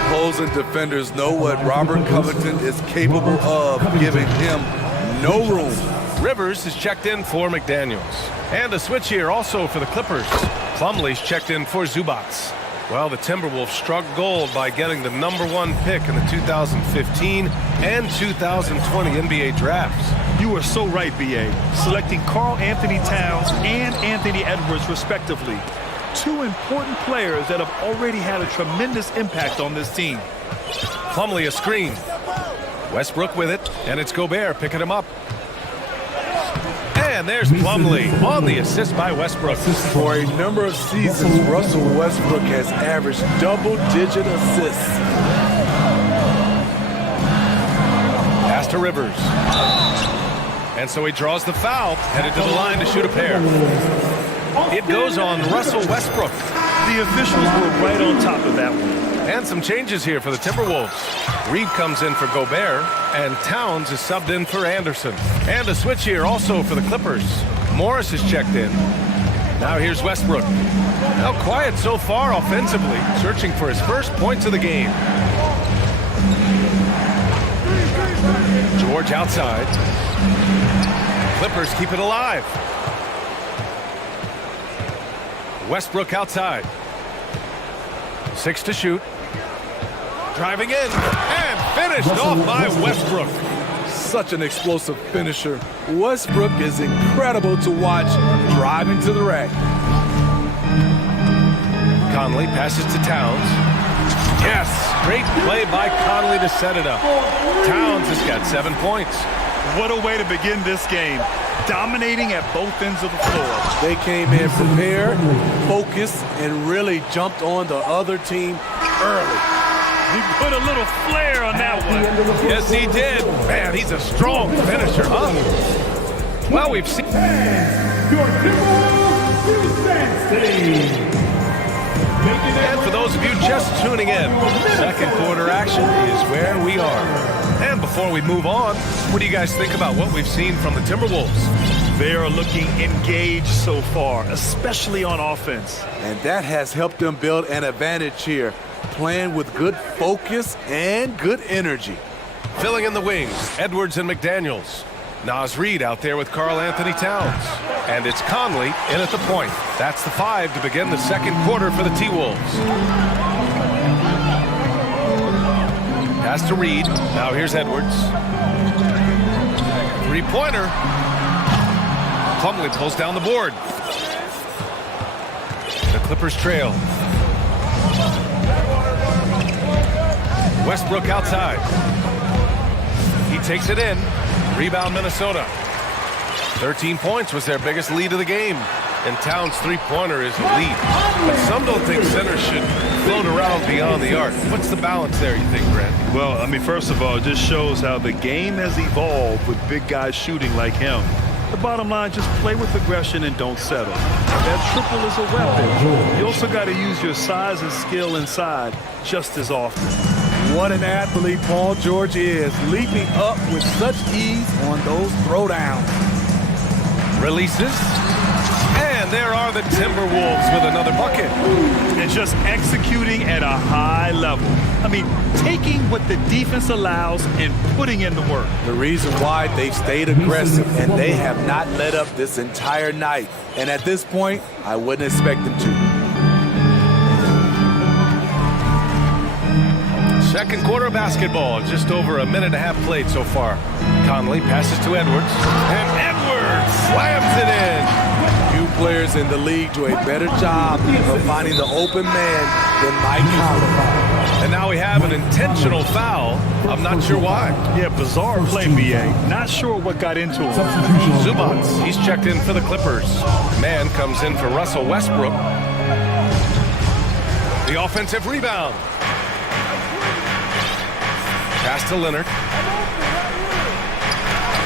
Opposing defenders know what Robert Covington is capable of, giving him no room. Rivers is checked in for McDaniels. And a switch here also for the Clippers. Plumlee's checked in for Zubac. Well, the Timberwolves struck gold by getting the #1 pick in the 2015 and 2020 NBA drafts. You are so right, B.A. Selecting Karl Anthony Towns and Anthony Edwards, respectively. two important players that have already had a tremendous impact on this team. Plumlee a screen. Westbrook with it, and it's Gobert picking him up. And there's Plumlee on the assist by Westbrook. For a number of seasons, Russell Westbrook has averaged double-digit assists. Pass to Rivers. And so he draws the foul, headed to the line to shoot a pair. It goes on Russell Westbrook. The officials were right on top of that one. And some changes here for the Timberwolves. Reed comes in for Gobert, and Towns is subbed in for Anderson. And a switch here also for the Clippers. Morris is checked in. Now here's Westbrook. Now quiet so far offensively, searching for his first points of the game. George outside. Clippers keep it alive. Westbrook outside. 6 to shoot. Driving in and finished off by Westbrook. Such an explosive finisher. Westbrook is incredible to watch driving to the rack. Conley passes to Towns. Yes, great play by Conley to set it up. Towns has got 7 points. What a way to begin this game. Dominating at both ends of the floor. They came in prepared, focused, and really jumped on the other team early. He put a little flair on that one. Yes, he did. Man, he's a strong finisher, huh? Well, we've seen... And for those of you just tuning in, second quarter action is where we are. And before we move on, what do you guys think about what we've seen from the Timberwolves? They are looking engaged so far, especially on offense. And that has helped them build an advantage here, playing with good focus and good energy. Filling in the wings, Edwards and McDaniels. Naz Reid out there with Karl Anthony Towns. And it's Conley in at the point. That's the 5 to begin the second quarter for the T-Wolves. Pass to Reid. Now here's Edwards. Three-pointer. Plumlee pulls down the board. The Clippers trail. Westbrook outside. He takes it in. Rebound Minnesota. 13 points was their biggest lead of the game. And Towns' three-pointer is elite. But some don't think centers should float around beyond the arc. What's the balance there, you think, Brent? Well, I mean, first of all, it just shows how the game has evolved with big guys shooting like him. The bottom line, just play with aggression and don't settle. That triple is a weapon. You also got to use your size and skill inside just as often. What an athlete Paul George is, leaping up with such ease on those throwdowns. Releases. And there are the Timberwolves with another bucket. And just executing at a high level. I mean, taking what the defense allows and putting in the work. The reason why they've stayed aggressive and they have not let up this entire night. And at this point, I wouldn't expect them to. Second quarter basketball, just over a minute and a half played so far. Conley passes to Edwards, and Edwards slams it in. Few players in the league do a better job of finding the open man than Mike Conley. And now we have an intentional foul. I'm not sure why. Yeah, bizarre play, BA. Not sure what got into him. Zubats, he's checked in for the Clippers. Man comes in for Russell Westbrook. The offensive rebound. Pass to Leonard.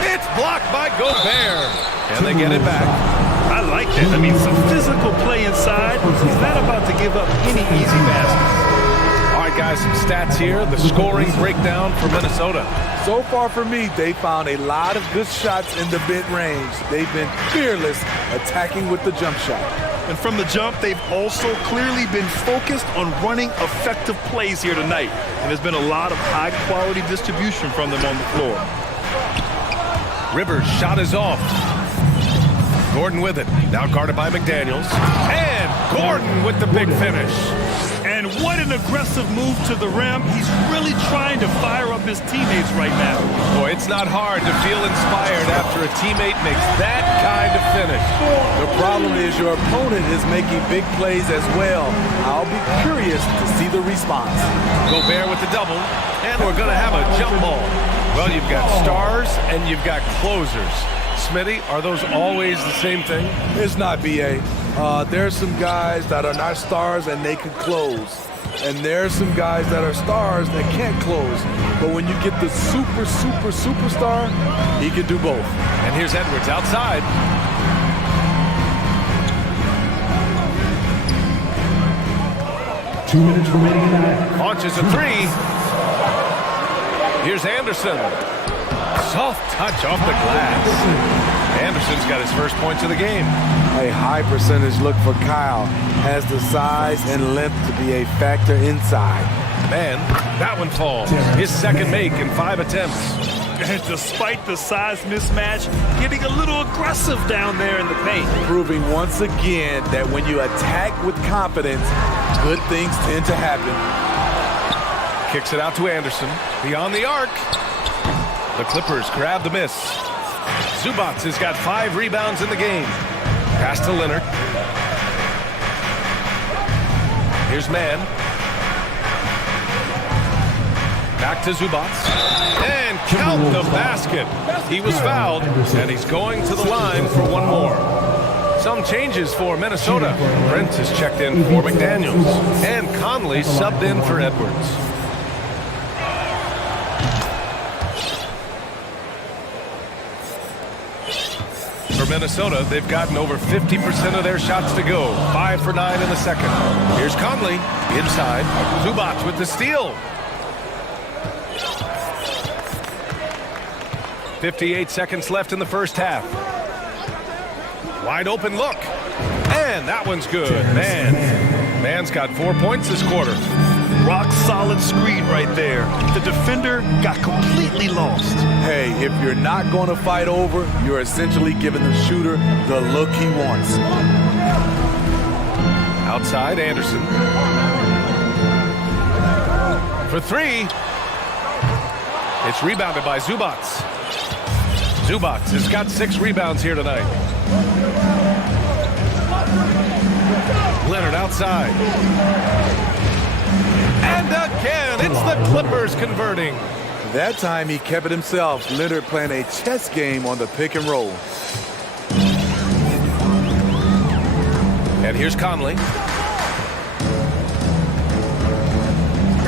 It's blocked by Gobert. And they get it back. I like that. I mean, some physical play inside. He's not about to give up any easy baskets. All right, guys, some stats here. The scoring breakdown for Minnesota. So far for me, they found a lot of good shots in the mid-range. They've been fearless attacking with the jump shot. And from the jump, they've also clearly been focused on running effective plays here tonight. And there's been a lot of high-quality distribution from them on the floor. Rivers' shot is off. Gordon with it. Now guarded by McDaniels. And Gordon with the big finish. And what an aggressive move to the rim. He's really trying to fire up his teammates right now. Boy, it's not hard to feel inspired after a teammate makes that kind of finish. The problem is your opponent is making big plays as well. I'll be curious to see the response. Gobert with the double, and we're going to have a jump ball. Well, you've got stars and you've got closers. Smitty, are those always the same thing? It's not, B.A. There's some guys that are not stars and they can close. And there's some guys that are stars that can't close. But when you get the superstar, he can do both. And here's Edwards outside. Two minutes remaining in the half. Launches a three. Here's Anderson. Soft touch off the glass. Anderson's got his first points of the game. A high percentage look for Kyle. Has the size and length to be a factor inside. Man, that one falls. His second make in 5 attempts. And despite the size mismatch, getting a little aggressive down there in the paint. Proving once again that when you attack with confidence, good things tend to happen. Kicks it out to Anderson. Beyond the arc. The Clippers grab the miss. Zubac has got 5 rebounds in the game. Pass to Leonard. Here's Mann. Back to Zubac. And count the basket. He was fouled, and he's going to the line for one more. Some changes for Minnesota. Brent is checked in for McDaniels. And Conley subbed in for Edwards. For Minnesota, they've gotten over 50% of their shots to go. 5 for 9 in the second. Here's Conley inside. Zubac with the steal. 58 seconds left in the first half. Wide open look. And that one's good. Mann's got 4 points this quarter. Rock solid screen right there. The defender got completely lost. Hey, if you're not going to fight over, you're essentially giving the shooter the look he wants. Outside, Anderson. For 3. It's rebounded by Zubac. Zubac has got 6 rebounds here tonight. Leonard outside. And again, it's the Clippers converting. That time he kept it himself. Leonard playing a chess game on the pick and roll. And here's Conley.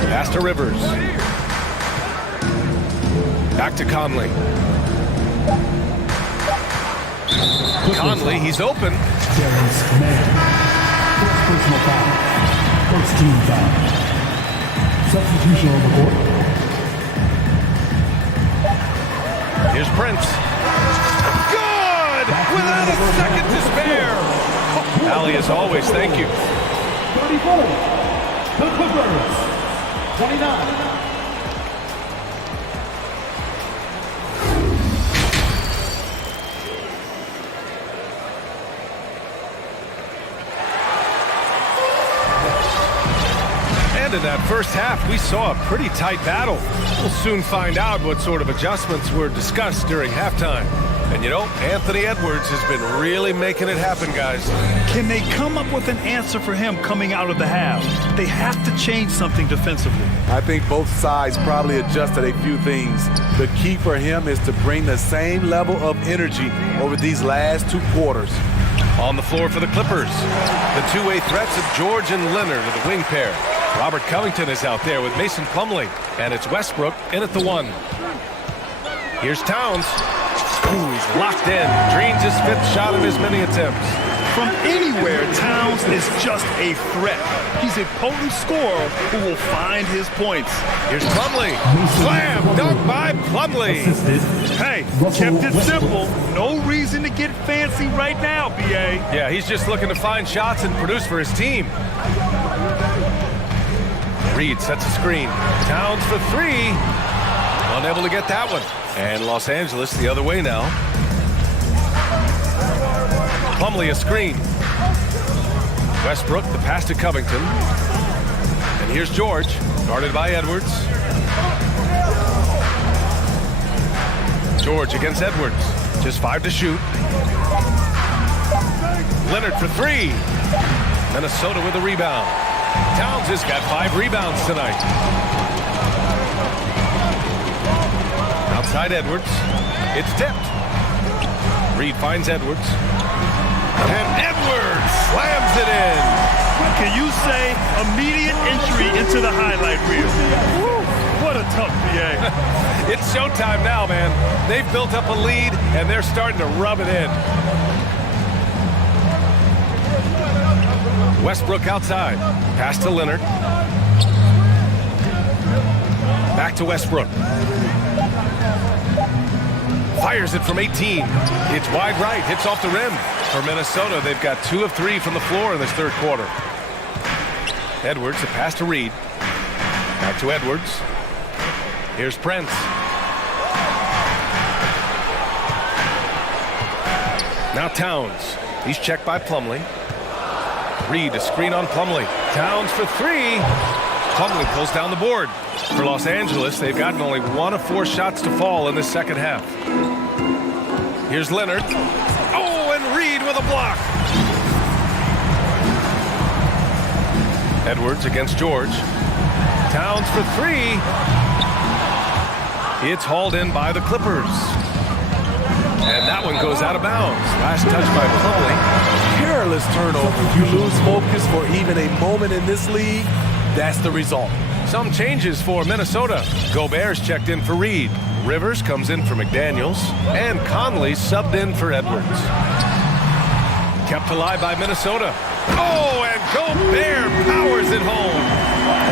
Pass to Rivers. Back to Conley. Conley, he's open. First personal foul. First team foul. Substitution on the court. Here's Prince. Good! Without a second to spare. Allie, as always, thank you. 34. The Clippers. 29. In that first half, we saw a pretty tight battle. We'll soon find out what sort of adjustments were discussed during halftime. And you know, Anthony Edwards has been really making it happen, guys. Can they come up with an answer for him coming out of the half? They have to change something defensively. I think both sides probably adjusted a few things. The key for him is to bring the same level of energy over these last 2 quarters. On the floor for the Clippers, the two-way threats of George and Leonard are the wing pair. Robert Covington is out there with Mason Plumlee, and it's Westbrook in at the 1. Here's Towns. Ooh, he's locked in. Dreams his 5th shot of his many attempts. From anywhere, Towns is just a threat. He's a potent scorer who will find his points. Here's Plumlee. Slam dunk by Plumlee. Hey, kept it simple. No reason to get fancy right now, B.A. Yeah, he's just looking to find shots and produce for his team. Reed sets a screen. Towns for 3. Unable to get that one. And Los Angeles the other way now. Plumlee a screen. Westbrook, the pass to Covington. Here's George, guarded by Edwards. George against Edwards. Just 5 to shoot. Leonard for 3. Minnesota with a rebound. Towns has got 5 rebounds tonight. Outside Edwards. It's tipped. Reed finds Edwards. And Edwards slams it in. Can you say immediate entry into the highlight reel? Woo, what a tough PA. It's showtime now, man. They've built up a lead, and they're starting to rub it in. Westbrook outside. Pass to Leonard. Back to Westbrook. Fires it from 18. It's wide right. Hits off the rim. For Minnesota, they've got 2 of 3 from the floor in this third quarter. Edwards, a pass to Reed. Back to Edwards. Here's Prince. Now Towns. He's checked by Plumlee. Reed, a screen on Plumlee. Towns for 3. Plumlee pulls down the board. For Los Angeles, they've gotten only 1 of 4 shots to fall in this second half. Here's Leonard. Oh, and Reed with a block. Edwards against George. Towns for 3. It's hauled in by the Clippers. And that one goes out of bounds. Last touch by Plumlee. Careless turnover. You lose focus for even a moment in this league, that's the result. Some changes for Minnesota. Gobert's checked in for Reed. Rivers comes in for McDaniels. And Conley subbed in for Edwards. Kept alive by Minnesota. Oh, and Gobert powers it home.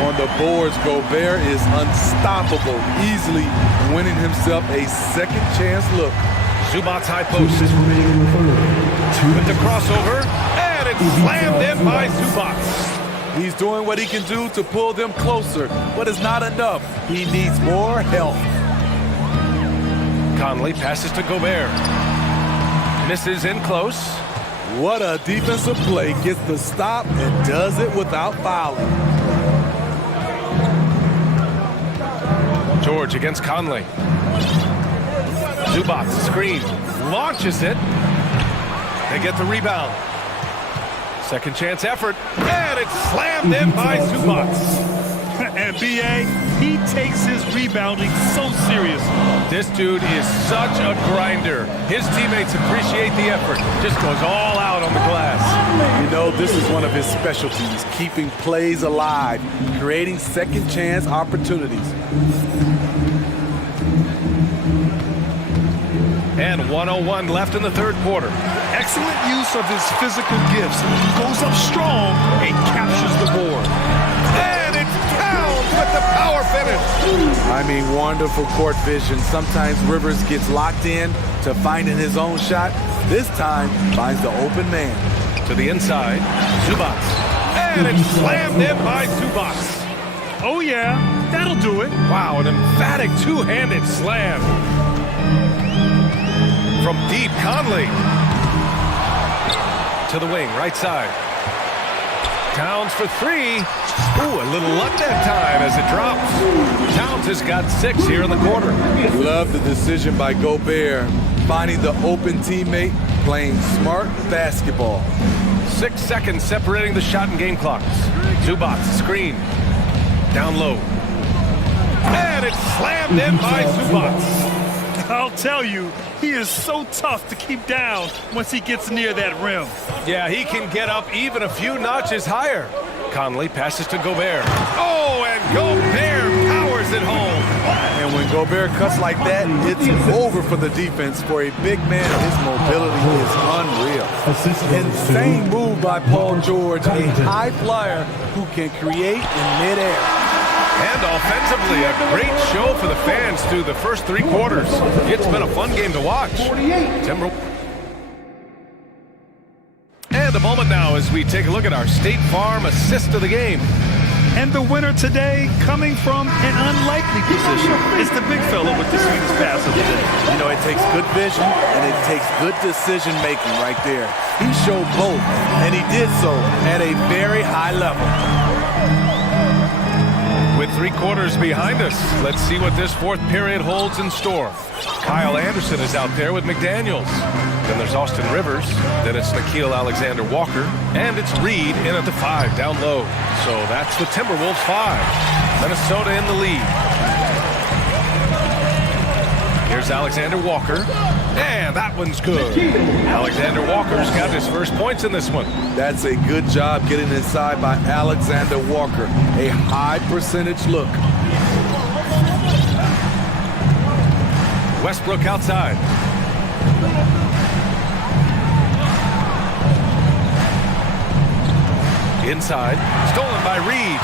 On the boards, Gobert is unstoppable, easily winning himself a second chance look. Zubac's high post. With the crossover, and it's slammed in by Zubac. He's doing what he can do to pull them closer, but it's not enough. He needs more help. Conley passes to Gobert. Misses in close. What a defensive play. Gets the stop and does it without fouling. George against Conley. Zubac screen. Launches it. They get the rebound. Second chance effort. And it's slammed in by Zubac. And B.A., he takes his rebounding so seriously. This dude is such a grinder. His teammates appreciate the effort. Just goes all out on the glass. You know, this is one of his specialties, keeping plays alive, creating second chance opportunities. And 1:01 left in the third quarter. Excellent use of his physical gifts. Goes up strong and captures the board. And it's Towns with the power finish. I mean, wonderful court vision. Sometimes Rivers gets locked in to finding his own shot. This time, finds the open man. To the inside, Zubac. And it's slammed in by Zubac. Oh, yeah, that'll do it. Wow, an emphatic two-handed slam. From deep, Conley. To the wing, right side. Towns for 3. Ooh, a little luck that time as it drops. Towns has got 6 here in the quarter. Love the decision by Gobert, finding the open teammate, playing smart basketball. 6 seconds separating the shot and game clocks. Zubac, screen. Down low. And it's slammed in by Zubac. I'll tell you, he is so tough to keep down once he gets near that rim. Yeah, he can get up even a few notches higher. Conley passes to Gobert. Oh, and Gobert powers it home. And when Gobert cuts like that, it's over for the defense. For a big man, his mobility is unreal. Insane move by Paul George, a high flyer who can create in midair. And offensively, a great show for the fans through the first 3 quarters. It's been a fun game to watch. And a moment now as we take a look at our State Farm assist of the game. And the winner today coming from an unlikely position is the big fella with the sweetest pass of the day. You know, it takes good vision and it takes good decision making right there. He showed both, and he did so at a very high level. With 3 quarters behind us, let's see what this 4th period holds in store. Kyle Anderson is out there with McDaniels. Then there's Austin Rivers. Then it's Nickeil Alexander-Walker. And it's Reed in at the 5, down low. So that's the Timberwolves 5. Minnesota in the lead. Here's Alexander Walker. And that one's good. Alexander Walker's got his first points in this one. That's a good job getting inside by Alexander Walker. A high percentage look. Westbrook outside. Inside. Stolen by Reed.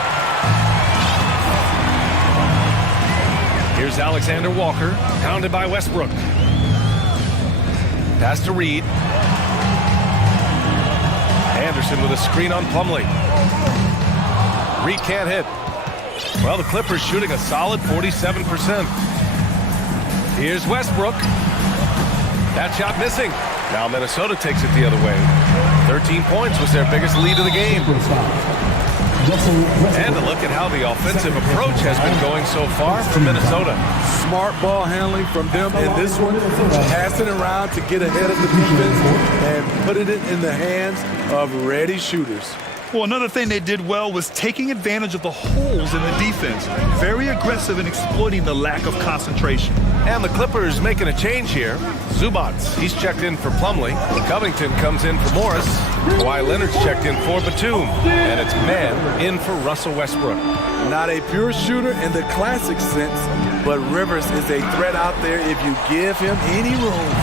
Here's Alexander Walker. Pounded by Westbrook. Pass to Reed. Anderson with a screen on Plumlee. Reed can't hit. Well, the Clippers shooting a solid 47%. Here's Westbrook. That shot missing. Now Minnesota takes it the other way. 13 points was their biggest lead of the game. And a look at how the offensive approach has been going so far for Minnesota. Smart ball handling from them in this one. Passing around to get ahead of the defense and putting it in the hands of ready shooters. Well, another thing they did well was taking advantage of the holes in the defense. Very aggressive in exploiting the lack of concentration. And the Clippers making a change here. Zubac, he's checked in for Plumlee. Covington comes in for Morris. Kawhi Leonard's checked in for Batum. And it's man in for Russell Westbrook. Not a pure shooter in the classic sense, but Rivers is a threat out there if you give him any room.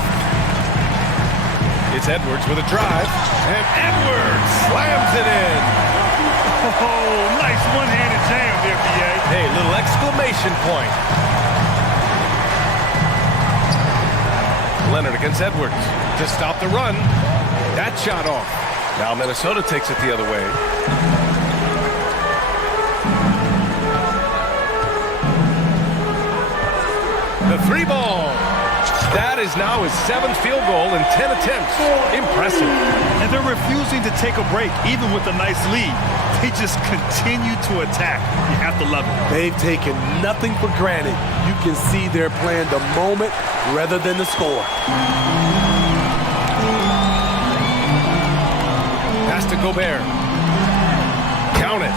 It's Edwards with a drive, and Edwards slams it in. Oh, nice one-handed jam there, B.A. Hey, little exclamation point. Leonard against Edwards to stop the run. That shot off. Now Minnesota takes it the other way. The 3 ball. That is now his 7th field goal in 10 attempts. Impressive. And they're refusing to take a break, even with a nice lead. They just continue to attack. You have to love it. They've taken nothing for granted. You can see they're playing the moment rather than the score. Pass to Gobert. Count it.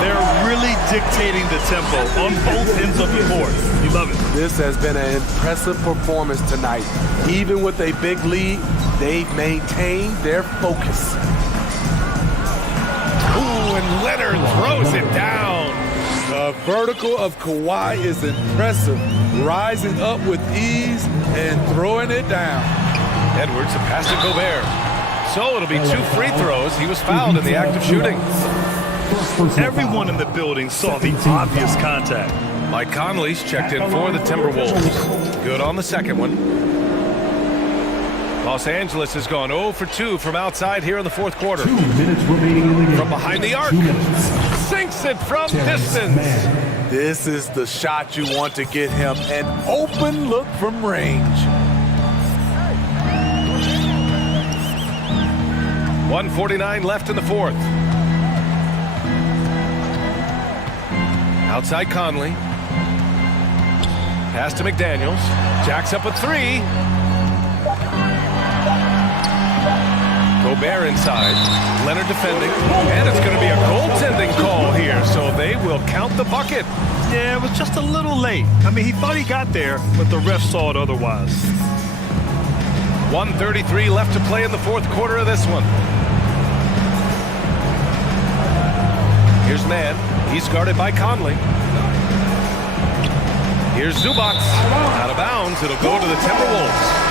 They're really dictating the tempo on both ends of the court. You love it. This has been an impressive performance tonight. Even with a big lead, they've maintained their focus. Ooh, and Leonard throws it down. The vertical of Kawhi is impressive, rising up with ease and throwing it down. Edwards, a pass to Gobert. So it'll be 2 free throws. He was fouled in the act of shooting. Everyone in the building saw the obvious contact. Mike Conley's checked in for the Timberwolves. Good on the second one. Los Angeles has gone 0 for 2 from outside here in the 4th quarter. 2 minutes remaining in the game. From behind the arc. Sinks it from distance. This is the shot you want to get him. An open look from range. 1:49 left in the 4th. Outside Conley. Pass to McDaniels. Jacks up a 3. Gobert inside. Leonard defending. And it's going to be a goaltending call here, so they will count the bucket. Yeah, it was just a little late. I mean, he thought he got there, but the ref saw it otherwise. 1:33 left to play in the 4th quarter of this one. Here's Mann. He's guarded by Conley. Here's Zubac. Out of bounds. It'll go to the Timberwolves.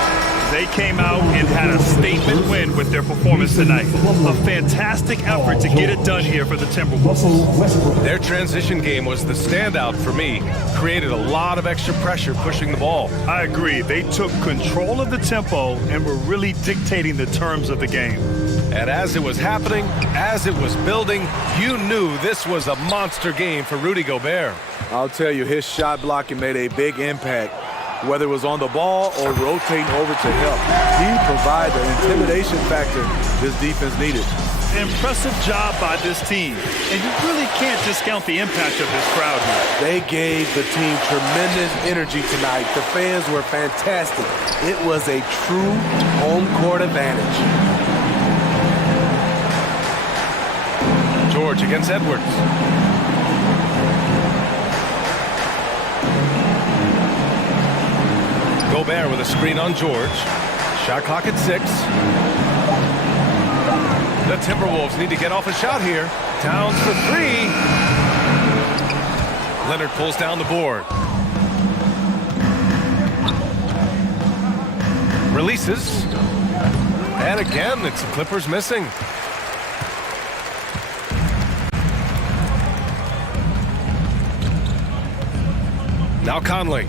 They came out and had a statement win with their performance tonight. A fantastic effort to get it done here for the Timberwolves. Their transition game was the standout for me. Created a lot of extra pressure pushing the ball. I agree. They took control of the tempo and were really dictating the terms of the game. And as it was happening, as it was building, you knew this was a monster game for Rudy Gobert. I'll tell you, his shot blocking made a big impact. Whether it was on the ball or rotating over to help, he provided the intimidation factor this defense needed. Impressive job by this team. And you really can't discount the impact of this crowd here. They gave the team tremendous energy tonight. The fans were fantastic. It was a true home court advantage. George against Edwards. Gobert with a screen on George. Shot clock at 6. The Timberwolves need to get off a shot here. Towns for 3. Leonard pulls down the board. Releases. And again, it's the Clippers missing. Now Conley.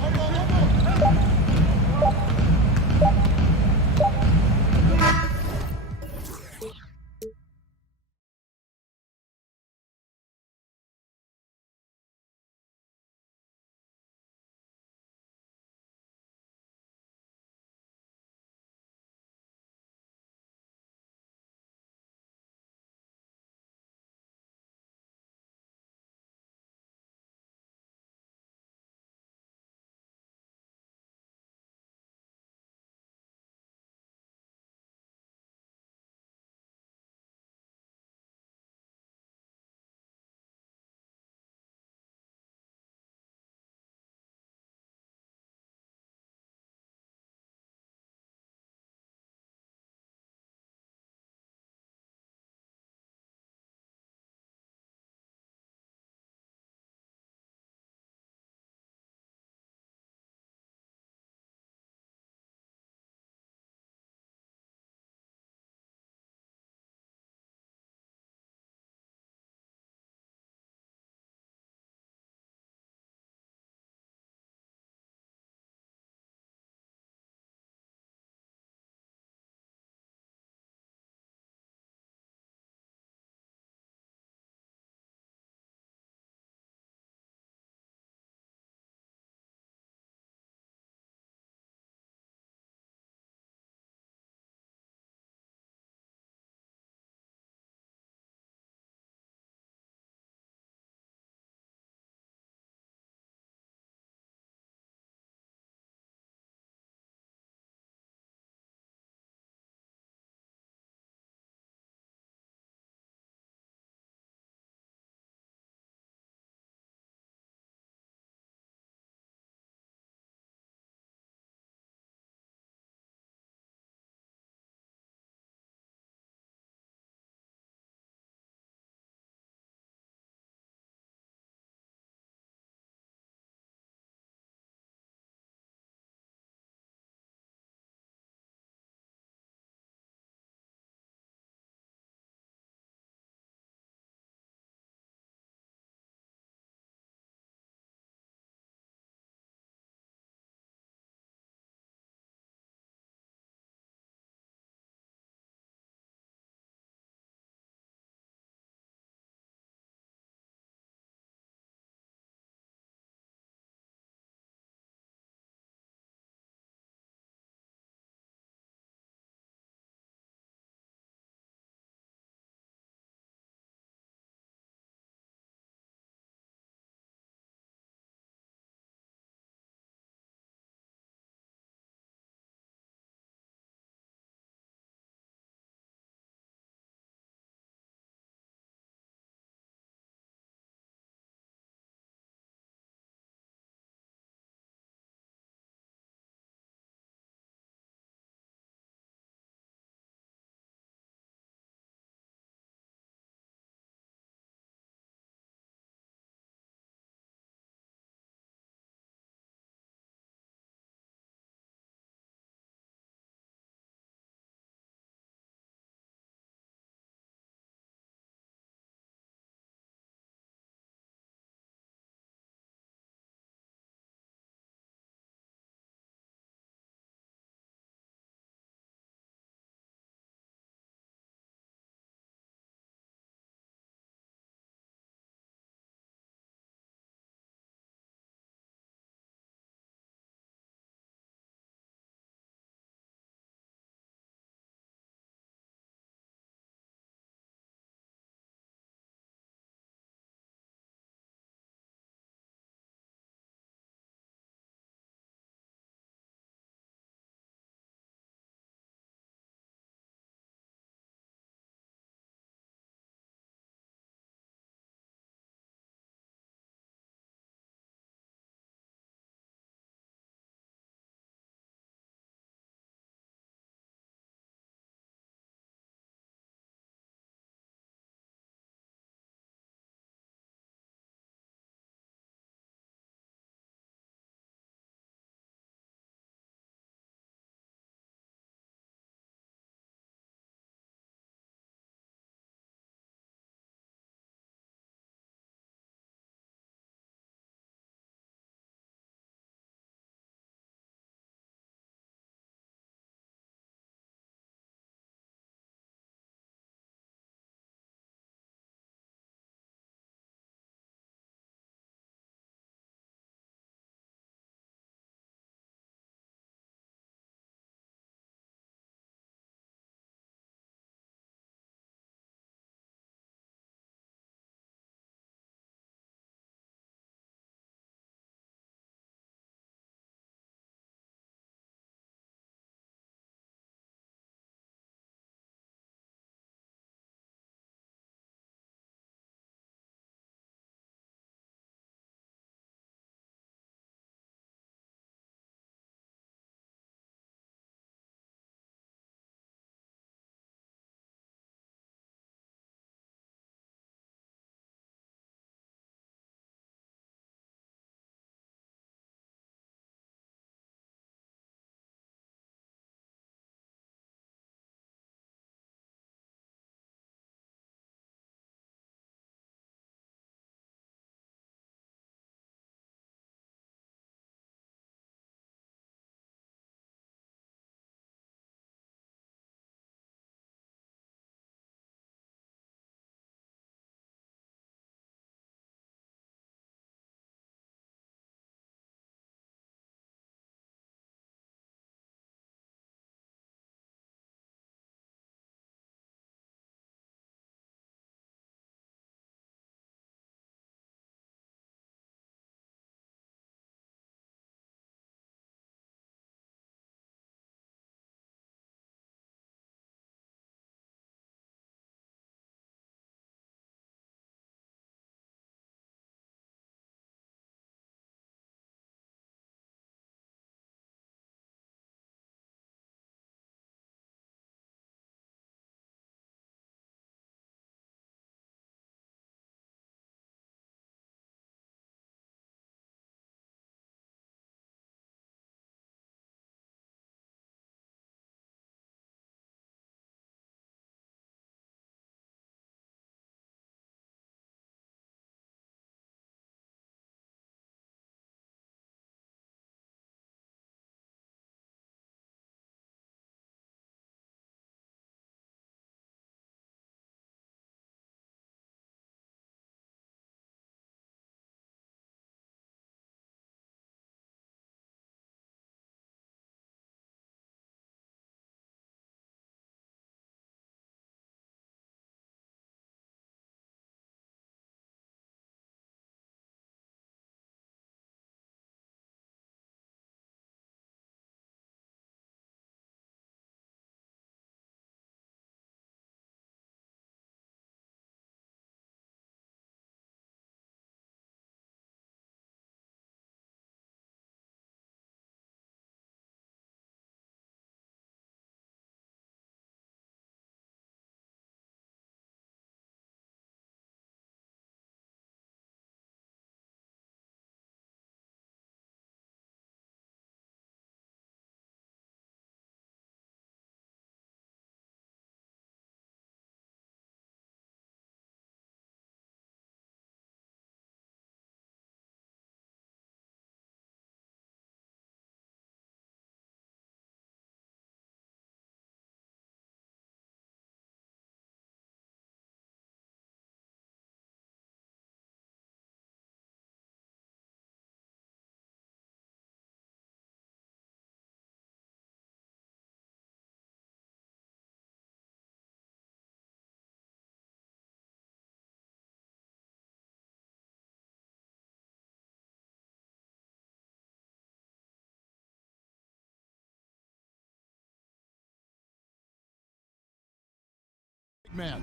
Man,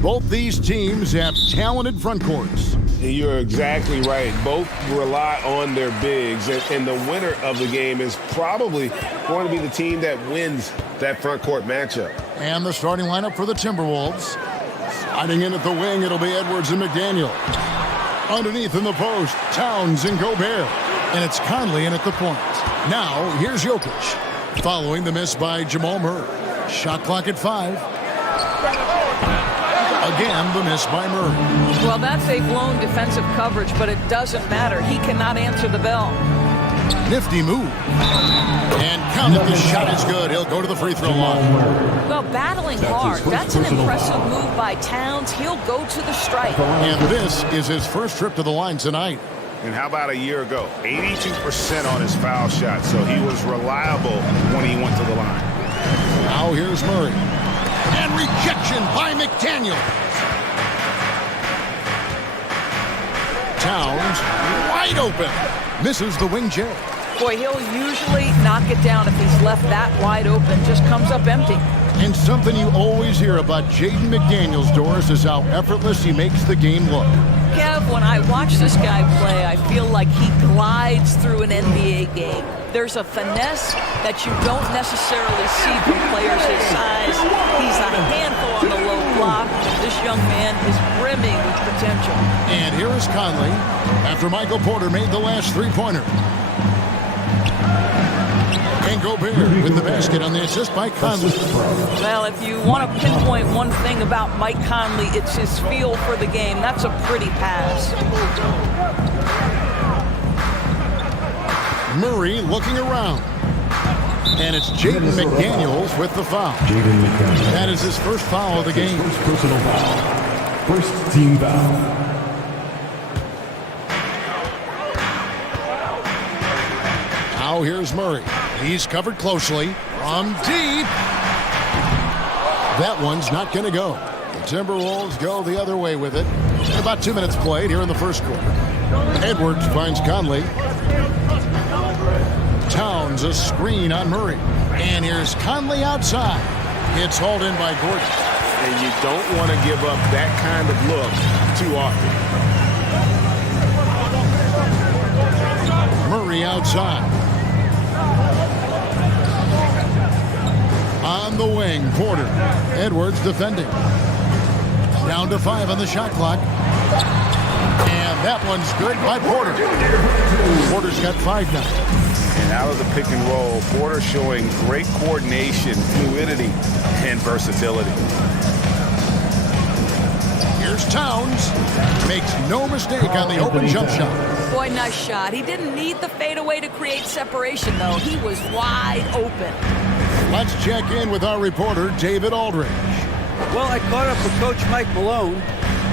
both these teams have talented front courts. You're exactly right. Both rely on their bigs, and the winner of the game is probably going to be the team that wins that front court matchup. And the starting lineup for the Timberwolves. Sliding in at the wing, it'll be Edwards and McDaniel. Underneath in the post, Towns and Gobert. And it's Conley in at the point. Now, here's Jokic. Following the miss by Jamal Murray. Shot clock at 5. Again, the miss by Murray. Well, that's a blown defensive coverage, but it doesn't matter. He cannot answer the bell. Nifty move. And count it, the shot is good. He'll go to the free throw line. Well, battling hard. That's an impressive move by Towns. He'll go to the stripe. And this is his first trip to the line tonight. And how about a year ago? 82% on his foul shot, so he was reliable when he went to the line. Now here's Murray. And rejection by McDaniel. Towns wide open. Misses the wing J. Boy, he'll usually knock it down if he's left that wide open. Just comes up empty. And something you always hear about Jaden McDaniel's doors is how effortless he makes the game look. Kev, when I watch this guy play, I feel like he glides through an NBA game. There's a finesse that you don't necessarily see from players his size. He's a handful on the low block. This young man is brimming with potential. And here is Conley after Michael Porter made the last three-pointer. And Gobert with the basket on the assist by Conley. Well, if you want to pinpoint one thing about Mike Conley, it's his feel for the game. That's a pretty pass. Murray looking around. And it's Jaden McDaniels with the foul. That is his first foul of the game. First personal foul. First team foul. Now here's Murray. He's covered closely from deep. That one's not going to go. The Timberwolves go the other way with it. About 2 minutes played here in the first quarter. Edwards finds Conley. Towns a screen on Murray. And here's Conley outside. It's hauled in by Gordon. And you don't want to give up that kind of look too often. Murray outside. On the wing, Porter. Edwards defending. Down to 5 on the shot clock. And that one's good by Porter. Porter's got 5 now. And out of the pick and roll, Porter showing great coordination, fluidity, and versatility. Here's Towns. Makes no mistake on the open jump shot. Boy, nice shot. He didn't need the fadeaway to create separation, though. He was wide open. Let's check in with our reporter, David Aldridge. Well, I caught up with Coach Mike Malone.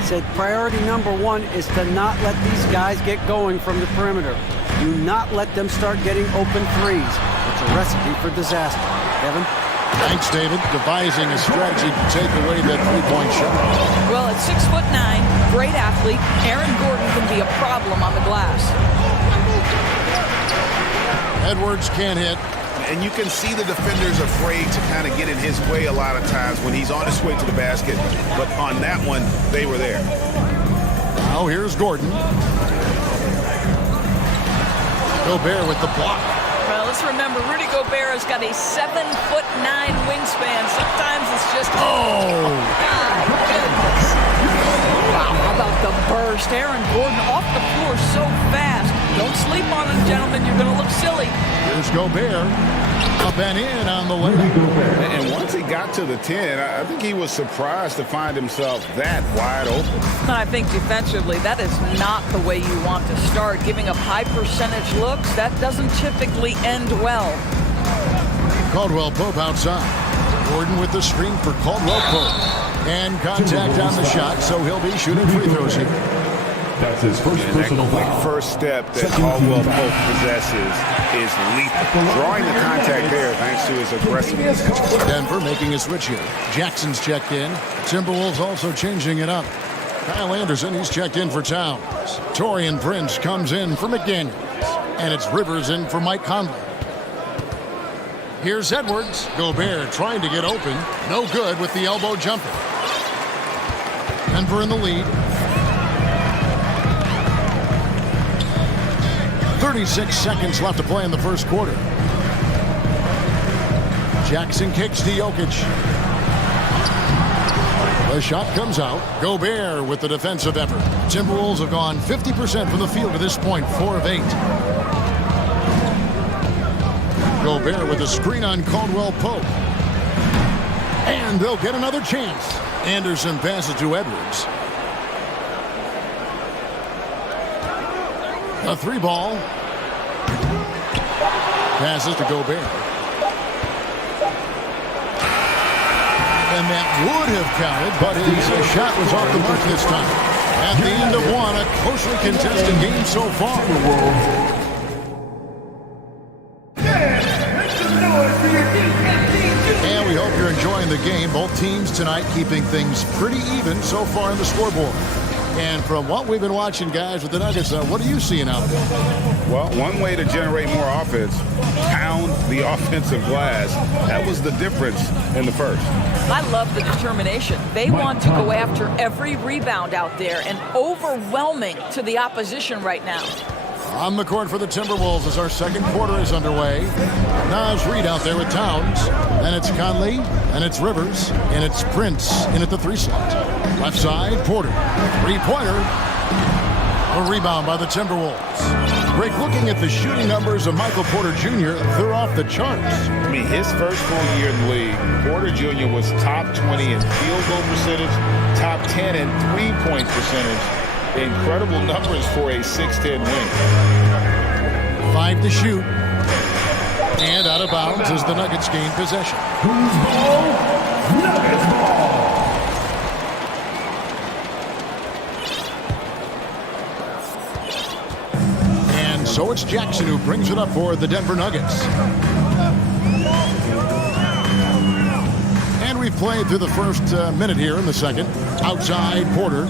Said priority number 1 is to not let these guys get going from the perimeter. Do not let them start getting open threes. It's a recipe for disaster. Kevin? Thanks, David. Devising a strategy to take away that three-point shot. Well, at 6'9", great athlete, Aaron Gordon can be a problem on the glass. Edwards can't hit. And you can see the defenders afraid to kind of get in his way a lot of times when he's on his way to the basket. But on that one, they were there. Now here's Gordon. Gobert with the block. Well, let's remember, Rudy Gobert has got a 7'9" wingspan. Sometimes it's just... Oh! My goodness. Wow, how about the burst? Aaron Gordon off the floor so fast. Don't sleep on him, gentlemen. You're going to look silly. Here's Gobert. Up and in on the layup. And once he got to the 10, I think he was surprised to find himself that wide open. I think defensively, that is not the way you want to start. Giving up high percentage looks, that doesn't typically end well. Caldwell Pope outside. Gordon with the screen for Caldwell Pope. And contact on the shot, so he'll be shooting free throws here. That's his first personal foul. First step that Caldwell Pope possesses is lethal. Drawing the contact there thanks to his aggressiveness. Denver making a switch here. Jackson's checked in. Timberwolves also changing it up. Kyle Anderson, he's checked in for Towns. Torian Prince comes in for McDaniels. And it's Rivers in for Mike Conley. Here's Edwards. Gobert trying to get open. No good with the elbow jumper. Denver in the lead. 36 seconds left to play in the first quarter. Jackson kicks to Jokic. The shot comes out. Gobert with the defensive effort. Timberwolves have gone 50% from the field to this point, 4 of 8. Gobert with a screen on Caldwell Pope. And they'll get another chance. Anderson passes to Edwards. A 3-ball. Passes to Gobert. And that would have counted, but his shot was off the mark this time. At the end of one, a closely contested game so far. And we hope you're enjoying the game. Both teams tonight keeping things pretty even so far on the scoreboard. And from what we've been watching, guys, with the Nuggets, what are you seeing out there? Well, one way to generate more offense, pound the offensive glass. That was the difference in the first. I love the determination. They want to go after every rebound out there and overwhelming to the opposition right now. On the court for the Timberwolves as our second quarter is underway. Naz Reid out there with Towns. Then it's Conley, and it's Rivers, and it's Prince in at the 3 slot. Left side, Porter. 3-pointer. A rebound by the Timberwolves. Great looking at the shooting numbers of Michael Porter Jr. They're off the charts. I mean, his first full year in the league, Porter Jr. was top 20 in field goal percentage, top 10 in three-point percentage. Incredible numbers for a 6'10" wing. 5 to shoot. And out of bounds as the Nuggets gain possession. Nuggets ball. And so it's Jackson who brings it up for the Denver Nuggets. And we've played through the first minute here in the second. Outside, Porter.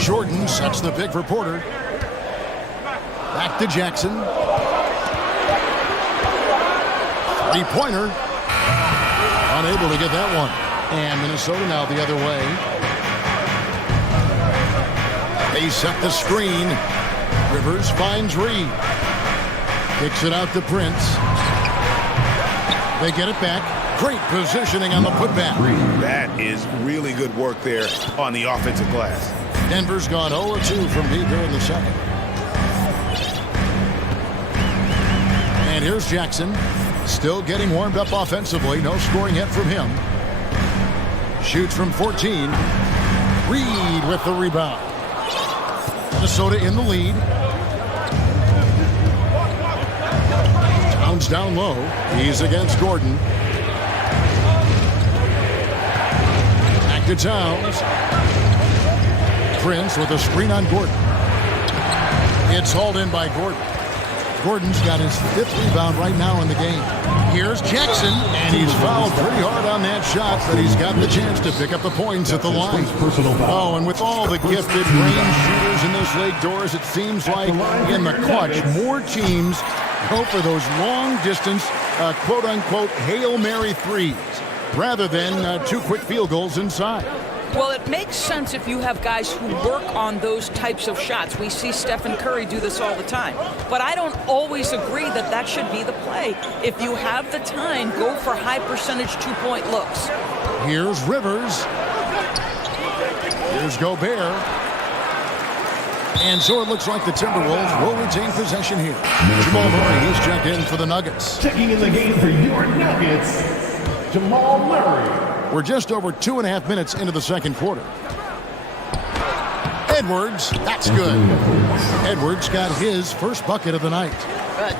Jordan sets the pick for Porter. Back to Jackson. 3-pointer. Unable to get that one. And Minnesota now the other way. They set the screen. Rivers finds Reed. Kicks it out to Prince. They get it back. Great positioning on the putback. That is really good work there on the offensive glass. Denver's gone 0-2 from deep here in the second. And here's Jackson. Still getting warmed up offensively. No scoring yet from him. Shoots from 14. Reed with the rebound. Minnesota in the lead. Towns down low. He's against Gordon. Back to Towns. Prince with a screen on Gordon. It's hauled in by Gordon. Gordon's got his 5th rebound right now in the game. Here's Jackson, and he's fouled pretty hard on that shot, but he's got the chance to pick up the points at the line. Oh, and with all the gifted range shooters in this league, Doris, it seems like in the clutch, more teams go for those long-distance, quote-unquote, Hail Mary threes, rather than 2 quick field goals inside. Well, it makes sense if you have guys who work on those types of shots. We see Stephen Curry do this all the time. But I don't always agree that that should be the play. If you have the time, go for high-percentage 2-point looks. Here's Rivers. Here's Gobert. And so it looks like the Timberwolves will retain possession here. Jamal Murray, he's checked in for the Nuggets. Checking in the game for your Nuggets, Jamal Murray. We're just over 2.5 minutes into the second quarter. Edwards, that's good. Edwards got his first bucket of the night.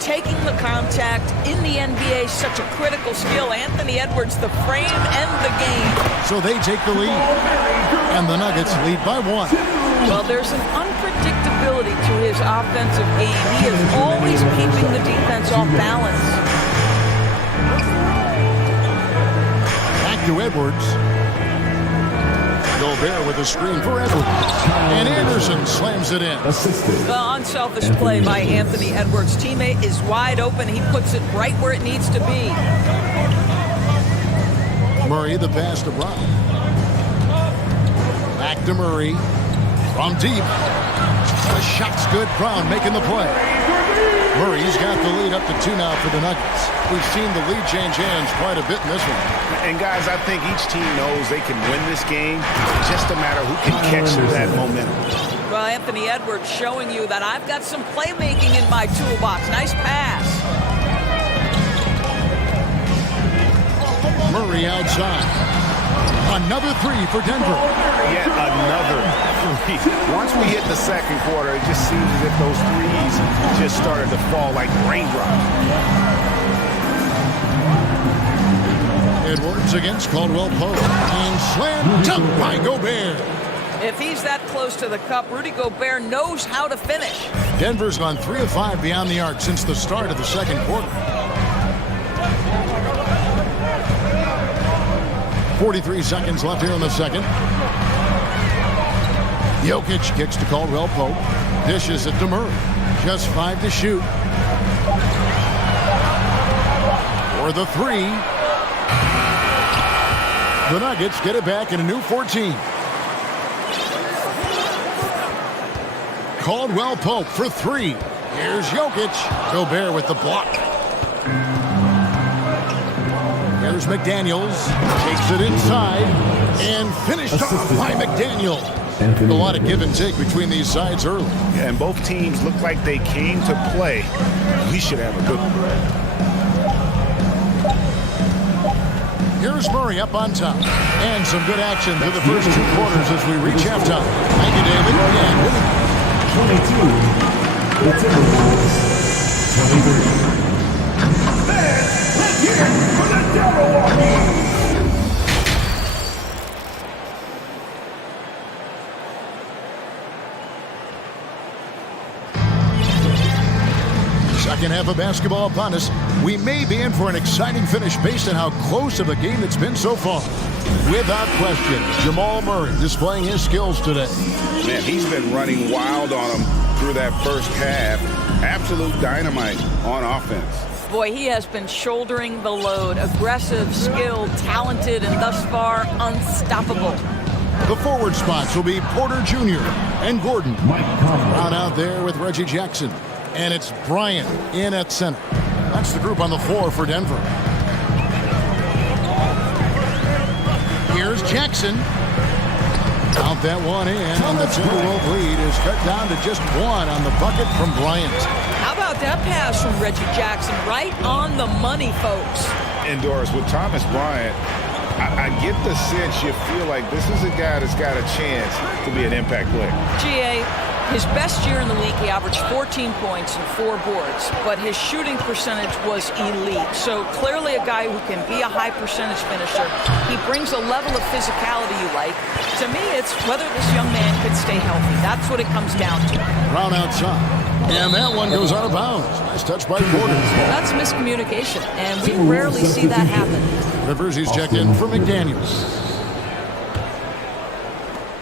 Taking the contact in the NBA is such a critical skill. Anthony Edwards, the frame and the game. So they take the lead, and the Nuggets lead by 1. Well, there's an unpredictability to his offensive game. He is always keeping the defense off balance. To Edwards. Gobert with a screen for Edwards. And Anderson slams it in. The unselfish play by Anthony Edwards. Teammate is wide open. He puts it right where it needs to be. Murray the pass to Brown. to Murray. From deep. The shot's good. Brown making the play. Murray's got the lead up to 2 now for the Nuggets. We've seen the lead change hands quite a bit in this one. And guys, I think each team knows they can win this game. It's just a matter who can catch that momentum. Well, Anthony Edwards showing you that I've got some playmaking in my toolbox. Nice pass. Murray outside. Another 3 for Denver. Yet another 3. Once we hit the second quarter, it just seems as if those threes just started to fall like raindrops. Edwards against Caldwell Pope. And slam dunk by Gobert. If he's that close to the cup, Rudy Gobert knows how to finish. Denver's gone 3 of 5 beyond the arc since the start of the second quarter. 43 seconds left here in the second. Jokic kicks to Caldwell Pope. Dishes it to Murray. Just 5 to shoot. For the 3. The Nuggets get it back in a new 14. Caldwell Pope for 3. Here's Jokic. Gobert with the block. Here's McDaniels. Takes it inside. And finished off by McDaniel. A lot of give and take between these sides early. Yeah, and both teams look like they came to play. We should have a good one. Here's Murray up on top. And some good action through the first 2 quarters as we reach halftime. Thank you, David. And 22. The Timberwolves. 23. Let's hear it for the Timberwolves. Second half of basketball upon us. We may be in for an exciting finish based on how close of a game it's been so far. Without question, Jamal Murray displaying his skills today. Man, he's been running wild on them through that first half. Absolute dynamite on offense. Boy, he has been shouldering the load. Aggressive, skilled, talented, and thus far, unstoppable. The forward spots will be Porter Jr. and Gordon. Brown out there with Reggie Jackson. And it's Bryant in at center. That's the group on the floor for Denver. Here's Jackson. Count that one in, and the Timberwolves lead is cut down to just 1 on the bucket from Bryant. How about that pass from Reggie Jackson? Right on the money, folks. And Doris, with Thomas Bryant, I get the sense you feel like this is a guy that's got a chance to be an impact player. GA, his best year in the league, he averaged 14 points and 4 boards, but his shooting percentage was elite. So clearly a guy who can be a high percentage finisher. He brings a level of physicality you like. To me, it's whether this young man can stay healthy. That's what it comes down to. Brown outside. And that one goes out of bounds. Nice touch by Porter. That's miscommunication, and we rarely see that happen. Rivers, he's checked in for McDaniels.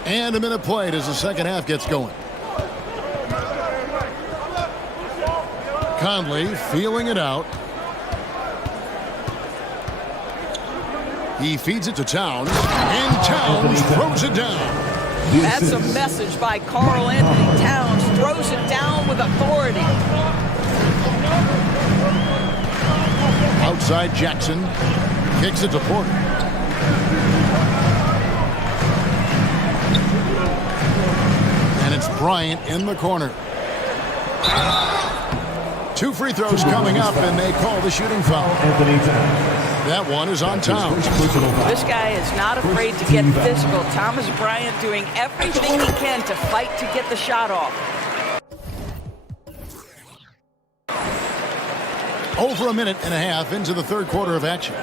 And a minute played as the second half gets going. Conley feeling it out. He feeds it to Towns, and Towns throws it down. That's a message by Karl Anthony Towns. Throws it down with authority. Outside Jackson. Kicks it to Porter. And it's Bryant in the corner. 2 free throws coming up, and they call the shooting foul. That one is on Towns. This guy is not afraid to get physical. Thomas Bryant doing everything he can to fight to get the shot off. Over a minute and a half into the third quarter of action.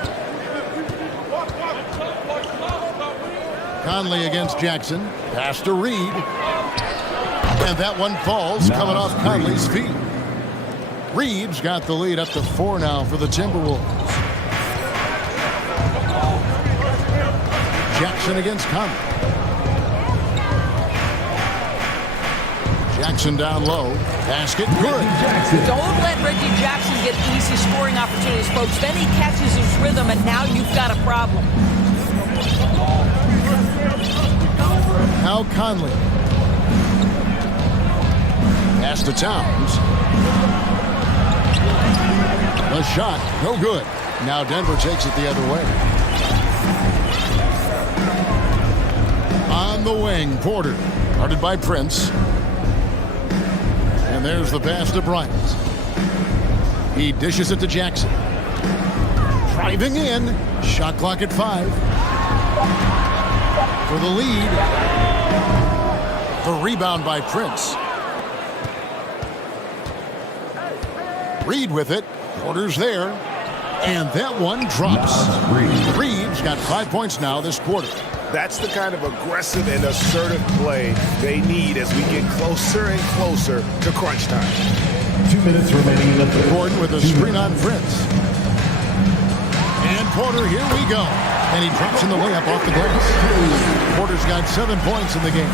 Conley against Jackson. Pass to Reed. And that one falls, coming off Conley's feet. Reed's got the lead up to 4 now for the Timberwolves. Jackson against Conley. Jackson down low. Basket good. Don't let Reggie Jackson get easy scoring opportunities, folks. Then he catches his rhythm, and now you've got a problem. Now Now Conley. Pass to Towns. The shot, no good. Now Denver takes it the other way. On the wing, Porter. Guarded by Prince. And there's the pass to Bryant. He dishes it to Jackson. Driving in. Shot clock at 5. For the lead. The rebound by Prince. Reed with it. Porter's there. And that one drops. Reed's got 5 points now this quarter. That's the kind of aggressive and assertive play they need as we get closer and closer to crunch time. 2 minutes remaining in the third. Gordon with a screen on Prince. And Porter, here we go. And he drops in the layup off the glass. Porter's got 7 points in the game.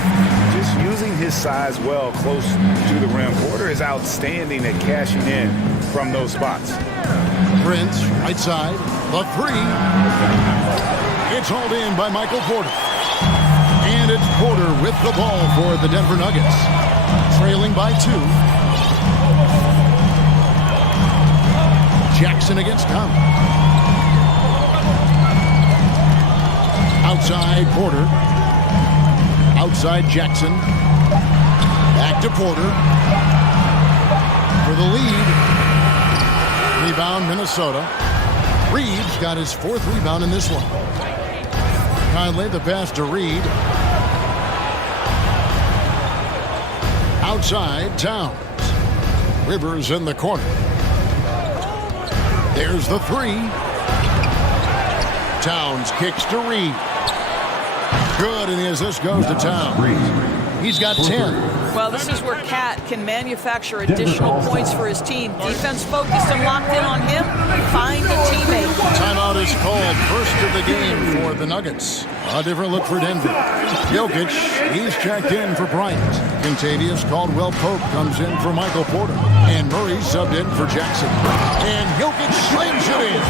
Just using his size well close to the rim. Porter is outstanding at cashing in from those spots. Prince, right side, the 3. It's hauled in by Michael Porter. And it's Porter with the ball for the Denver Nuggets. Trailing by 2. Jackson against Thomas. Outside Porter. Outside Jackson. Back to Porter. For the lead. Rebound Minnesota. Reed's got his 4th rebound in this one. Conley the pass to Reed. Outside Towns. Rivers in the corner. There's the 3. Towns kicks to Reed. Good, and the assist goes to Towns. He's got 10. Well, this is where Cat can manufacture additional points for his team. Defense focused and locked in on him. Find a teammate. Timeout is called. First of the game for the Nuggets. A different look for Denver. Jokic, he's checked in for Bryant. Contavious Caldwell-Pope comes in for Michael Porter. And Murray subbed in for Jackson. And Jokic slams it in.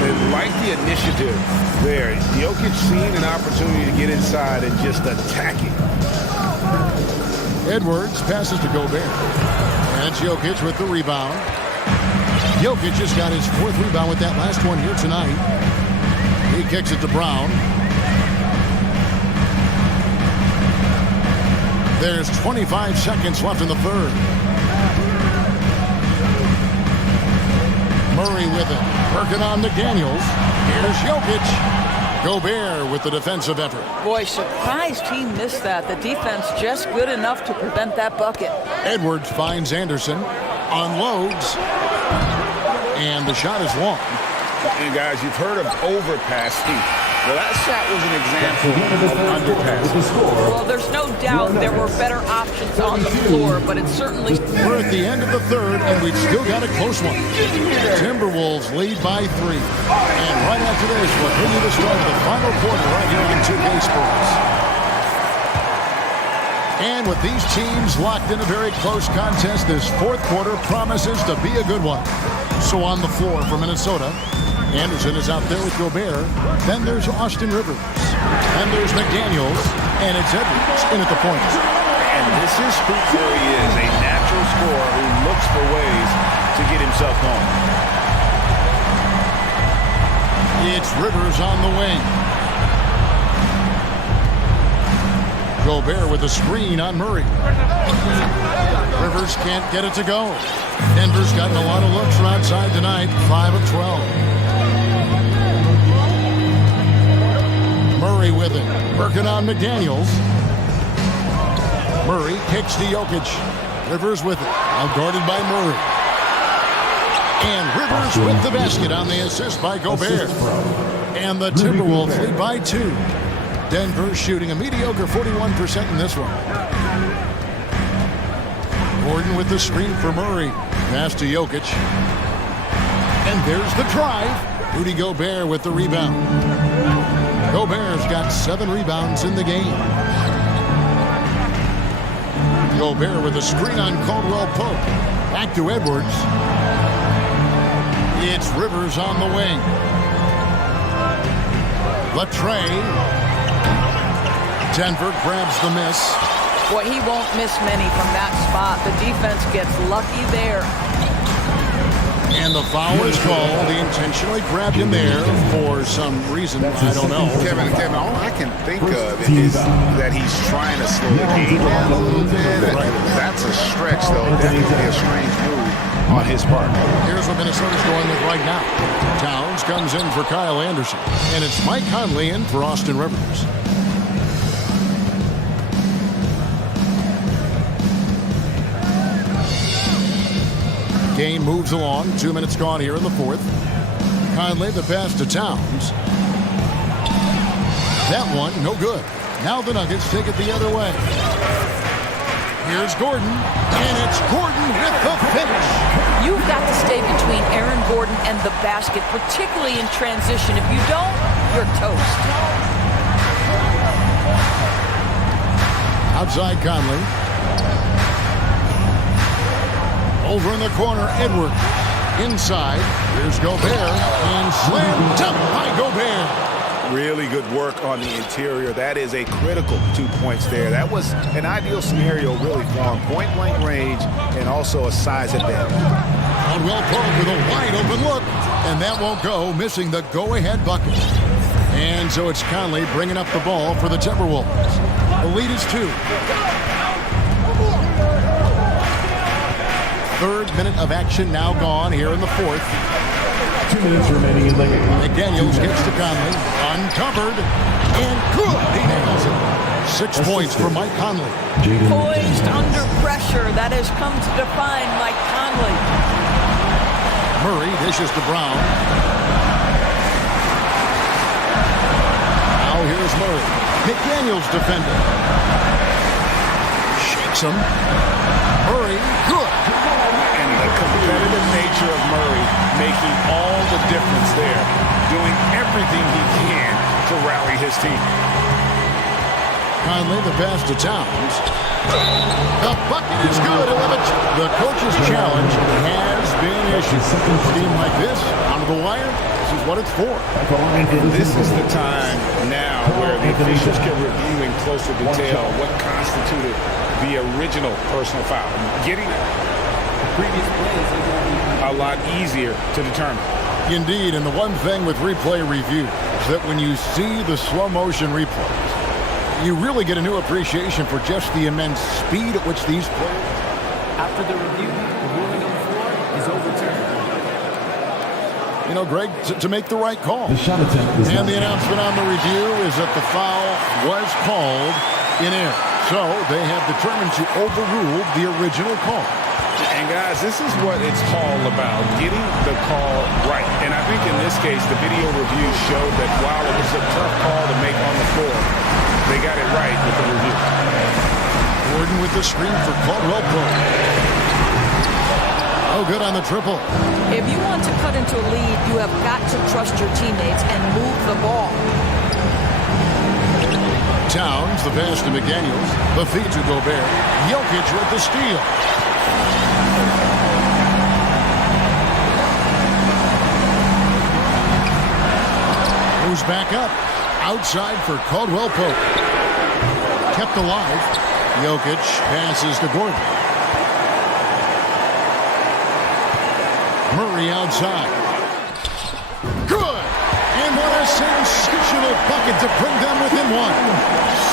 They like the initiative there. Jokic seeing an opportunity to get inside and just attack it. Edwards passes to Gobert. And it's Jokic with the rebound. Jokic just got his 4th rebound with that last one here tonight. He kicks it to Brown. There's 25 seconds left in the 3rd. Murray with it. Working on McDaniels. Here's Jokic. Gobert with the defensive effort. Boy, surprised he missed that. The defense just good enough to prevent that bucket. Edwards finds Anderson. Unloads. And the shot is long. And guys, you've heard of overpass feet. Well, that shot was an example of underpass. Well, there's no doubt there were better options on the floor, but it certainly... We're at the end of the 3rd, and we've still got a close one. Timberwolves lead by 3. And right after this, we'll bring you the start of the final quarter right here on 2K Sports. And with these teams locked in a very close contest, this 4th quarter promises to be a good one. So on the floor for Minnesota, Anderson is out there with Gobert. Then there's Austin Rivers. And there's McDaniels. And it's Edwards in at the point. And this is who he is, a natural scorer who looks for ways to get himself home. It's Rivers on the wing. Gobert with a screen on Murray. Rivers can't get it to go. Denver's gotten a lot of looks from outside tonight, 5 of 12. Murray with it. Working on McDaniels. Murray kicks to Jokic. Rivers with it. Now guarded by Murray. And Rivers with the basket on the assist by Gobert. And the Timberwolves lead by 2. Denver shooting a mediocre 41% in this one. Gordon with the screen for Murray. Pass to Jokic. And there's the drive. Rudy Gobert with the rebound. Gobert's got 7 rebounds in the game. Gobert with a screen on Caldwell-Pope. Back to Edwards. It's Rivers on the wing. Latrey. Denver grabs the miss. Boy, he won't miss many from that spot. The defense gets lucky there. And the foul is called. He intentionally grabbed him there for some reason. I don't know. Kevin, all I can think of is that he's trying to slow the game down a little bit. That's a stretch, though. Definitely a strange move on his part. Here's what Minnesota's going with right now. Towns comes in for Kyle Anderson. And it's Mike Conley in for Austin Rivers. Game moves along. 2 minutes gone here in the fourth. Conley, the pass to Towns. That one, no good. Now the Nuggets take it the other way. Here's Gordon, and it's Gordon with the finish. You've got to stay between Aaron Gordon and the basket, particularly in transition. If you don't, you're toast. Outside Conley. Over in the corner, Edward. Inside, here's Gobert, and slammed up by Gobert. Really good work on the interior. That is a critical 2 points there. That was an ideal scenario, really, for him. Point-blank range and also a size advantage. Caldwell Pope with a wide-open look, and that won't go, missing the go-ahead bucket. And so it's Conley bringing up the ball for the Timberwolves. The lead is 2. Third minute of action now gone here in the fourth. 2 minutes remaining in the game. McDaniels gets to Conley, uncovered, and good. He nails it. 6 points for Mike Conley. Poised under pressure. That has come to define Mike Conley. Murray dishes to Brown. Now here's Murray. McDaniels defending. Shakes him. Murray, good. And the competitive nature of Murray making all the difference there, doing everything he can to rally his team. Conley, the pass to Towns. The bucket is good. The coach's challenge has been issued. A team like this, onto the wire, this is what it's for. And this is the time now where the officials can review in closer detail what constituted the original personal foul. Getting previous plays a lot easier to determine. Indeed, and the one thing with replay review is that when you see the slow motion replays, you really get a new appreciation for just the immense speed at which these players. After the review, the ruling on the floor is overturned. You know, Greg, to make the right call. The shot attempt is and the announcement on the review is that the foul was called in error. So they have determined to overrule the original call. And guys, this is what it's all about, getting the call right. And I think in this case, the video review showed that while it was a tough call to make on the floor, they got it right with the review. Gordon with the screen for Caldwell Pope. Oh, good on the triple. If you want to cut into a lead, you have got to trust your teammates and move the ball. Towns, the pass to McDaniels. The feed to Gobert. Jokic with the steal. Moves back up. Outside for Caldwell Pope. Kept alive. Jokic passes to Gordon. Murray outside. Good! And what a sensational bucket to bring them within one.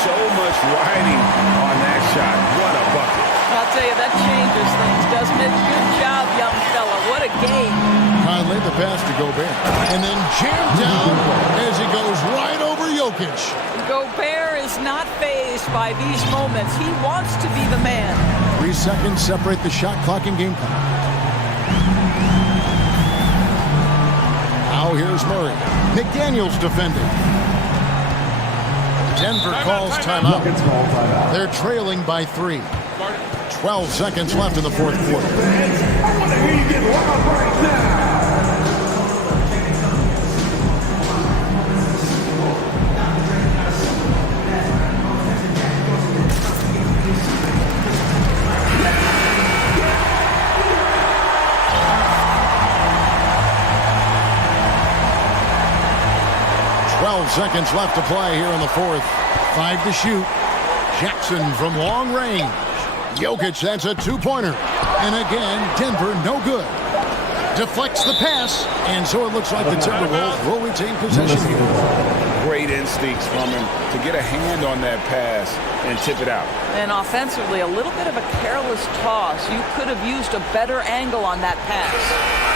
So much riding on that shot. What a bucket. I'll tell you, that changes things, doesn't it? Good job, young fella. What a game. Conley, the pass to Gobert. And then jammed down as he goes right over Jokic. Gobert is not fazed by these moments. He wants to be the man. 3 seconds separate the shot clock and game clock. Now here's Murray. McDaniels defending. Denver calls timeout. They're trailing by 3. 12 seconds left in the fourth quarter. I want to hear you get loud right now. 12 seconds left to play here in the fourth. 5 to shoot. Jackson from long range. Jokic, that's a two-pointer. And again, Denver, no good. Deflects the pass, and so it looks like the Timberwolves will retain possession here. Great instincts from him to get a hand on that pass and tip it out. And offensively, a little bit of a careless toss. You could have used a better angle on that pass.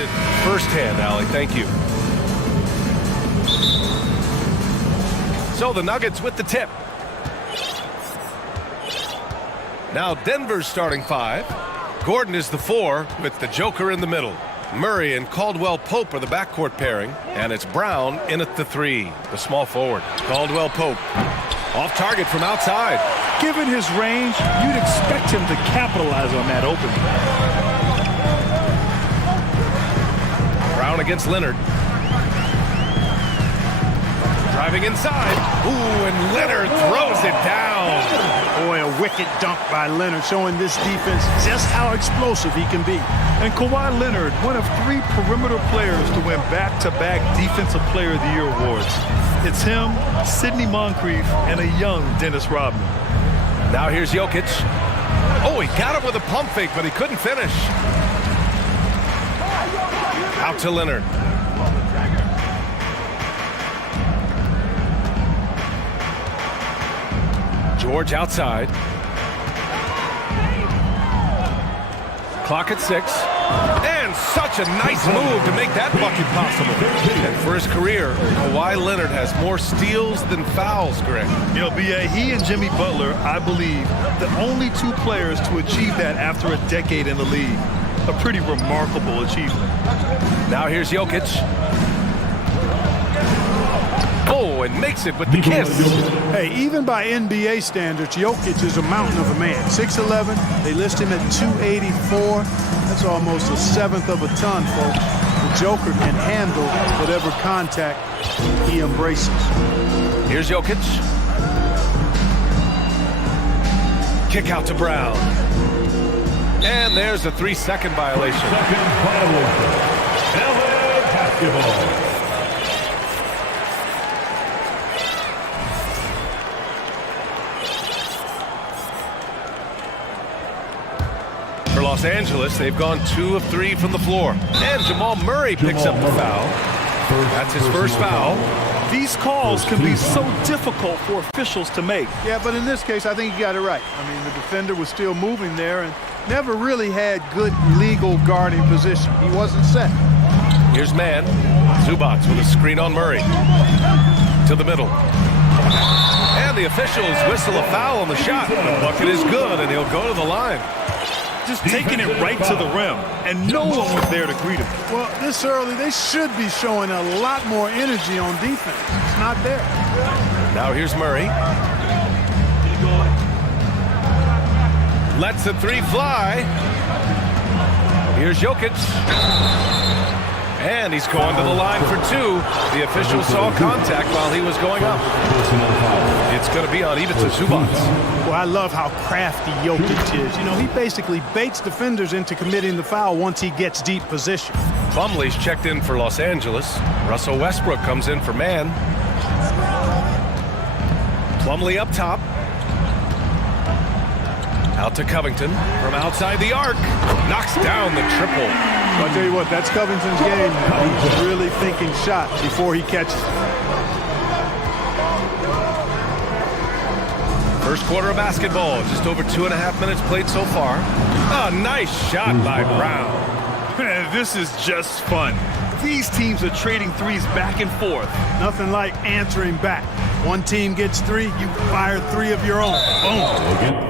it firsthand, Allie. Thank you. So the Nuggets with the tip. Now Denver's starting 5. Gordon is the 4 with the Joker in the middle. Murray and Caldwell-Pope are the backcourt pairing, and it's Brown in at the 3, the small forward. Caldwell-Pope off target from outside. Given his range, you'd expect him to capitalize on that opening. Brown against Leonard. Driving inside. Ooh, and Leonard throws it down. Boy, a wicked dunk by Leonard, showing this defense just how explosive he can be. And Kawhi Leonard, one of 3 perimeter players to win back-to-back Defensive Player of the Year awards. It's him, Sidney Moncrief, and a young Dennis Rodman. Now here's Jokic. Oh, he got it with a pump fake, but he couldn't finish. Out to Leonard. George outside. Clock at 6. And such a nice move to make that bucket possible. And for his career, Kawhi Leonard has more steals than fouls, Greg. You know, B.A., he and Jimmy Butler, I believe, the only 2 players to achieve that after a decade in the league. A pretty remarkable achievement. Now here's Jokic. Oh, and makes it with the kiss. Hey, even by NBA standards, Jokic is a mountain of a man. 6'11", they list him at 284. That's almost a 1/7 of a ton, folks. The Joker can handle whatever contact he embraces. Here's Jokic. Kick out to Brown. And there's a 3-second violation. Second violation. LA basketball. For Los Angeles, they've gone 2 of 3 from the floor. And Jamal Murray picks up the foul. That's his first foul. These calls can be so difficult for officials to make. Yeah, but in this case, I think you got it right. I mean, the defender was still moving there and never really had good legal guarding position. He wasn't set. Here's man. Zubac with a screen on Murray. To the middle. And the officials whistle a foul on the shot. The bucket is good, and he'll go to the line. Just taking it right to the rim, and no one was there to greet him. Well, this early, they should be showing a lot more energy on defense. It's not there. Now here's Murray. Lets the 3 fly. Here's Jokic. And he's going to the line for 2. The official saw contact while he was going up. It's going to be on Ivica Zubac. Well, I love how crafty Jokic is. You know, he basically baits defenders into committing the foul once he gets deep position. Plumlee's checked in for Los Angeles. Russell Westbrook comes in for man. Plumlee up top. Out to Covington from outside the arc. Knocks down the triple. Well, I'll tell you what, that's Covington's game now. He's really thinking shot before he catches it. First quarter of basketball, just over 2.5 minutes played so far. A nice shot by Brown. This is just fun. These teams are trading threes back and forth. Nothing like answering back. One team gets 3, you fire 3 of your own. Boom.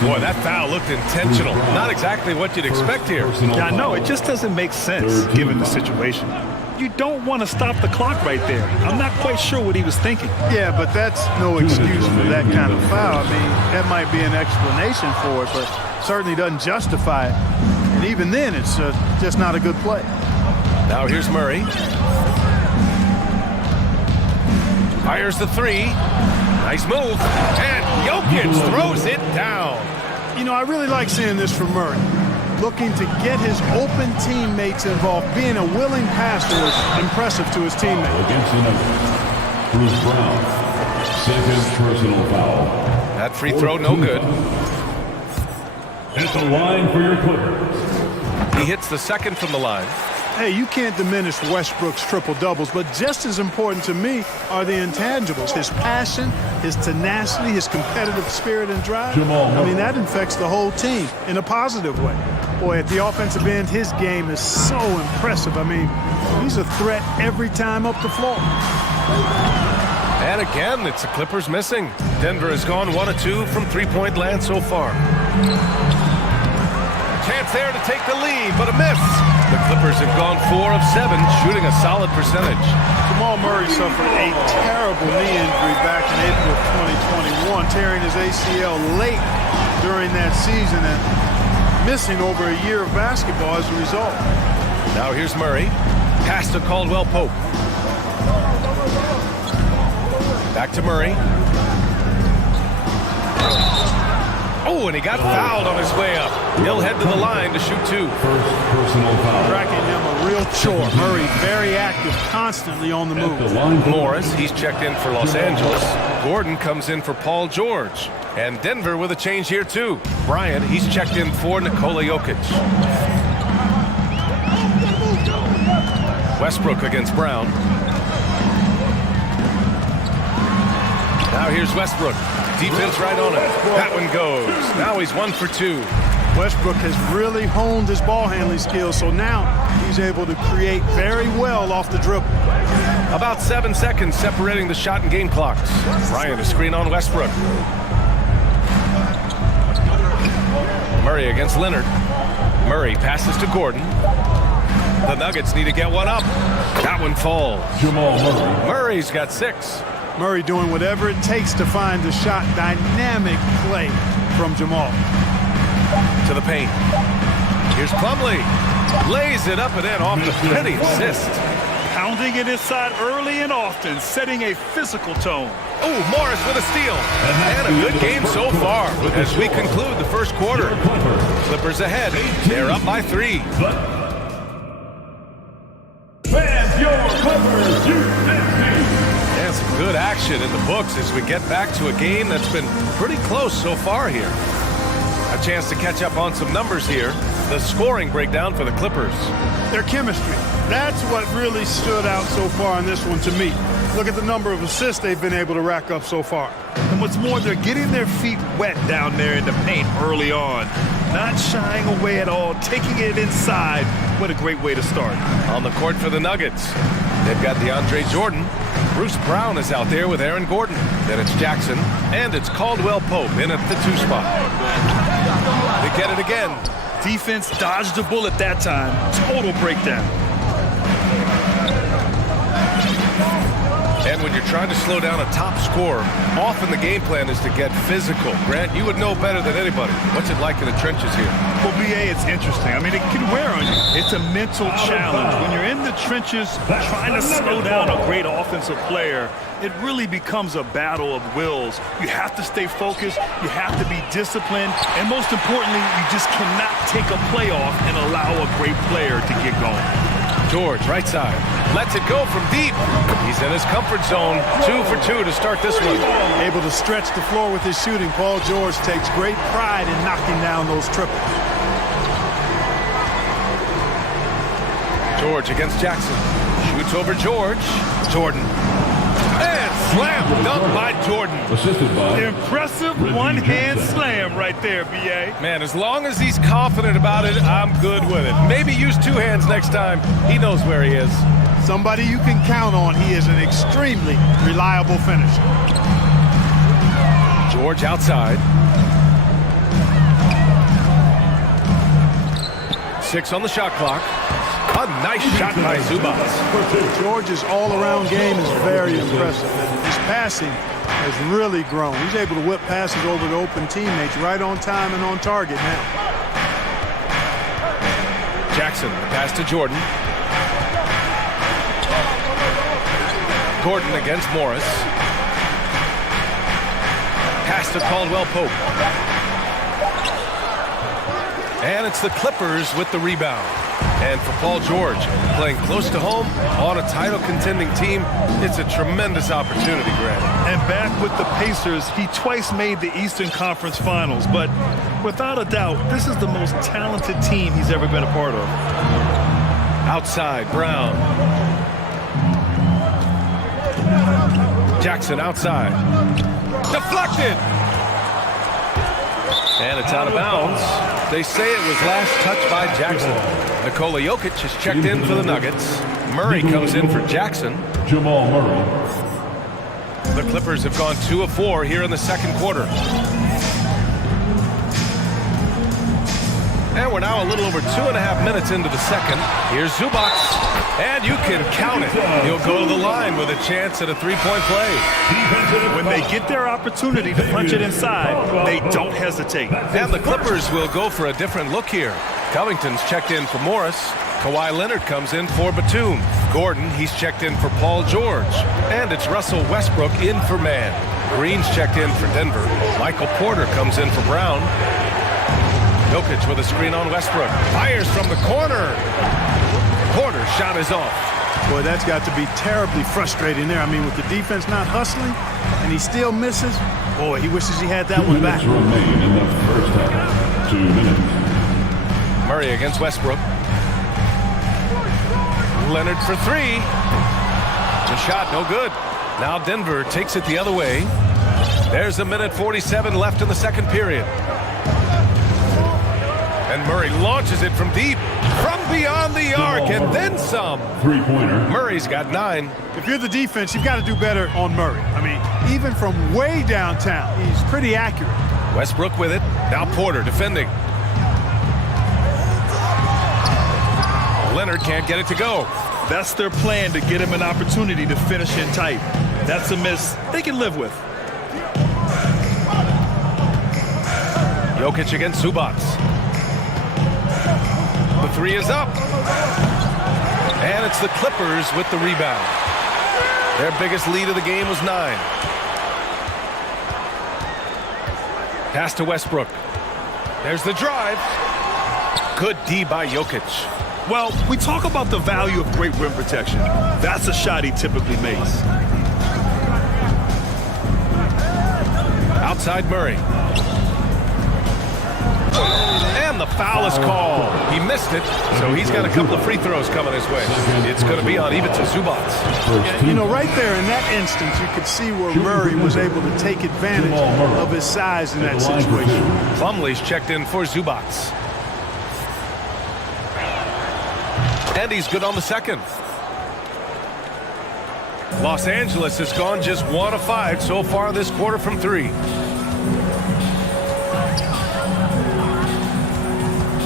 Boy, that foul looked intentional. Not exactly what you'd expect here. Yeah, I know. It just doesn't make sense given the situation. You don't want to stop the clock right there. I'm not quite sure what he was thinking. Yeah, but that's no excuse for that kind of foul. I mean, that might be an explanation for it, but certainly doesn't justify it. And even then, it's just not a good play. Now here's Murray. Fires the 3. Nice move. And Jokic throws it down. You know, I really like seeing this from Murray. Looking to get his open teammates involved. Being a willing passer is impressive to his teammates. Against the Nuggets, Bruce Brown. Second personal foul. That free throw, no good. At the line for your Clippers. He hits the second from the line. Hey, you can't diminish Westbrook's triple-doubles, but just as important to me are the intangibles. His passion, his tenacity, his competitive spirit and drive. I mean, that infects the whole team in a positive way. Boy, at the offensive end, his game is so impressive. I mean, he's a threat every time up the floor. And again, it's the Clippers missing. Denver has gone 1 of 2 from three-point land so far. Chance there to take the lead, but a miss. The Clippers have gone 4 of 7, shooting a solid percentage. Jamal Murray suffered a terrible knee injury back in April of 2021, tearing his ACL late during that season and missing over a year of basketball as a result. Now here's Murray. Pass to Caldwell-Pope. Back to Murray. Oh, and he got fouled on his way up. He'll head to the line to shoot 2. First personal foul. Tracking him a real chore. Murray very active, constantly on the move. Morris, he's checked in for Los Angeles. Gordon comes in for Paul George. And Denver with a change here too. Bryant, he's checked in for Nikola Jokic. Westbrook against Brown. Now here's Westbrook. Defense right on it. That one goes. Now he's 1 for 2. Westbrook has really honed his ball handling skills, so now he's able to create very well off the dribble. About 7 seconds separating the shot and game clocks. Bryant a screen on Westbrook. Murray against Leonard. Murray passes to Gordon. The Nuggets need to get one up. That one falls. Jamal Murray. Murray's got 6. Murray doing whatever it takes to find the shot. Dynamic play from Jamal. To the paint. Here's Plumlee. Lays it up and in off the pretty assist. Pounding it inside early and often, setting a physical tone. Oh, Morris with a steal. And a good game so far as we conclude the first quarter. Clippers ahead. They're up by 3. Fans, your Clippers, And some good action in the books as we get back to a game that's been pretty close so far here. A chance to catch up on some numbers here. The scoring breakdown for the Clippers. Their chemistry. That's what really stood out so far in this one to me. Look at the number of assists they've been able to rack up so far. And what's more, they're getting their feet wet down there in the paint early on. Not shying away at all, taking it inside. What a great way to start. On the court for the Nuggets, they've got DeAndre Jordan. Bruce Brown is out there with Aaron Gordon. Then it's Jackson, and it's Caldwell-Pope in at the 2 spot. They get it again. Defense dodged a bullet that time. Total breakdown. And when you're trying to slow down a top scorer, often the game plan is to get physical. Grant, you would know better than anybody. What's it like in the trenches here? Well, BA, it's interesting. I mean, it can wear on you. It's a mental challenge. When you're in the trenches trying to slow down a great offensive player, it really becomes a battle of wills. You have to stay focused. You have to be disciplined. And most importantly, you just cannot take a play off and allow a great player to get going. George, right side. Lets it go from deep. He's in his comfort zone. 2 for 2 to start this one. Able to stretch the floor with his shooting. Paul George takes great pride in knocking down those triples. George against Jackson. Shoots over George. Jordan. And slam dunk by Jordan. Assisted by Impressive one-hand slam right there, BA. Man, as long as he's confident about it, I'm good with it. Maybe use 2 hands next time. He knows where he is. Somebody you can count on. He is an extremely reliable finisher. George outside. 6 on the shot clock. A nice shot by Zubac. George's all-around game is very impressive. His passing has really grown. He's able to whip passes over to open teammates right on time and on target now. Jackson, the pass to Jordan. Gordon against Morris. Pass to Caldwell-Pope. And it's the Clippers with the rebound. And for Paul George, playing close to home on a title-contending team, it's a tremendous opportunity, Grant. And back with the Pacers, he twice made the Eastern Conference Finals. But without a doubt, this is the most talented team he's ever been a part of. Outside, Brown. Jackson outside. Deflected! And it's out of bounds. They say it was last touched by Jackson. Nikola Jokic is checked in for the Nuggets. Murray comes in for Jackson. Jamal Murray. The Clippers have gone 2 of 4 here in the second quarter. And we're now a little over 2.5 minutes into the second. Here's Zubac. And you can count it. He'll go to the line with a chance at a three-point play. When they get their opportunity to punch it inside, they don't hesitate. And the Clippers will go for a different look here. Covington's checked in for Morris. Kawhi Leonard comes in for Batum. Gordon, he's checked in for Paul George. And it's Russell Westbrook in for Mann. Green's checked in for Denver. Michael Porter comes in for Brown. Jokic with a screen on Westbrook. Fires from the corner. Porter's shot is off. Boy, that's got to be terribly frustrating there. I mean, with the defense not hustling and he still misses, boy, he wishes he had that one back. 2 minutes remain in the first half. 2 minutes. Murray against Westbrook. Leonard for 3. The shot no good. Now Denver takes it the other way. There's a minute 47 left in the second period. And Murray launches it from deep, from beyond the arc, and then some. Three-pointer. Murray's got 9. If you're the defense, you've got to do better on Murray. I mean, even from way downtown, he's pretty accurate. Westbrook with it. Now Porter defending. Leonard can't get it to go. That's their plan, to get him an opportunity to finish in tight. That's a miss they can live with. Jokic against Zubac. The 3 is up. And it's the Clippers with the rebound. Their biggest lead of the game was 9. Pass to Westbrook. There's the drive. Good D by Jokic. Well, we talk about the value of great rim protection. That's a shot he typically makes. Outside Murray. And the foul is called. He missed it, so he's got a couple of free throws coming his way. It's going to be on Ivica Zubac. Yeah, you know, right there in that instance, you could see where Murray was able to take advantage of his size in that situation. Plumlee's checked in for Zubac. And he's good on the second. Los Angeles has gone just 1 of 5 so far this quarter from 3.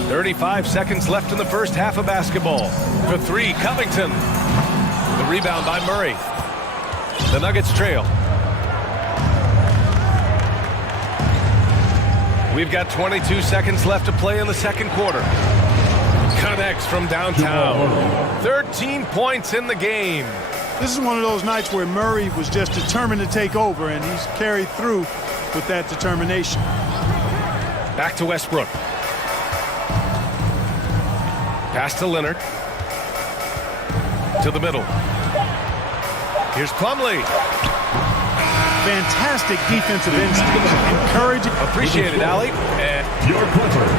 35 seconds left in the first half of basketball. For 3, Covington. The rebound by Murray. The Nuggets trail. We've got 22 seconds left to play in the second quarter. Connects from downtown. 13 points in the game. This is one of those nights where Murray was just determined to take over, and he's carried through with that determination. Back to Westbrook. Pass to Leonard. To the middle. Here's Plumlee. Fantastic defensive instinct. Encouraging. Appreciate it, Allie. And your Clippers,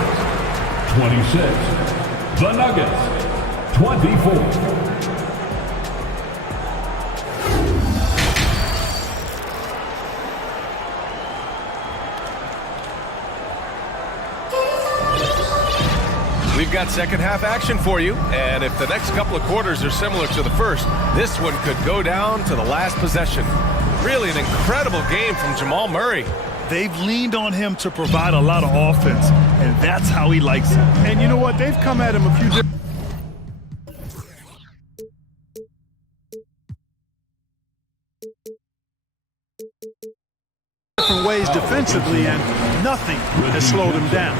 26. The Nuggets, 24. We've got second half action for you, and if the next couple of quarters are similar to the first, this one could go down to the last possession. Really an incredible game from Jamal Murray. They've leaned on him to provide a lot of offense, and that's how he likes it. And you know what? They've come at him a few different ways defensively, and nothing has slowed him down.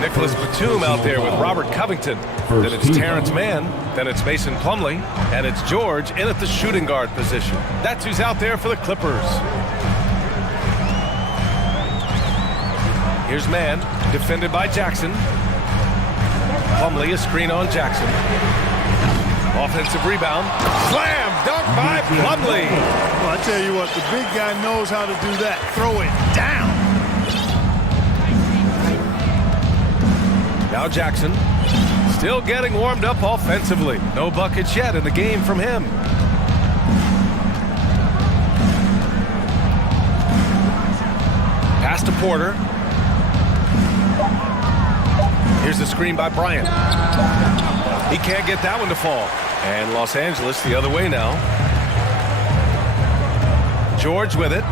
Nicholas Batum out there with Robert Covington. Then it's Terrence Mann. Then it's Mason Plumlee. And it's George in at the shooting guard position. That's who's out there for the Clippers. Here's Mann, defended by Jackson. Plumlee, a screen on Jackson. Offensive rebound. Slam dunk by Plumlee. Well, I tell you what, the big guy knows how to do that. Throw it down. Now Jackson still getting warmed up offensively. No buckets yet in the game from him. Pass to Porter. Here's the screen by Bryant. He can't get that one to fall. And Los Angeles the other way now. George with it.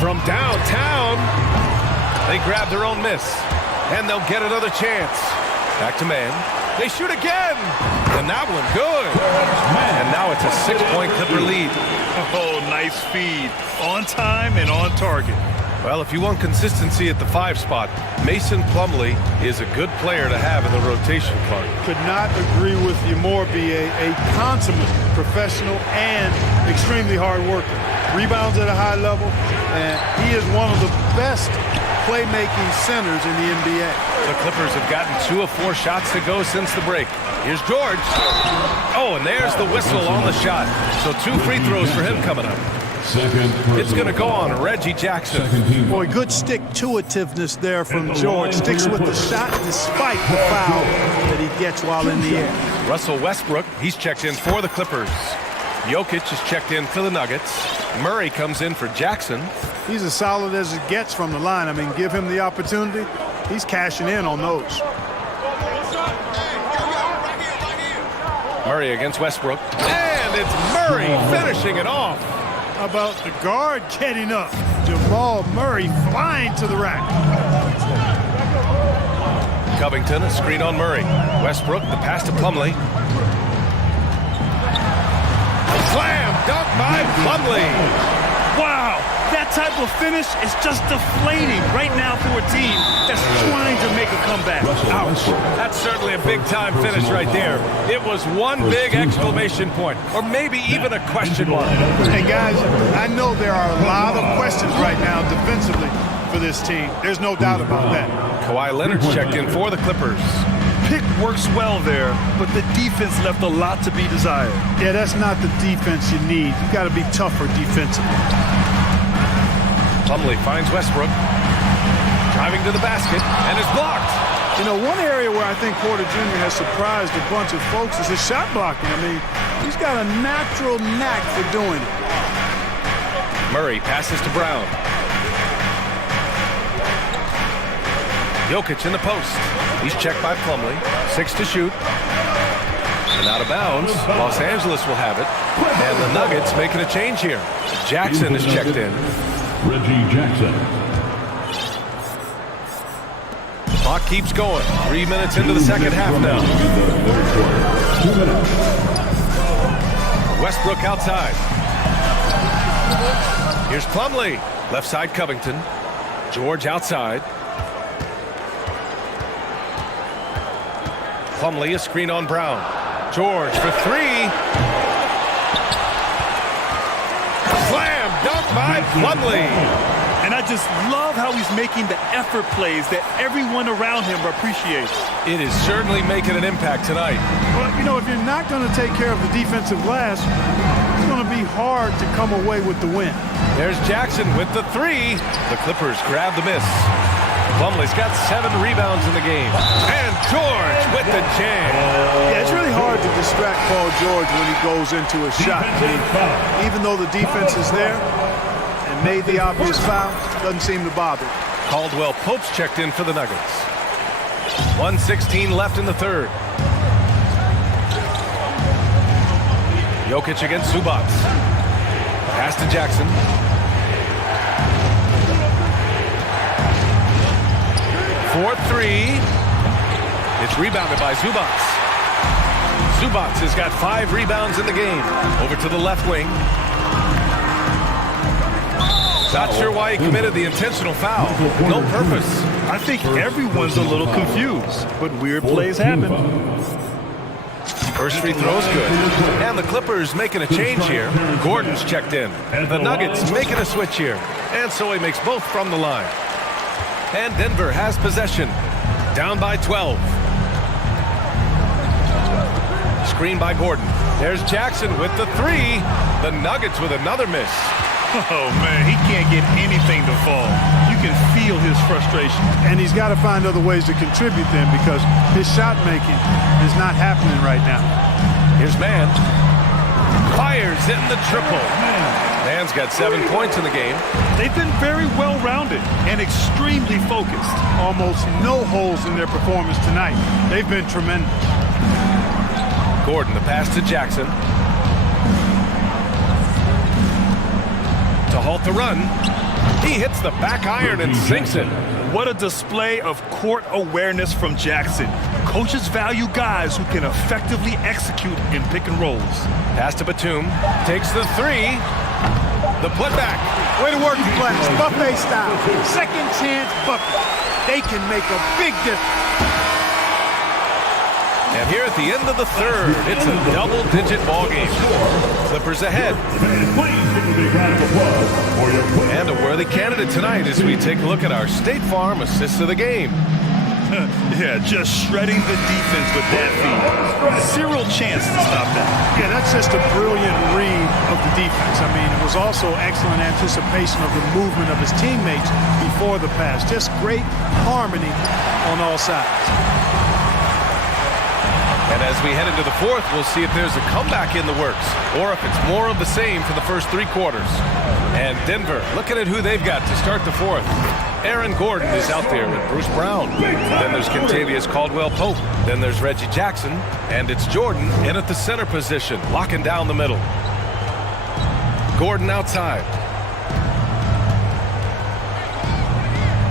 From downtown, they grab their own miss. And they'll get another chance. Back to man. They shoot again. And that one good. And now it's a 6-point Clipper lead. Oh, nice feed. On time and on target. Well, if you want consistency at the 5 spot, Mason Plumlee is a good player to have in the rotation, Clark. Could not agree with you more, B.A. A consummate professional and extremely hard worker. Rebounds at a high level, and he is one of the best playmaking centers in the NBA. The Clippers have gotten 2 of 4 shots to go since the break. Here's George. Oh, and there's the whistle on the shot. So 2 free throws for him coming up. It's going to go on Reggie Jackson. Boy, good stick-to-itiveness there from George. Sticks with the shot despite the foul that he gets while in the air. Russell Westbrook, he's checked in for the Clippers. Jokic is checked in for the Nuggets. Murray comes in for Jackson. He's as solid as it gets from the line. I mean, give him the opportunity. He's cashing in on those. Murray against Westbrook. And it's Murray finishing it off. How about the guard getting up? Jamal Murray flying to the rack. Covington, a screen on Murray. Westbrook, the pass to Plumlee. Slam dunk by Plumlee. Wow, that type of finish is just deflating right now for a team that's trying to make a comeback. Ouch. That's certainly a big-time finish right there. It was one big exclamation point, or maybe even a question mark. And guys, I know there are a lot of questions right now defensively for this team. There's no doubt about that. Kawhi Leonard's checked in for the Clippers. Pick works well there, but the defense left a lot to be desired. Yeah, that's not the defense you need. You got to be tougher defensively. Plumlee finds Westbrook. Driving to the basket, and is blocked. You know, one area where I think Porter Jr. has surprised a bunch of folks is his shot blocking. I mean, he's got a natural knack for doing it. Murray passes to Brown. Jokic in the post. He's checked by Plumlee. 6 to shoot. And out of bounds. Los Angeles will have it. And the Nuggets making a change here. Jackson is checked in. Reggie Jackson. Clock keeps going. 3 minutes into the second half now. 2 minutes. Westbrook outside. Here's Plumlee. Left side Covington. George outside. Plumlee, a screen on Brown. George for 3. Slam dunk by Plumlee. And I just love how he's making the effort plays that everyone around him appreciates. It is certainly making an impact tonight. Well, you know, if you're not going to take care of the defensive glass, it's going to be hard to come away with the win. There's Jackson with the 3. The Clippers grab the miss. Plumlee's got 7 rebounds in the game. And George with the jam. Yeah, it's really hard to distract Paul George when he goes into a shot. Even though the defense is there and made the obvious foul, doesn't seem to bother. Caldwell Pope's checked in for the Nuggets. 1:16 left in the third. Jokic against Zubac. Pass to Jackson. For 3. It's rebounded by Zubac. Zubac has got 5 rebounds in the game. Over to the left wing. Not sure why he committed the intentional foul. No purpose. I think everyone's a little confused, but weird plays happen. First free throw's good. And the Clippers making a change here. Gordon's checked in. The Nuggets making a switch here. And so he makes both from the line. And Denver has possession. Down by 12. Screen by Gordon. There's Jackson with the three. The Nuggets with another miss. Oh, man, he can't get anything to fall. You can feel his frustration. And he's got to find other ways to contribute then because his shot making is not happening right now. Here's Mann. Fires in the triple. Mann's got 7 points in the game. They've been very well-rounded and extremely focused. Almost no holes in their performance tonight. They've been tremendous. Gordon, the pass to Jackson. To halt the run. He hits the back iron and sinks it. What a display of court awareness from Jackson. Coaches value guys who can effectively execute in pick and rolls. Pass to Batum. Takes the three. The putback. Way to work, Flex. Buffet style. Second chance bucket. They can make a big difference. And here at the end of the third, it's a double-digit ball game. Clippers ahead. And a worthy candidate tonight as we take a look at our State Farm assist of the game. Yeah, just shredding the defense with that feed. Zero chance to stop that. Yeah, that's just a brilliant read of the defense. I mean, it was also excellent anticipation of the movement of his teammates before the pass. Just great harmony on all sides. And as we head into the fourth, we'll see if there's a comeback in the works or if it's more of the same for the first 3 quarters. And Denver looking at who they've got to start the fourth. Aaron Gordon is out there with Bruce Brown. Then there's Kentavious Caldwell-Pope. Then there's Reggie Jackson. And it's Jordan in at the center position, locking down the middle. Gordon outside.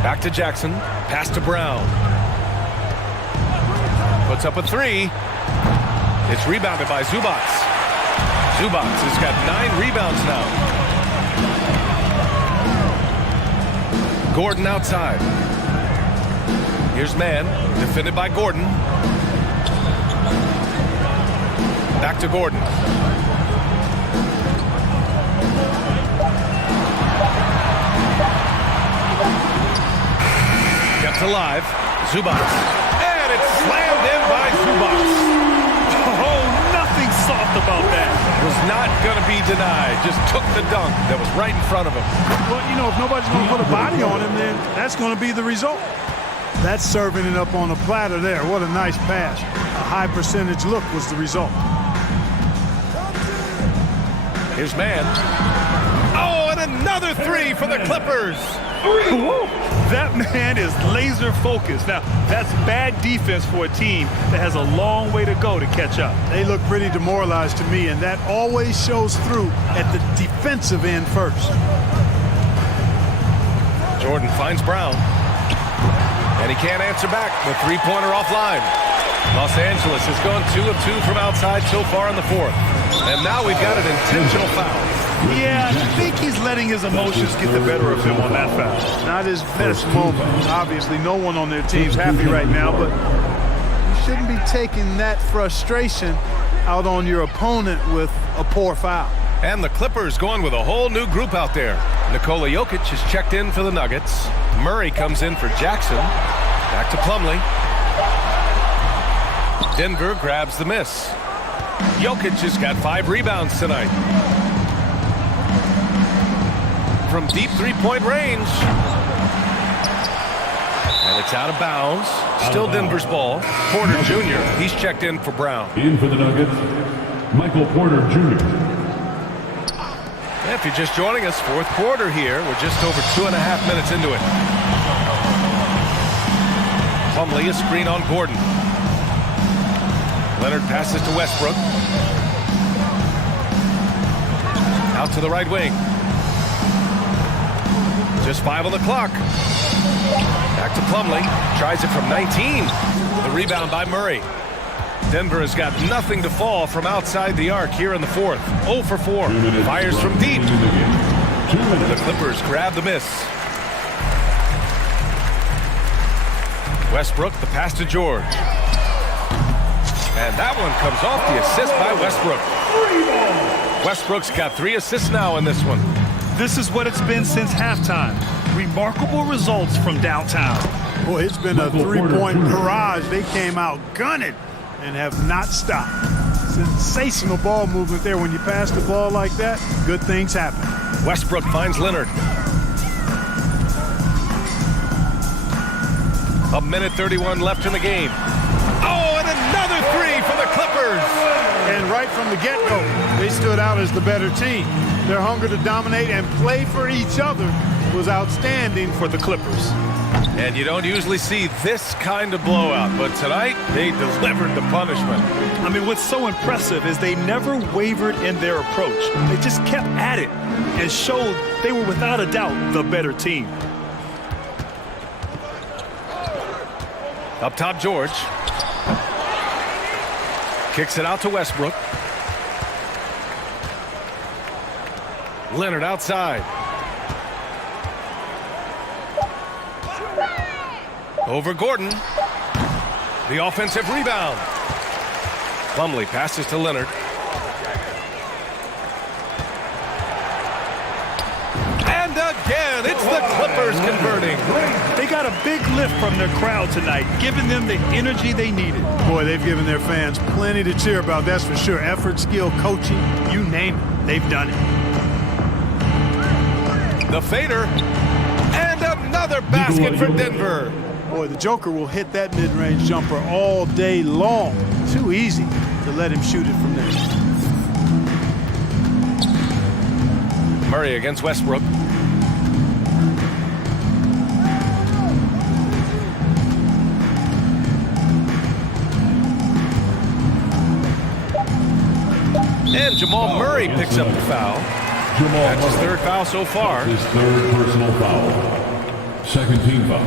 Back to Jackson. Pass to Brown. Puts up a three. It's rebounded by Zubats. Zubats has got 9 rebounds now. Gordon outside. Here's Mann, defended by Gordon. Back to Gordon. Kept alive. Zubats. And it's slammed in by Zubats. Oh, nothing soft about that. Was not going to be denied. Just took the dunk that was right in front of him. Well, you know, if nobody's going to put a body on him, then that's going to be the result. That's serving it up on a platter there. What a nice pass. A high percentage look was the result. Here's Mann. Oh, and another three for the Clippers. That man is laser focused. Now, that's bad defense for a team that has a long way to go to catch up. They look pretty demoralized to me, and that always shows through at the defensive end first. Jordan finds Brown. And he can't answer back. The three-pointer offline. Los Angeles has gone 2 of 2 from outside so far in the fourth. And now we've got an intentional foul. Yeah, I think he's letting his emotions get the better of him on that foul. Not his best moment. Obviously, no one on their team's happy right now, but you shouldn't be taking that frustration out on your opponent with a poor foul. And the Clippers going with a whole new group out there. Nikola Jokic is checked in for the Nuggets. Murray comes in for Jackson. Back to Plumlee. Denver grabs the miss. Jokic has got 5 rebounds tonight. From deep three-point range. And it's out of bounds. Still Denver's ball. Porter Jr., he's checked in for Brown. In for the Nuggets, Michael Porter Jr. If you're just joining us, fourth quarter here. We're just over 2.5 minutes into it. Plumlee, a screen on Gordon. Leonard passes to Westbrook. Out to the right wing. Just 5 on the clock. Back to Plumlee. Tries it from 19. The rebound by Murray. Denver has got nothing to fall from outside the arc here in the fourth. 0 for 4. Fires from deep. The Clippers grab the miss. Westbrook, the pass to George. And that one comes off the assist by Westbrook. Westbrook's got 3 assists now in this one. This is what it's been since halftime. Remarkable results from downtown. Boy, it's been a three-point barrage. They came out gunning and have not stopped. Sensational ball movement there. When you pass the ball like that, good things happen. Westbrook finds Leonard. A minute 31 left in the game. Oh, and another 3 for the Clippers. And right from the get-go, they stood out as the better team. Their hunger to dominate and play for each other was outstanding for the Clippers. And you don't usually see this kind of blowout, but tonight they delivered the punishment. I mean, what's so impressive is they never wavered in their approach. They just kept at it and showed they were without a doubt the better team. Up top, George. Kicks it out to Westbrook. Leonard outside. Over Gordon. The offensive rebound. Plumlee passes to Leonard. And again, it's the Clippers converting. They got a big lift from their crowd tonight, giving them the energy they needed. Boy, they've given their fans plenty to cheer about, that's for sure. Effort, skill, coaching, you name it, they've done it. The fader. And another basket for Denver. Boy, the Joker will hit that mid-range jumper all day long. Too easy to let him shoot it from there. Murray against Westbrook. And Jamal Murray picks up the foul. That's his 3rd foul so far. His 3rd personal foul. 2nd team foul.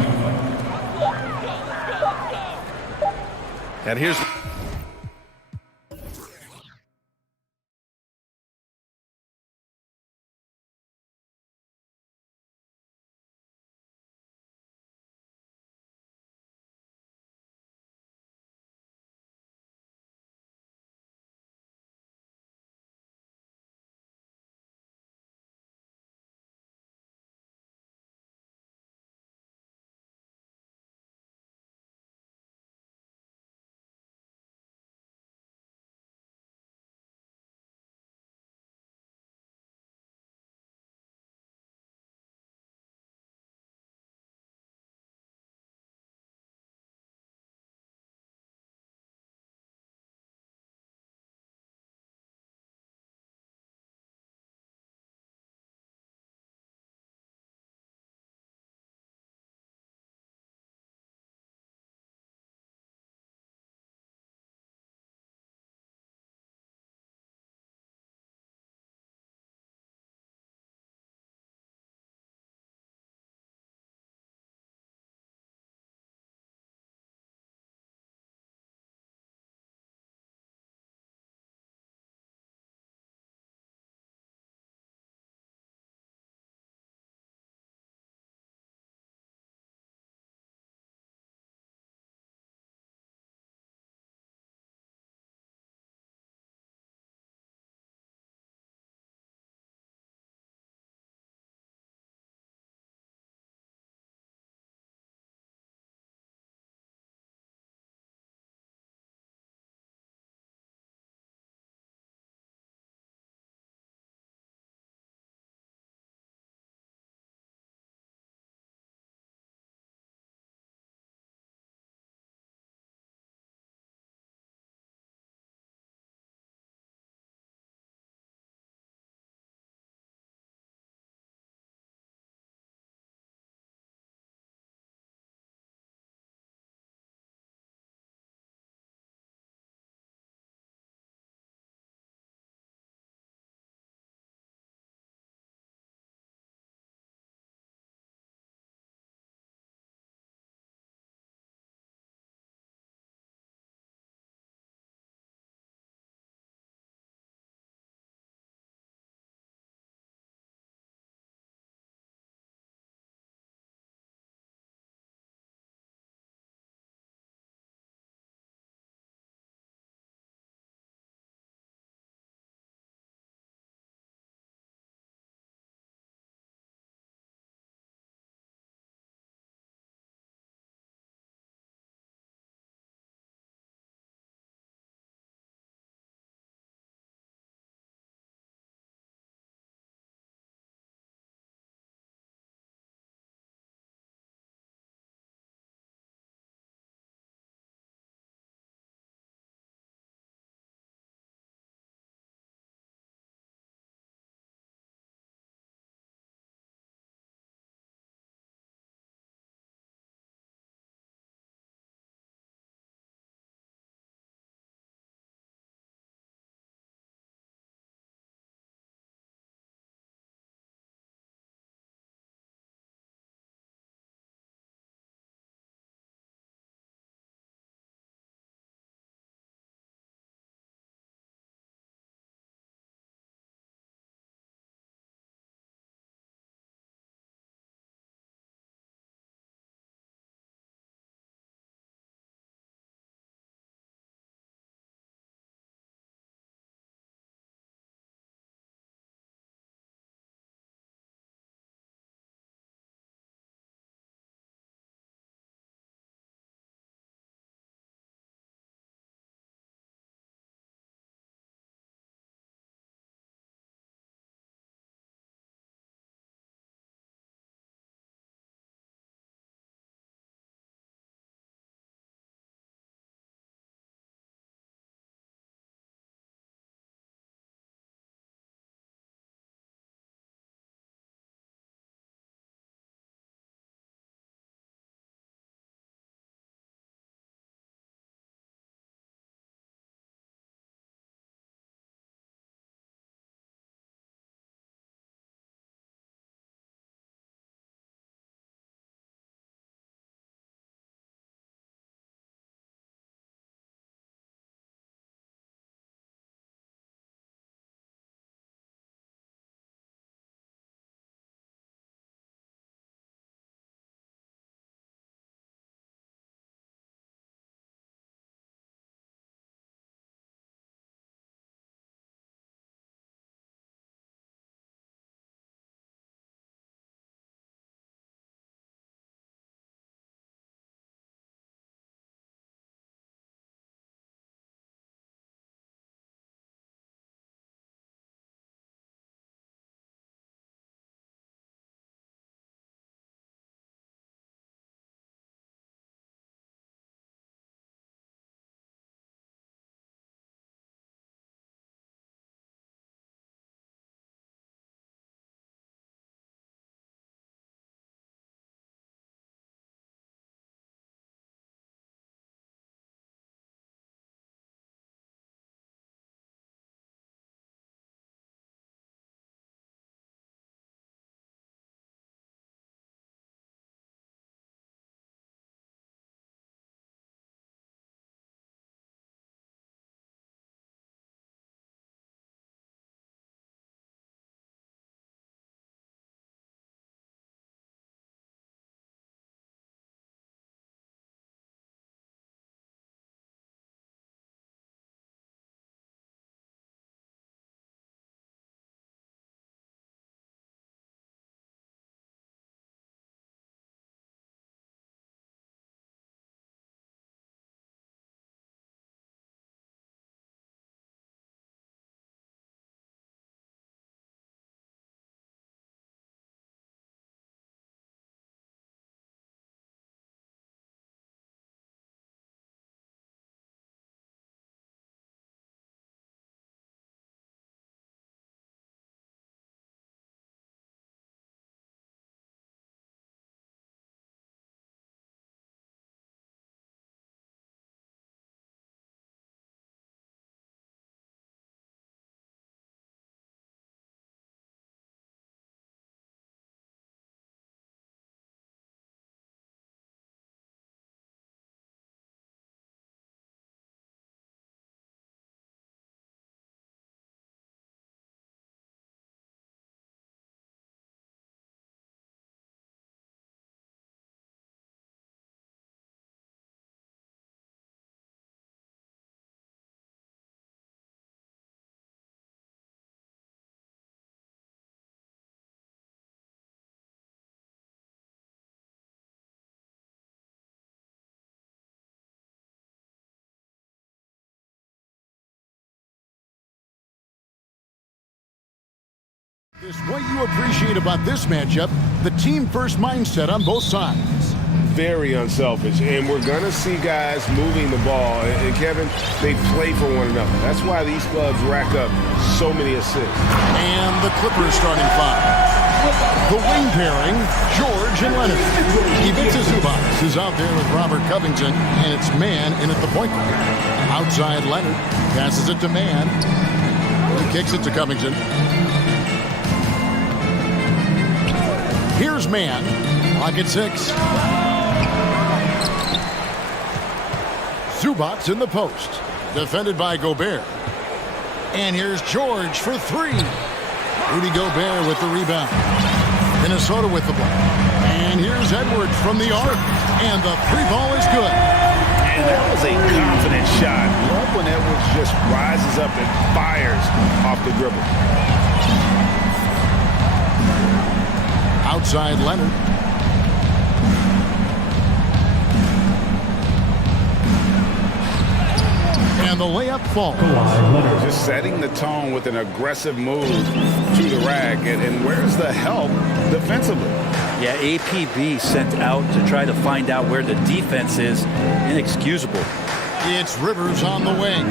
And here's What you appreciate about this matchup, the team-first mindset on both sides. Very unselfish, and we're going to see guys moving the ball. And Kevin, they play for one another. That's why these clubs rack up so many assists. And the Clippers starting five. The wing pairing, George and Leonard. Ivica Zubac is out there with Robert Covington, and it's Man in at the point guard. Outside Leonard, passes it to Man. He kicks it to Covington. Here's Man, lock at 6. Zubac's in the post, defended by Gobert. And here's George for 3. Rudy Gobert with the rebound. Minnesota with the ball. And here's Edwards from the arc. And the 3 ball is good. And that was a confident shot. Love when Edwards just rises up and fires off the dribble. Outside Leonard. And the layup falls. Just setting the tone with an aggressive move to the rack. And where's the help defensively? Yeah, APB sent out to try to find out where the defense is. Inexcusable. It's Rivers on the wing.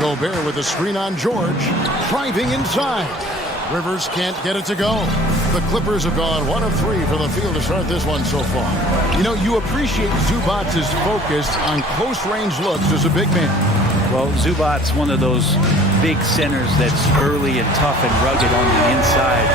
Gobert with a screen on George. Driving inside. Rivers can't get it to go. The Clippers have gone 1 of 3 for the field to start this one so far. You know, you appreciate Zubac's focus on close-range looks as a big man. Well, Zubac's one of those big centers that's early and tough and rugged on the inside.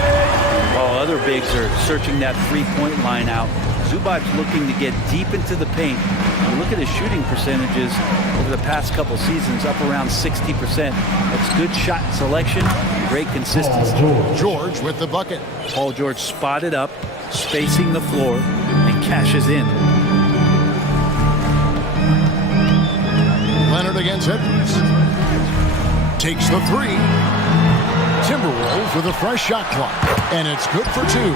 While other bigs are searching that three-point line out, Zubac's looking to get deep into the paint. And look at his shooting percentages over the past couple seasons, up around 60%. That's good shot selection, great consistency. George with the bucket. Paul George spotted up, spacing the floor, and cashes in. Leonard against Edwards. Takes the 3. Timberwolves with a fresh shot clock. And it's good for 2.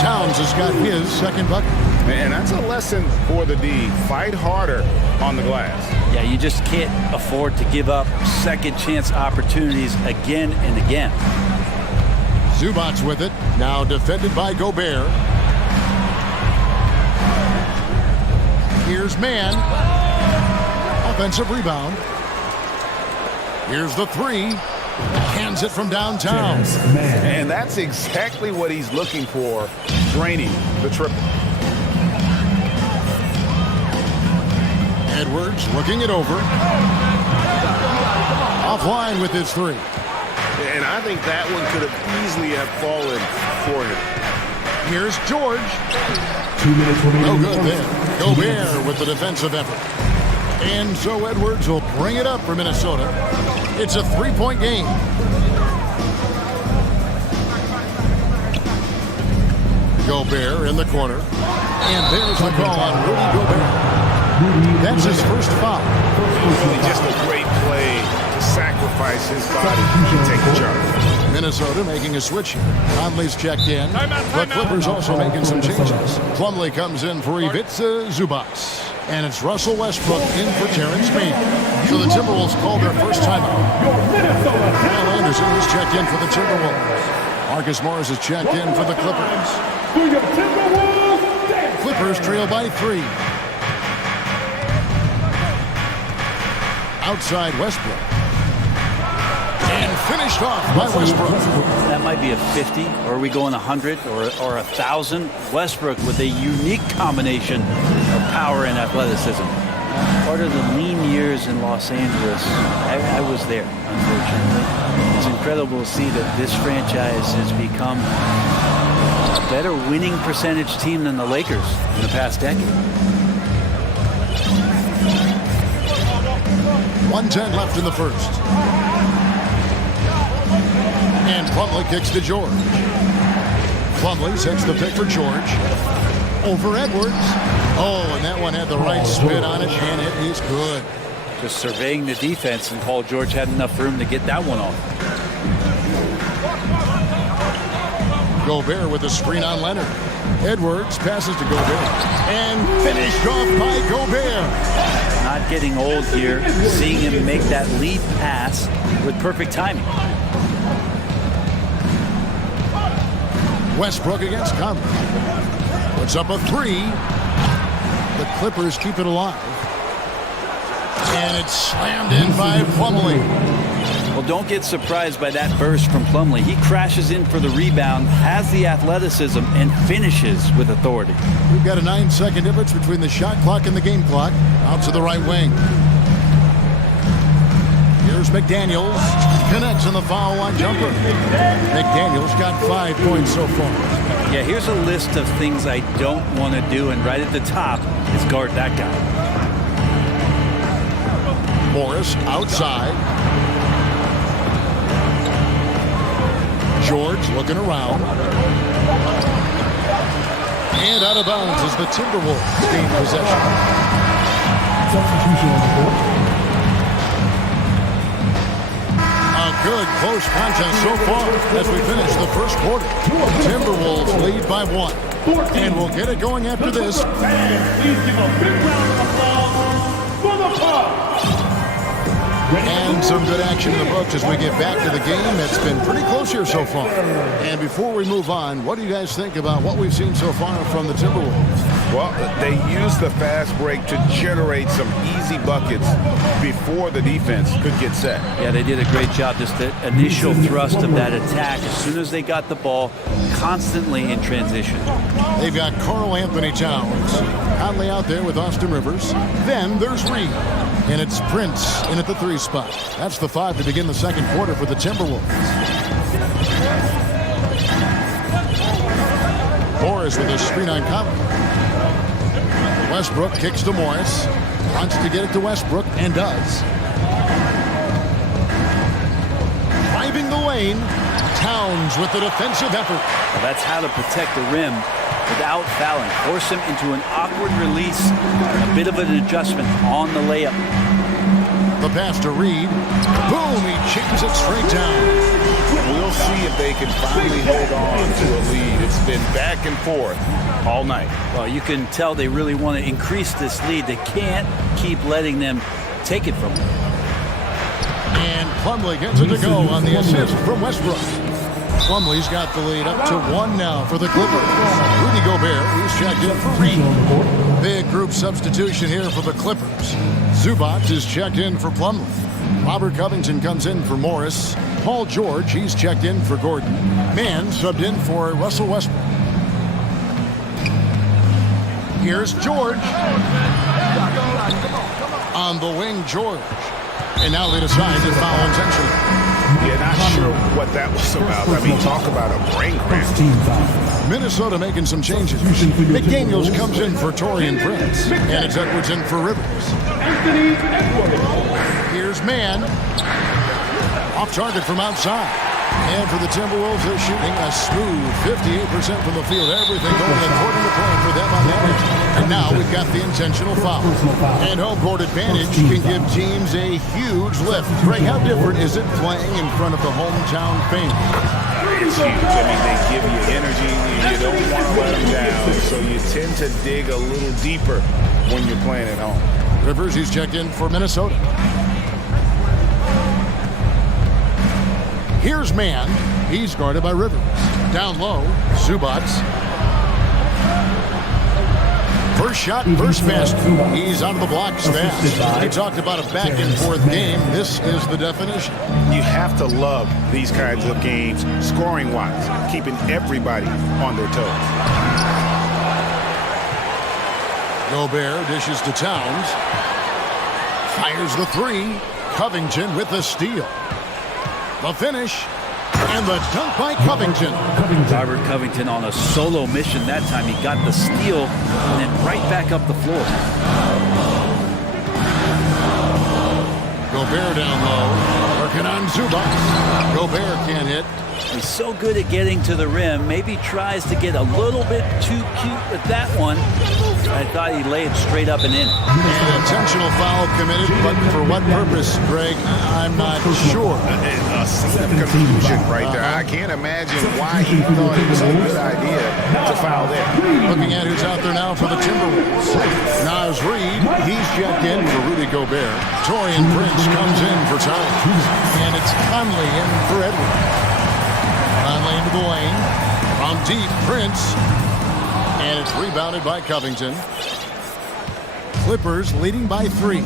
Towns has got his second bucket. And that's a lesson for the D. Fight harder on the glass. Yeah, you just can't afford to give up second chance opportunities again and again. Zubac's with it. Now defended by Gobert. Here's Man. Offensive rebound. Here's the 3. Hands it from downtown. And that's exactly what he's looking for, draining the triple. Edwards looking it over. Offline with his 3. And I think that one could have easily have fallen for him. Here's George. 2 minutes remaining. No good there. Gobert with the defensive effort. And so Edwards will bring it up for Minnesota. It's a 3-point game. Gobert in the corner. And there's the call on Rudy Gobert. That's his first foul. Really just a great play to sacrifice his body to take the charge. Minnesota making a switch here. Conley's checked in. The Clippers also making some changes. Plumlee comes in for Ivica Zubac. And it's Russell Westbrook in for Terrence Mann. So the Timberwolves called their first timeout. Kyle Anderson has checked in for the Timberwolves. Marcus Morris has checked in for the Clippers. Clippers trail by 3. Outside Westbrook. And finished off by Westbrook. That might be a 50, or are we going 100 or 1,000? Westbrook with a unique combination of power and athleticism. Part of the lean years in Los Angeles, I was there, unfortunately. It's incredible to see that this franchise has become a better winning percentage team than the Lakers in the past decade. 1:10 left in the first. And Plumlee kicks to George. Plumlee sets the pick for George. Over Edwards. Oh, and that one had the right spin on it, and it is good. Just surveying the defense, and Paul George had enough room to get that one off. Gobert with a screen on Leonard. Edwards passes to Gobert. And finished off by Gobert. not getting old here. Seeing him make that lead pass with perfect timing. Westbrook against Conley. Puts up a three. The Clippers keep it alive. And it's slammed in by Plumlee. Well, don't get surprised by that burst from Plumlee. He crashes in for the rebound, has the athleticism, and finishes with authority. We've got a 9-second difference between the shot clock and the game clock. Out to the right wing. Here's McDaniels. Connects on the foul line jumper. McDaniels got 5 points so far. Yeah, here's a list of things I don't want to do, and right at the top is guard that guy. Morris outside. George looking around. And out of bounds as the Timberwolves gain possession. Substitution on the court. A good close contest so far as we finish the first quarter. Timberwolves lead by 1. And we'll get it going after this. Please give a big round of applause for the Bucks. And some good action in the books as we get back to the game. It's been pretty close here so far. And before we move on, what do you guys think about what we've seen so far from the Timberwolves? Well, they used the fast break to generate some easy buckets before the defense could get set. Yeah, they did a great job. Just the initial thrust of that attack, as soon as they got the ball, constantly in transition. They've got Karl Anthony Towns. Conley out there with Austin Rivers. Then there's Reed. And it's Prince in at the 3 spot. That's the 5 to begin the second quarter for the Timberwolves. Morris with a screen on Conley. Westbrook kicks to Morris. Wants to get it to Westbrook and does. Driving the lane. Towns with the defensive effort. Well, that's how to protect the rim without fouling. Force him into an awkward release. A bit of an adjustment on the layup. The pass to Reed. Boom, he chips it straight down. We'll see if they can finally hold on to a lead. It's been back and forth all night. Well, you can tell they really want to increase this lead. They can't keep letting them take it from them. And Plumlee gets it to go on the assist from Westbrook. Plumlee's got the lead up to 1 now for the Clippers. Rudy Gobert, who's checked in for Reed. Big group substitution here for the Clippers. Zubac is checked in for Plumlee. Robert Covington comes in for Morris. Paul George, he's checked in for Gordon. Mann subbed in for Russell Westbrook. Here's George. On the wing, George. And now they decide to foul intentionally. Yeah, not sure what that was about. I mean, talk about a brain cramp. Minnesota making some changes. McDaniels comes in for Taurean Prince. And it's Edwards in for Rivers. Here's Mann. Off target from outside. And for the Timberwolves, they're shooting a smooth 58% from the field. Everything going according to plan for them on average. And now we've got the intentional foul. And home court advantage can give teams a huge lift. Greg, how different is it playing in front of the hometown fans? It's huge. I mean, they give you energy. You don't want to let them down. So you tend to dig a little deeper when you're playing at home. Rivers, he's checked in for Minnesota. Here's Mann. He's guarded by Rivers. Down low, Zubac. First shot, first basket. He's out of the blocks fast. He talked about a back-and-forth game. This is the definition. You have to love these kinds of games, scoring-wise, keeping everybody on their toes. Gobert dishes to Towns. Fires the 3. Covington with the steal. The finish, and the dunk by Covington. Robert Covington on a solo mission that time. He got the steal and then right back up the floor. Gobert down low, working on Zubac. Gobert can't hit. He's so good at getting to the rim. Maybe tries to get a little bit too cute with that one. I thought he laid straight up and in. An intentional foul committed, but for what purpose, Greg? I'm not sure. A scene of confusion right there. I can't imagine why he thought it was a good idea to foul there. Looking at who's out there now for the Timberwolves. Naz Reid, he's checked in for Rudy Gobert. Torian Prince comes in for Tyler. And it's Conley in for Edwards. Conley into the lane. From deep, Prince. And it's rebounded by Covington. Clippers leading by 3.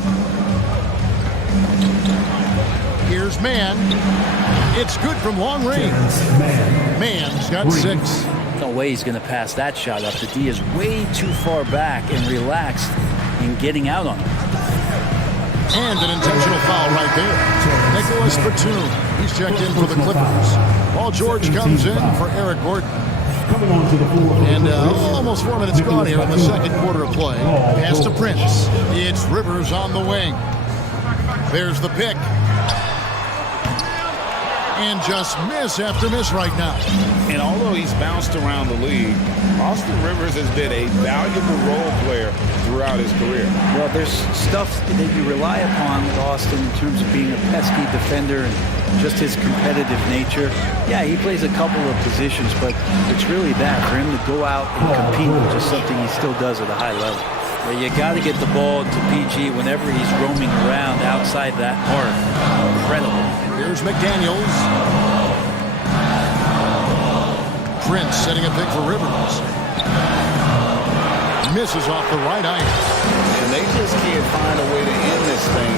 Here's Mann. It's good from long range. Mann's got 6. No way he's going to pass that shot up. The D is way too far back and relaxed in getting out on him. And an intentional foul right there. Nicholas Batum. He's checked in for the Clippers. Paul George comes in for Eric Gordon. And almost 4 minutes gone here in the second quarter of play. Pass to Prince. It's Rivers on the wing. There's the pick. And just miss after miss right now. And although he's bounced around the league, Austin Rivers has been a valuable role player throughout his career. Well, there's stuff that you rely upon with Austin in terms of being a pesky defender and just his competitive nature. Yeah, he plays a couple of positions, but it's really that. For him to go out and compete, which is something he still does at a high level. Well, you got to get the ball to PG whenever he's roaming around outside that arc. Incredible. Here's McDaniels. Prince setting a pick for Rivers. Misses off the right iron. And they just can't find a way to end this thing.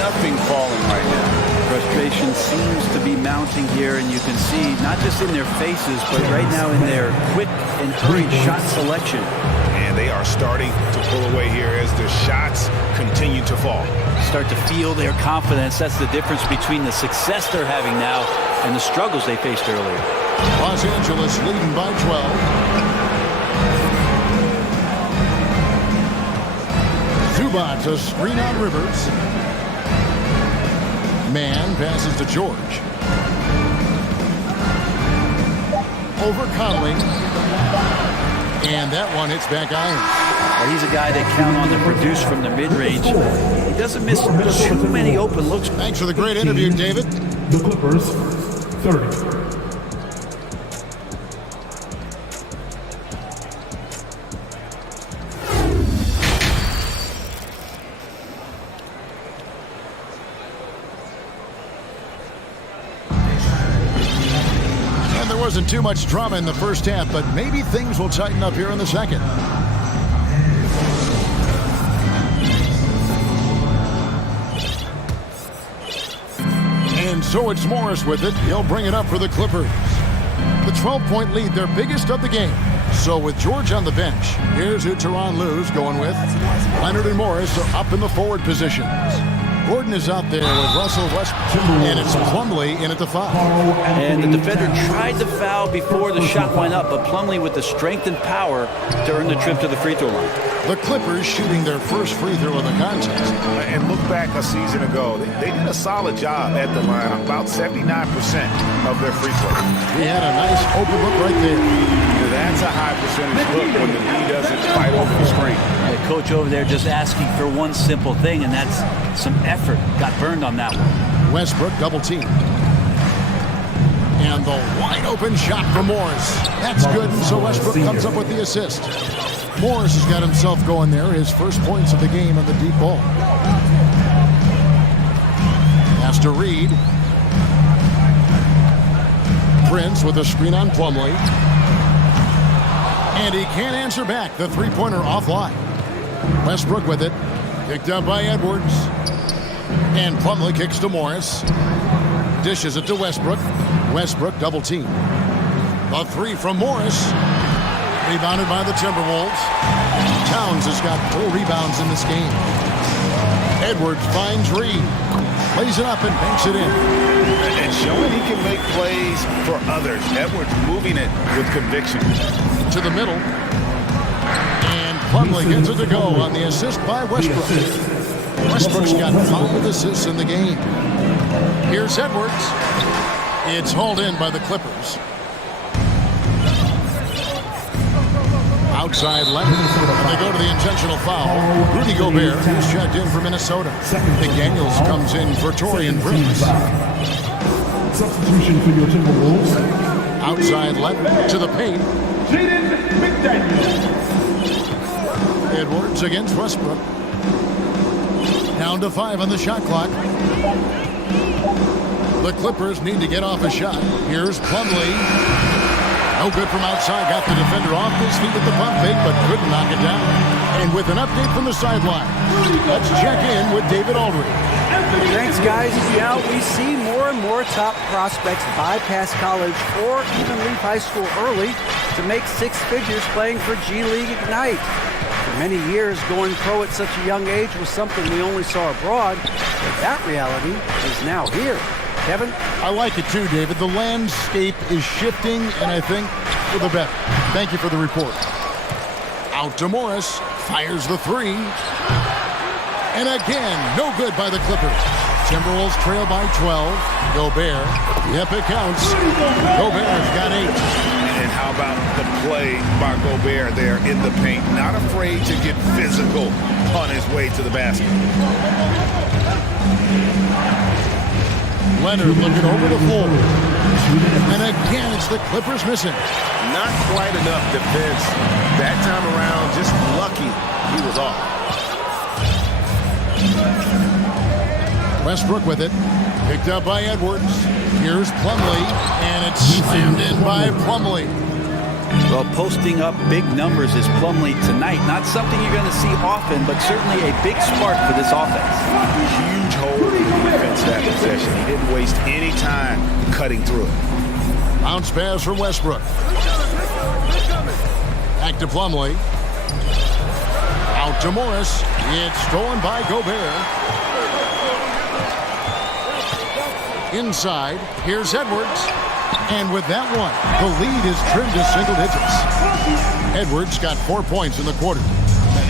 Nothing falling right now. Frustration seems to be mounting here, and you can see not just in their faces, but right now in their quick and hurried shot selection. And they are starting to pull away here as the shots continue to fall. Start to feel their confidence. That's the difference between the success they're having now and the struggles they faced earlier. Los Angeles leading by 12. Zubac, a screen on Rivers. Mann passes to George. Over Conley. And that one hits back iron. Well, he's a guy they count on to produce from the mid-range. He doesn't miss too many open looks. Thanks for the great interview, David. The Clippers, 30. Wasn't too much drama in the first half, but maybe things will tighten up here in the second. And so it's Morris with it. He'll bring it up for the Clippers. The 12-point lead, their biggest of the game. So with George on the bench, here's who Tyronn Lue's going with. Leonard and Morris are up in the forward positions. Gordon is out there with Russell Westbrook, and it's Plumlee in at the foul. And the defender tried to foul before the shot went up, but Plumlee with the strength and power to earn the trip to the free throw line. The Clippers shooting their first free throw of the contest. And look back a season ago, they did a solid job at the line, about 79% of their free throws. He had a nice open look right there. That's a high percentage look when the D doesn't fight over the screen. The coach over there just asking for one simple thing, and that's some effort. Got burned on that one. Westbrook double teamed. And the wide open shot from Morris. That's good, and so Westbrook comes up with the assist. Morris has got himself going there, his first points of the game on the deep ball. Pass to Reid. Prince with a screen on Plumlee. And he can't answer back. The three-pointer offline. Westbrook with it. Picked up by Edwards. And Plumlee kicks to Morris. Dishes it to Westbrook. Westbrook double team. The three from Morris. Rebounded by the Timberwolves. Towns has got 4 rebounds in this game. Edwards finds Reid. Plays it up and banks it in. And showing he can make plays for others. Edwards moving it with conviction. To the middle. And Plumlee gets it to go on the assist by Westbrook. Westbrook's got 5 assists in the game. Here's Edwards. It's hauled in by the Clippers. Outside Leonard. They go to the intentional foul. Rudy Gobert is checked in for Minnesota. McDaniels comes in for Torian Prince. Substitution for your Timberwolves. Outside Leonard to the paint. Edwards against Westbrook. Down to 5 on the shot clock. The Clippers need to get off a shot. Here's Plumlee. No good from outside. Got the defender off his feet at the pump fake, but couldn't knock it down. And with an update from the sideline, let's check in with David Aldridge. Thanks, guys. Yeah, we see more and more top prospects bypass college or even leave high school early to make six figures playing for G League Ignite. For many years, going pro at such a young age was something we only saw abroad, but that reality is now here. Kevin? I like it too, David. The landscape is shifting, and I think for the better. Thank you for the report. Out to Morris. Fires the three. And again, no good by the Clippers. Timberwolves trail by 12. Gobert. Yep, it counts. Gobert's got 8. And how about the play by Gobert there in the paint? Not afraid to get physical on his way to the basket. Leonard looking over the floor. And again, it's the Clippers missing. Not quite enough defense. That time around, just lucky he was off. Westbrook with it. Picked up by Edwards. Here's Plumlee. And it's slammed in by Plumlee. Well, posting up big numbers is Plumlee tonight. Not something you're going to see often, but certainly a big spark for this offense. Huge hole in the defense that possession. He didn't waste any time cutting through it. Bounce pass from Westbrook. Back to Plumlee. Out to Morris. It's stolen by Gobert. Inside. Here's Edwards. And with that one, the lead is trimmed to single digits. Edwards got 4 points in the quarter.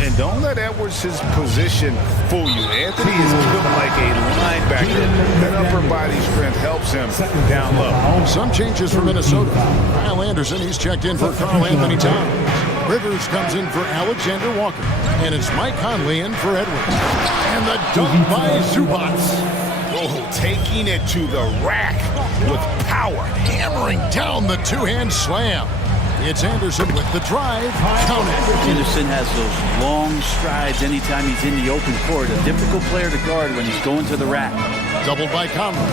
And don't let Edwards' position fool you. Anthony is built like a linebacker. That upper body strength helps him down low. Some changes for Minnesota. Kyle Anderson, he's checked in for Karl Anthony Towns. Rivers comes in for Alexander Walker. And it's Mike Conley in for Edwards. And the dunk by Zubac. Oh, taking it to the rack with power. Hammering down the two-hand slam. It's Anderson with the drive. Count it. Anderson has those long strides anytime he's in the open court. A difficult player to guard when he's going to the rack. Doubled by Conley.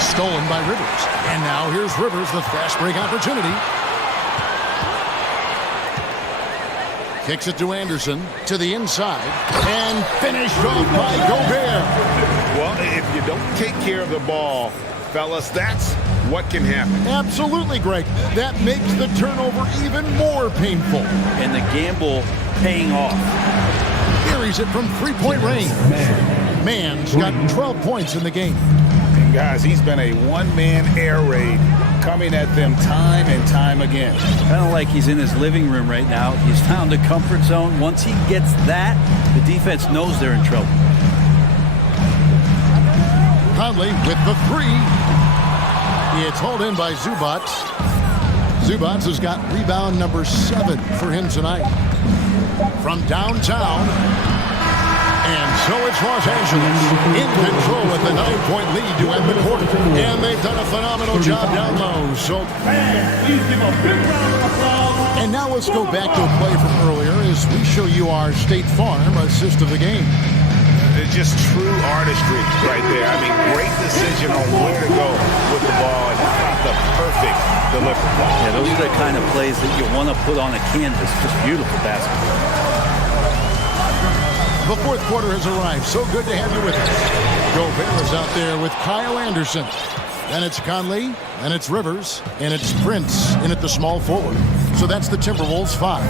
Stolen by Rivers. And now here's Rivers with fast break opportunity. Kicks it to Anderson to the inside. And finished off by Gobert. Well, if you don't take care of the ball, fellas, that's what can happen. Absolutely, Greg. That makes the turnover even more painful. And the gamble paying off. Carries it from three-point range. Mann's got 12 points in the game. And guys, he's been a one-man air raid coming at them time and time again. Kind of like he's in his living room right now. He's found a comfort zone. Once he gets that, the defense knows they're in trouble. Conley with the three. It's hauled in by Zubac. Zubac has got rebound number 7 for him tonight. From downtown. And so it's Los Angeles in control with the 9-point lead to end the quarter. And they've done a phenomenal job down low. So, Please give a big round of applause. and now let's go back to a play from earlier as we show you our State Farm assist of the game. It's just true artistry right there. I mean, great decision on where to go with the ball and the perfect delivery. Yeah, those are the kind of plays that you want to put on a canvas. Just beautiful basketball. The fourth quarter has arrived. So good to have you with us. Gobert is out there with Kyle Anderson. Then it's Conley, and it's Rivers, and it's Prince in at the small forward. So that's the Timberwolves 5.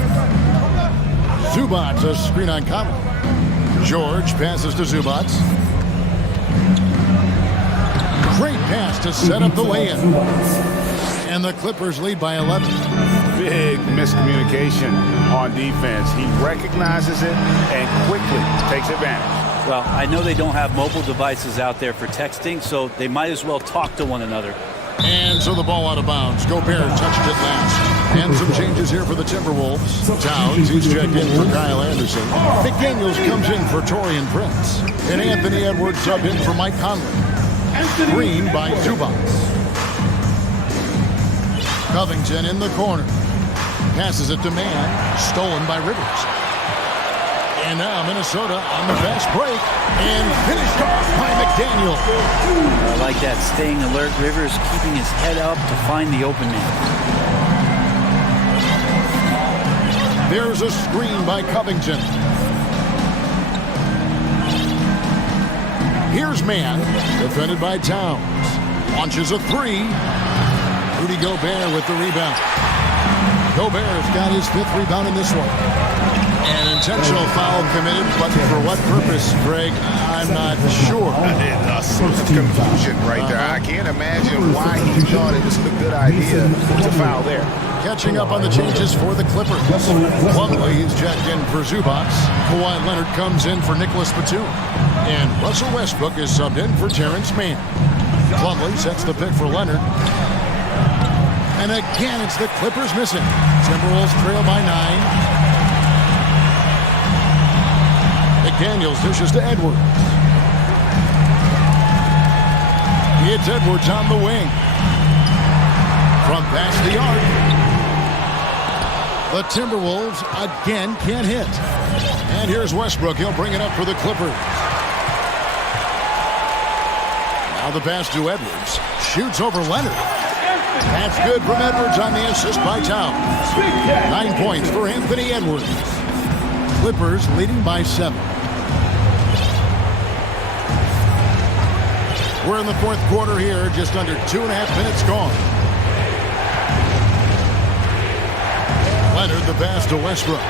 Zubac, a screen on Conley. George passes to Zubac. Great pass to set up the lay-in. And the Clippers lead by 11. Big miscommunication on defense. He recognizes it and quickly takes advantage. Well, I know they don't have mobile devices out there for texting, so they might as well talk to one another. And so the ball out of bounds. Gobert touched it last. And some changes here for the Timberwolves. Towns, he's checked in for Kyle Anderson. McDaniels comes in for Torian Prince. And Anthony Edwards subbed in for Mike Conley. Green by Zubac. Covington in the corner. Passes it to Mann. Stolen by Rivers. And now Minnesota on the fast break. And finished off by McDaniel. I like that, staying alert. Rivers keeping his head up to find the open man. There's a screen by Covington. Here's Mann, defended by Towns. Launches a three. Rudy Gobert with the rebound. Gobert's got his 5th rebound in this one. An intentional foul committed, but for what purpose, Greg? I'm not sure. A source of confusion right there. I can't imagine why he thought it was a good idea to foul there. Catching up on the changes for the Clippers. Plumlee is checked in for Zubac. Kawhi Leonard comes in for Nicholas Batum. And Russell Westbrook is subbed in for Terrence Mann. Plumlee sets the pick for Leonard. And again, it's the Clippers missing. Timberwolves trail by 9. McDaniels dishes to Edwards. It's Edwards on the wing. From past the arc. The Timberwolves again can't hit. And here's Westbrook. He'll bring it up for the Clippers. Now the pass to Edwards. Shoots over Leonard. That's good from Edwards on the assist by Towns. 9 points for Anthony Edwards. Clippers leading by 7. We're in the 4th quarter here, just under 2.5 minutes gone. Leonard the pass to Westbrook.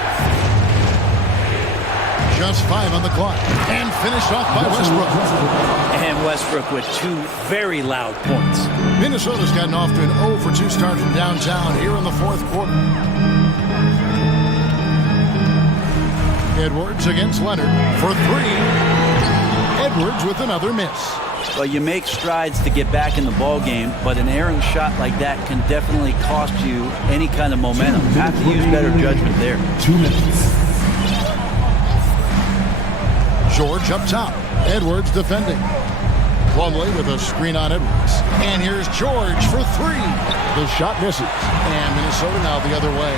Just 5 on the clock. And finished off by Westbrook. And Westbrook with 2 very loud points. Minnesota's gotten off to an 0 for 2 start from downtown here in the 4th quarter. Edwards against Leonard for 3. Edwards with another miss. Well, you make strides to get back in the ball game, but an errant shot like that can definitely cost you any kind of momentum. You have to use better judgment there. 2 minutes. George up top. Edwards defending. Plumlee with a screen on Edwards. And here's George for 3. The shot misses. And Minnesota now the other way.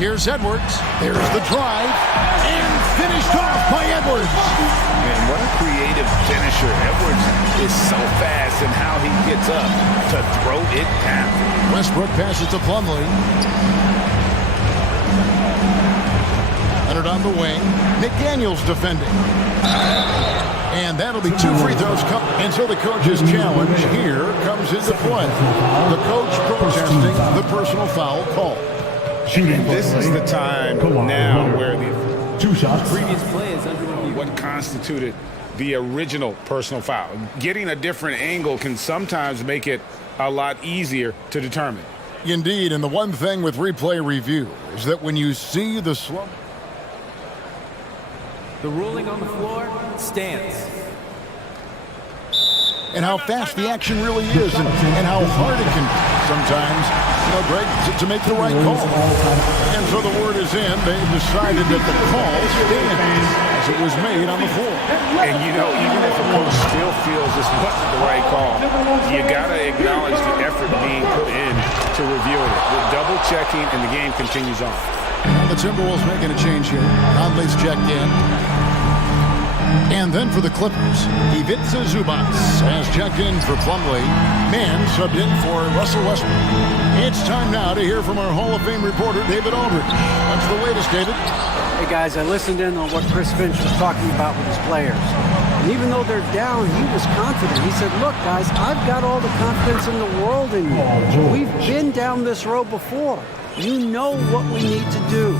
Here's Edwards. There's the drive. And finished off by Edwards. Man, what a creative finisher. Edwards is so fast in how he gets up to throw it down. Westbrook passes to Plumlee. Leonard on the wing. McDaniels defending. And that'll be 2 free throws. And so the coach's challenge here comes into play. The coach protesting the personal foul call. And this is the time now where the 2 shots. Previous play is under review. what constituted the original personal foul. Getting a different angle can sometimes make it a lot easier to determine. Indeed, and the one thing with replay review is that when you see the slow... The ruling on the floor stands. And how fast the action really is and how hard it can be sometimes, Greg, to make the right call. And so the word is in. They've decided that the call stands as it was made on the floor. And, even if a coach still feels this wasn't the right call, you got to acknowledge the effort being put in to reviewing it. With double-checking, and the game continues on. And the Timberwolves making a change here. Conley's checked in. And then for the Clippers, Ivica Zubac has checked in for Plumlee. Mann subbed in for Russell Westbrook. It's time now to hear from our Hall of Fame reporter, David Aldridge. What's the latest, David? Hey, guys, I listened in on what Chris Finch was talking about with his players. And even though they're down, he was confident. He said, look, guys, I've got all the confidence in the world in you. We've been down this road before. You know what we need to do.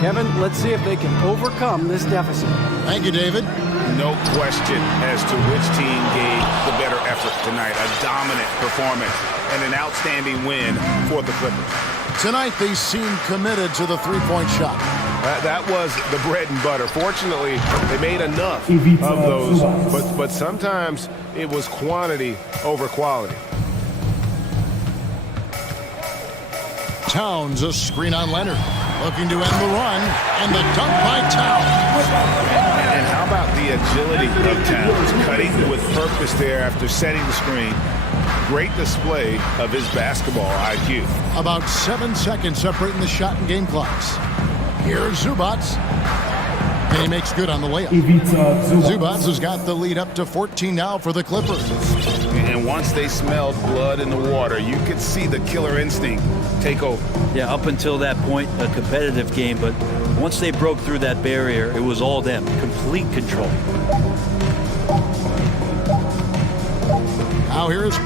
Kevin, let's see if they can overcome this deficit. Thank you, David. No question as to which team gave the better effort tonight. A dominant performance and an outstanding win for the Clippers. Tonight, they seem committed to the three-point shot. That was the bread and butter. Fortunately, they made enough of those, but sometimes it was quantity over quality. Towns, a screen on Leonard. Looking to end the run, and the dunk by Towns. And how about the agility of Towns, cutting with purpose there after setting the screen. Great display of his basketball IQ. About 7 seconds separating the shot and game clocks. Here's Zubats. And he makes good on the layup. Zubats has got the lead up to 14 now for the Clippers. And once they smelled blood in the water, you could see the killer instinct take over. Yeah, up until that point, a competitive game, but once they broke through that barrier, it was all them. Complete control. Now here's